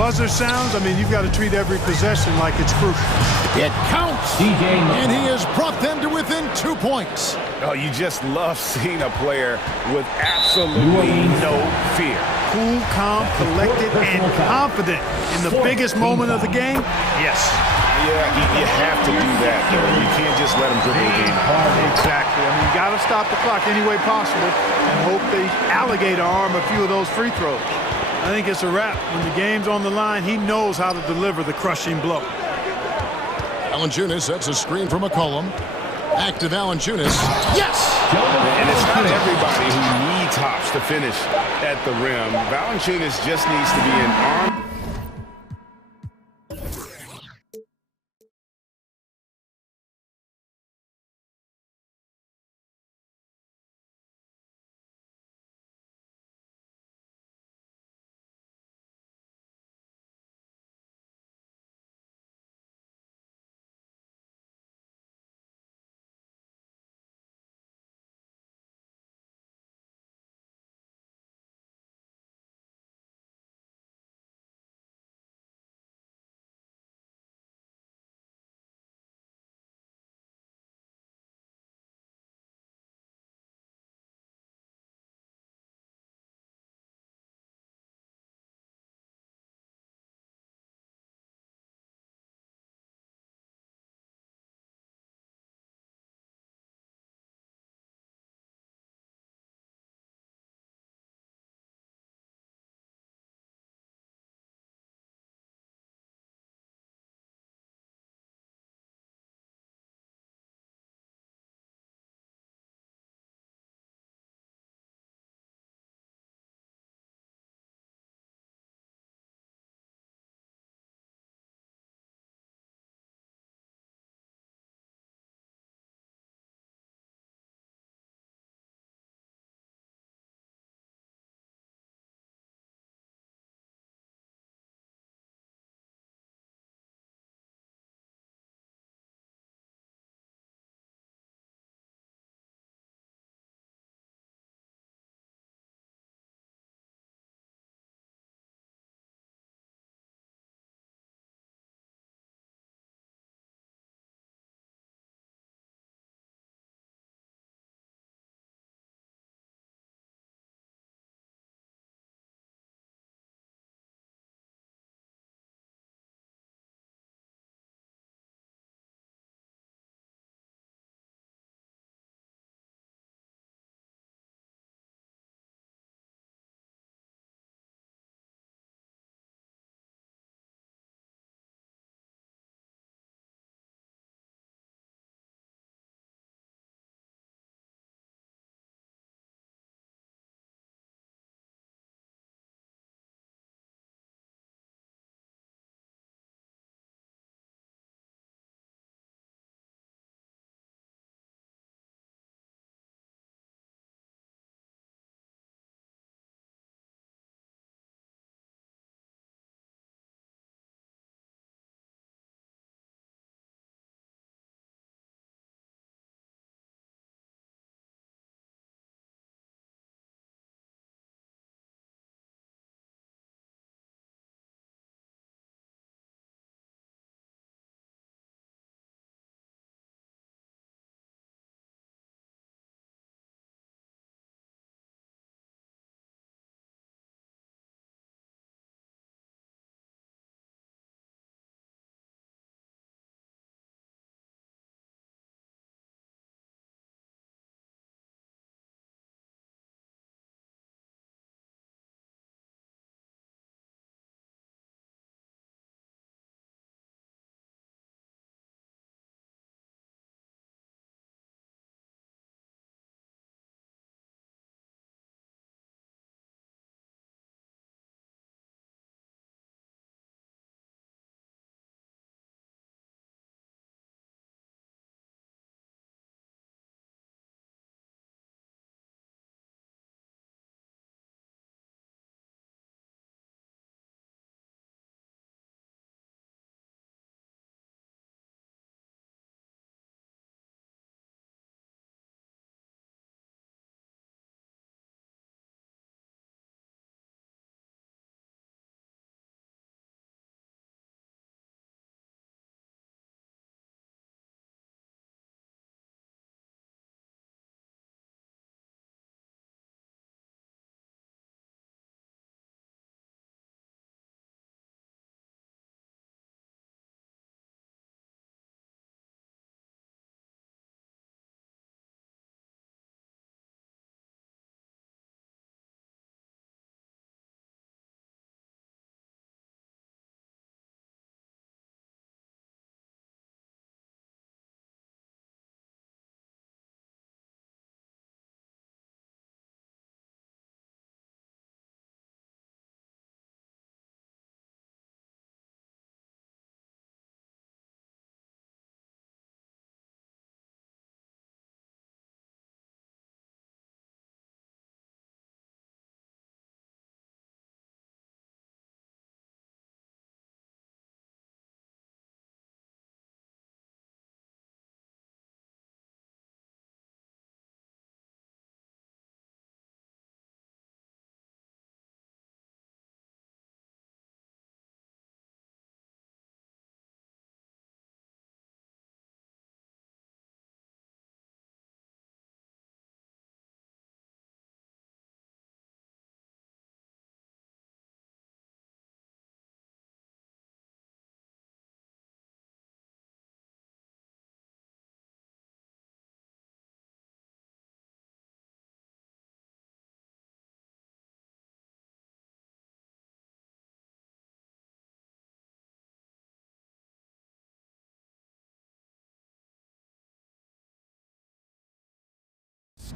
buzzer sounds, I mean, you've got to treat every possession like it's crucial. It counts! And he has brought them to within 2 points. Oh, you just love seeing a player with absolutely no fear. Cool, calm, collected, and confident in the biggest moment of the game? Yes. Yeah, you have to do that, though. You can't just let them dribble the game out. Exactly. I mean, you got to stop the clock any way possible and hope they alligator arm a few of those free throws. I think it's a wrap. When the game's on the line, he knows how to deliver the crushing blow. Valanciunas sets a screen for McCollum. Back to Valanciunas. Yes! And it's not everybody who needs hops to finish at the rim. Valanciunas just needs to be an arm.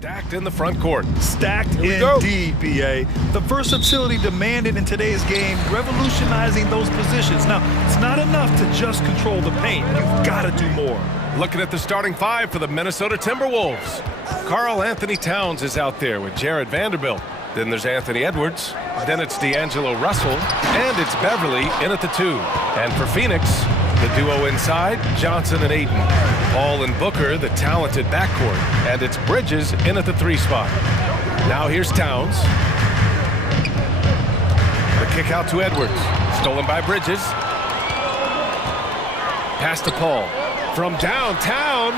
Stacked in the front court. Stacked indeed, B.A. The versatility demanded in today's game, revolutionizing those positions. Now, it's not enough to just control the paint. You've got to do more. Looking at the starting five for the Minnesota Timberwolves. Karl Anthony Towns is out there with Jared Vanderbilt. Then there's Anthony Edwards. Then it's D'Angelo Russell. And it's Beverly in at the 2. And for Phoenix, the duo inside, Johnson and Ayton. Paul and Booker, the talented backcourt. And it's Bridges in at the 3 spot. Now here's Towns. The kick out to Edwards. Stolen by Bridges. Pass to Paul. From downtown,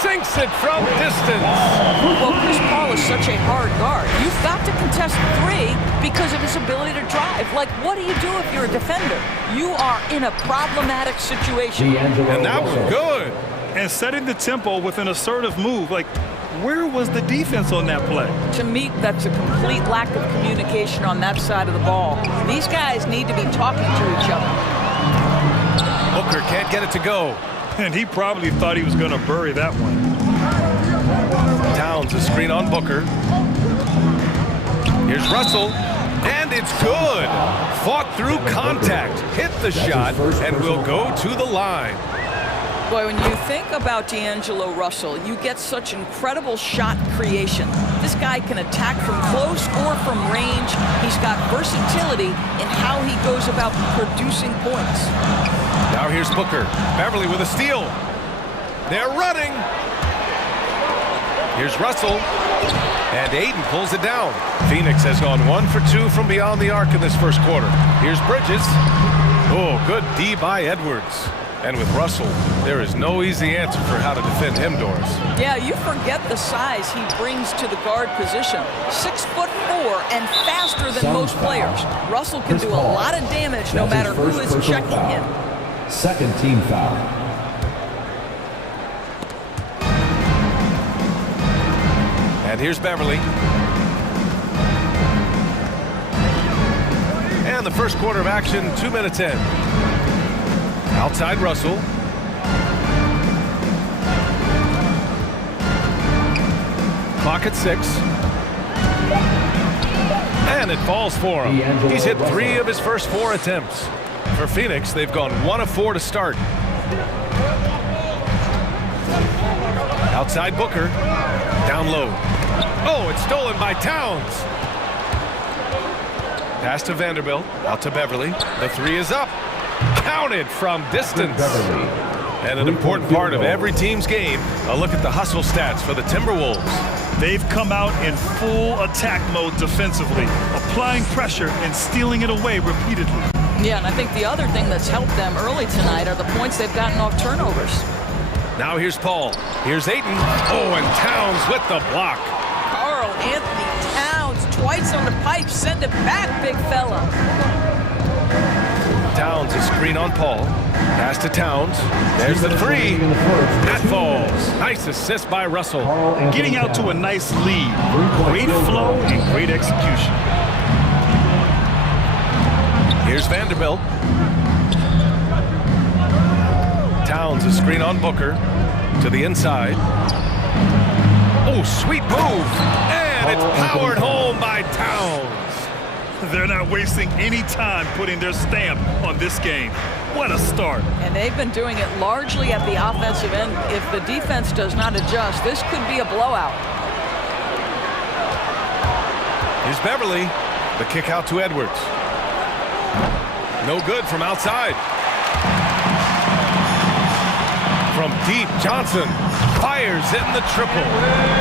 sinks it from distance. Well, Chris Paul is such a hard guard. You've got to contest 3 because of his ability to drive. Like, what do you do if you're a defender? You are in a problematic situation. And that was good. And setting the tempo with an assertive move. Like, where was the defense on that play? To me, that's a complete lack of communication on that side of the ball. These guys need to be talking to each other. Booker can't get it to go. And he probably thought he was going to bury that one. Towns, a screen on Booker. Here's Russell, and it's good. Fought through contact, hit the shot, and will go to the line. Boy, when you think about D'Angelo Russell, you get such incredible shot creation. This guy can attack from close or from range. He's got versatility in how he goes about producing points. Now here's Booker. Beverly with a steal. They're running. Here's Russell. And Ayton pulls it down. Phoenix has gone 1 for 2 from beyond the arc in this first quarter. Here's Bridges. Oh, good D by Edwards. And with Russell, there is no easy answer for how to defend him, Doris. Yeah, you forget the size he brings to the guard position. 6'4" and faster than most players. Russell can do a lot of damage no matter who is checking him. Second team foul. And here's Beverly. And the first quarter of action, 2 minutes in. Outside Russell. Clock at 6. And it falls for him. He's hit 3 of his first 4 attempts. For Phoenix, they've gone 1 of 4 to start. Outside Booker. Down low. Oh, it's stolen by Towns. Pass to Vanderbilt. Out to Beverly. The 3 is up. Counted from distance. And an important part of every team's game, a look at the hustle stats for the Timberwolves. They've come out in full attack mode defensively, applying pressure and stealing it away repeatedly. Yeah, and I think the other thing that's helped them early tonight are the points they've gotten off turnovers. Now here's Paul. Here's Ayton. Oh, and Towns with the block. Karl Anthony Towns twice on the pipe. Send it back, big fella. Towns, a screen on Paul. Pass to Towns. There's the 3. That falls. Nice assist by Russell. Getting out to a nice lead. Great flow and great execution. Here's Vanderbilt. Towns, a screen on Booker. To the inside. Oh, sweet move. And it's powered home by Towns. They're not wasting any time putting their stamp on this game. What a start. And they've been doing it largely at the offensive end. If the defense does not adjust, this could be a blowout. Here's Beverly. The kick out to Edwards. No good from outside. From deep, Johnson fires in the triple.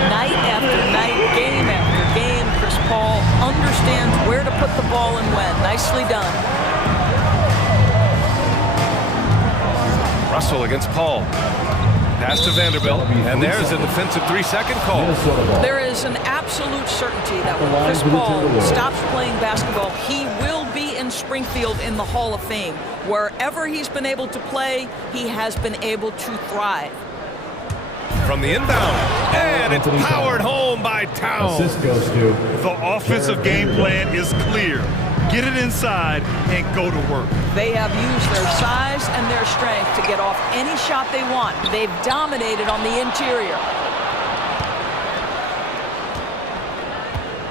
Night after night, game after game, Chris Paul understands where to put the ball and when. Nicely done. Russell against Paul. Pass to Vanderbilt, and there's a defensive 3-second call. There is an absolute certainty that when Chris Paul stops playing basketball, he will be in Springfield in the Hall of Fame. Wherever he's been able to play, he has been able to thrive. From the inbound, and it's powered home by Towns. The offensive game plan is clear. Get it inside and go to work. They have used their size and their strength to get off any shot they want. They've dominated on the interior.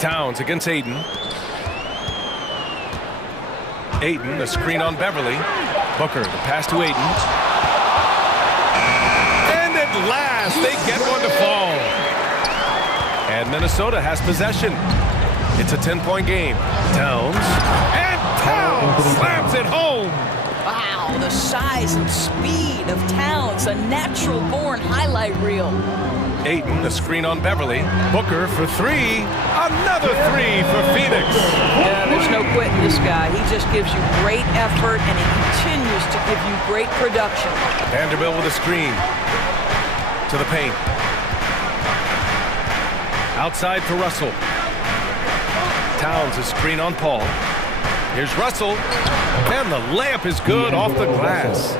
Towns against Aiden. Aiden, a screen on Beverly. Booker, the pass to Aiden. And at last, they get one to fall. And Minnesota has possession. It's a 10-point game. Towns. And Towns slams it home. Wow, the size and speed of Towns, a natural-born highlight reel. Aiden, the screen on Beverly. Booker for three. Another three for Phoenix. Yeah, there's no quitting this guy. He just gives you great effort, and he continues to give you great production. Vanderbilt with a screen. To the paint. Outside for Russell. Towns, a screen on Paul. Here's Russell. And the layup is good off the glass.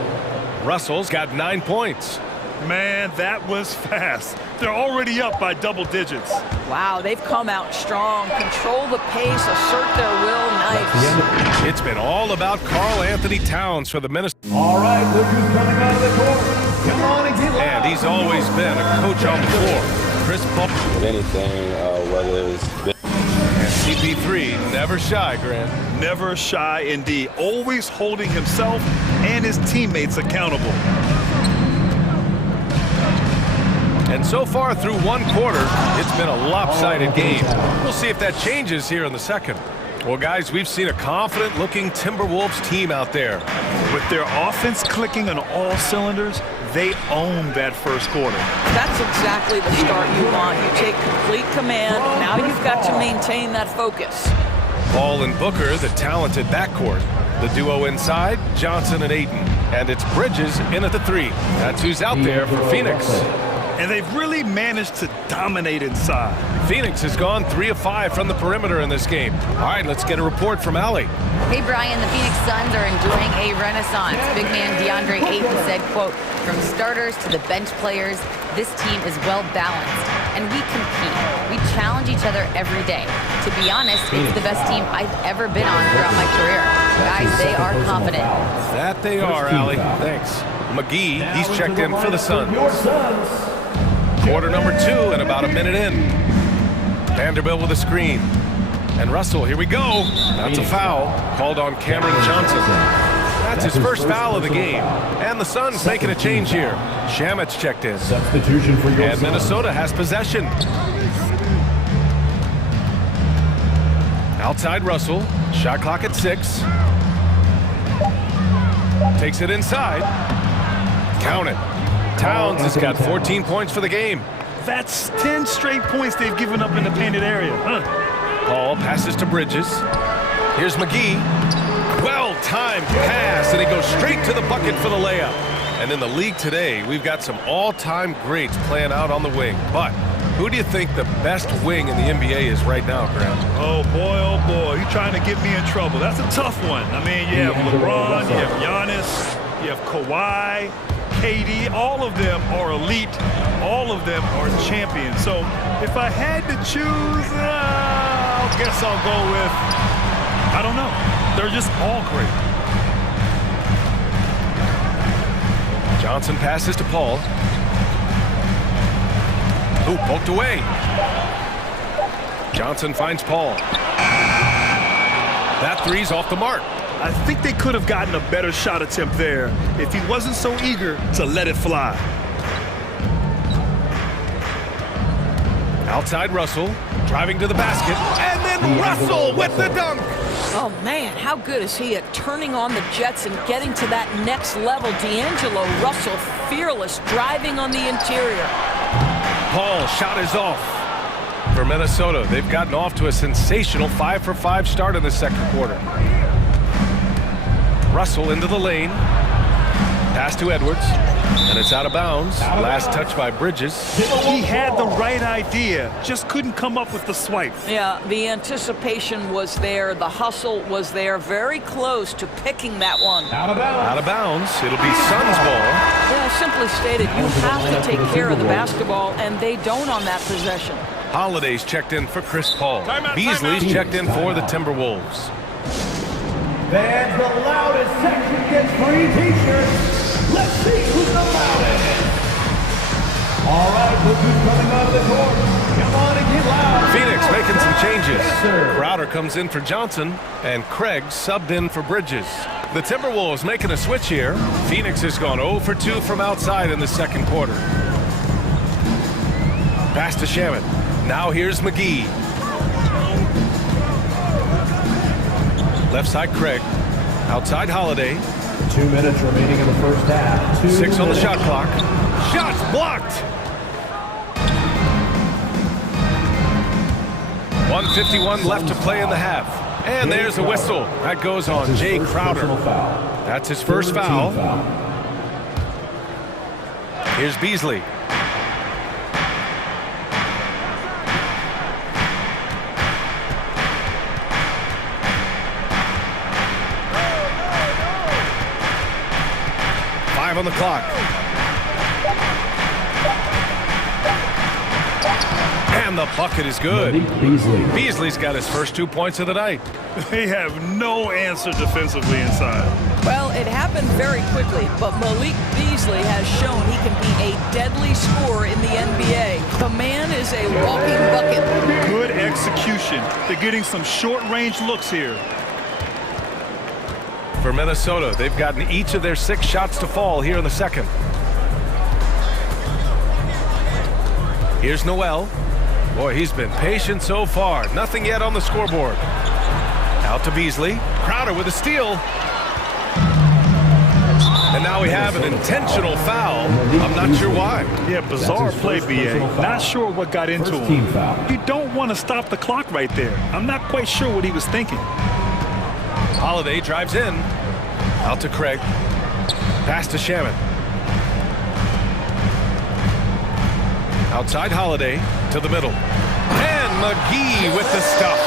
Russell's got 9 points. Man, that was fast. They're already up by double digits. Wow, they've come out strong. Control the pace, assert their will. Nice. It's been all about Karl Anthony Towns for the Minnesota. All right, look who's coming out of the court. Come on and get loud. And he's always been a coach on the floor. Chris Paul. If anything, whether it's... And CP3, never shy, Grant. Never shy indeed. Always holding himself and his teammates accountable. And so far through one quarter, it's been a lopsided game. We'll see if that changes here in the second. Well, guys, we've seen a confident-looking Timberwolves team out there. With their offense clicking on all cylinders, they own that first quarter. That's exactly the start you want. You take complete command. Now you've got to maintain that focus. Paul and Booker, the talented backcourt. The duo inside, Johnson and Aiden. And it's Bridges in at the three. That's who's out there for Phoenix. And they've really managed to dominate inside. Phoenix has gone 3 of 5 from the perimeter in this game. All right, let's get a report from Allie. Hey, Brian, the Phoenix Suns are enjoying a renaissance. Big man DeAndre Ayton said, quote, from starters to the bench players, this team is well balanced, and we compete. We challenge each other every day. To be honest, it's the best team I've ever been on throughout my career. Guys, they are confident. That they are, Allie. Thanks. McGee, he's checked in for the Suns. Quarter number 2 and about a minute in. Vanderbilt with a screen. And Russell, here we go. That's a foul called on Cameron Johnson. That's his first foul of the game. And the Suns making a change here. Shamit's checked in. Substitution for your and Minnesota has possession. Outside Russell. Shot clock at 6. Takes it inside. Count it. Towns has got 14 points for the game. That's 10 straight points they've given up in the painted area. Paul passes to Bridges. Here's McGee. Well-timed pass, and he goes straight to the bucket for the layup. And in the league today, we've got some all-time greats playing out on the wing. But who do you think the best wing in the NBA is right now, Grant? Oh, boy, you're trying to get me in trouble. That's a tough one. I mean, you have LeBron, you have Giannis, you have Kawhi, KD, all of them are elite. All of them are champions. So if I had to choose, I guess I'll go with, I don't know. They're just all great. Johnson passes to Paul. Ooh, poked away. Johnson finds Paul. That three's off the mark. I think they could have gotten a better shot attempt there if he wasn't so eager to let it fly. Outside Russell, driving to the basket, and then Russell with the dunk. Oh, man, how good is he at turning on the Jets and getting to that next level? D'Angelo Russell, fearless, driving on the interior. Paul, shot is off. For Minnesota, they've gotten off to a sensational 5-for-5 start in the second quarter. Russell into the lane. Pass to Edwards. And it's out of bounds. Last touch by Bridges. He had the right idea, just couldn't come up with the swipe. Yeah, the anticipation was there. The hustle was there. Very close to picking that one. Out of bounds. Out of bounds. It'll be Suns ball. Yeah, simply stated, you have to take care of the basketball, and they don't on that possession. Holiday's checked in for Chris Paul. Beasley's checked in for the Timberwolves. Fans, the loudest section gets free t-shirts. Let's see who's the loudest. All right, look who's coming out of the court. Come on and get Phoenix making some changes. Crowder comes in for Johnson, and Craig subbed in for Bridges. The Timberwolves making a switch here. Phoenix has gone 0 for 2 from outside in the second quarter. Pass to Shaman. Now here's McGee. Left side Craig. Outside Holiday. 2 minutes remaining in the first half. 6 on the shot clock. Shots blocked! 1:51 left to play in the half. And there's a whistle. That goes on Jay Crowder. That's his first foul. Here's Beasley. On the clock. And the bucket is good. Beasley's got his first 2 points of the night. They have no answer defensively inside. Well, it happened very quickly, but Malik Beasley has shown he can be a deadly scorer in the NBA. The man is a walking bucket. Good execution. They're getting some short-range looks here. For Minnesota, they've gotten each of their 6 shots to fall here in the second. Here's Noel. Boy, he's been patient so far. Nothing yet on the scoreboard. Out to Beasley. Crowder with a steal. And now we have an intentional foul. I'm not sure why. Yeah, bizarre play, B.A. Not sure what got into him. You don't want to stop the clock right there. I'm not quite sure what he was thinking. Holiday drives in. Out to Craig. Pass to Shaman. Outside Holiday to the middle. And McGee with the stuff.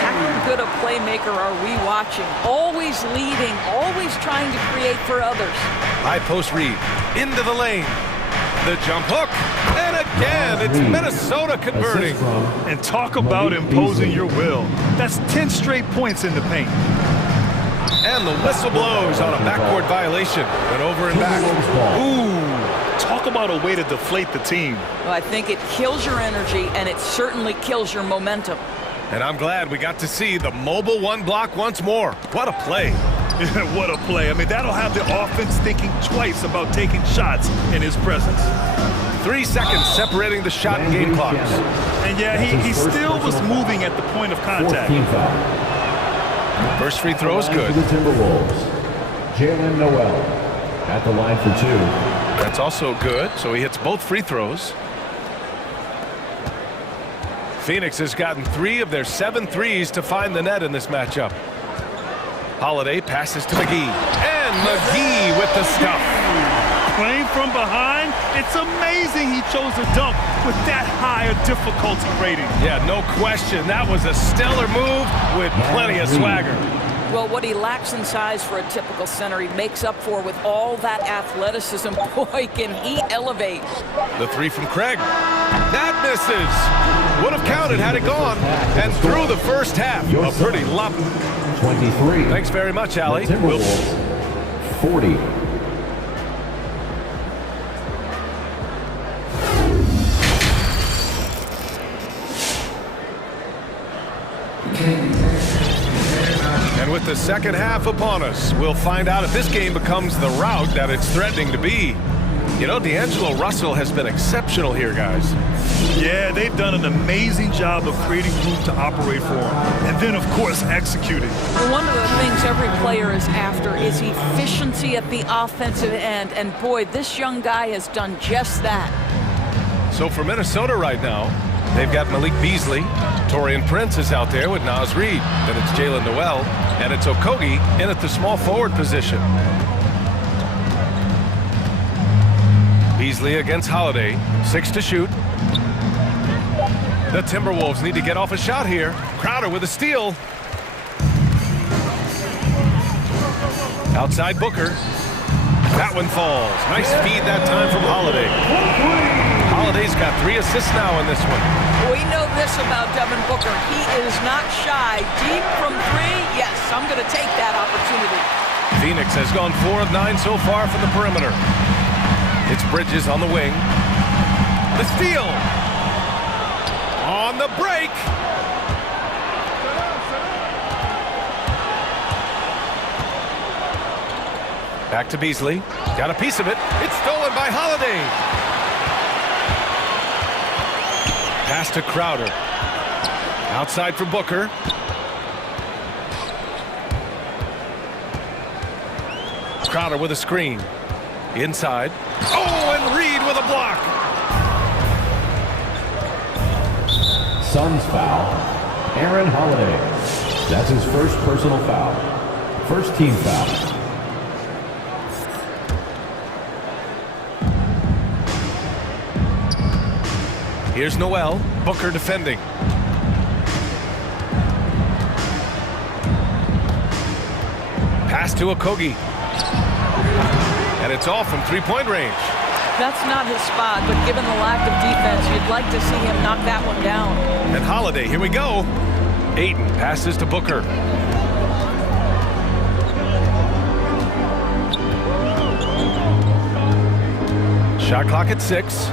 How good a playmaker are we watching? Always leading, always trying to create for others. High post read. Into the lane. The jump hook. And again, it's Minnesota converting. And talk about imposing your will. That's 10 straight points in the paint. And the whistle blows on a backcourt violation. Went over and back. Ooh, talk about a way to deflate the team. Well, I think it kills your energy, and it certainly kills your momentum. And I'm glad we got to see the mobile one block once more. What a play. What a play. I mean, that'll have the offense thinking twice about taking shots in his presence. 3 seconds separating the shot and game clocks. And yeah, he still was moving at the point of contact. First free throw is good. The Timberwolves. Jalen Noel at the line for 2. That's also good, so he hits both free throws. Phoenix has gotten 3 of their 7 threes to find the net in this matchup. Holiday passes to McGee. And McGee with the stuff. Playing from behind, it's amazing he chose a dunk with that high a difficulty rating. Yeah, no question. That was a stellar move with plenty of swagger. Well, what he lacks in size for a typical center, he makes up for with all that athleticism. Boy, can he elevate. The 3 from Craig. That misses. Would have counted had it gone. And through the first half, a pretty lump. 23. Thanks very much, Allie. Timberwolves, 40. And with the second half upon us, we'll find out if this game becomes the rout that it's threatening to be. You know, D'Angelo Russell has been exceptional here, guys. Yeah, they've done an amazing job of creating room to operate for him. And then, of course, executing. Well, one of the things every player is after is efficiency at the offensive end. And boy, this young guy has done just that. So for Minnesota right now, they've got Malik Beasley. Torian Prince is out there with Naz Reid. Then it's Jalen Noel. And it's Okogie in at the small forward position. Beasley against Holiday. 6 to shoot. The Timberwolves need to get off a shot here. Crowder with a steal. Outside Booker. That one falls. Nice feed that time from Holiday. Holiday's got 3 assists now in this one. We know this about Devin Booker. He is not shy. Deep from 3, yes, I'm going to take that opportunity. Phoenix has gone 4 of 9 so far from the perimeter. It's Bridges on the wing. The steal. On on the break. Back to Beasley. Got a piece of it. It's stolen by Holiday. Pass to Crowder. Outside for Booker. Crowder with a screen. Inside. Oh, and Reed with a block. Suns foul. Aaron Holiday. That's his first personal foul. First team foul. Here's Noel. Booker defending. Pass to Okogie. And it's off from three-point range. That's not his spot, but given the lack of defense, you'd like to see him knock that one down. And Holiday, here we go. Ayton passes to Booker. Shot clock at 6.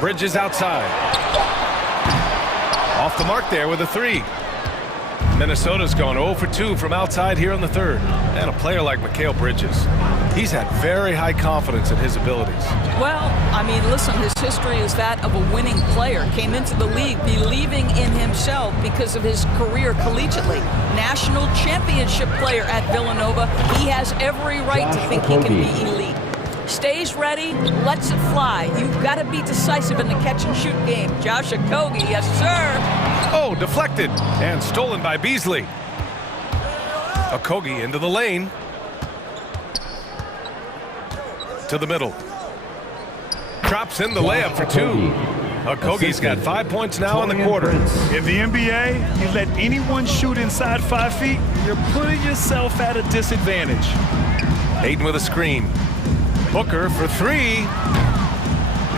Bridges outside. Off the mark there with a 3. Minnesota's gone 0 for 2 from outside here in the third. And a player like Mikal Bridges, he's had very high confidence in his abilities. Well, I mean, listen, his history is that of a winning player. Came into the league believing in himself because of his career collegiately. National championship player at Villanova. He has every right to think he can be elite. Stays ready, lets it fly. You've got to be decisive in the catch-and-shoot game. Josh Okogie, yes, sir. Oh, deflected and stolen by Beasley. Okogie into the lane. To the middle. Drops in the layup for 2. Okogie's got 5 points now in the quarter. In the NBA, you let anyone shoot inside 5 feet, you're putting yourself at a disadvantage. Ayton with a screen. Booker for 3.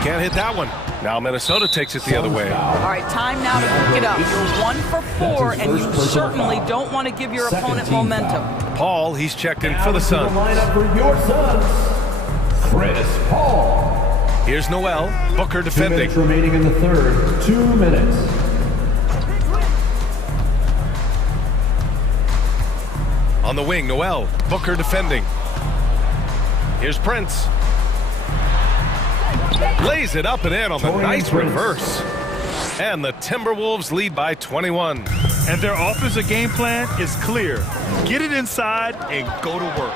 Can't hit that one. Now Minnesota takes it the other way. All right, time now to pick it up. You're 1 for 4, and you certainly don't want to give your opponent momentum. Paul, he's checked in for the Suns. Lineup for your Suns, Chris Paul. Here's Noel. Booker defending. 2 minutes remaining in the third. 2 minutes. On the wing, Noel. Booker defending. Here's Prince. Lays it up and in on the nice reverse. And the Timberwolves lead by 21. And their offensive game plan is clear. Get it inside and go to work.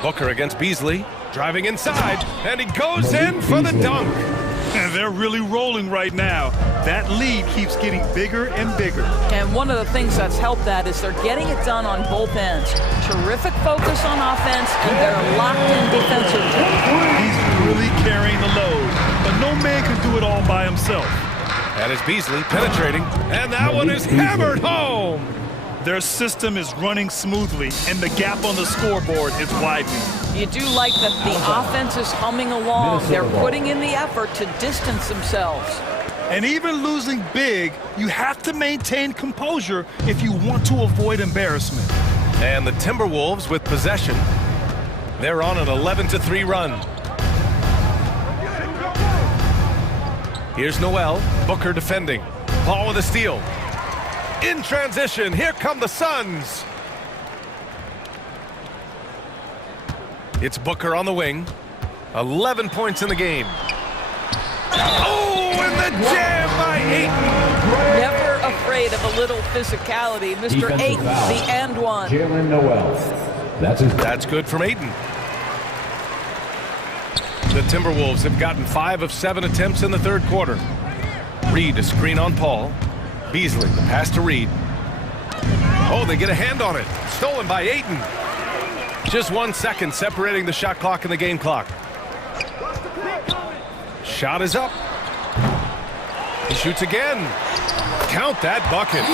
Booker against Beasley. Driving inside. And he goes in for the dunk. And they're really rolling right now. That lead keeps getting bigger and bigger. And one of the things that's helped that is they're getting it done on both ends. Terrific focus on offense, and they're locked in defensively. He's really carrying the load, but no man can do it all by himself. That is Beasley penetrating, and that one is hammered home. Their system is running smoothly, and the gap on the scoreboard is widening. You do like that the offense is humming along. They're putting in the effort to distance themselves. And even losing big, you have to maintain composure if you want to avoid embarrassment. And the Timberwolves with possession. They're on an 11-3 run. Here's Noel. Booker defending. Paul with a steal. In transition, here come the Suns. It's Booker on the wing. 11 points in the game. Oh, and the jam by Ayton. Never afraid of a little physicality. Mr. Ayton, the and one. Jalen Noel. That's good from Ayton. The Timberwolves have gotten 5 of 7 attempts in the third quarter. Reed, a screen on Paul. Beasley, the pass to Reed. Oh, they get a hand on it. Stolen by Ayton. Just 1 second separating the shot clock and the game clock. Shot is up. He shoots again. Count that bucket.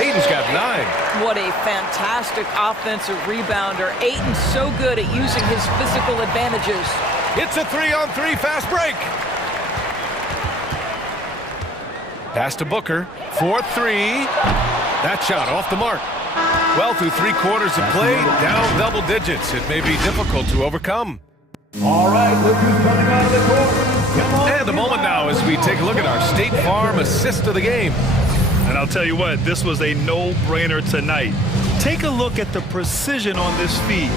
Ayton's got 9. What a fantastic offensive rebounder. Ayton's so good at using his physical advantages. It's a 3-on-3 fast break. Pass to Booker. 4-3. That shot off the mark. Well, through 3 quarters of play, down double digits. It may be difficult to overcome. All right, look who's coming out of the court. And a moment now as we take a look at our State Farm assist of the game. And I'll tell you what, this was a no-brainer tonight. Take a look at the precision on this feed.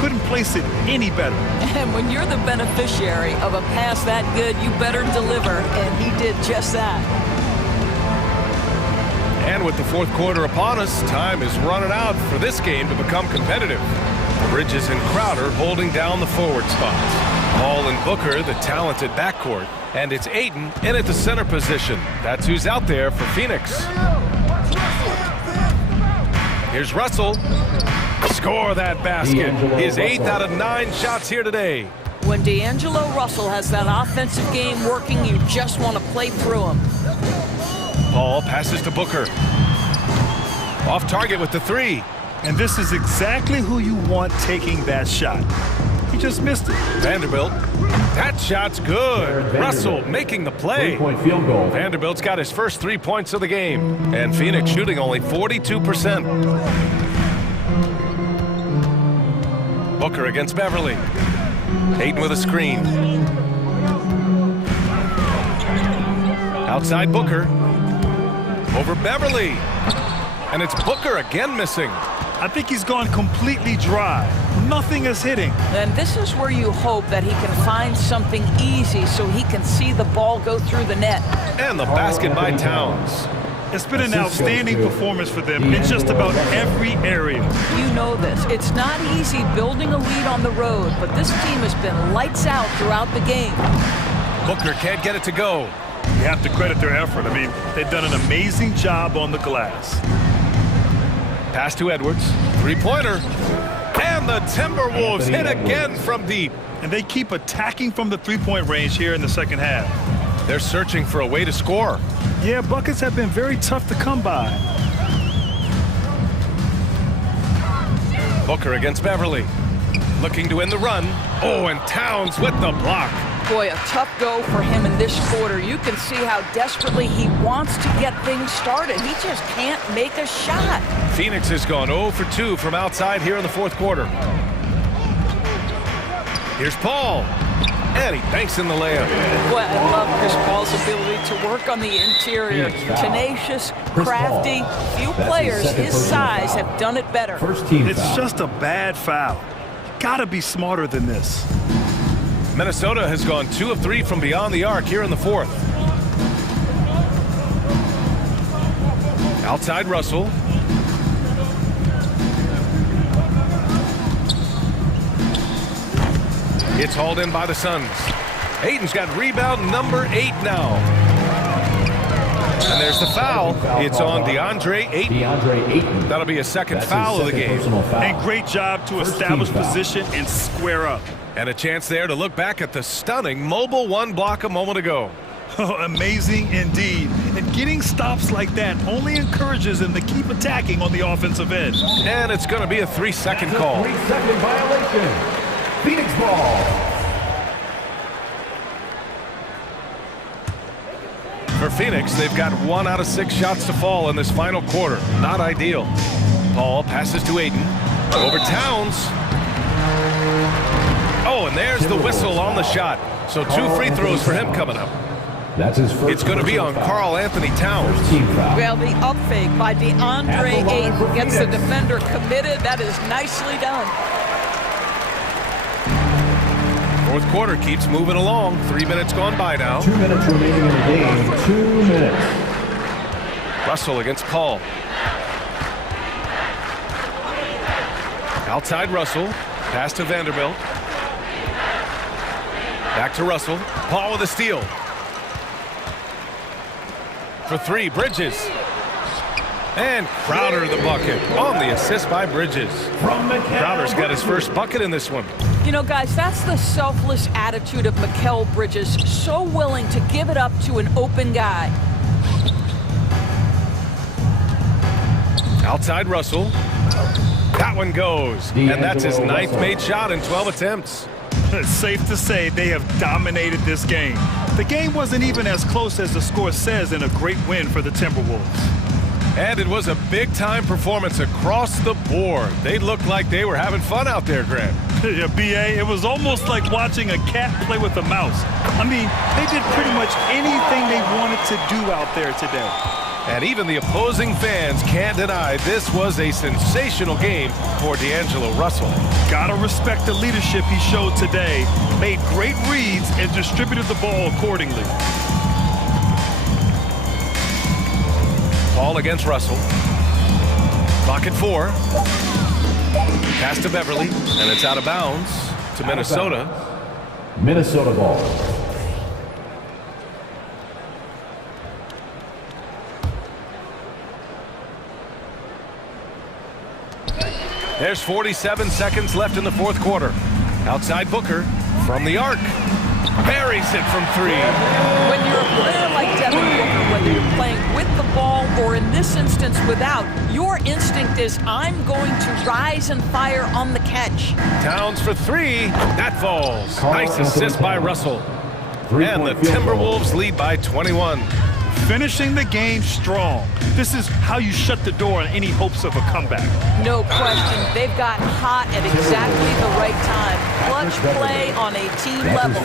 Couldn't place it any better. And when you're the beneficiary of a pass that good, you better deliver, and he did just that. And with the 4th quarter upon us, time is running out for this game to become competitive. Bridges and Crowder holding down the forward spots. Hall and Booker, the talented backcourt. And it's Ayton in at the center position. That's who's out there for Phoenix. Here's Russell. Score that basket. His 8th out of 9 shots here today. When D'Angelo Russell has that offensive game working, you just want to play through him. Paul passes to Booker. Off target with the 3. And this is exactly who you want taking that shot. He just missed it. Vanderbilt. That shot's good. Russell making the play. 3-point field goal. Vanderbilt's got his first 3 points of the game. And Phoenix shooting only 42%. Booker against Beverly. Ayton with a screen. Outside Booker. Over Beverly. And it's Booker again missing. I think he's gone completely dry. Nothing is hitting. And this is where you hope that he can find something easy so he can see the ball go through the net. And the basket by Towns. It's been an outstanding performance for them in just about every area. You know this. It's not easy building a lead on the road, but this team has been lights out throughout the game. Booker can't get it to go. You have to credit their effort. I mean, they've done an amazing job on the glass. Pass to Edwards. 3-pointer. And the Timberwolves hit again from deep. And they keep attacking from the 3-point range here in the second half. They're searching for a way to score. Yeah, buckets have been very tough to come by. Booker against Beverly. Looking to end the run. Oh, and Towns with the block. Boy, a tough go for him in this quarter. You can see how desperately he wants to get things started. He just can't make a shot. Phoenix has gone 0 for 2 from outside here in the 4th quarter. Here's Paul. And he banks in the layup. Boy, I love Chris Paul's ability to work on the interior. Tenacious, crafty. Few players his size have done it better. It's just a bad foul. Gotta be smarter than this. Minnesota has gone 2 of 3 from beyond the arc here in the 4th. Outside Russell. It's hauled in by the Suns. Ayton's got rebound number 8 now. And there's the foul. It's on DeAndre Ayton. That'll be a second foul of the game. And great job to establish position and square up. And a chance there to look back at the stunning mobile 1 block a moment ago. Oh, amazing indeed. And getting stops like that only encourages them to keep attacking on the offensive end. And it's going to be a 3-second call. 3-second violation. Phoenix ball. For Phoenix, they've got 1 out of 6 shots to fall in this final quarter. Not ideal. Paul passes to Ayton. Over Towns. Oh, and there's the whistle on the shot. So 2 free throws for him coming up. That's his first. It's going to be on Karl Anthony Towns. Well, the up fake by DeAndre Ayton gets the defender committed. That is nicely done. 4th quarter keeps moving along. 3 minutes gone by now. 2 minutes remaining in the game. 2 minutes. Russell against Paul. Outside Russell. Pass to Vanderbilt. Back to Russell. Paul with a steal. For 3, Bridges. And Crowder the bucket on the assist by Bridges. Crowder's got his first bucket in this one. You know, guys, that's the selfless attitude of Mikal Bridges. So willing to give it up to an open guy. Outside Russell. That one goes. And that's his 9th made shot in 12 attempts. It's safe to say they have dominated this game. The game wasn't even as close as the score says in a great win for the Timberwolves. And it was a big-time performance across the board. They looked like they were having fun out there, Grant. Yeah, B.A., it was almost like watching a cat play with a mouse. I mean, they did pretty much anything they wanted to do out there today. And even the opposing fans can't deny this was a sensational game for D'Angelo Russell. Gotta respect the leadership he showed today. Made great reads and distributed the ball accordingly. Ball against Russell. Clock at 4. Pass to Beverly, and it's out of bounds to Minnesota. Minnesota ball. There's 47 seconds left in the fourth quarter. Outside Booker from the arc. Buries it from 3. When you're a player like Devin Booker, whether you're playing with the ball or in this instance without, your instinct is, I'm going to rise and fire on the catch. Towns for 3. That falls. Nice assist by Russell. And the Timberwolves lead by 21. Finishing the game strong. This is how you shut the door on any hopes of a comeback. No question. They've got hot at exactly the right time. Clutch play on a team level.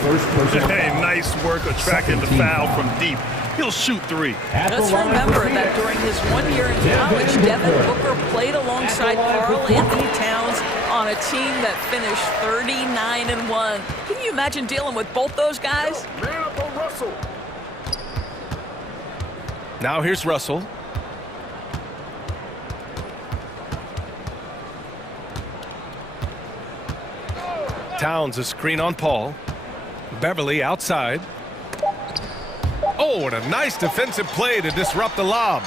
Hey, nice work attracting the foul from deep. He'll shoot 3. Let's remember that during his 1 year in college, Devin Booker played alongside Karl Anthony Towns on a team that finished 39-1. Can you imagine dealing with both those guys? Man up on Russell. Now here's Russell. Towns a screen on Paul. Beverly outside. Oh, and a nice defensive play to disrupt the lob.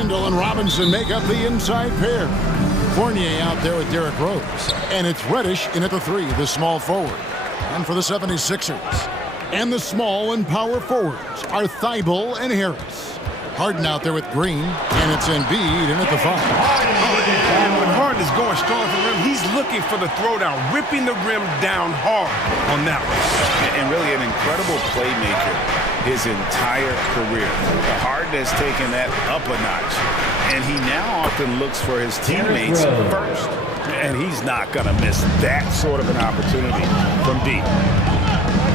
Randall and Robinson make up the inside pair. Fournier out there with Derrick Rose. And it's Reddish in at the 3, the small forward. And for the 76ers. And the small and power forwards are Thibault and Harris. Harden out there with Green, and it's Embiid in at the 5. And when Harden is going strong for the rim, he's looking for the throwdown, ripping the rim down hard on that one. And really an incredible playmaker his entire career. Harden has taken that up a notch, and he now often looks for his teammates first. And he's not going to miss that sort of an opportunity from deep.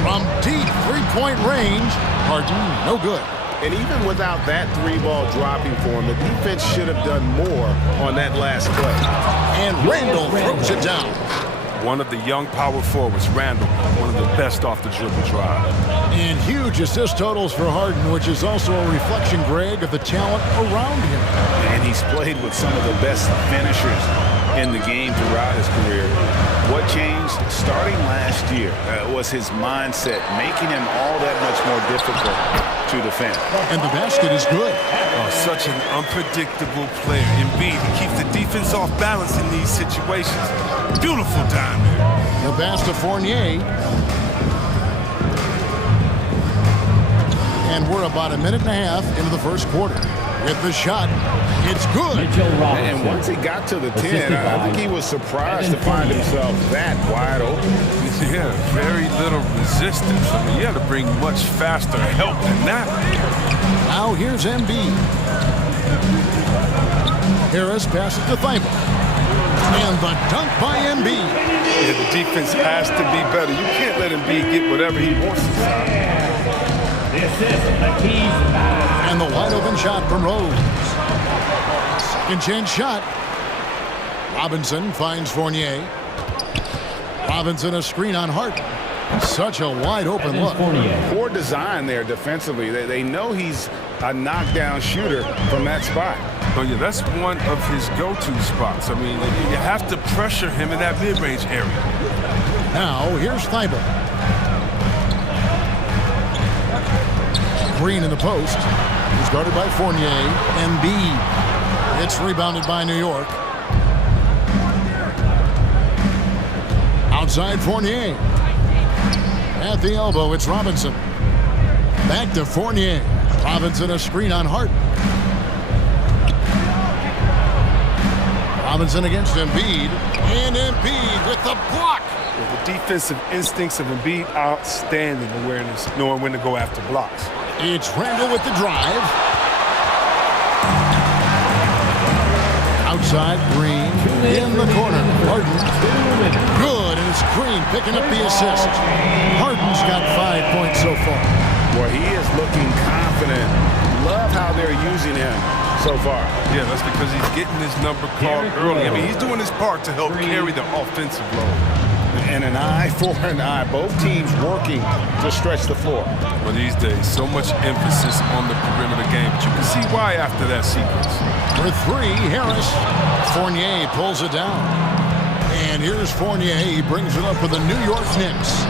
From deep three-point range, Harden, no good. And even without that 3-ball dropping for him, the defense should have done more on that last play. And Randall throws it down. One of the young power forwards, Randall, one of the best off the dribble drive. And huge assist totals for Harden, which is also a reflection, Greg, of the talent around him. And he's played with some of the best finishers in the game throughout his career. What changed starting last year was his mindset, making him all that much more difficult to defend. And the basket is good. Oh, such an unpredictable player. Embiid, he keeps the defense off balance in these situations. Beautiful diamond. The pass to Fournier. And we're about a minute and a half into the first quarter. With the shot, it's good. And once he got to the 10, I think he was surprised to find himself that wide open. Yeah, very little resistance. I mean, you had to bring much faster help than that. Now here's Embiid. Harris passes to Thibault. And the dunk by Embiid. Yeah, the defense has to be better. You can't let Embiid get whatever he wants inside. And the wide open shot from Rose. Second chance shot. Robinson finds Fournier. Robinson a screen on Harden. Such a wide open look. Poor design there defensively. They know he's a knockdown shooter from that spot. Oh yeah, that's one of his go-to spots. I mean, you have to pressure him in that mid-range area. Now here's Thibault. Green in the post. He's guarded by Fournier. Embiid. It's rebounded by New York. Outside Fournier. At the elbow, it's Robinson. Back to Fournier. Robinson a screen on Harden. Robinson against Embiid. And Embiid with the block. The defensive instincts of Embiid, outstanding awareness, knowing when to go after blocks. It's Randall with the drive. Outside, Green in the corner. Harden. Good, and it's Green picking up the assist. Harden's got 5 points so far. Well, he is looking confident. Love how they're using him so far. Yeah, that's because he's getting his number called early. I mean, he's doing his part to help carry the offensive load. And an eye for an eye. Both teams working to stretch the floor. Well, these days, so much emphasis on the perimeter game, but you can see why after that sequence. For 3, Harris. Fournier pulls it down. And here's Fournier. He brings it up for the New York Knicks.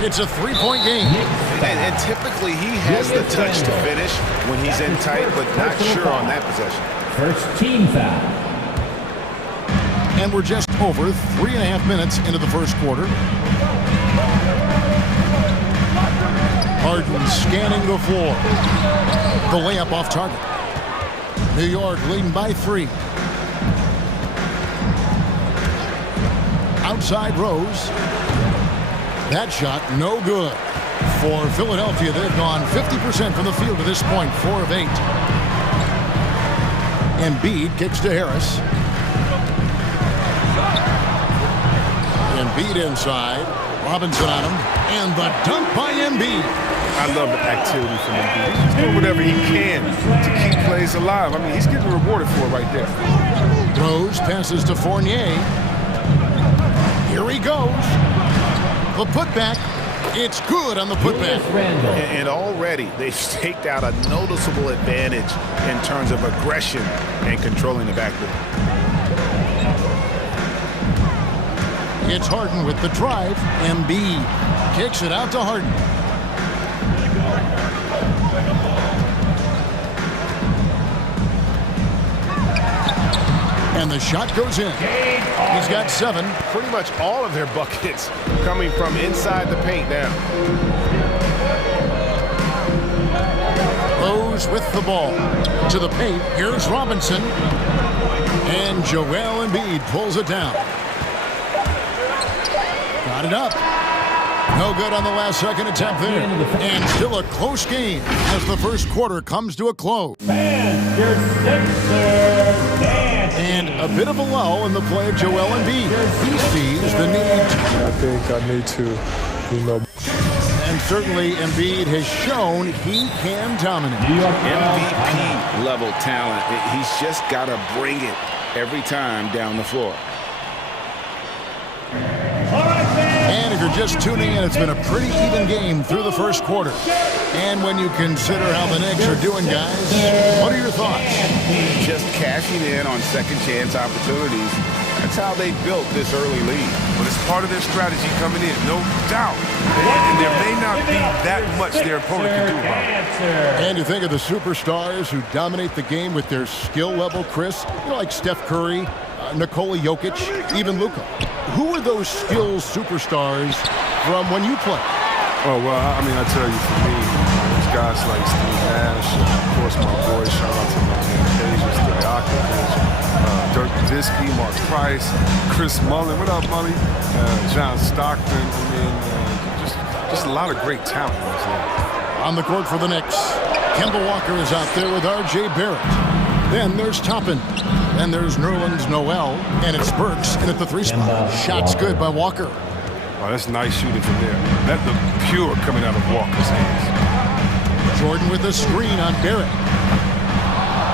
It's a 3-point game. And typically he has the touch to finish when he's in tight, but not sure on that possession. First team foul. And we're just over 3.5 minutes into the first quarter. Harden scanning the floor. The layup off target. New York leading by 3. Outside Rose. That shot no good. For Philadelphia, they've gone 50% from the field to this point, 4 of 8. Embiid kicks to Harris. Embiid inside. Robinson on him. And the dunk by Embiid. I love the activity from Embiid. He's doing whatever he can to keep plays alive. I mean, he's getting rewarded for it right there. Rose passes to Fournier. Here he goes. The putback. It's good on the putback. And already they've staked out a noticeable advantage in terms of aggression and controlling the backboard. It's Harden with the drive. Embiid kicks it out to Harden. And the shot goes in. He's got 7. Pretty much all of their buckets coming from inside the paint now. Rose with the ball. To the paint. Here's Robinson. And Joel Embiid pulls it down. Got it up. No good on the last second attempt there. And still a close game as the first quarter comes to a close. And a bit of a lull in the play of Joel Embiid. He sees the need. I think I need to, And certainly Embiid has shown he can dominate. MVP level talent. He's just got to bring it every time down the floor. And if you're just tuning in, it's been a pretty even game through the first quarter. And when you consider how the Knicks are doing, guys, what are your thoughts? Just cashing in on second chance opportunities. That's how they built this early lead. But it's part of their strategy coming in, no doubt. And there may not be that much their opponent can do about it. And you think of the superstars who dominate the game with their skill level, Chris, like Steph Curry, Nikola Jokic, even Luka. Who are those skills superstars from when you play? Oh, well, I mean, I tell you, for me, there's guys like Steve Nash, of course, my boy, shout out to my man, Asia Stoyakovich, Dirk Nowitzki, Mark Price, Chris Mullin. What up, Mully? John Stockton. I mean, just a lot of great talent in this league. On the court for the Knicks, Kemba Walker is out there with R.J. Barrett. Then there's Toppin. Then there's Nerlens Noel. And it's Burks in at the 3 spot. Shot's good by Walker. Oh, that's nice shooting from there. That looked pure coming out of Walker's hands. Jordan with a screen on Barrett.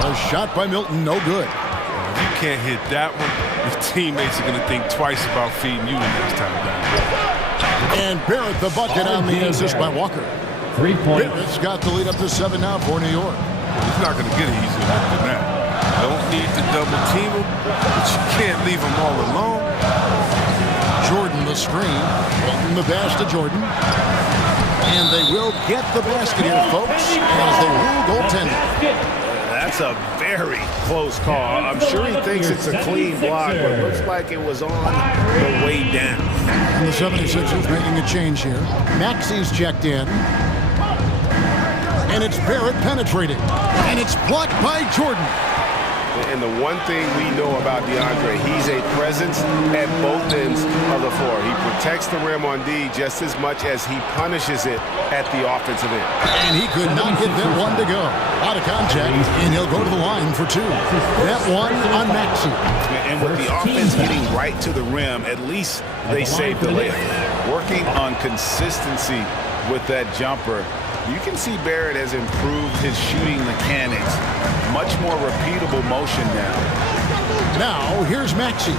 A shot by Milton, no good. If you can't hit that one, your teammates are going to think twice about feeding you the next time down. And Barrett the bucket on the assist by Walker. 3 points. Barrett's got the lead up to 7 now for New York. He's not going to get it easier than that. Don't need to double team him, but you can't leave him all alone. Jordan the screen. Milton the pass to Jordan. And they will get the basket here, folks, as they rule goaltending. That's a very close call. I'm sure he thinks it's a clean block, but it looks like it was on the way down. And the 76ers making a change here. Maxi's checked in. And it's Barrett penetrating. And it's blocked by Jordan. And the one thing we know about DeAndre, he's a presence at both ends of the floor. He protects the rim on D just as much as he punishes it at the offensive end. And he could not get that one to go. Out of contact, and he'll go to the line for 2. That one on Maxi. And with the offense getting right to the rim, at least they saved the layup. Working on consistency with that jumper, you can see Barrett has improved his shooting mechanics. Much more repeatable motion now. Now, here's Maxi.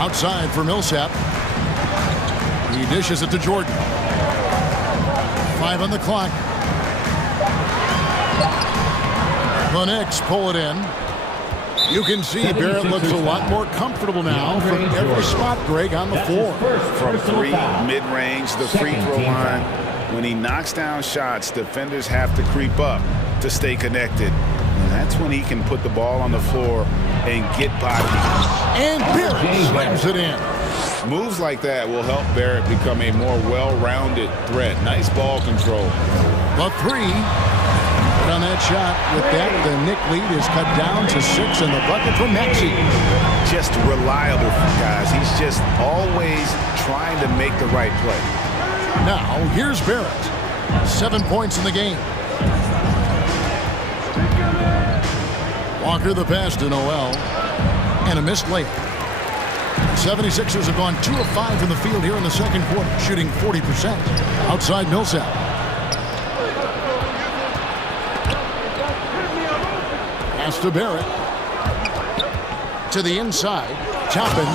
Outside for Millsap. He dishes it to Jordan. 5 on the clock. The Knicks pull it in. You can see Barrett looks a lot more comfortable now from every spot, Greg, on the floor. From 3, mid-range, the free throw line. When he knocks down shots, defenders have to creep up to stay connected. And that's when he can put the ball on the floor and get by people. And Barrett slams it in. Moves like that will help Barrett become a more well-rounded threat. Nice ball control. The 3. On that shot, with that, the Knick lead is cut down to 6 in the bucket for Maxi. Just reliable, guys. He's just always trying to make the right play. Now, here's Barrett. 7 points in the game. Walker the pass to Noel. And a missed layup. 76ers have gone 2 of 5 from the field here in the second quarter, shooting 40%. Outside Millsap. Pass to Barrett. To the inside. Toppin.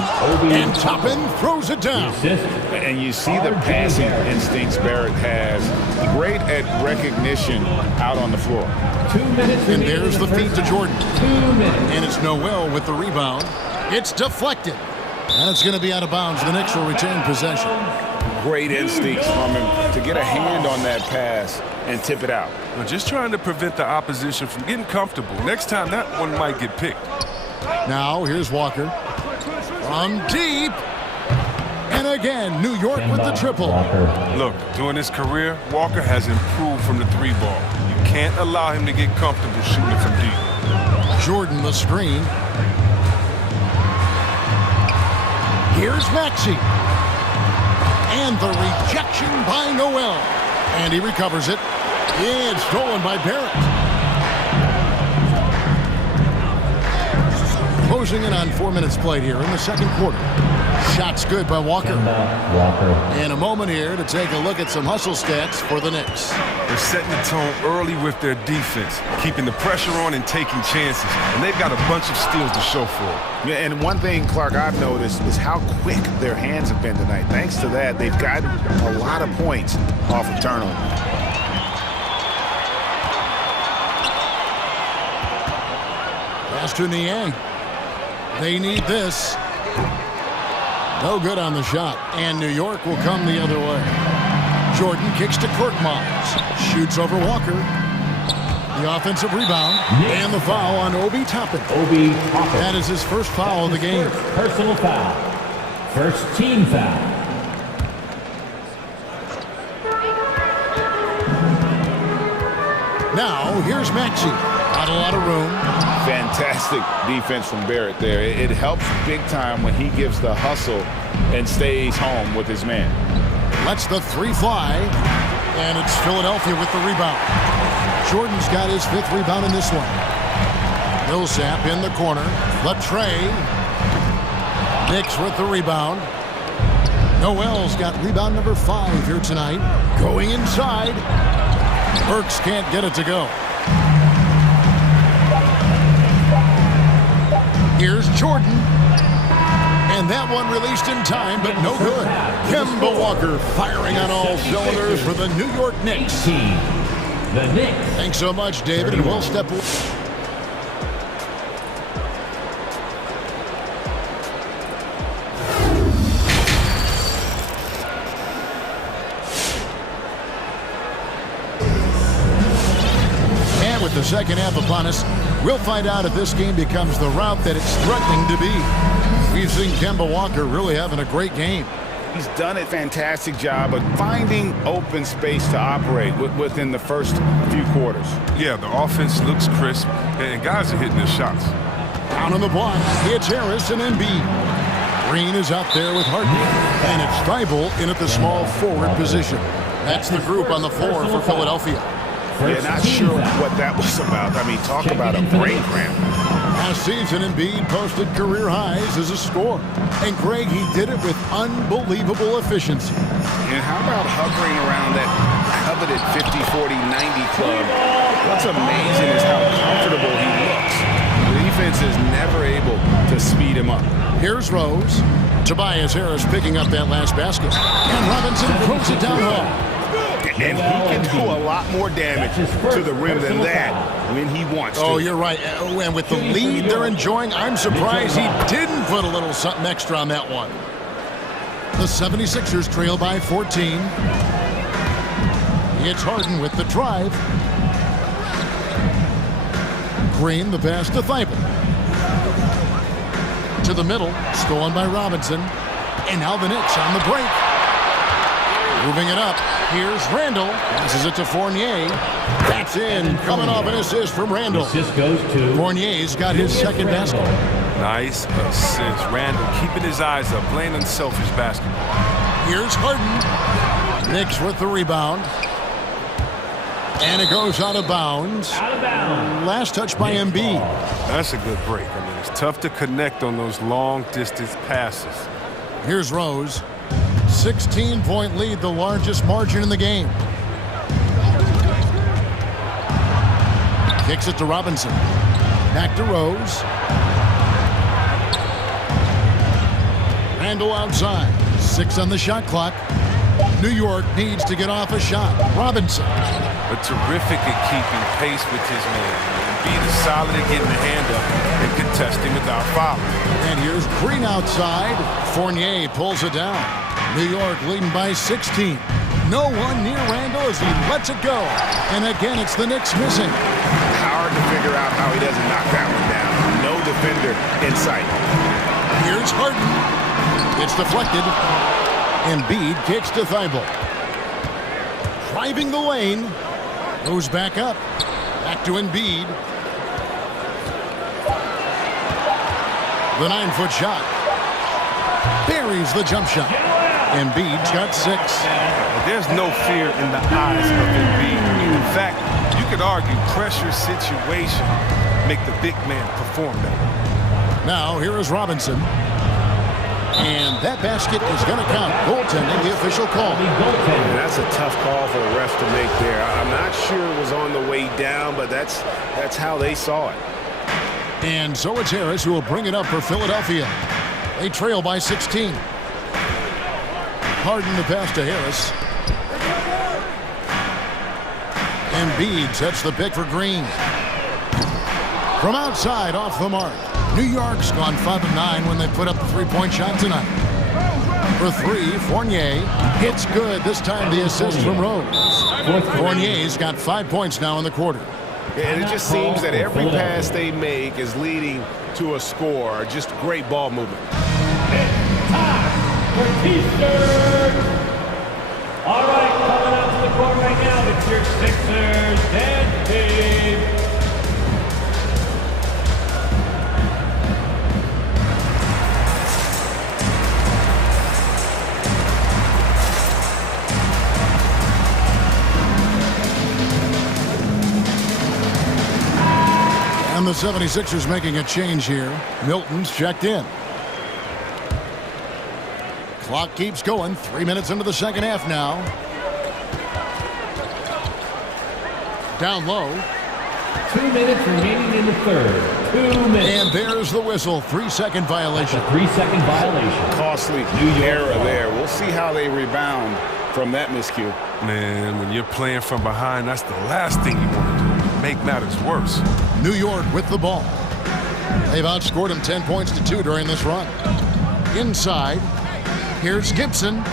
And Toppin throws it down. And you see the passing instincts Barrett has. Great at recognition out on the floor. 2 minutes. And there's the feed to Jordan. 2 minutes. And it's Noel with the rebound. It's deflected. And it's going to be out of bounds. The Knicks will retain possession. Great instincts from him to get a hand on that pass and tip it out. We're just trying to prevent the opposition from getting comfortable. Next time, that one might get picked. Now, here's Walker. From deep. And again, New York with the triple. Look, during his career, Walker has improved from the 3-ball. You can't allow him to get comfortable shooting it from deep. Jordan the screen. Here's Maxey. And the rejection by Noel. And he recovers it. It's stolen by Barrett. Closing in on 4 minutes played here in the second quarter. Shots good by Walker. And a moment here to take a look at some hustle stats for the Knicks. They're setting the tone early with their defense, keeping the pressure on and taking chances. And they've got a bunch of steals to show for it. Yeah, and one thing, Clark, I've noticed is how quick their hands have been tonight. Thanks to that, they've gotten a lot of points off of turnover. Pass to Niang. They need this. No good on the shot. And New York will come the other way. Jordan kicks to Korkmaz. Shoots over Walker. The offensive rebound. And the foul on Obi Toppin. That is his first foul of the game. Personal foul. First team foul. Now, here's Maxey. Not a lot of room. Fantastic defense from Barrett there. It helps big time when he gives the hustle and stays home with his man. Lets the 3 fly. And it's Philadelphia with the rebound. Jordan's got his 5th rebound in this one. Millsap in the corner. Latre. Knicks with the rebound. Noel's got rebound number 5 here tonight. Going inside. Burks can't get it to go. Here's Jordan. And that one released in time, but no good. Kemba Walker firing on all cylinders for the New York Knicks. The Knicks. Thanks so much, David, and we'll step away. And with the second half upon us, we'll find out if this game becomes the route that it's threatening to be. We've seen Kemba Walker really having a great game. He's done a fantastic job of finding open space to operate within the first few quarters. Yeah, the offense looks crisp, and guys are hitting their shots. Down on the block, it's Harris and Embiid. Green is out there with Harden, and it's Thibault in at the small forward position. That's the group on the floor for Philadelphia. Yeah, not sure what that was about. I mean, talk about a brain cramp. Last season, Embiid posted career highs as a scorer. And Greg, he did it with unbelievable efficiency. And how about hovering around that coveted 50, 40, 90 club? What's amazing is how comfortable he looks. The defense is never able to speed him up. Here's Rose. Tobias Harris picking up that last basket. And Robinson throws it down low. And he can do a lot more damage to the rim than that when he wants to. Oh, you're right. And with the lead they're enjoying, I'm surprised he didn't put a little something extra on that one. The 76ers trail by 14. It's Harden with the drive. Green, the pass to Thibault. To the middle, stolen by Robinson. And now the Knicks on the break. Moving it up, here's Randall. Passes it to Fournier. That's in. Coming off an assist from Randall. Assist goes to Fournier's got his second basket. Nice assist. Randall keeping his eyes up, playing unselfish basketball. Here's Harden. Knicks with the rebound. And it goes out of bounds. Last touch by Embiid. That's a good break. I mean, it's tough to connect on those long-distance passes. Here's Rose. 16-point lead, the largest margin in the game. Kicks it to Robinson. Back to Rose. Randall outside. 6 on the shot clock. New York needs to get off a shot. Robinson. But terrific at keeping pace with his man. Embiid is solid at getting the hand up and contesting without foul. And here's Green outside. Fournier pulls it down. New York leading by 16. No one near Randall as he lets it go. And again, it's the Knicks missing. Hard to figure out how he doesn't knock that one down. No defender in sight. Here's Harden. It's deflected. Embiid kicks to Thibault. Driving the lane. Goes back up. Back to Embiid. The 9-foot shot. Buries the jump shot. Embiid's got 6. There's no fear in the eyes of Embiid. In fact, you could argue pressure situation make the big man perform better. Now, here is Robinson. And that basket is going to count. Goaltending, the official call. And that's a tough call for the refs to make there. I'm not sure it was on the way down, but that's how they saw it. And so it's Harris who will bring it up for Philadelphia. They trail by 16. Harden the pass to Harris. Embiid sets the pick for Green. From outside, off the mark. New York's gone 5 of 9 when they put up the three-point shot tonight. For 3, Fournier. It's good. This time the assist from Rose. Fournier's got 5 points now in the quarter. And it just seems that every pass they make is leading to a score. Just great ball movement. All right, coming out to the court right now, it's your Sixers and Dave. And the 76ers making a change here. Milton's checked in. Clock keeps going. 3 minutes into the second half now. Down low. 2 minutes remaining in the third. 2 minutes. And there's the whistle. 3-second violation. 3-second violation. Costly error there. We'll see how they rebound from that miscue. Man, when you're playing from behind, that's the last thing you want to do. Make matters worse. New York with the ball. They've outscored him 10 points to 2 during this run. Inside. Here's Gibson.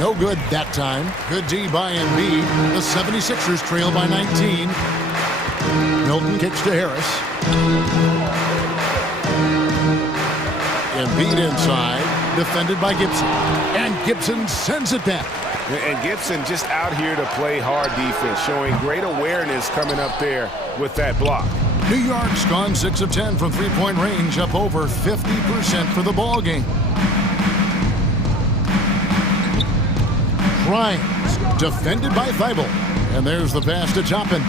No good that time. Good D by Embiid. The 76ers trail by 19. Milton kicks to Harris. Embiid inside. Defended by Gibson. And Gibson sends it back. And Gibson just out here to play hard defense, showing great awareness coming up there with that block. New York's gone 6 of 10 from three-point range, up over 50% for the ball game. Grimes, defended by Thibault. And there's the pass to Toppin.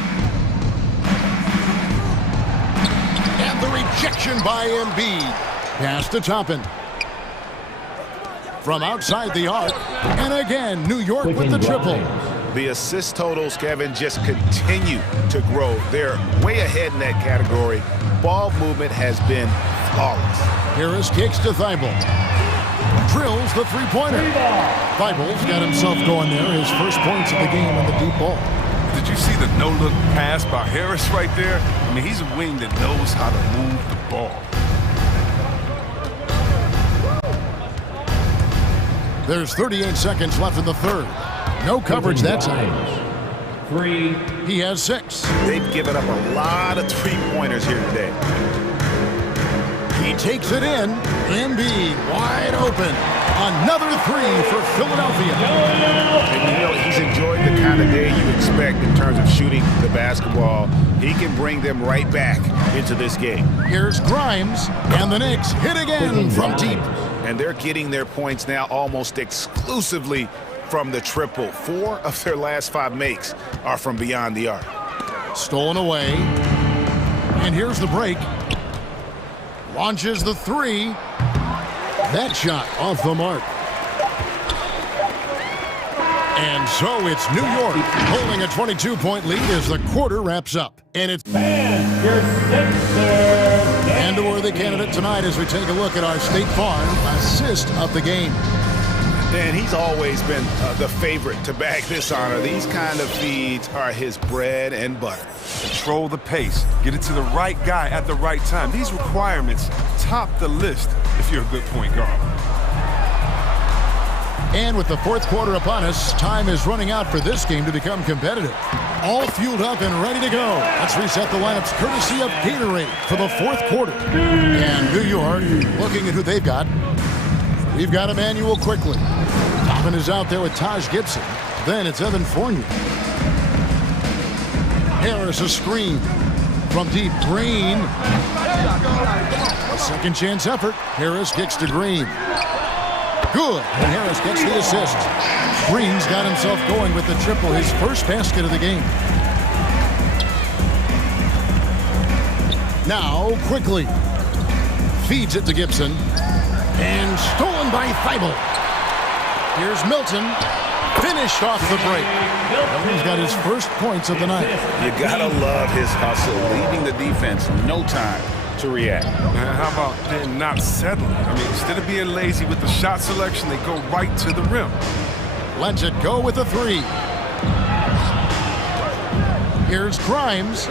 And the rejection by Embiid. Pass to Toppin. From outside the arc. And again, New York with the triple. The assist totals, Kevin, just continue to grow. They're way ahead in that category. Ball movement has been flawless. Harris kicks to Thibault. Drills the three-pointer. Thibault's got himself going there. His first points of the game in the deep ball. Did you see the no-look pass by Harris right there? I mean, he's a wing that knows how to move the ball. There's 38 seconds left in the third. No coverage that time. 3. He has 6. They've given up a lot of three-pointers here today. He takes it in. Embiid wide open. Another 3 for Philadelphia. And you know, he's enjoyed the kind of day you expect in terms of shooting the basketball. He can bring them right back into this game. Here's Grimes. And the Knicks hit again from deep. And they're getting their points now almost exclusively from the triple. 4 of their last 5 makes are from beyond the arc. Stolen away. And here's the break. Launches the 3. That shot off the mark. And so it's New York holding a 22-point lead as the quarter wraps up. And it's and a worthy candidate tonight as we take a look at our State Farm assist of the game. And he's always been the favorite to bag this honor. These kind of feeds are his bread and butter. Control the pace. Get it to the right guy at the right time. These requirements top the list if you're a good point guard. And with the fourth quarter upon us, time is running out for this game to become competitive. All fueled up and ready to go. Let's reset the lineups courtesy of Gatorade for the fourth quarter. And New York, looking at who they've got. We've got Emmanuel quickly. Toppin is out there with Taj Gibson. Then it's Evan Fournier. Harris a screen from deep. Green. A second chance effort. Harris kicks to Green. Good, and Harris gets the assist. Green's got himself going with the triple, his first basket of the game. Now, quickly, feeds it to Gibson, and stolen by Thibault. Here's Milton, finished off the break. Milton's got his first points of the night. You gotta love his hustle, leaving the defense no time to react. Man, how about them not settling? I mean, instead of being lazy with the shot selection, they go right to the rim. Lets it go with a three. Here's Grimes.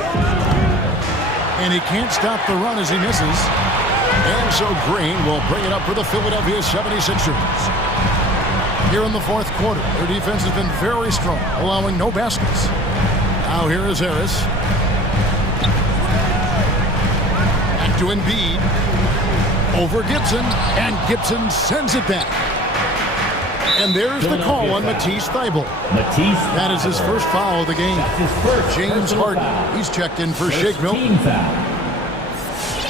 And he can't stop the run as he misses. And so Green will bring it up for the Philadelphia 76ers. Here in the fourth quarter, their defense has been very strong, allowing no baskets. Now here is Harris. To Embiid, over Gibson, and Gibson sends it back. And there's the call on Matisse Thybulle. That is his first foul of the game. James Harden, he's checked in for Shake Milton.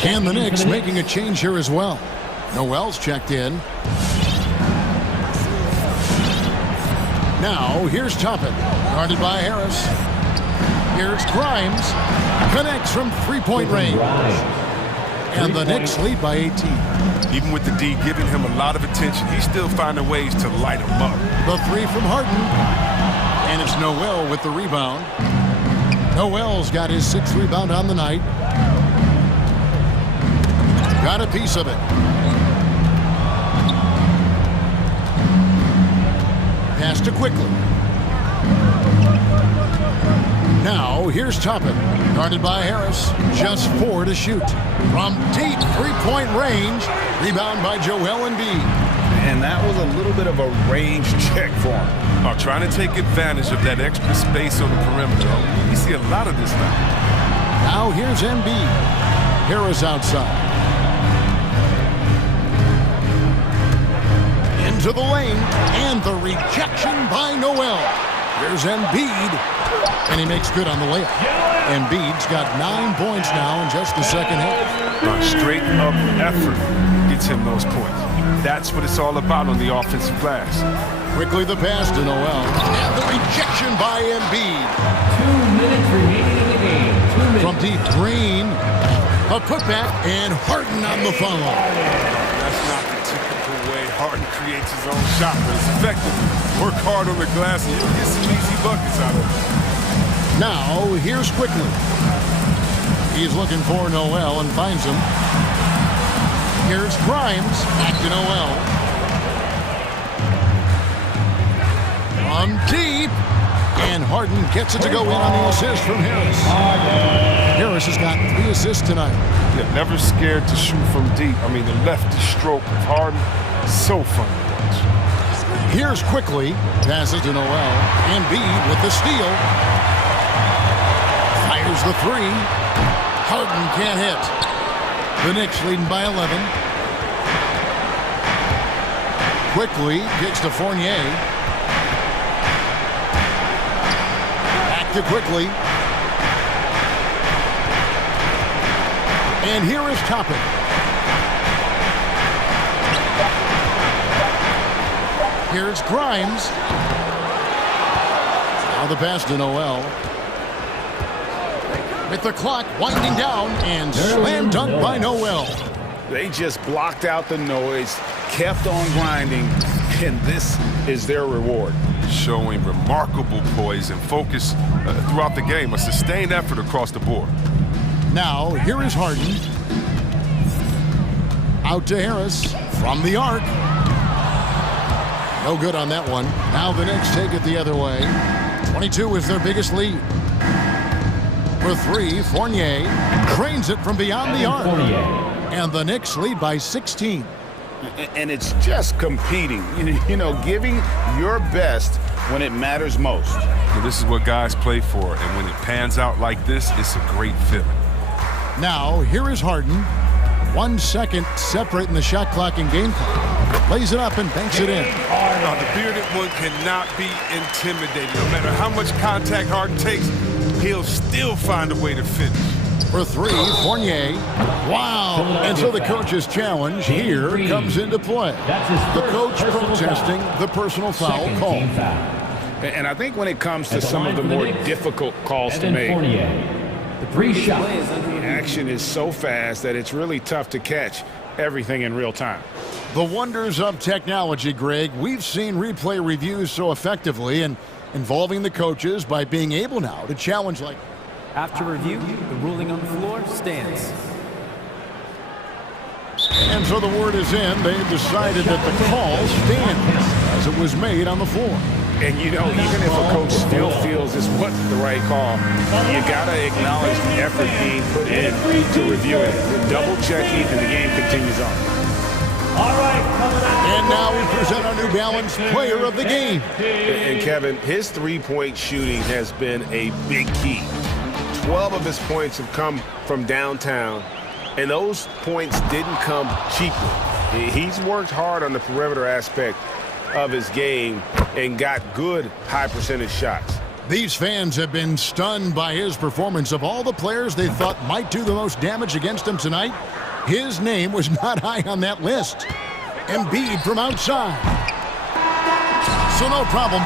And the Knicks making a change here as well. Noel's checked in. Now, here's Toppin, guarded by Harris. Here's Grimes, connects from three-point range. And the Knicks lead by 18. Even with the D giving him a lot of attention, he's still finding ways to light him up. The three from Harden. And it's Noel with the rebound. Noel's got his sixth rebound on the night. Got a piece of it. Pass to Quickly. Now, here's Toppin, guarded by Harris. Just 4 to shoot. From deep three-point range, rebound by Joel Embiid. And that was a little bit of a range check for him. Trying to take advantage of that extra space on the perimeter. You see a lot of this now. Now, here's Embiid. Harris outside. Into the lane, and the rejection by Noel. Here's Embiid, and he makes good on the layup. Embiid's got 9 points now in just the second half. Straight up effort gets him those points. That's what it's all about on the offensive glass. Quickly the pass to Noel, and the rejection by Embiid. 2 minutes remaining in the game. 2 minutes. From deep. Green, a putback, and Harden on the follow. That's not the typical way Harden creates his own shot, but it's effective. Work hard on the glass and you'll get some easy buckets out of it. Now, here's Quickly. He's looking for Noel and finds him. Here's Grimes, back to Noel. From deep, and Harden gets it to go in on the assist from Harris. Harris has got 3 assists tonight. Yeah, never scared to shoot from deep. I mean, the lefty stroke of Harden, so fun to watch. Here's Quickly, passes to Noel. Embiid with the steal. Fires the 3. Harden can't hit. The Knicks leading by 11. Quickly kicks to Fournier. Back to Quickly. And here is Toppin. Here's Grimes. Now the pass to Noel. With the clock winding down, and slam dunk by Noel. They just blocked out the noise, kept on grinding, and this is their reward. Showing remarkable poise and focus throughout the game, a sustained effort across the board. Now, here is Harden. Out to Harris from the arc. No good on that one. Now the Knicks take it the other way. 22 is their biggest lead. For 3, Fournier cranes it from beyond the arc. And the Knicks lead by 16. And it's just competing, you know, giving your best when it matters most. Well, this is what guys play for, and when it pans out like this, it's a great feeling. Now, here is Harden. 1 second separating the shot clock and game clock. Lays it up and banks it in. No, the bearded one cannot be intimidated. No matter how much contact Harden takes, he'll still find a way to finish. For three, Fournier. Wow. And so the coach's challenge here comes into play. The coach protesting the personal foul call. And I think when it comes to some of the more difficult calls to make, the pre-shot. the action is so fast that it's really tough to catch everything in real time. The wonders of technology, Greg. We've seen replay reviews so effectively and involving the coaches by being able now to challenge like... After review, the ruling on the floor stands. And so the word is in. They've decided that the call stands as it was made on the floor. And, you know, even if a coach still feels this wasn't the right call, you got to acknowledge the effort being put in to review it, double checking, and the game continues on. All right, and now we present our New Balance player of the game. And Kevin, his three-point shooting has been a big key. 12 of his points have come from downtown, and those points didn't come cheaply. He's worked hard on the perimeter aspect of his game and got good high-percentage shots. These fans have been stunned by his performance. Of all the players they thought might do the most damage against him tonight, his name was not high on that list. Embiid from outside. So no problem.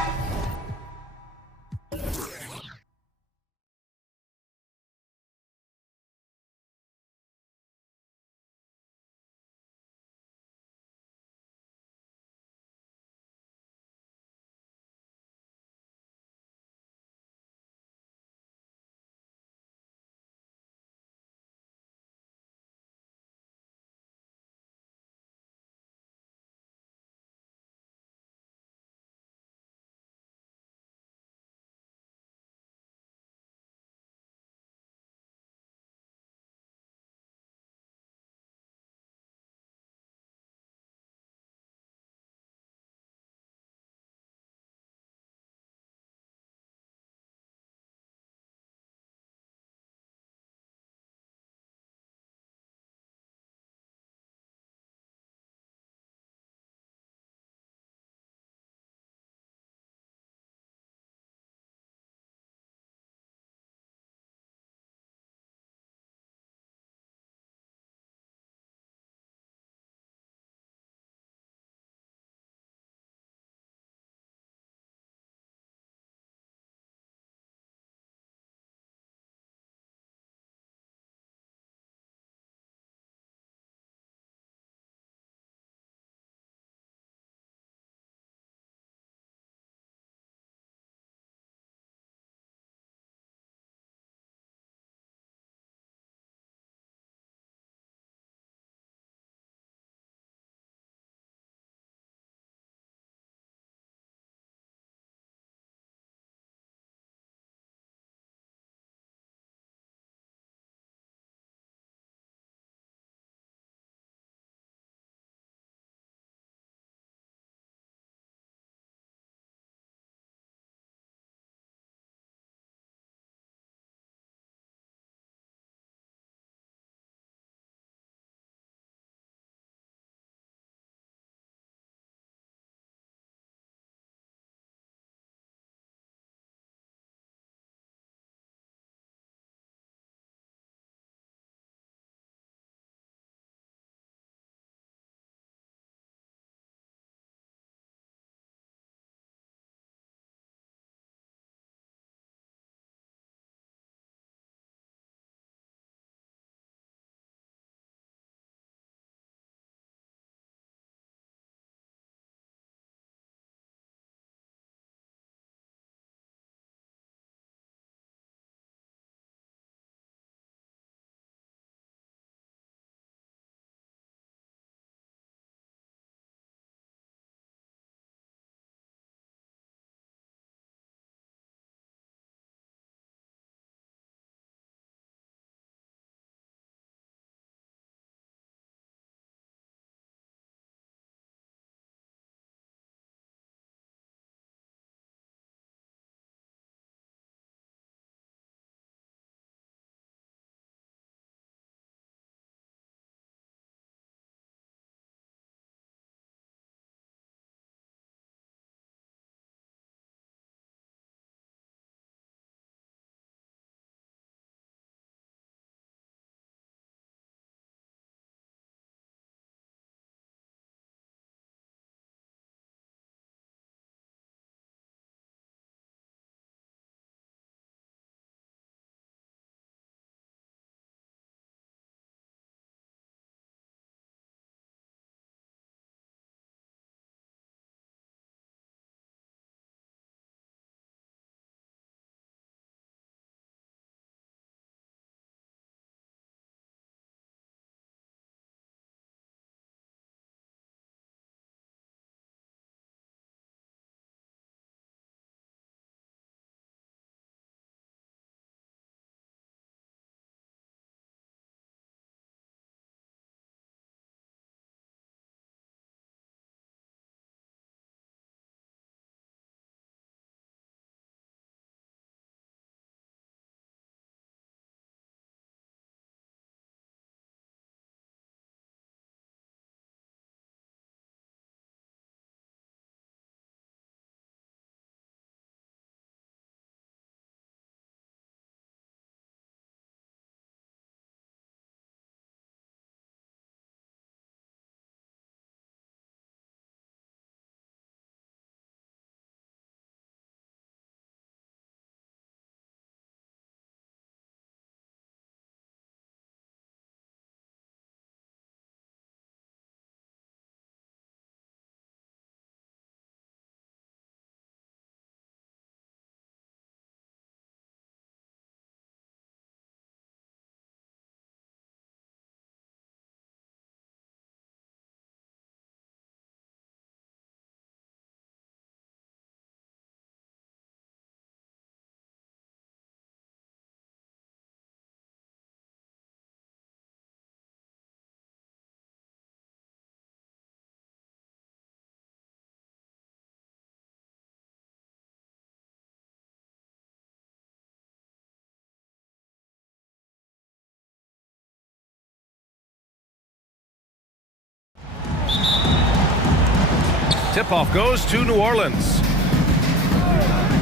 Tip-off goes to New Orleans.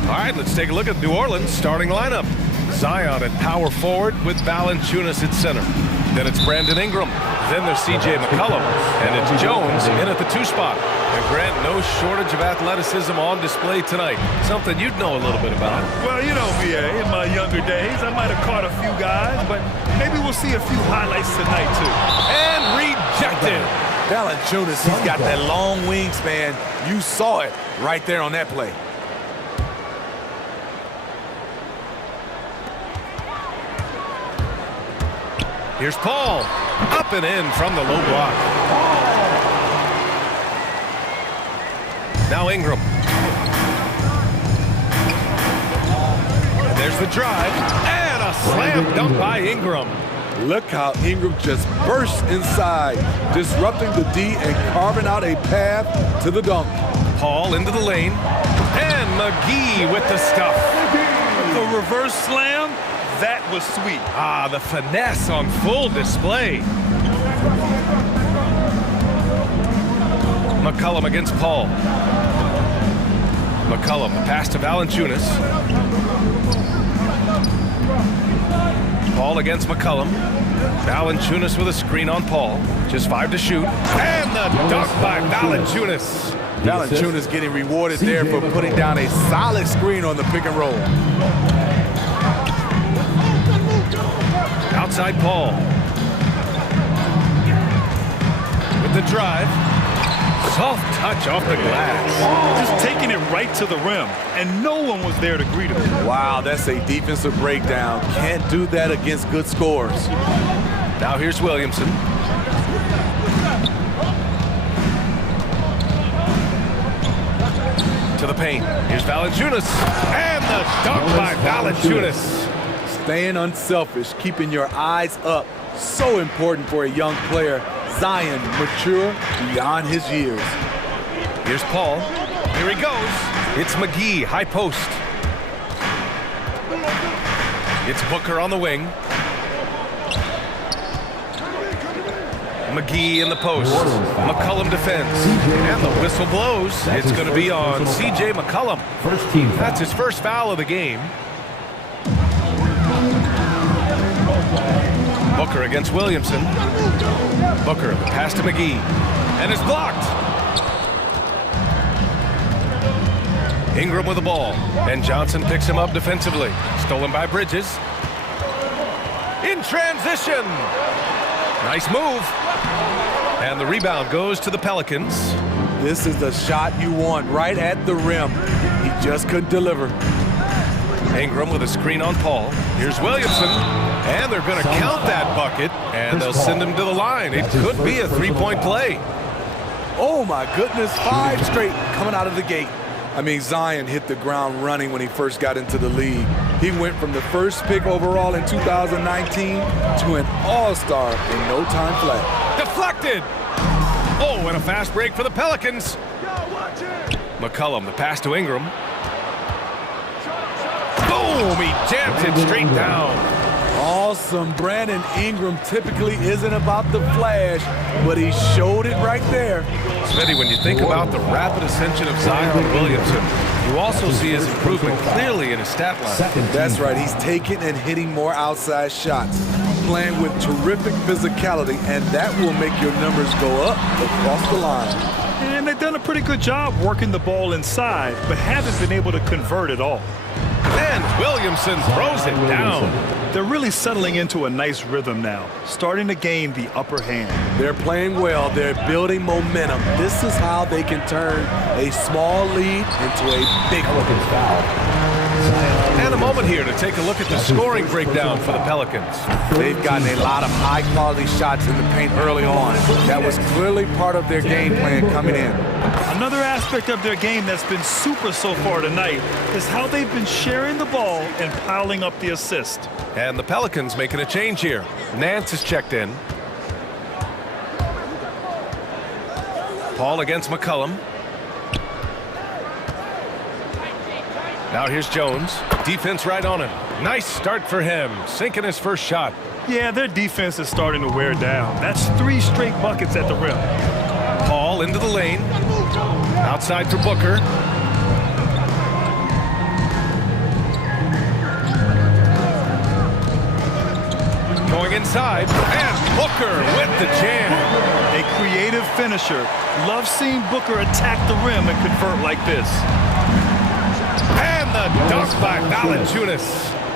All right, let's take a look at New Orleans' starting lineup. Zion at power forward with Valanciunas at center. Then it's Brandon Ingram. Then there's C.J. McCollum. And it's Jones in at the 2 spot. And Grant, no shortage of athleticism on display tonight. Something you'd know a little bit about. Well, you know, VA, in my younger days, I might have caught a few guys, but maybe we'll see a few highlights tonight, too. And rejected. Valanciunas, he's got that long wingspan. You saw it right there on that play. Here's Paul, up and in from the low block. Now Ingram. And there's the drive, and a slam dunk by Ingram. Look how Ingram just bursts inside, disrupting the D and carving out a path to the dunk. Paul into the lane, and McGee with the stuff. The reverse slam. That was sweet. Ah, the finesse on full display. McCollum against Paul. McCollum, the pass to Valanciunas. Paul against McCollum. Valanciunas with a screen on Paul. Just 5 to shoot. And the dunk by Valanciunas. Valanciunas getting rewarded there for putting down a solid screen on the pick and roll. Outside Paul. With the drive. Soft touch off the glass. Just taking it right to the rim, and no one was there to greet him. Wow, that's a defensive breakdown. Can't do that against good scores. Now here's Williamson. To the paint. Here's Valanciunas. And the dunk by Valanciunas. Staying unselfish, keeping your eyes up. So important for a young player. Zion, mature beyond his years. Here's Paul. Here he goes. It's McGee, high post. It's Booker on the wing. McGee in the post. McCollum defends. And the whistle blows. It's going to be on C.J. McCollum. That's his first foul of the game. Booker against Williamson. Booker, the pass to McGee. And it's blocked. Ingram with the ball. And Johnson picks him up defensively. Stolen by Bridges. In transition. Nice move. And the rebound goes to the Pelicans. This is the shot you want right at the rim. He just couldn't deliver. Ingram with a screen on Paul. Here's Williamson. And they're going to count that bucket. And they'll send him to the line. It could be a three-point play. Oh, my goodness. 5 straight coming out of the gate. I mean, Zion hit the ground running when he first got into the league. He went from the first pick overall in 2019 to an all-star in no time flat. Deflected. Oh, and a fast break for the Pelicans. McCollum, the pass to Ingram. Boom, he jams it straight down. Awesome. Brandon Ingram typically isn't about the flash, but he showed it right there. Smitty, when you think about the rapid ascension of Zion Williamson, you also see his improvement clearly in his stat line. That's right. He's taking and hitting more outside shots, playing with terrific physicality, and that will make your numbers go up across the line. And they've done a pretty good job working the ball inside, but haven't been able to convert at all. And Williamson throws it down. They're really settling into a nice rhythm now, starting to gain the upper hand. They're playing well. They're building momentum. This is how they can turn a small lead into a big one. And a moment here to take a look at the scoring breakdown for the Pelicans. They've gotten a lot of high-quality shots in the paint early on. That was clearly part of their game plan coming in. Another aspect of their game that's been super so far tonight is how they've been sharing the ball and piling up the assist. And the Pelicans making a change here. Nance is checked in. Paul against McCollum. Now here's Jones. Defense right on him. Nice start for him. Sinking his first shot. Yeah, their defense is starting to wear down. That's 3 straight buckets at the rim. Paul into the lane. Outside for Booker. Going inside, and Booker with the jam. A creative finisher. Love seeing Booker attack the rim and convert like this. And the dunk by Valanciunas.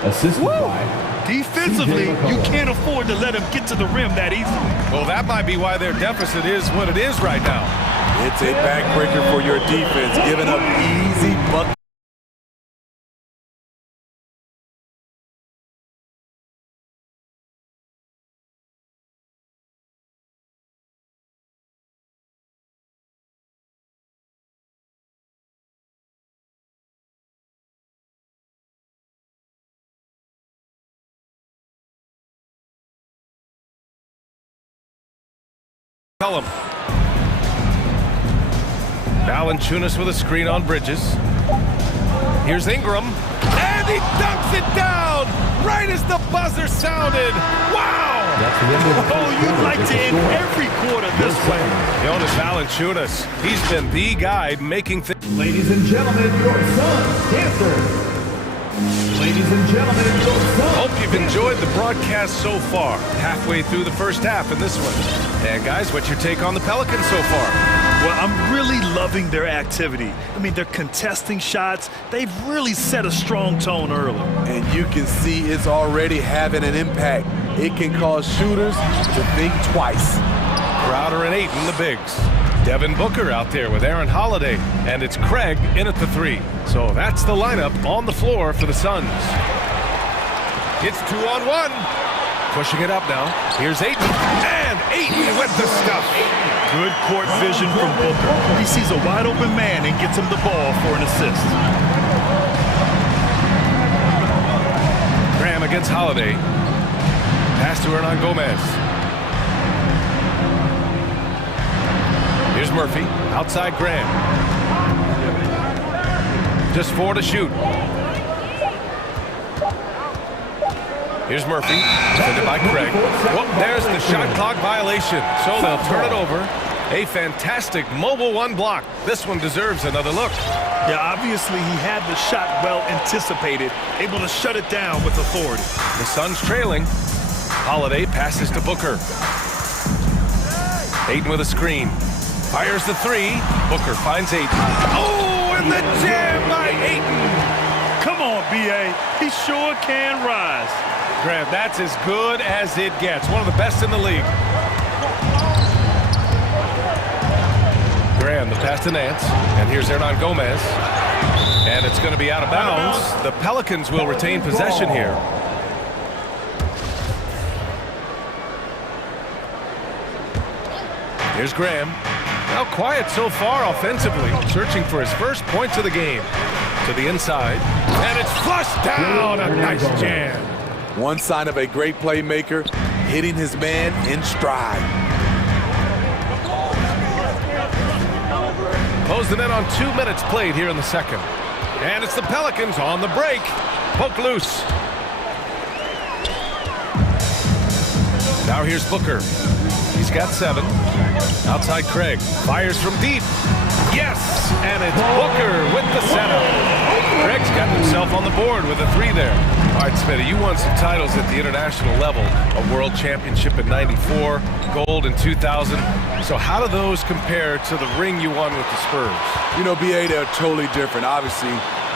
Assisted by Defensively, you can't afford to let him get to the rim that easily. Well, that might be why their deficit is what it is right now. It's a backbreaker for your defense, giving up easy buckets. McCollum. Valanciunas with a screen on Bridges. Here's Ingram. And he dunks it down right as the buzzer sounded. Wow! Oh, you'd like to end every quarter this way. Jonas Valanciunas. He's been the guy making things. Ladies and gentlemen, your son's dancer. Ladies and gentlemen, your son. Hope you've enjoyed the broadcast so far. Halfway through the first half in this one. And guys, what's your take on the Pelicans so far? Well, I'm really loving their activity. I mean, they're contesting shots. They've really set a strong tone early. And you can see it's already having an impact. It can cause shooters to think twice. Crowder and Ayton, the bigs. Devin Booker out there with Aaron Holiday. And it's Craig in at the 3. So that's the lineup on the floor for the Suns. It's 2-on-1. Pushing it up now. Here's Ayton. And Ayton with the stuff. Good court vision from Booker. He sees a wide open man and gets him the ball for an assist. Graham against Holiday. Pass to Hernan Gomez. Here's Murphy. Outside Graham. Just 4 to shoot. Here's Murphy, defended by Craig. Well, there's the shot clock violation, so they'll turn it over. A fantastic mobile 1 block. This one deserves another look. Yeah, obviously he had the shot well anticipated, able to shut it down with authority. The Suns trailing. Holiday passes to Booker. Ayton with a screen. Fires the 3. Booker finds Ayton. Oh, and the jam by Ayton. Come on, B.A. He sure can rise. Graham, that's as good as it gets. One of the best in the league. Graham, the pass to Nance. And here's Hernan Gomez. And it's going to be out of bounds. The Pelicans will retain possession here. Here's Graham. Now quiet so far offensively. Searching for his first points of the game. To the inside. And it's flushed down. A nice jam. One sign of a great playmaker, hitting his man in stride. Closing in on 2 minutes played here in the second. And it's the Pelicans on the break. Poke loose. Now here's Booker. He's got 7. Outside Craig. Fires from deep. Yes! And it's Booker with the setup. Craig's got himself on the board with a 3 there. All right, Smitty, you won some titles at the international level. A world championship in '94, gold in 2000. So how do those compare to the ring you won with the Spurs? You know, B.A., they're totally different. Obviously,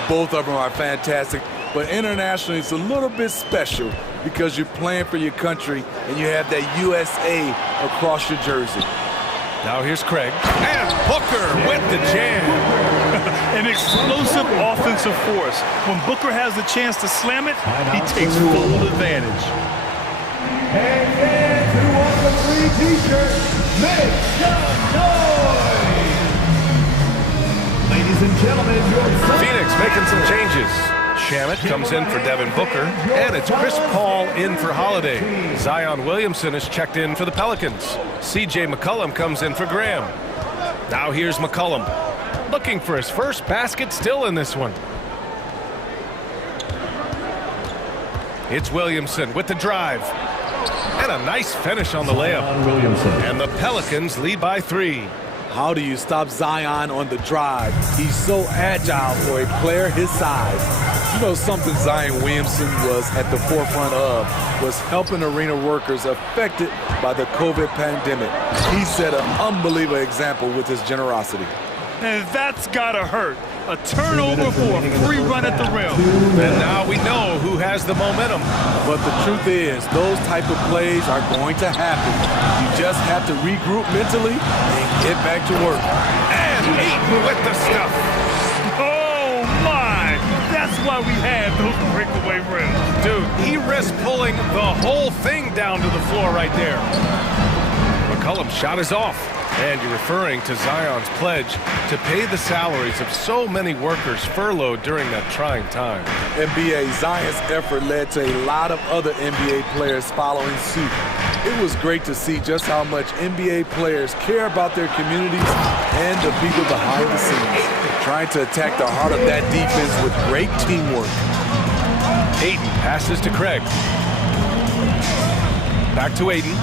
both of them are fantastic. But internationally, it's a little bit special because you're playing for your country and you have that USA across your jersey. Now here's Craig. And Booker with the jam. An explosive offensive force. When Booker has the chance to slam it, he takes full advantage. And fans who want the free t-shirt, make some noise! Ladies and gentlemen, your son. Phoenix making some changes. Shamet comes in for Devin Booker, and it's Chris Paul in for Holiday. Zion Williamson is checked in for the Pelicans. C.J. McCollum comes in for Graham. Now here's McCollum, looking for his first basket still in this one. It's Williamson with the drive. And a nice finish on the layup. And the Pelicans lead by 3. How do you stop Zion on the drive? He's so agile for a player his size. You know, something Zion Williamson was at the forefront of was helping arena workers affected by the COVID pandemic. He set an unbelievable example with his generosity. And that's gotta hurt. A turnover for a free run at the rim. And now we know who has the momentum. But the truth is, those type of plays are going to happen. You just have to regroup mentally and get back to work. And Ayton with the stuff. Oh my! That's why we had those breakaway rims. Dude, he risked pulling the whole thing down to the floor right there. McCollum's shot is off. And you're referring to Zion's pledge to pay the salaries of so many workers furloughed during that trying time. NBA, Zion's effort led to a lot of other NBA players following suit. It was great to see just how much NBA players care about their communities and the people behind the scenes, trying to attack the heart of that defense with great teamwork. Ayton passes to Craig. Back to Ayton.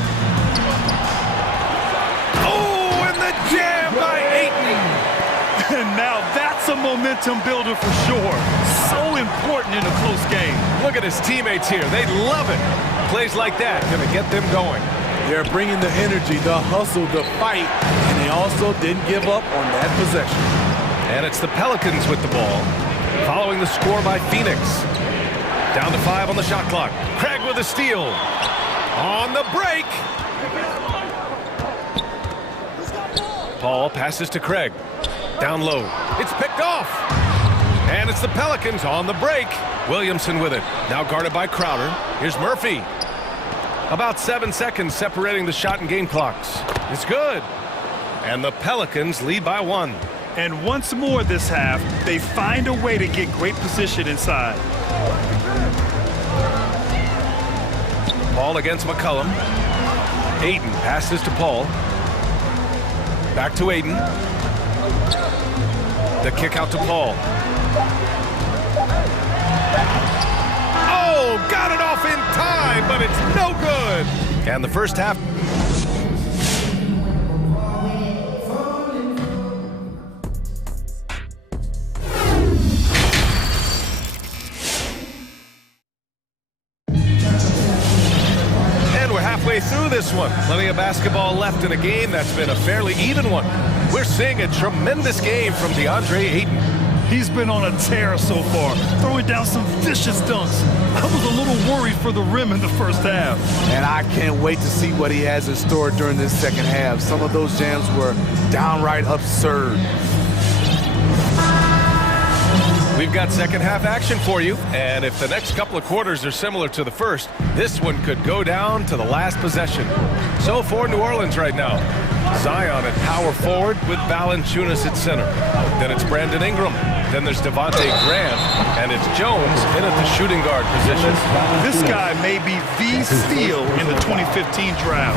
Jam by Ayton. And now that's a momentum builder for sure. So important in a close game. Look at his teammates here. They love it. Plays like that gonna get them going. They're bringing the energy, the hustle, the fight, and they also didn't give up on that possession. And it's the Pelicans with the ball, following the score by Phoenix. Down to 5 on the shot clock. Craig with a steal. On the break. Paul passes to Craig. Down low. It's picked off. And it's the Pelicans on the break. Williamson with it. Now guarded by Crowder. Here's Murphy. About 7 seconds separating the shot and game clocks. It's good. And the Pelicans lead by 1. And once more this half, they find a way to get great position inside. Paul against McCollum. Ayton passes to Paul. Back to Ayton. The kick out to Paul. Oh, got it off in time, but it's no good. And the first half. Through this one. Plenty of basketball left in a game that's been a fairly even one. We're seeing a tremendous game from DeAndre Ayton. He's been on a tear so far, throwing down some vicious dunks. I was a little worried for the rim in the first half. And I can't wait to see what he has in store during this second half. Some of those jams were downright absurd. We've got second half action for you, and if the next couple of quarters are similar to the first, this one could go down to the last possession. So for New Orleans right now, Zion at power forward with Valanciunas at center. Then it's Brandon Ingram. Then there's Devontae Graham, and it's Jones in at the shooting guard position. This guy may be the steal in the 2015 draft.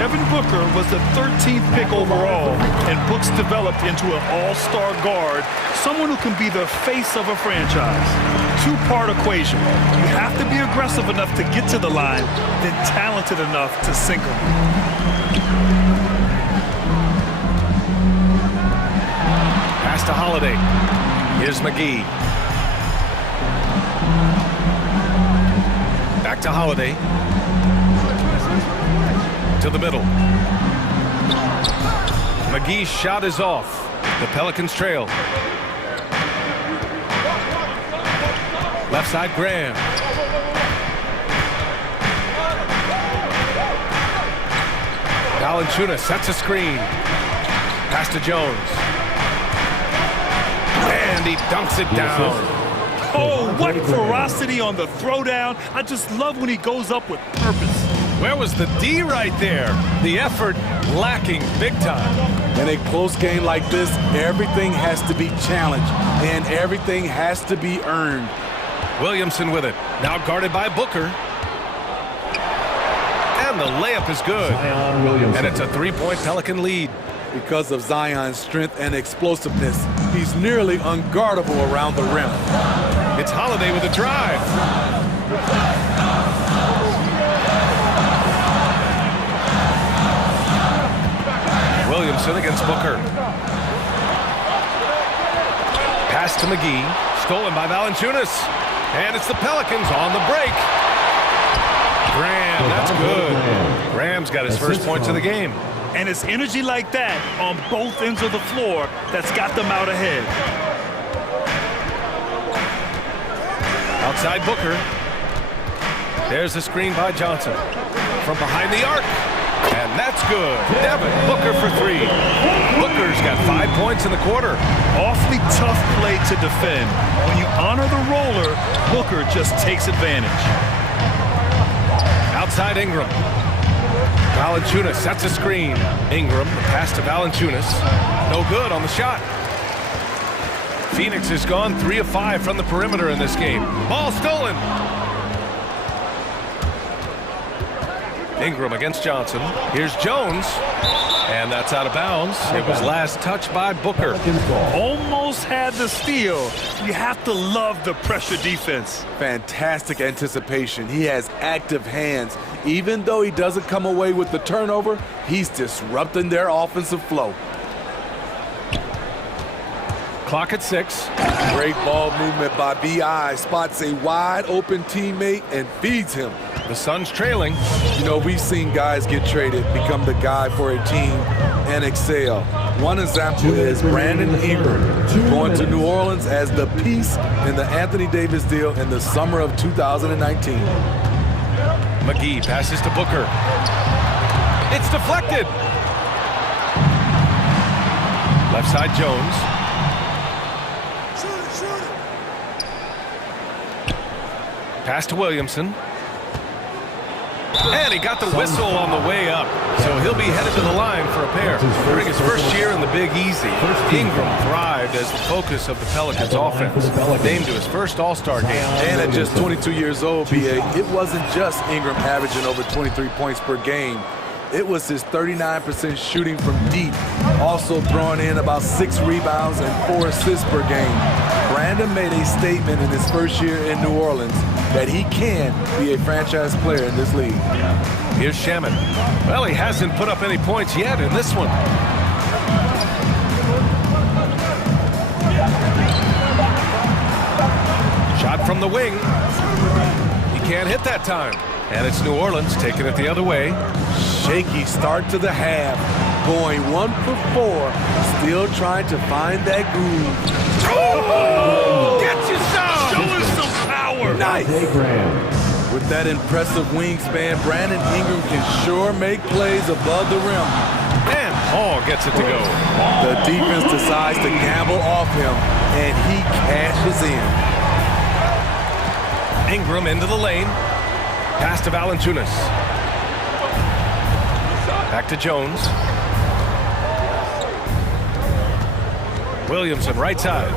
Devin Booker was the 13th pick overall, and Brooks developed into an all-star guard, someone who can be the face of a franchise. Two-part equation. You have to be aggressive enough to get to the line, then talented enough to sink them. Pass to Holiday. Here's McGee. Back to Holiday. To the middle. McGee's shot is off. The Pelicans trail. Left side, Graham. Valanciunas sets a screen. Pass to Jones. And he dunks it down. Oh, what ferocity on the throwdown. I just love when he goes up with purpose. Where was the D right there? The effort lacking big time. In a close game like this, everything has to be challenged, and everything has to be earned. Williamson with it. Now guarded by Booker. And the layup is good. And it's a three-point Pelican lead. Because of Zion's strength and explosiveness, he's nearly unguardable around the rim. It's Holiday with a drive. Williamson against Booker. Pass to McGee. Stolen by Valanciunas. And it's the Pelicans on the break. Graham, that's good. Graham's got his first points of the game. And it's energy like that on both ends of the floor that's got them out ahead. Outside Booker. There's the screen by Johnson. From behind the arc. And that's good. Devin Booker for three. Booker's got 5 points in the quarter. Awfully tough play to defend. When you honor the roller, Booker just takes advantage. Outside Ingram. Valanciunas sets a screen. Ingram, the pass to Valanciunas. No good on the shot. Phoenix has gone 3 of 5 from the perimeter in this game. Ball stolen. Ingram against Johnson. Here's Jones. And that's out of bounds. It was last touched by Booker. Almost had the steal. You have to love the pressure defense. Fantastic anticipation. He has active hands. Even though he doesn't come away with the turnover, he's disrupting their offensive flow. Clock at 6. Great ball movement by B.I. Spots a wide open teammate and feeds him. The Suns trailing. You know, we've seen guys get traded, become the guy for a team, and excel. One example is Brandon Ingram going to New Orleans as the piece in the Anthony Davis deal in the summer of 2019. McGee passes to Booker. It's deflected. Left side Jones. Pass to Williamson. And he got the whistle on the way up. So he'll be headed to the line for a pair. During his first year in the Big Easy, Ingram thrived as the focus of the Pelicans offense. Named to his first All-Star game. And at just 22 years old, B.A., it wasn't just Ingram averaging over 23 points per game. It was his 39% shooting from deep, also throwing in about 6 rebounds and 4 assists per game. Brandon made a statement in his first year in New Orleans that he can be a franchise player in this league. Here's Shaman. Well, he hasn't put up any points yet in this one. Shot from the wing. He can't hit that time. And it's New Orleans taking it the other way. Shaky start to the half. Going 1 for 4. Still trying to find that groove. Oh! Get you some! Show us some power. Nice. With that impressive wingspan, Brandon Ingram can sure make plays above the rim. And Paul gets it to go. The defense decides to gamble off him, and he cashes in. Ingram into the lane. Pass to Valanciunas. Back to Jones. Williamson, right side.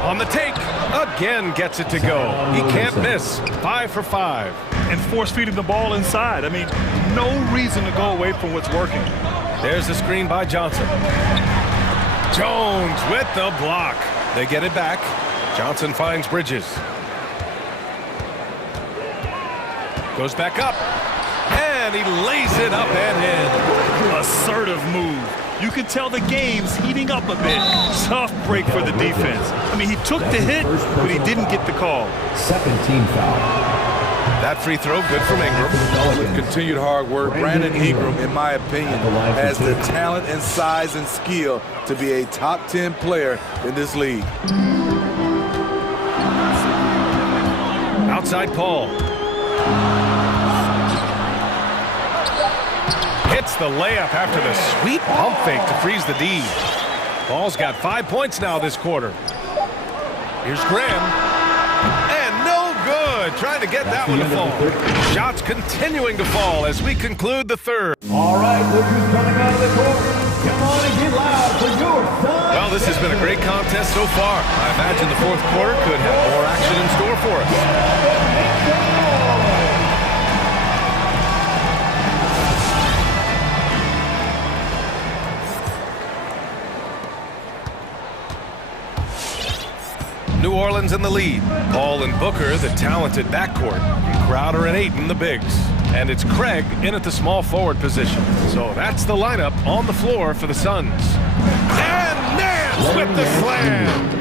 On the take. Again gets it to go. He can't miss. 5 for 5. And force feeding the ball inside. I mean, no reason to go away from what's working. There's the screen by Johnson. Jones with the block. They get it back. Johnson finds Bridges. Goes back up. And he lays it up and in. Assertive move. You can tell the game's heating up a bit. Tough break for the defense. I mean, he took the hit, but he didn't get the call. Second team foul. That free throw, good from Ingram. With continued hard work, Brandon Ingram, in my opinion, has the talent and size and skill to be a top 10 player in this league. Outside Paul. Hits the layup after the sweet pump fake to freeze the D. Paul's got 5 points now this quarter. Here's Graham. And no good. Trying to get that one to fall. Shots continuing to fall as we conclude the third. All right, look who's coming out of the court. Come on and get loud for your son. Well, this has been a great contest so far. I imagine the fourth quarter could have more action in store for us. New Orleans in the lead. Paul and Booker, the talented backcourt. Crowder and Ayton, the bigs. And it's Craig in at the small forward position. So that's the lineup on the floor for the Suns. And Nance with the slam.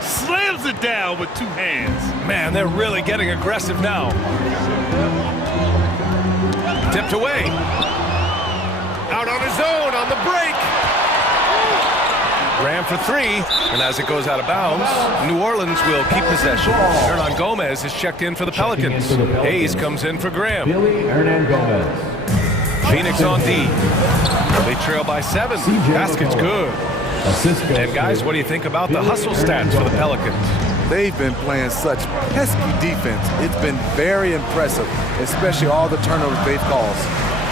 Slams it down with 2 hands. Man, they're really getting aggressive now. Tipped away. Out on his own on the break. Ram for 3, and as it goes out of bounds, New Orleans will keep possession. Hernan Gomez is checked in for the Pelicans. Hayes comes in for Graham. Phoenix on D. They trail by 7. Basket's good. And guys, what do you think about the hustle stats for the Pelicans? They've been playing such pesky defense. It's been very impressive, especially all the turnovers they've caused.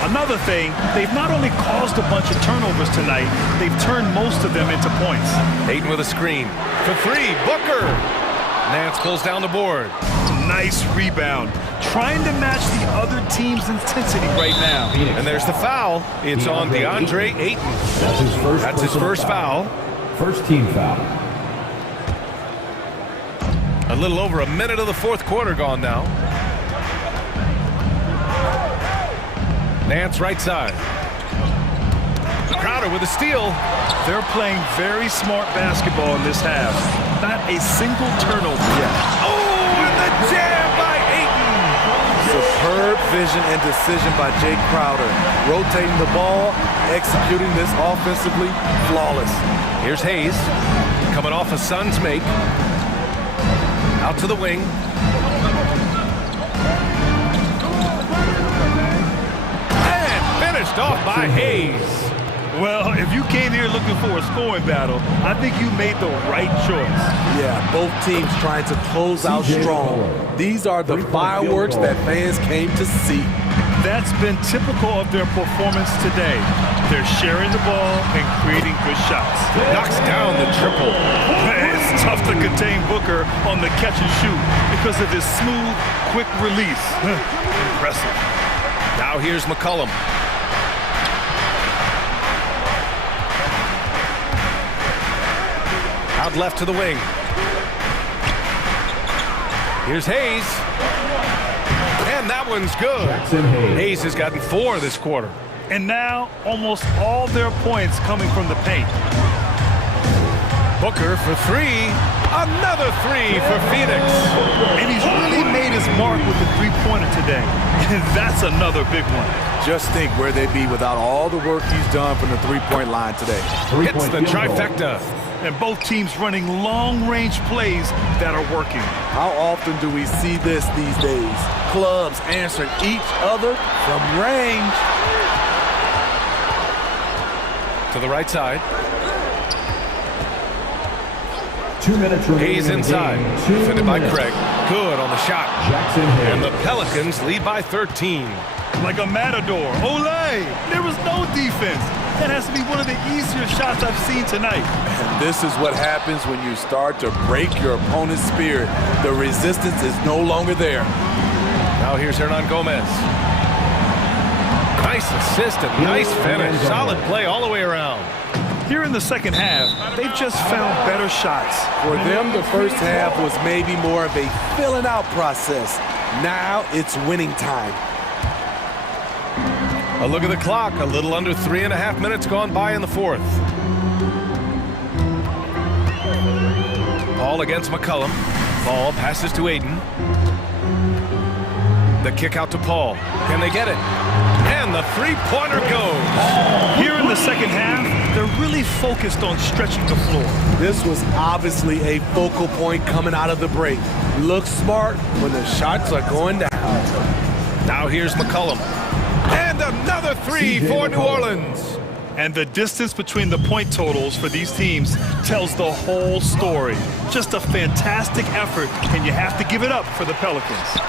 Another thing, they've not only caused a bunch of turnovers tonight, they've turned most of them into points. Ayton with a screen. For 3, Booker. Nance pulls down the board. Nice rebound. Trying to match the other team's intensity right now. And there's the foul. It's on DeAndre Ayton. That's his first foul. First team foul. A little over a minute of the fourth quarter gone now. Nance right side. Crowder with a steal. They're playing very smart basketball in this half. Not a single turnover yet. Oh, and the jam by Ayton. Superb vision and decision by Jake Crowder. Rotating the ball, executing this offensively, flawless. Here's Hayes, coming off a Suns make. Out to the wing. And finished off by Hayes. Well, if you came here looking for a scoring battle, I think you made the right choice. Yeah, both teams trying to close out strong. These are the fireworks that fans came to see. That's been typical of their performance today. They're sharing the ball and creating good shots. Knocks down the triple. It's tough to contain Booker on the catch and shoot because of his smooth, quick release. Impressive. Now here's McCollum. Out left to the wing. Here's Hayes. And that one's good. Hayes has gotten 4 this quarter. And now almost all their points coming from the paint. Booker for 3. Another 3 for Phoenix. And he's really made his mark with the three-pointer today. And that's another big one. Just think where they'd be without all the work he's done from the three-point line today. Hits the trifecta. And both teams running long-range plays that are working. How often do we see this these days? Clubs answering each other from range. To the right side. 2 minutes remaining. Hayes inside. Defended by Craig. Good on the shot. And the Pelicans lead by 13. Like a matador. Olé! There was no defense. That has to be one of the easier shots I've seen tonight. And this is what happens when you start to break your opponent's spirit. The resistance is no longer there. Now here's Hernan Gomez. Nice assist and nice finish. Solid play all the way around. Here in the second half, they've just found better shots. For them, the first half was maybe more of a filling out process. Now it's winning time. A look at the clock. A little under 3.5 minutes gone by in the fourth. Ball against McCollum. Ball passes to Ayton. The kick out to Paul. Can they get it? And the three-pointer goes. Here in the second half, they're really focused on stretching the floor. This was obviously a focal point coming out of the break. Look smart when the shots are going down. Now here's McCollum. And another 3 for New Orleans. And the distance between the point totals for these teams tells the whole story. Just a fantastic effort, and you have to give it up for the Pelicans.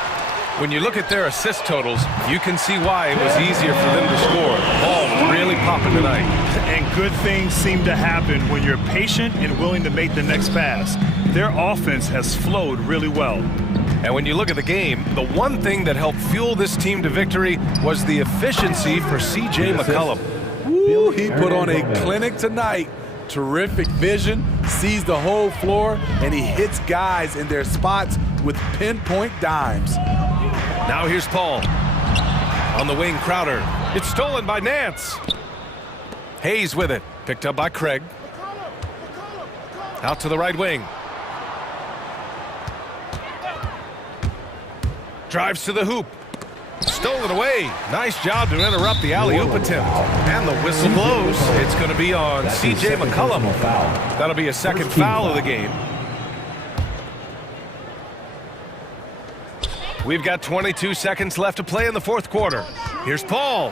When you look at their assist totals, you can see why it was easier for them to score. The ball was really popping tonight. And good things seem to happen when you're patient and willing to make the next pass. Their offense has flowed really well. And when you look at the game, the one thing that helped fuel this team to victory was the efficiency for C.J. McCollum. Ooh, he put on a clinic tonight. Terrific vision, sees the whole floor, and he hits guys in their spots with pinpoint dimes. Now here's Paul. On the wing, Crowder. It's stolen by Nance. Hayes with it. Picked up by Craig. Out to the right wing. Drives to the hoop. Stolen away. Nice job to interrupt the alley-oop attempt. And the whistle blows. It's going to be on C.J. McCollum. That'll be a second foul of the game. We've got 22 seconds left to play in the fourth quarter. Here's Paul.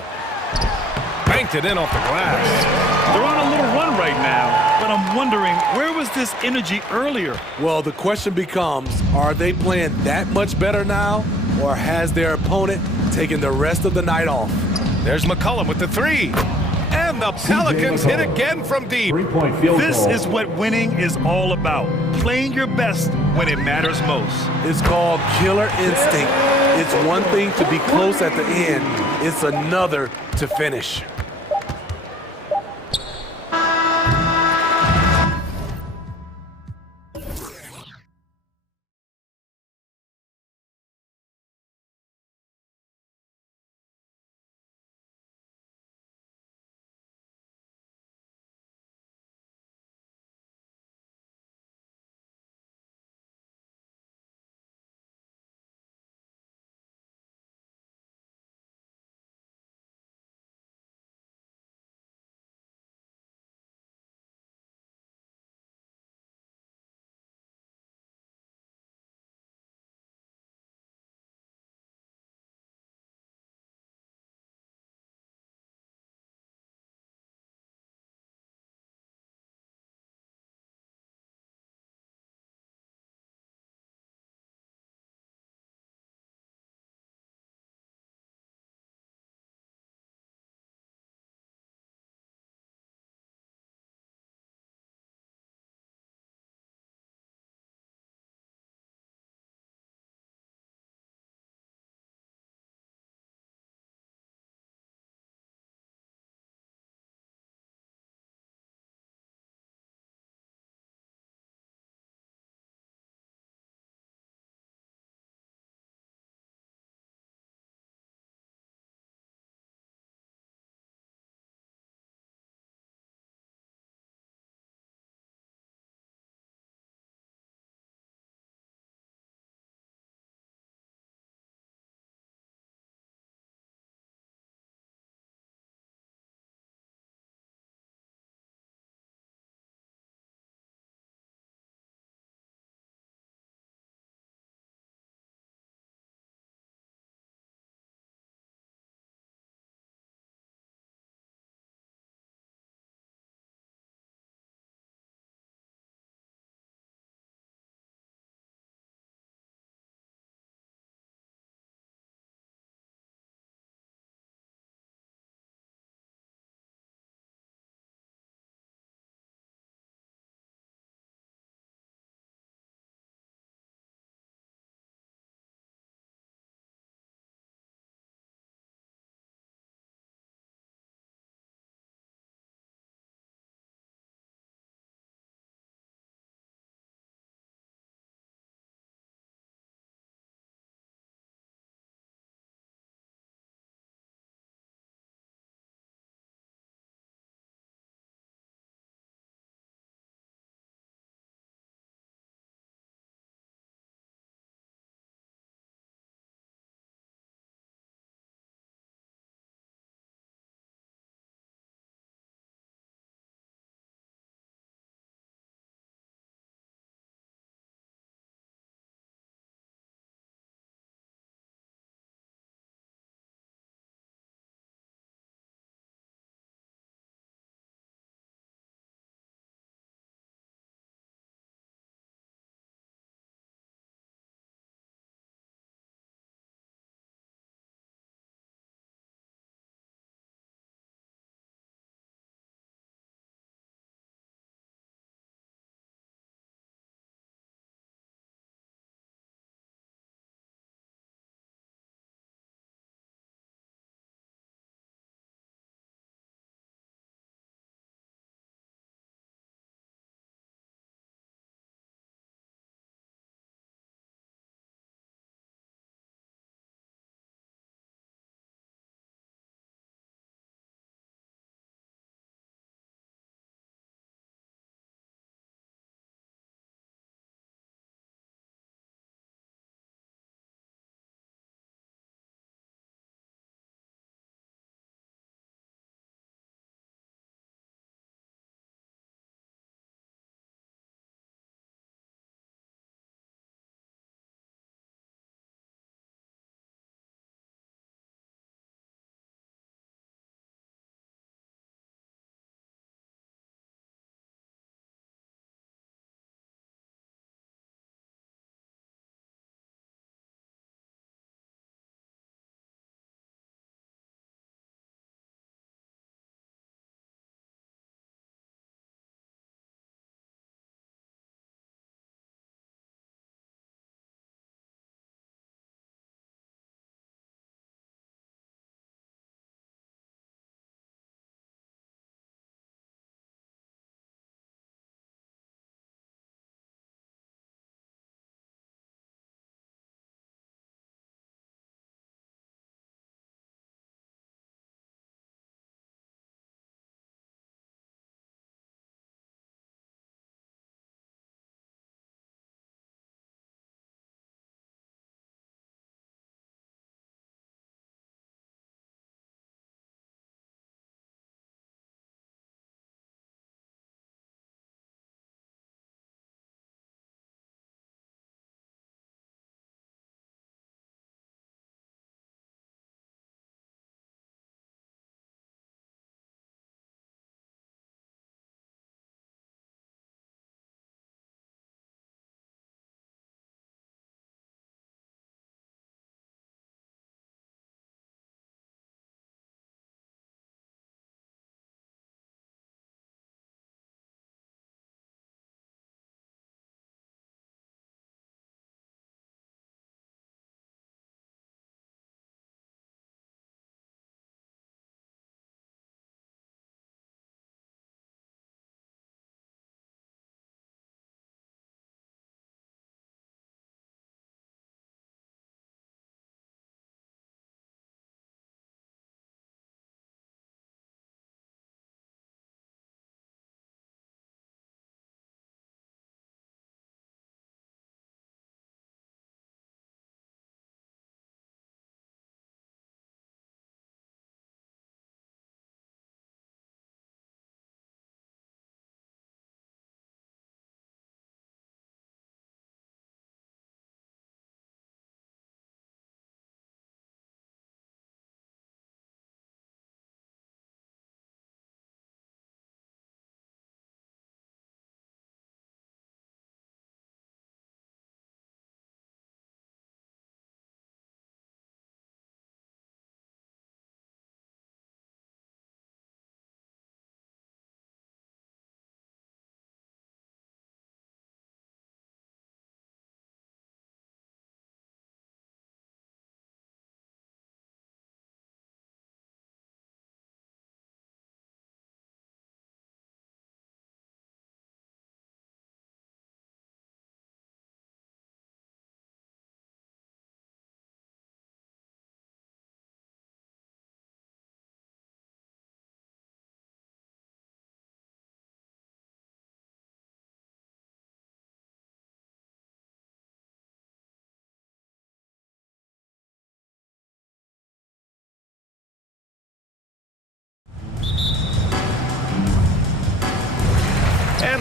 Banked it in off the glass. They're on a little run right now, but I'm wondering, where was this energy earlier? Well, the question becomes, are they playing that much better now, or has their opponent taken the rest of the night off? There's McCollum with the three. And the Pelicans hit again from deep. This is what winning is all about. Playing your best when it matters most. It's called killer instinct. It's one thing to be close at the end. It's another to finish.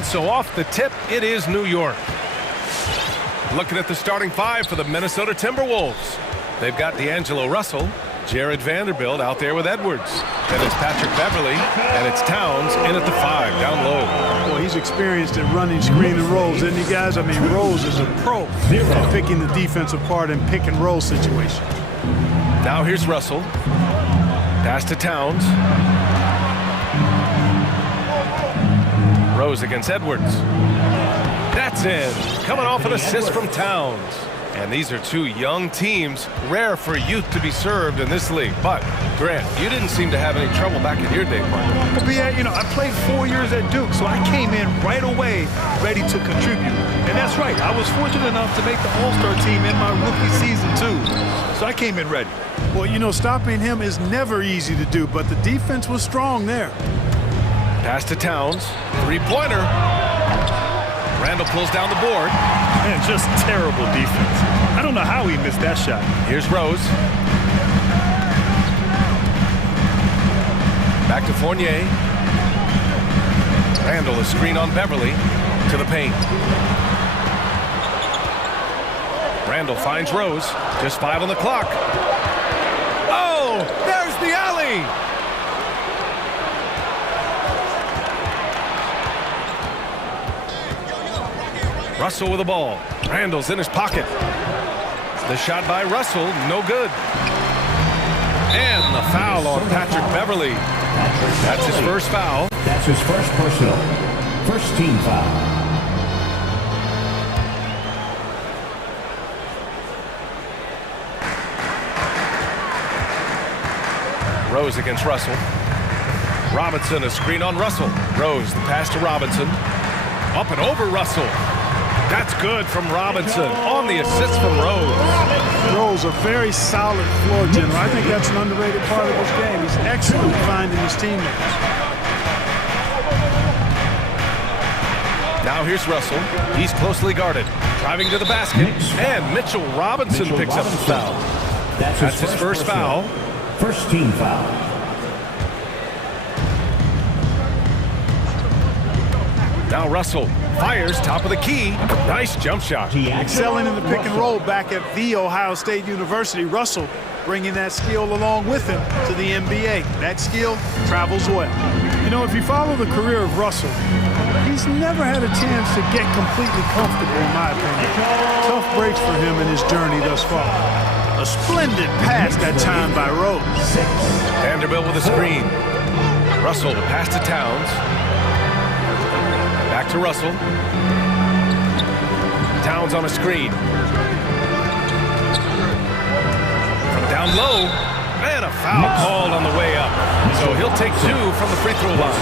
And so off the tip, it is New York. Looking at the starting five for the Minnesota Timberwolves. They've got D'Angelo Russell, Jared Vanderbilt out there with Edwards. Then it's Patrick Beverly, and it's Towns in at the 5, down low. Well, he's experienced at running screen and rolls, isn't he, guys? I mean, Rose is a pro at picking the defensive part in pick and roll situation. Now here's Russell. Pass to Towns. Rose against Edwards. That's in. Coming off an assist from Towns. And these are two young teams, rare for youth to be served in this league. But, Grant, you didn't seem to have any trouble back in your day, partner. Well, yeah, you know, I played 4 years at Duke, so I came in right away ready to contribute. And that's right, I was fortunate enough to make the All-Star team in my rookie season, too. So I came in ready. Well, you know, stopping him is never easy to do, but the defense was strong there. Pass to Towns. Three-pointer. Randall pulls down the board. Man, just terrible defense. I don't know how he missed that shot. Here's Rose. Back to Fournier. Randall is screen on Beverly to the paint. Randall finds Rose. Just 5 on the clock. Oh, there's the alley. Russell with the ball. Randall's in his pocket. The shot by Russell, no good. And the foul on Patrick Beverly. That's his first foul. That's his first personal. First team foul. Rose against Russell. Robinson, a screen on Russell. Rose, the pass to Robinson. Up and over Russell. That's good from Robinson on the assist from Rose. Rose, a very solid floor general. I think that's an underrated part of his game. He's excellent at finding his teammates. Now here's Russell. He's closely guarded. Driving to the basket. And Mitchell Robinson picks up the foul. That's his first foul. First team foul. Now Russell fires top of the key. Nice jump shot. Excelling in the pick and roll back at The Ohio State University. Russell bringing that skill along with him to the NBA. That skill travels well. You know, if you follow the career of Russell, he's never had a chance to get completely comfortable, in my opinion. Tough breaks for him in his journey thus far. A splendid pass that time by Rose. Vanderbilt with a screen. Russell to pass to Towns. Back to Russell. Towns on a screen. From down low. And a foul called on the way up. So he'll take 2 from the free throw line.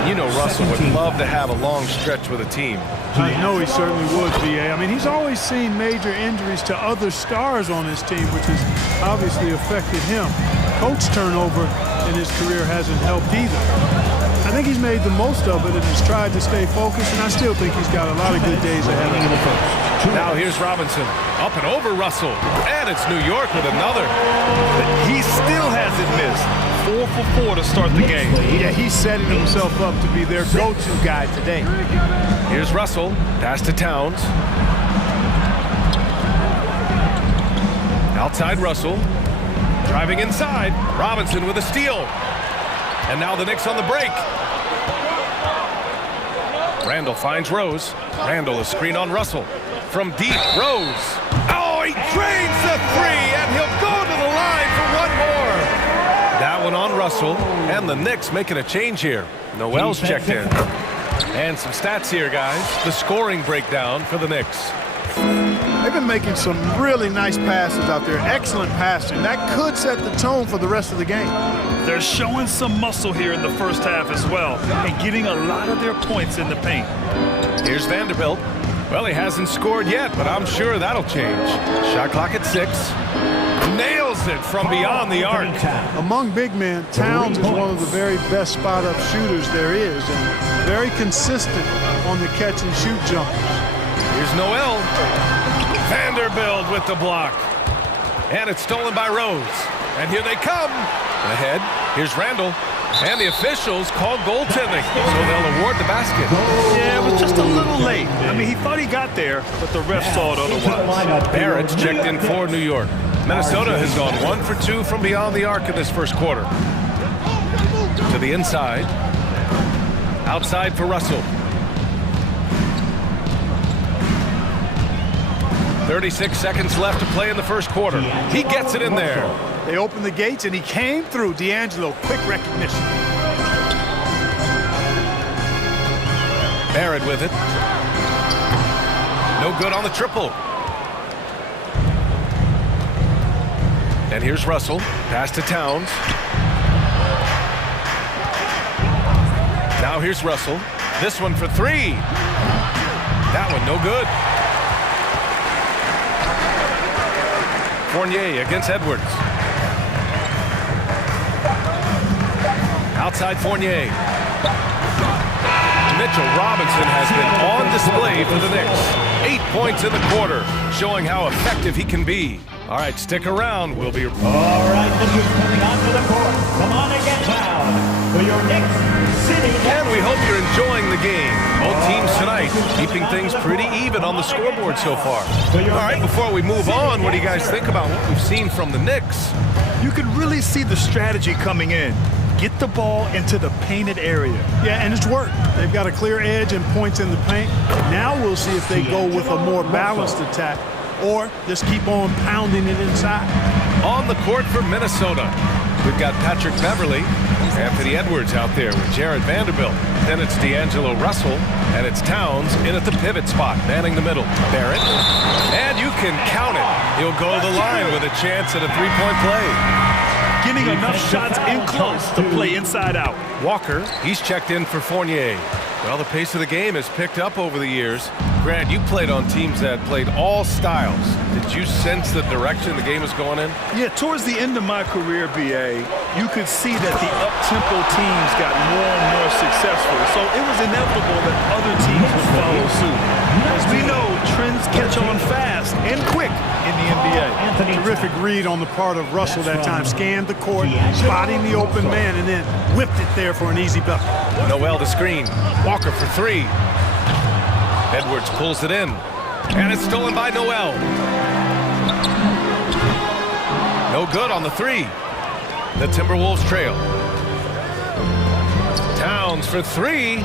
And you know Russell would love to have a long stretch with a team. I know he certainly would, VA. I mean, he's always seen major injuries to other stars on his team, which has obviously affected him. Coach turnover in his career hasn't helped either. I think he's made the most of it and has tried to stay focused, and I still think he's got a lot of good days ahead of him. Now here's Robinson. Up and over Russell. And it's New York with another. But he still hasn't missed. 4 for 4 to start the game. Yeah, he's setting himself up to be their go-to guy today. Here's Russell. Pass to Towns. Outside Russell. Driving inside. Robinson with a steal. And now the Knicks on the break. Randall finds Rose. Randall, a screen on Russell. From deep, Rose. Oh, he drains the 3, and he'll go to the line for one more. That one on Russell, and the Knicks making a change here. Noel's checked in. And some stats here, guys. The scoring breakdown for the Knicks. They've been making some really nice passes out there. Excellent passing. That could set the tone for the rest of the game. They're showing some muscle here in the first half as well, and getting a lot of their points in the paint. Here's Vanderbilt. Well, he hasn't scored yet, but I'm sure that'll change. Shot clock at 6. Nails it from beyond the arc. Among big men, Towns is one of the very best spot-up shooters there is, and very consistent on the catch-and-shoot jumpers. Here's Noel. Vanderbilt with the block. And it's stolen by Rose. And here they come. Ahead. Here's Randall. And the officials called goaltending, so they'll award the basket. Yeah, it was just a little late. I mean, he thought he got there, but the ref saw it otherwise. Barrett's checked in for New York. Minnesota has gone 1 for 2 from beyond the arc in this first quarter. To the inside. Outside for Russell. 36 seconds left to play in the first quarter. He gets it in there. They opened the gates and he came through. D'Angelo, quick recognition. Barrett with it. No good on the triple. And here's Russell. Pass to Towns. Now here's Russell. This one for 3. That one no good. Fournier against Edwards. Outside Fournier. Mitchell Robinson has been on display for the Knicks. 8 points in the quarter, showing how effective he can be. All right, stick around. We'll be... All right, look who's coming onto the court. Come on and get down for your Knicks City. And we hope you're enjoying the game. Both teams tonight keeping things pretty even on the scoreboard so far. All right, before we move on, what do you guys think about what we've seen from the Knicks? You can really see the strategy coming in. Get the ball into the painted area. Yeah, and it's worked. They've got a clear edge and points in the paint. Now we'll see if they go with a more balanced attack or just keep on pounding it inside. On the court for Minnesota, we've got Patrick Beverley, Anthony Edwards out there with Jared Vanderbilt. Then it's D'Angelo Russell, and it's Towns in at the pivot spot, manning the middle. Barrett, and you can count it. He'll go to the line with a chance at a three-point play. Getting enough shots in close to play inside out. Walker, he's checked in for Fournier. Well, the pace of the game has picked up over the years. Grant, you played on teams that played all styles. Did you sense the direction the game is going in? Yeah, towards the end of my career, BA, you could see that the up-tempo teams got more and more successful. So it was inevitable that other teams would follow suit. As we know, trends catch on fast and quick in the NBA. Terrific read on the part of Russell that time. Scanned the court, spotting the open man, and then whipped it there for an easy bucket. Noel to screen. Walker for 3. Edwards pulls it in. And it's stolen by Noel. No good on the 3. The Timberwolves trail. Towns for 3.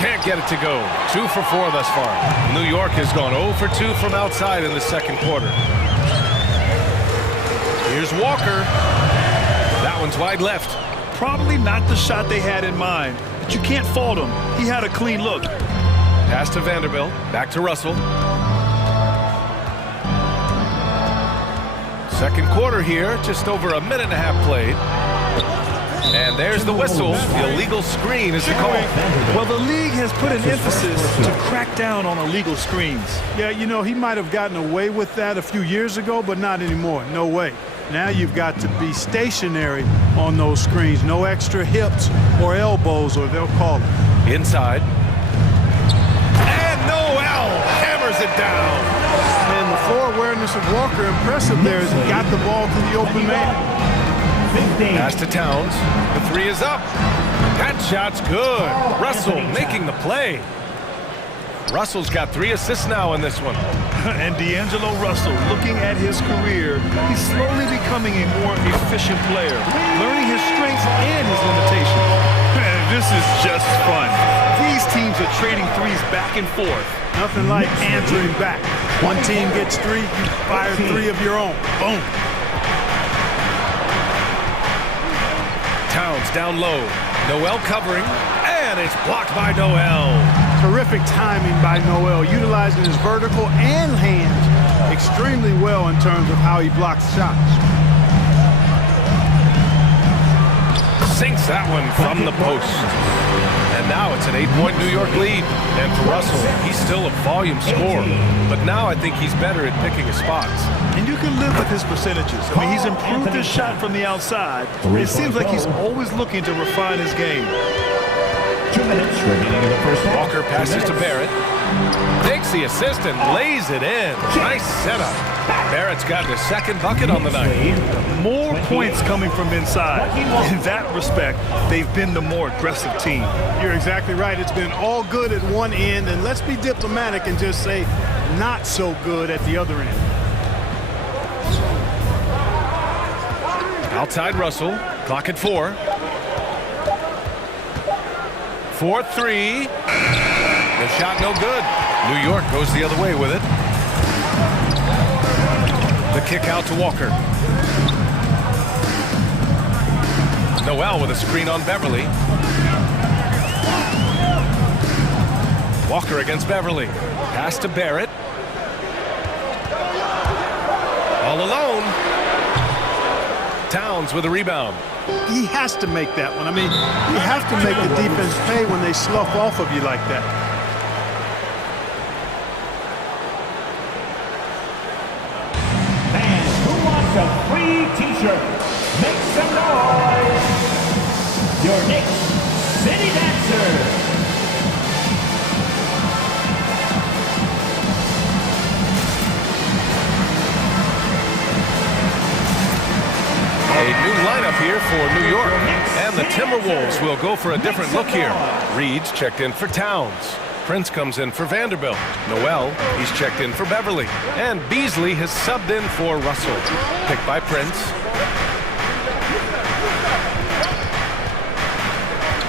Can't get it to go. 2 for 4 thus far. New York has gone 0 for 2 from outside in the second quarter. Here's Walker. That one's wide left. Probably not the shot they had in mind, but you can't fault him. He had a clean look. Pass to Vanderbilt. Back to Russell. Second quarter here. Just over a minute and a half played. And there's the whistle. The illegal screen is the call. Well, the league has put an emphasis to crack down on illegal screens. Yeah, you know, he might have gotten away with that a few years ago, but not anymore. No way. Now you've got to be stationary on those screens. No extra hips or elbows, or they'll call it. Inside. And Noel hammers it down. And the floor awareness of Walker, impressive there as he got the ball to the open man. Pass to Towns. The 3 is up. That shot's good. Russell making the play. Russell's got 3 assists now in this one. And D'Angelo Russell, looking at his career, he's slowly becoming a more efficient player, learning his strengths and his limitations. And this is just fun. These teams are trading threes back and forth. Nothing like answering back. One team gets 3, you fire 3 of your own. Boom. Towns down low. Noel covering, and it's blocked by Noel. Terrific timing by Noel, utilizing his vertical and hands extremely well in terms of how he blocks shots. Sinks that one from the post. And now it's an 8-point New York lead. And for Russell, he's still a volume scorer. But now I think he's better at picking his spots. And you can live with his percentages. I mean, he's improved his shot from the outside. It seems like he's always looking to refine his game. 2 minutes remaining in the first half. Walker passes to Barrett. Takes the assist and lays it in. Nice setup. Barrett's got his second bucket on the night. More points coming from inside. In that respect, they've been the more aggressive team. You're exactly right. It's been all good at one end, and let's be diplomatic and just say not so good at the other end. Outside Russell, clock at 4. 4-3. The shot no good. New York goes the other way with it. The kick out to Walker. Noel with a screen on Beverly. Walker against Beverly. Pass to Barrett. All alone. Towns with a rebound. He has to make that one. I mean, you have to make the defense pay when they slough off of you like that. Fans who wants a free t-shirt, make some noise. Your Knicks City Dancer. A new lineup here for New York. And the Timberwolves will go for a different look here. Reed's checked in for Towns. Prince comes in for Vanderbilt. Noel, he's checked in for Beverly. And Beasley has subbed in for Russell. Picked by Prince.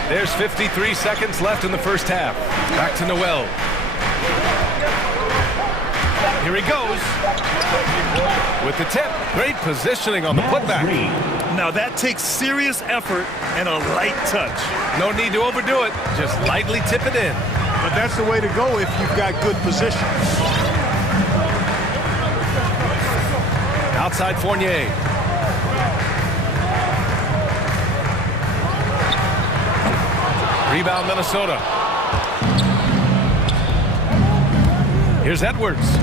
There's 53 seconds left in the first half. Back to Noel. Here he goes. With the tip. Great positioning on the putback. Now that takes serious effort and a light touch. No need to overdo it. Just lightly tip it in. But that's the way to go if you've got good position. Outside Fournier. Rebound Minnesota. Here's Edwards.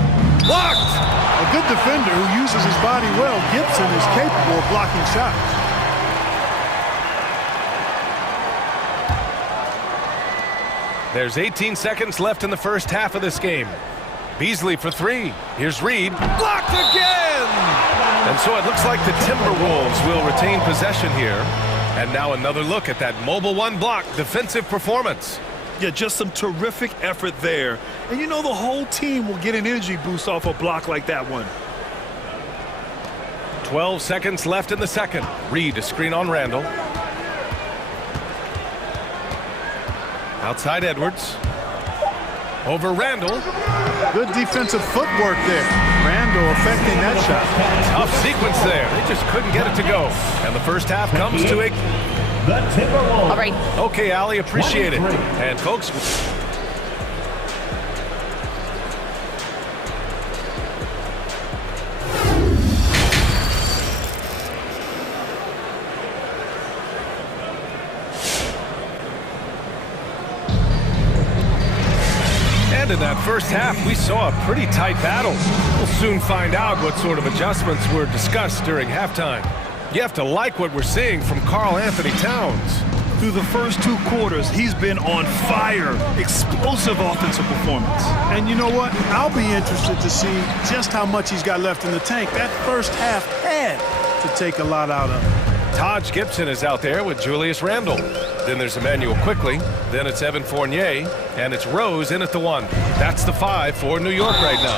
Blocked! A good defender who uses his body well. Gibson is capable of blocking shots. There's 18 seconds left in the first half of this game. Beasley for 3. Here's Reed. Blocked again! And so it looks like the Timberwolves will retain possession here. And now another look at that mobile one block defensive performance. Yeah, just some terrific effort there. And you know the whole team will get an energy boost off a block like that one. 12 seconds left in the second. Reed a screen on Randall. Outside Edwards. Over Randall. Good defensive footwork there. Randall affecting that shot. Tough sequence there. They just couldn't get it to go. And the first half comes to a... All right. Okay, Allie, appreciate it. And folks... And in that first half, we saw a pretty tight battle. We'll soon find out what sort of adjustments were discussed during halftime. You have to like what we're seeing from Karl Anthony Towns. Through the first 2 quarters, he's been on fire. Explosive offensive performance. And you know what? I'll be interested to see just how much he's got left in the tank. That first half had to take a lot out of him. Taj Gibson is out there with Julius Randle. Then there's Emmanuel Quickly. Then it's Evan Fournier. And it's Rose in at the 1. That's the 5 for New York right now.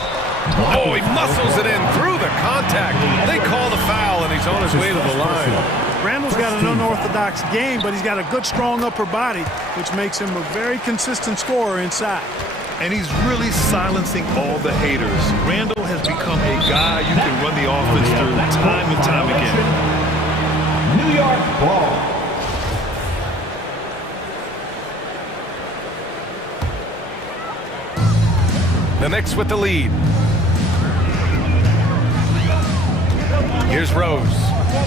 Oh, he muscles it in through the contact. They call the foul, and he's on his way to the line. Randall's got an unorthodox game, but he's got a good, strong upper body, which makes him a very consistent scorer inside. And he's really silencing all the haters. Randall has become a guy you can run the offense through time and time again. New York ball. The Knicks with the lead. Here's Rose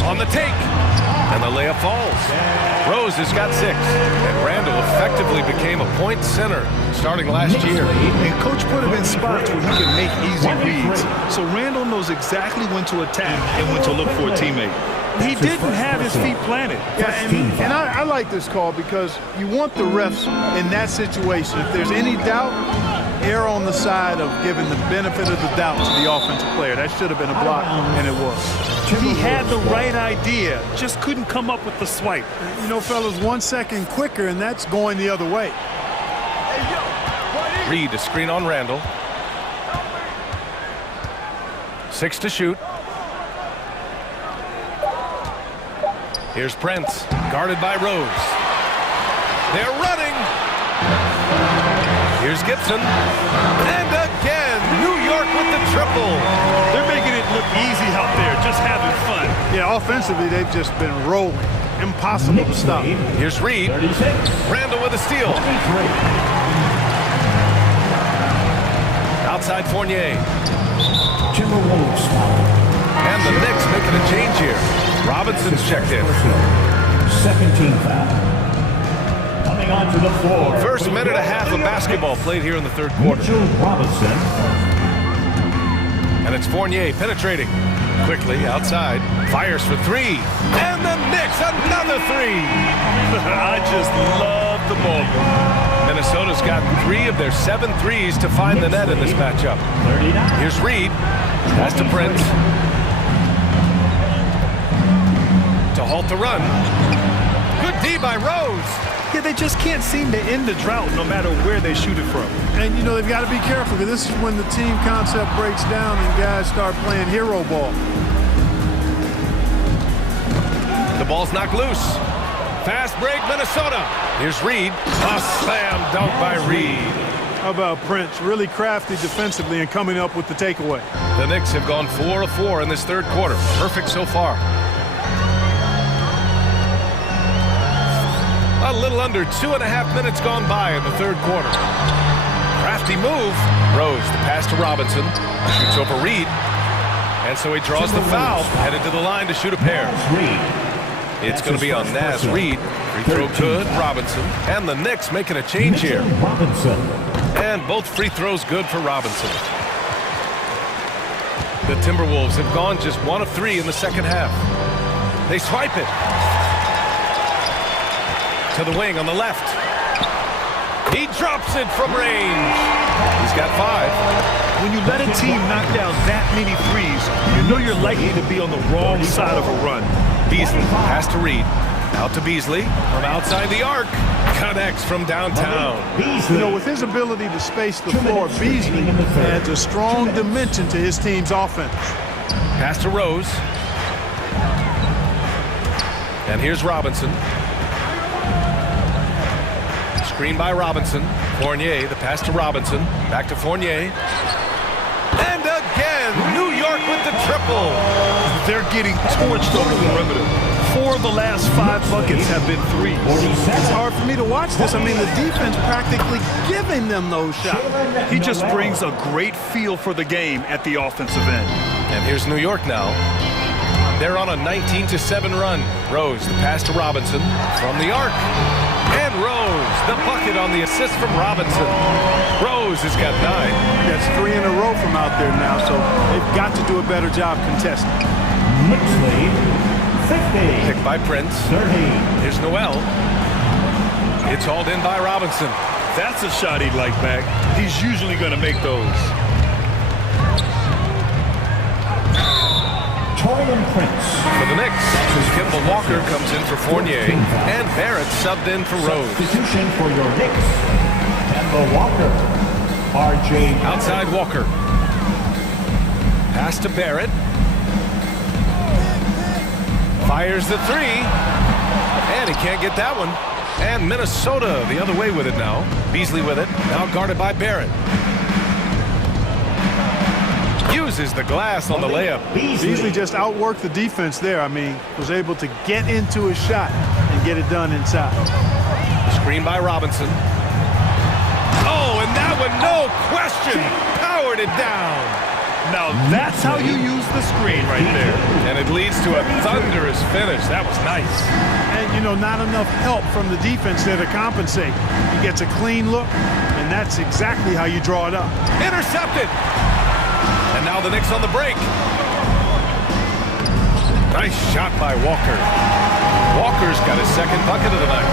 on the take, and the layup falls. Rose has got 6, and Randall effectively became a point center starting last year. And Coach put him in spots where he can make easy reads. So Randall knows exactly when to attack and when to look for a teammate. He didn't have his feet planted. Yeah, and I like this call because you want the refs in that situation. If there's any doubt, err on the side of giving the benefit of the doubt to the offensive player. That should have been a block, and it was. He had the right idea, just couldn't come up with the swipe. You know, fellas, 1 second quicker, and that's going the other way. Reed to screen on Randall. 6 to shoot. Here's Prince, guarded by Rose. They're running. Here's Gibson. And again, New York with the triple. They're making it look easy out there, just having fun. Yeah, offensively, they've just been rolling. Impossible to stop. Here's Reed. Randall with a steal. Outside Fournier. And the Knicks making a change here. Robinson's checked in. Second team foul. Coming onto the floor. First minute and a half of basketball played here in the third quarter. Robinson. And it's Fournier penetrating. Quickly outside. Fires for three. And the Knicks another three. I just love the ball. Minnesota's got 3 of their 7 threes to find the net in this matchup. Here's Reed. Pass to Prince. To halt the run. Good D by Rose. Yeah, they just can't seem to end the drought no matter where they shoot it from. And, you know, they've got to be careful because this is when the team concept breaks down and guys start playing hero ball. The ball's knocked loose. Fast break, Minnesota. Here's Reed. A slam dunk by Reed. How about Prince? Really crafty defensively and coming up with the takeaway. The Knicks have gone 4 of 4 in this third quarter. Perfect so far. A little under 2.5 minutes gone by in the third quarter. Crafty move. Rose, the pass to Robinson. Shoots over Reed. And so he draws the foul. Headed to the line to shoot a pair. It's going to be on Naz Reed. Free throw good, Robinson. And the Knicks making a change here. And both free throws good for Robinson. The Timberwolves have gone just 1 of 3 in the second half. They swipe it. To the wing on the left. He drops it from range. He's got 5. When you let a team knock down that many threes, you know you're likely to be on the wrong side of a run. Beasley, pass to Reed. Out to Beasley from outside the arc. Connects from downtown. You know, with his ability to space the floor, Beasley adds a strong dimension to his team's offense. Pass to Rose. And here's Robinson. Screen by Robinson. Fournier, the pass to Robinson. Back to Fournier. And again, New York with the triple. They're getting torched on the perimeter. 4 of the last 5 buckets have been threes. It's hard for me to watch this. I mean, the defense practically giving them those shots. He just brings a great feel for the game at the offensive end. And here's New York now. They're on a 19-7 run. Rose, the pass to Robinson from the arc. And Rose, the bucket on the assist from Robinson. Rose has got 9. That's 3 in a row from out there now, so they've got to do a better job contesting. Knicks lead 50. Picked by Prince. 30. Here's Noel. It's hauled in by Robinson. That's a shot he'd like back. He's usually going to make those. Prince. For the Knicks, Kemba Walker comes in for Fournier, and Barrett subbed in for Rose. Substitution for your Knicks. Kemba Walker. RJ. Outside Walker. Pass to Barrett. Fires the 3. And he can't get that one. And Minnesota the other way with it now. Beasley with it. Now guarded by Barrett. Uses the glass on the layup. Beasley just outworked the defense there. I mean, was able to get into his shot and get it done inside. Screen by Robinson. Oh, and that one, no question, powered it down. Now that's how you use the screen right there. And it leads to a thunderous finish. That was nice. And, you know, not enough help from the defense there to compensate. He gets a clean look, and that's exactly how you draw it up. Intercepted. And now the Knicks on the break. Nice shot by Walker. Walker's got his second bucket of the night.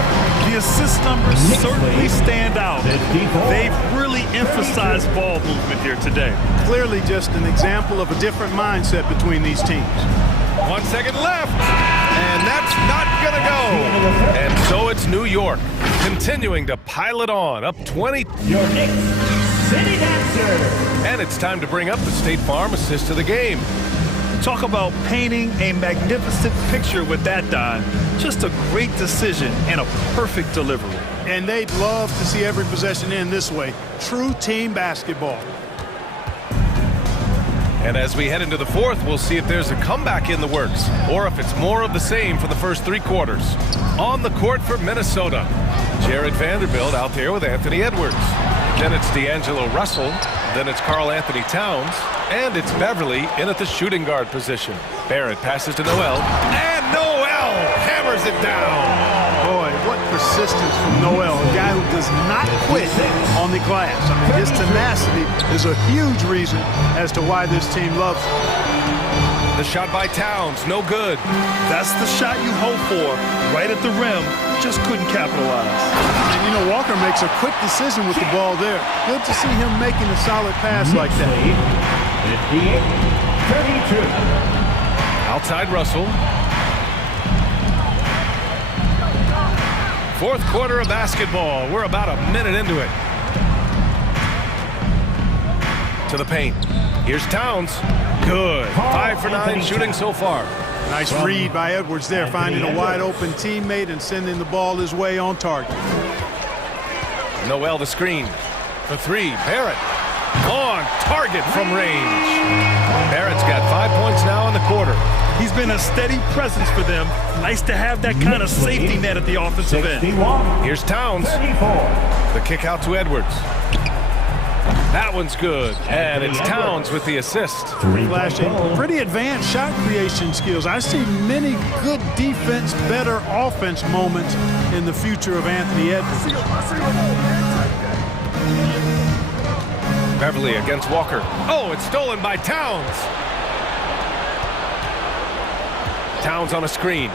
The assist numbers certainly stand out. They've really emphasized ball movement here today. Clearly just an example of a different mindset between these teams. 1 second left, and that's not gonna go. And so it's New York, continuing to pile it on, up 20. Your Knicks City Dancer. And it's time to bring up the State Farm assist of the game. Talk about painting a magnificent picture with that dime. Just a great decision and a perfect delivery. And they'd love to see every possession end this way. True team basketball. And as we head into the fourth, we'll see if there's a comeback in the works or if it's more of the same for the first 3 quarters. On the court for Minnesota, Jared Vanderbilt out there with Anthony Edwards. Then it's D'Angelo Russell. Then it's Karl Anthony Towns. And it's Beverly in at the shooting guard position. Barrett passes to Noel. And Noel hammers it down. Boy, what persistence from Noel, a guy who does not quit on the glass. I mean, his tenacity is a huge reason as to why this team loves him. The shot by Towns, no good. That's the shot you hope for, right at the rim, just couldn't capitalize. And you know, Walker makes a quick decision with the ball there. Good to see him making a solid pass like that. 58-32. Outside Russell. Fourth quarter of basketball. We're about a minute into it. To the paint. Here's Towns. Good. 5 for 9 shooting so far. Nice read by Edwards there, finding a wide open teammate and sending the ball his way on target. Noel the screen. For 3. Barrett. On target from range. Barrett's got 5 points now in the quarter. He's been a steady presence for them. Nice to have that kind of safety net at the offensive end. Here's Towns. The kick out to Edwards. That one's good. And it's Towns with the assist. Flashing pretty advanced shot creation skills. I see many good defense, better offense moments in the future of Anthony Edwards. Beverly against Walker. Oh, it's stolen by Towns. Towns on a screen.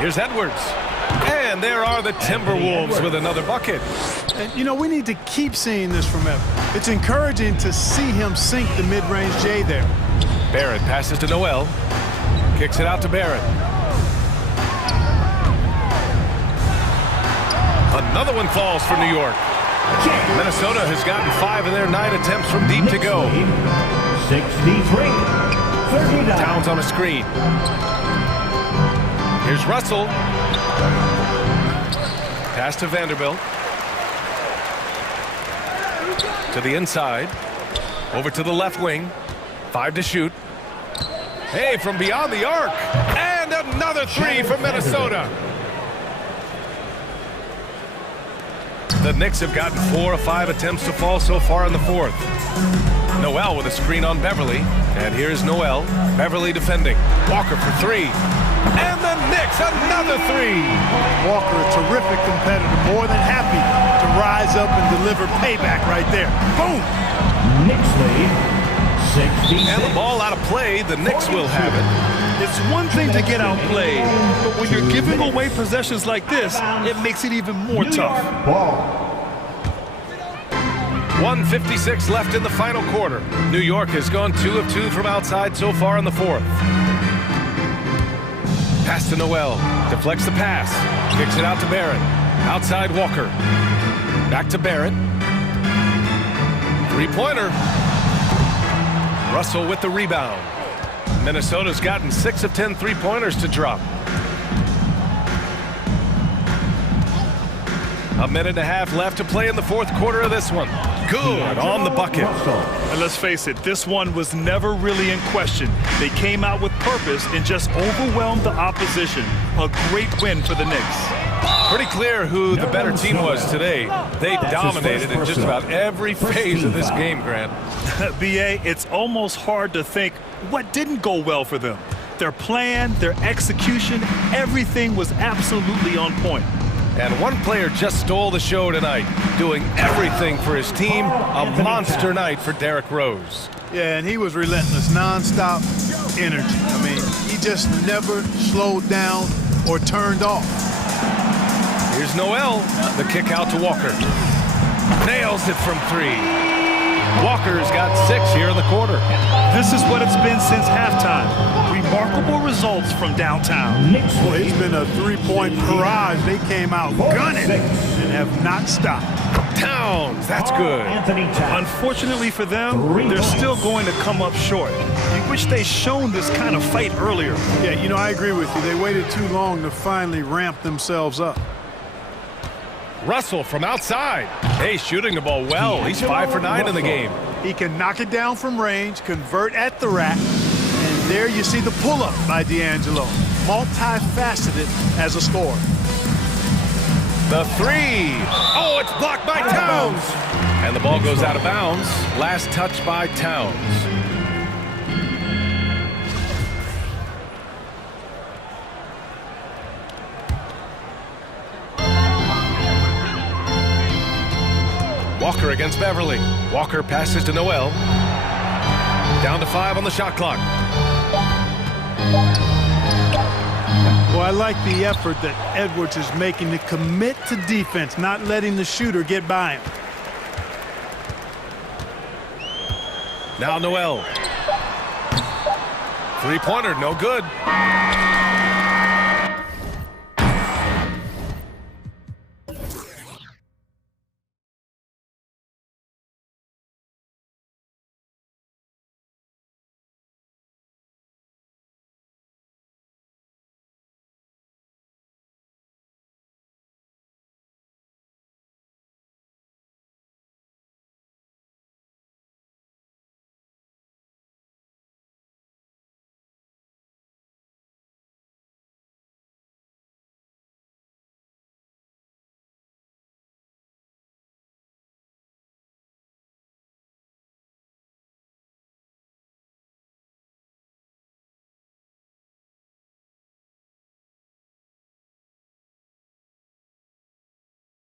Here's Edwards. And there are the Timberwolves with another bucket. And, you know, we need to keep seeing this from Edwards. It's encouraging to see him sink the mid-range J there. Barrett passes to Noel. Kicks it out to Barrett. Another one falls for New York. Minnesota has gotten 5 of their 9 attempts from deep to go. 63-39. Towns on a screen. Here's Russell. Pass to Vanderbilt. To the inside. Over to the left wing. 5 to shoot. Hey, from beyond the arc. And another 3 for Minnesota. The Knicks have gotten 4 of 5 attempts to fall so far in the fourth. Noel with a screen on Beverly. And here's Noel. Beverly defending. Walker for 3. And the Knicks, another 3. Walker, a terrific competitor, more than happy to rise up and deliver payback right there. Boom! Knicks lead, 66. And the ball out of play, the Knicks will have it. It's one thing to get outplayed, but when you're giving away possessions like this, it makes it even more tough. 1:56 left in the final quarter. New York has gone 2 of 2 from outside so far in the fourth. Pass to Noel. Deflects the pass. Kicks it out to Barrett. Outside Walker. Back to Barrett. 3-pointer. Russell with the rebound. Minnesota's gotten 6 of 10 3-pointers to drop. A minute and a half left to play in the fourth quarter of this one. Good on the bucket. And let's face it, this one was never really in question. They came out with purpose and just overwhelmed the opposition. A great win for the Knicks. Pretty clear who the better team was today. They dominated in just about every phase of this game, Grant. B.A., it's almost hard to think what didn't go well for them. Their plan, their execution, everything was absolutely on point. And one player just stole the show tonight, doing everything for his team. A monster night for Derrick Rose. Yeah, and he was relentless, nonstop energy. I mean, he just never slowed down or turned off. Here's Noel. The kick out to Walker. Nails it from 3. Walker's got 6 here in the quarter. This is what it's been since halftime. Remarkable results from downtown. Well, it's been a three-point barrage. They came out gunning and have not stopped. Towns, that's good. Unfortunately for them, they're still going to come up short. You wish they'd shown this kind of fight earlier. Yeah, you know, I agree with you. They waited too long to finally ramp themselves up. Russell from outside. Hey, shooting the ball well. He's 5 for 9 in the game. He can knock it down from range, convert at the rack, and there you see the pull-up by D'Angelo. Multifaceted as a scorer. The 3. Oh, it's blocked by Towns. And the ball goes out of bounds. Last touch by Towns. Walker against Beverly. Walker passes to Noel. Down to 5 on the shot clock. Well, I like the effort that Edwards is making to commit to defense, not letting the shooter get by him. Now Noel. Three-pointer, no good.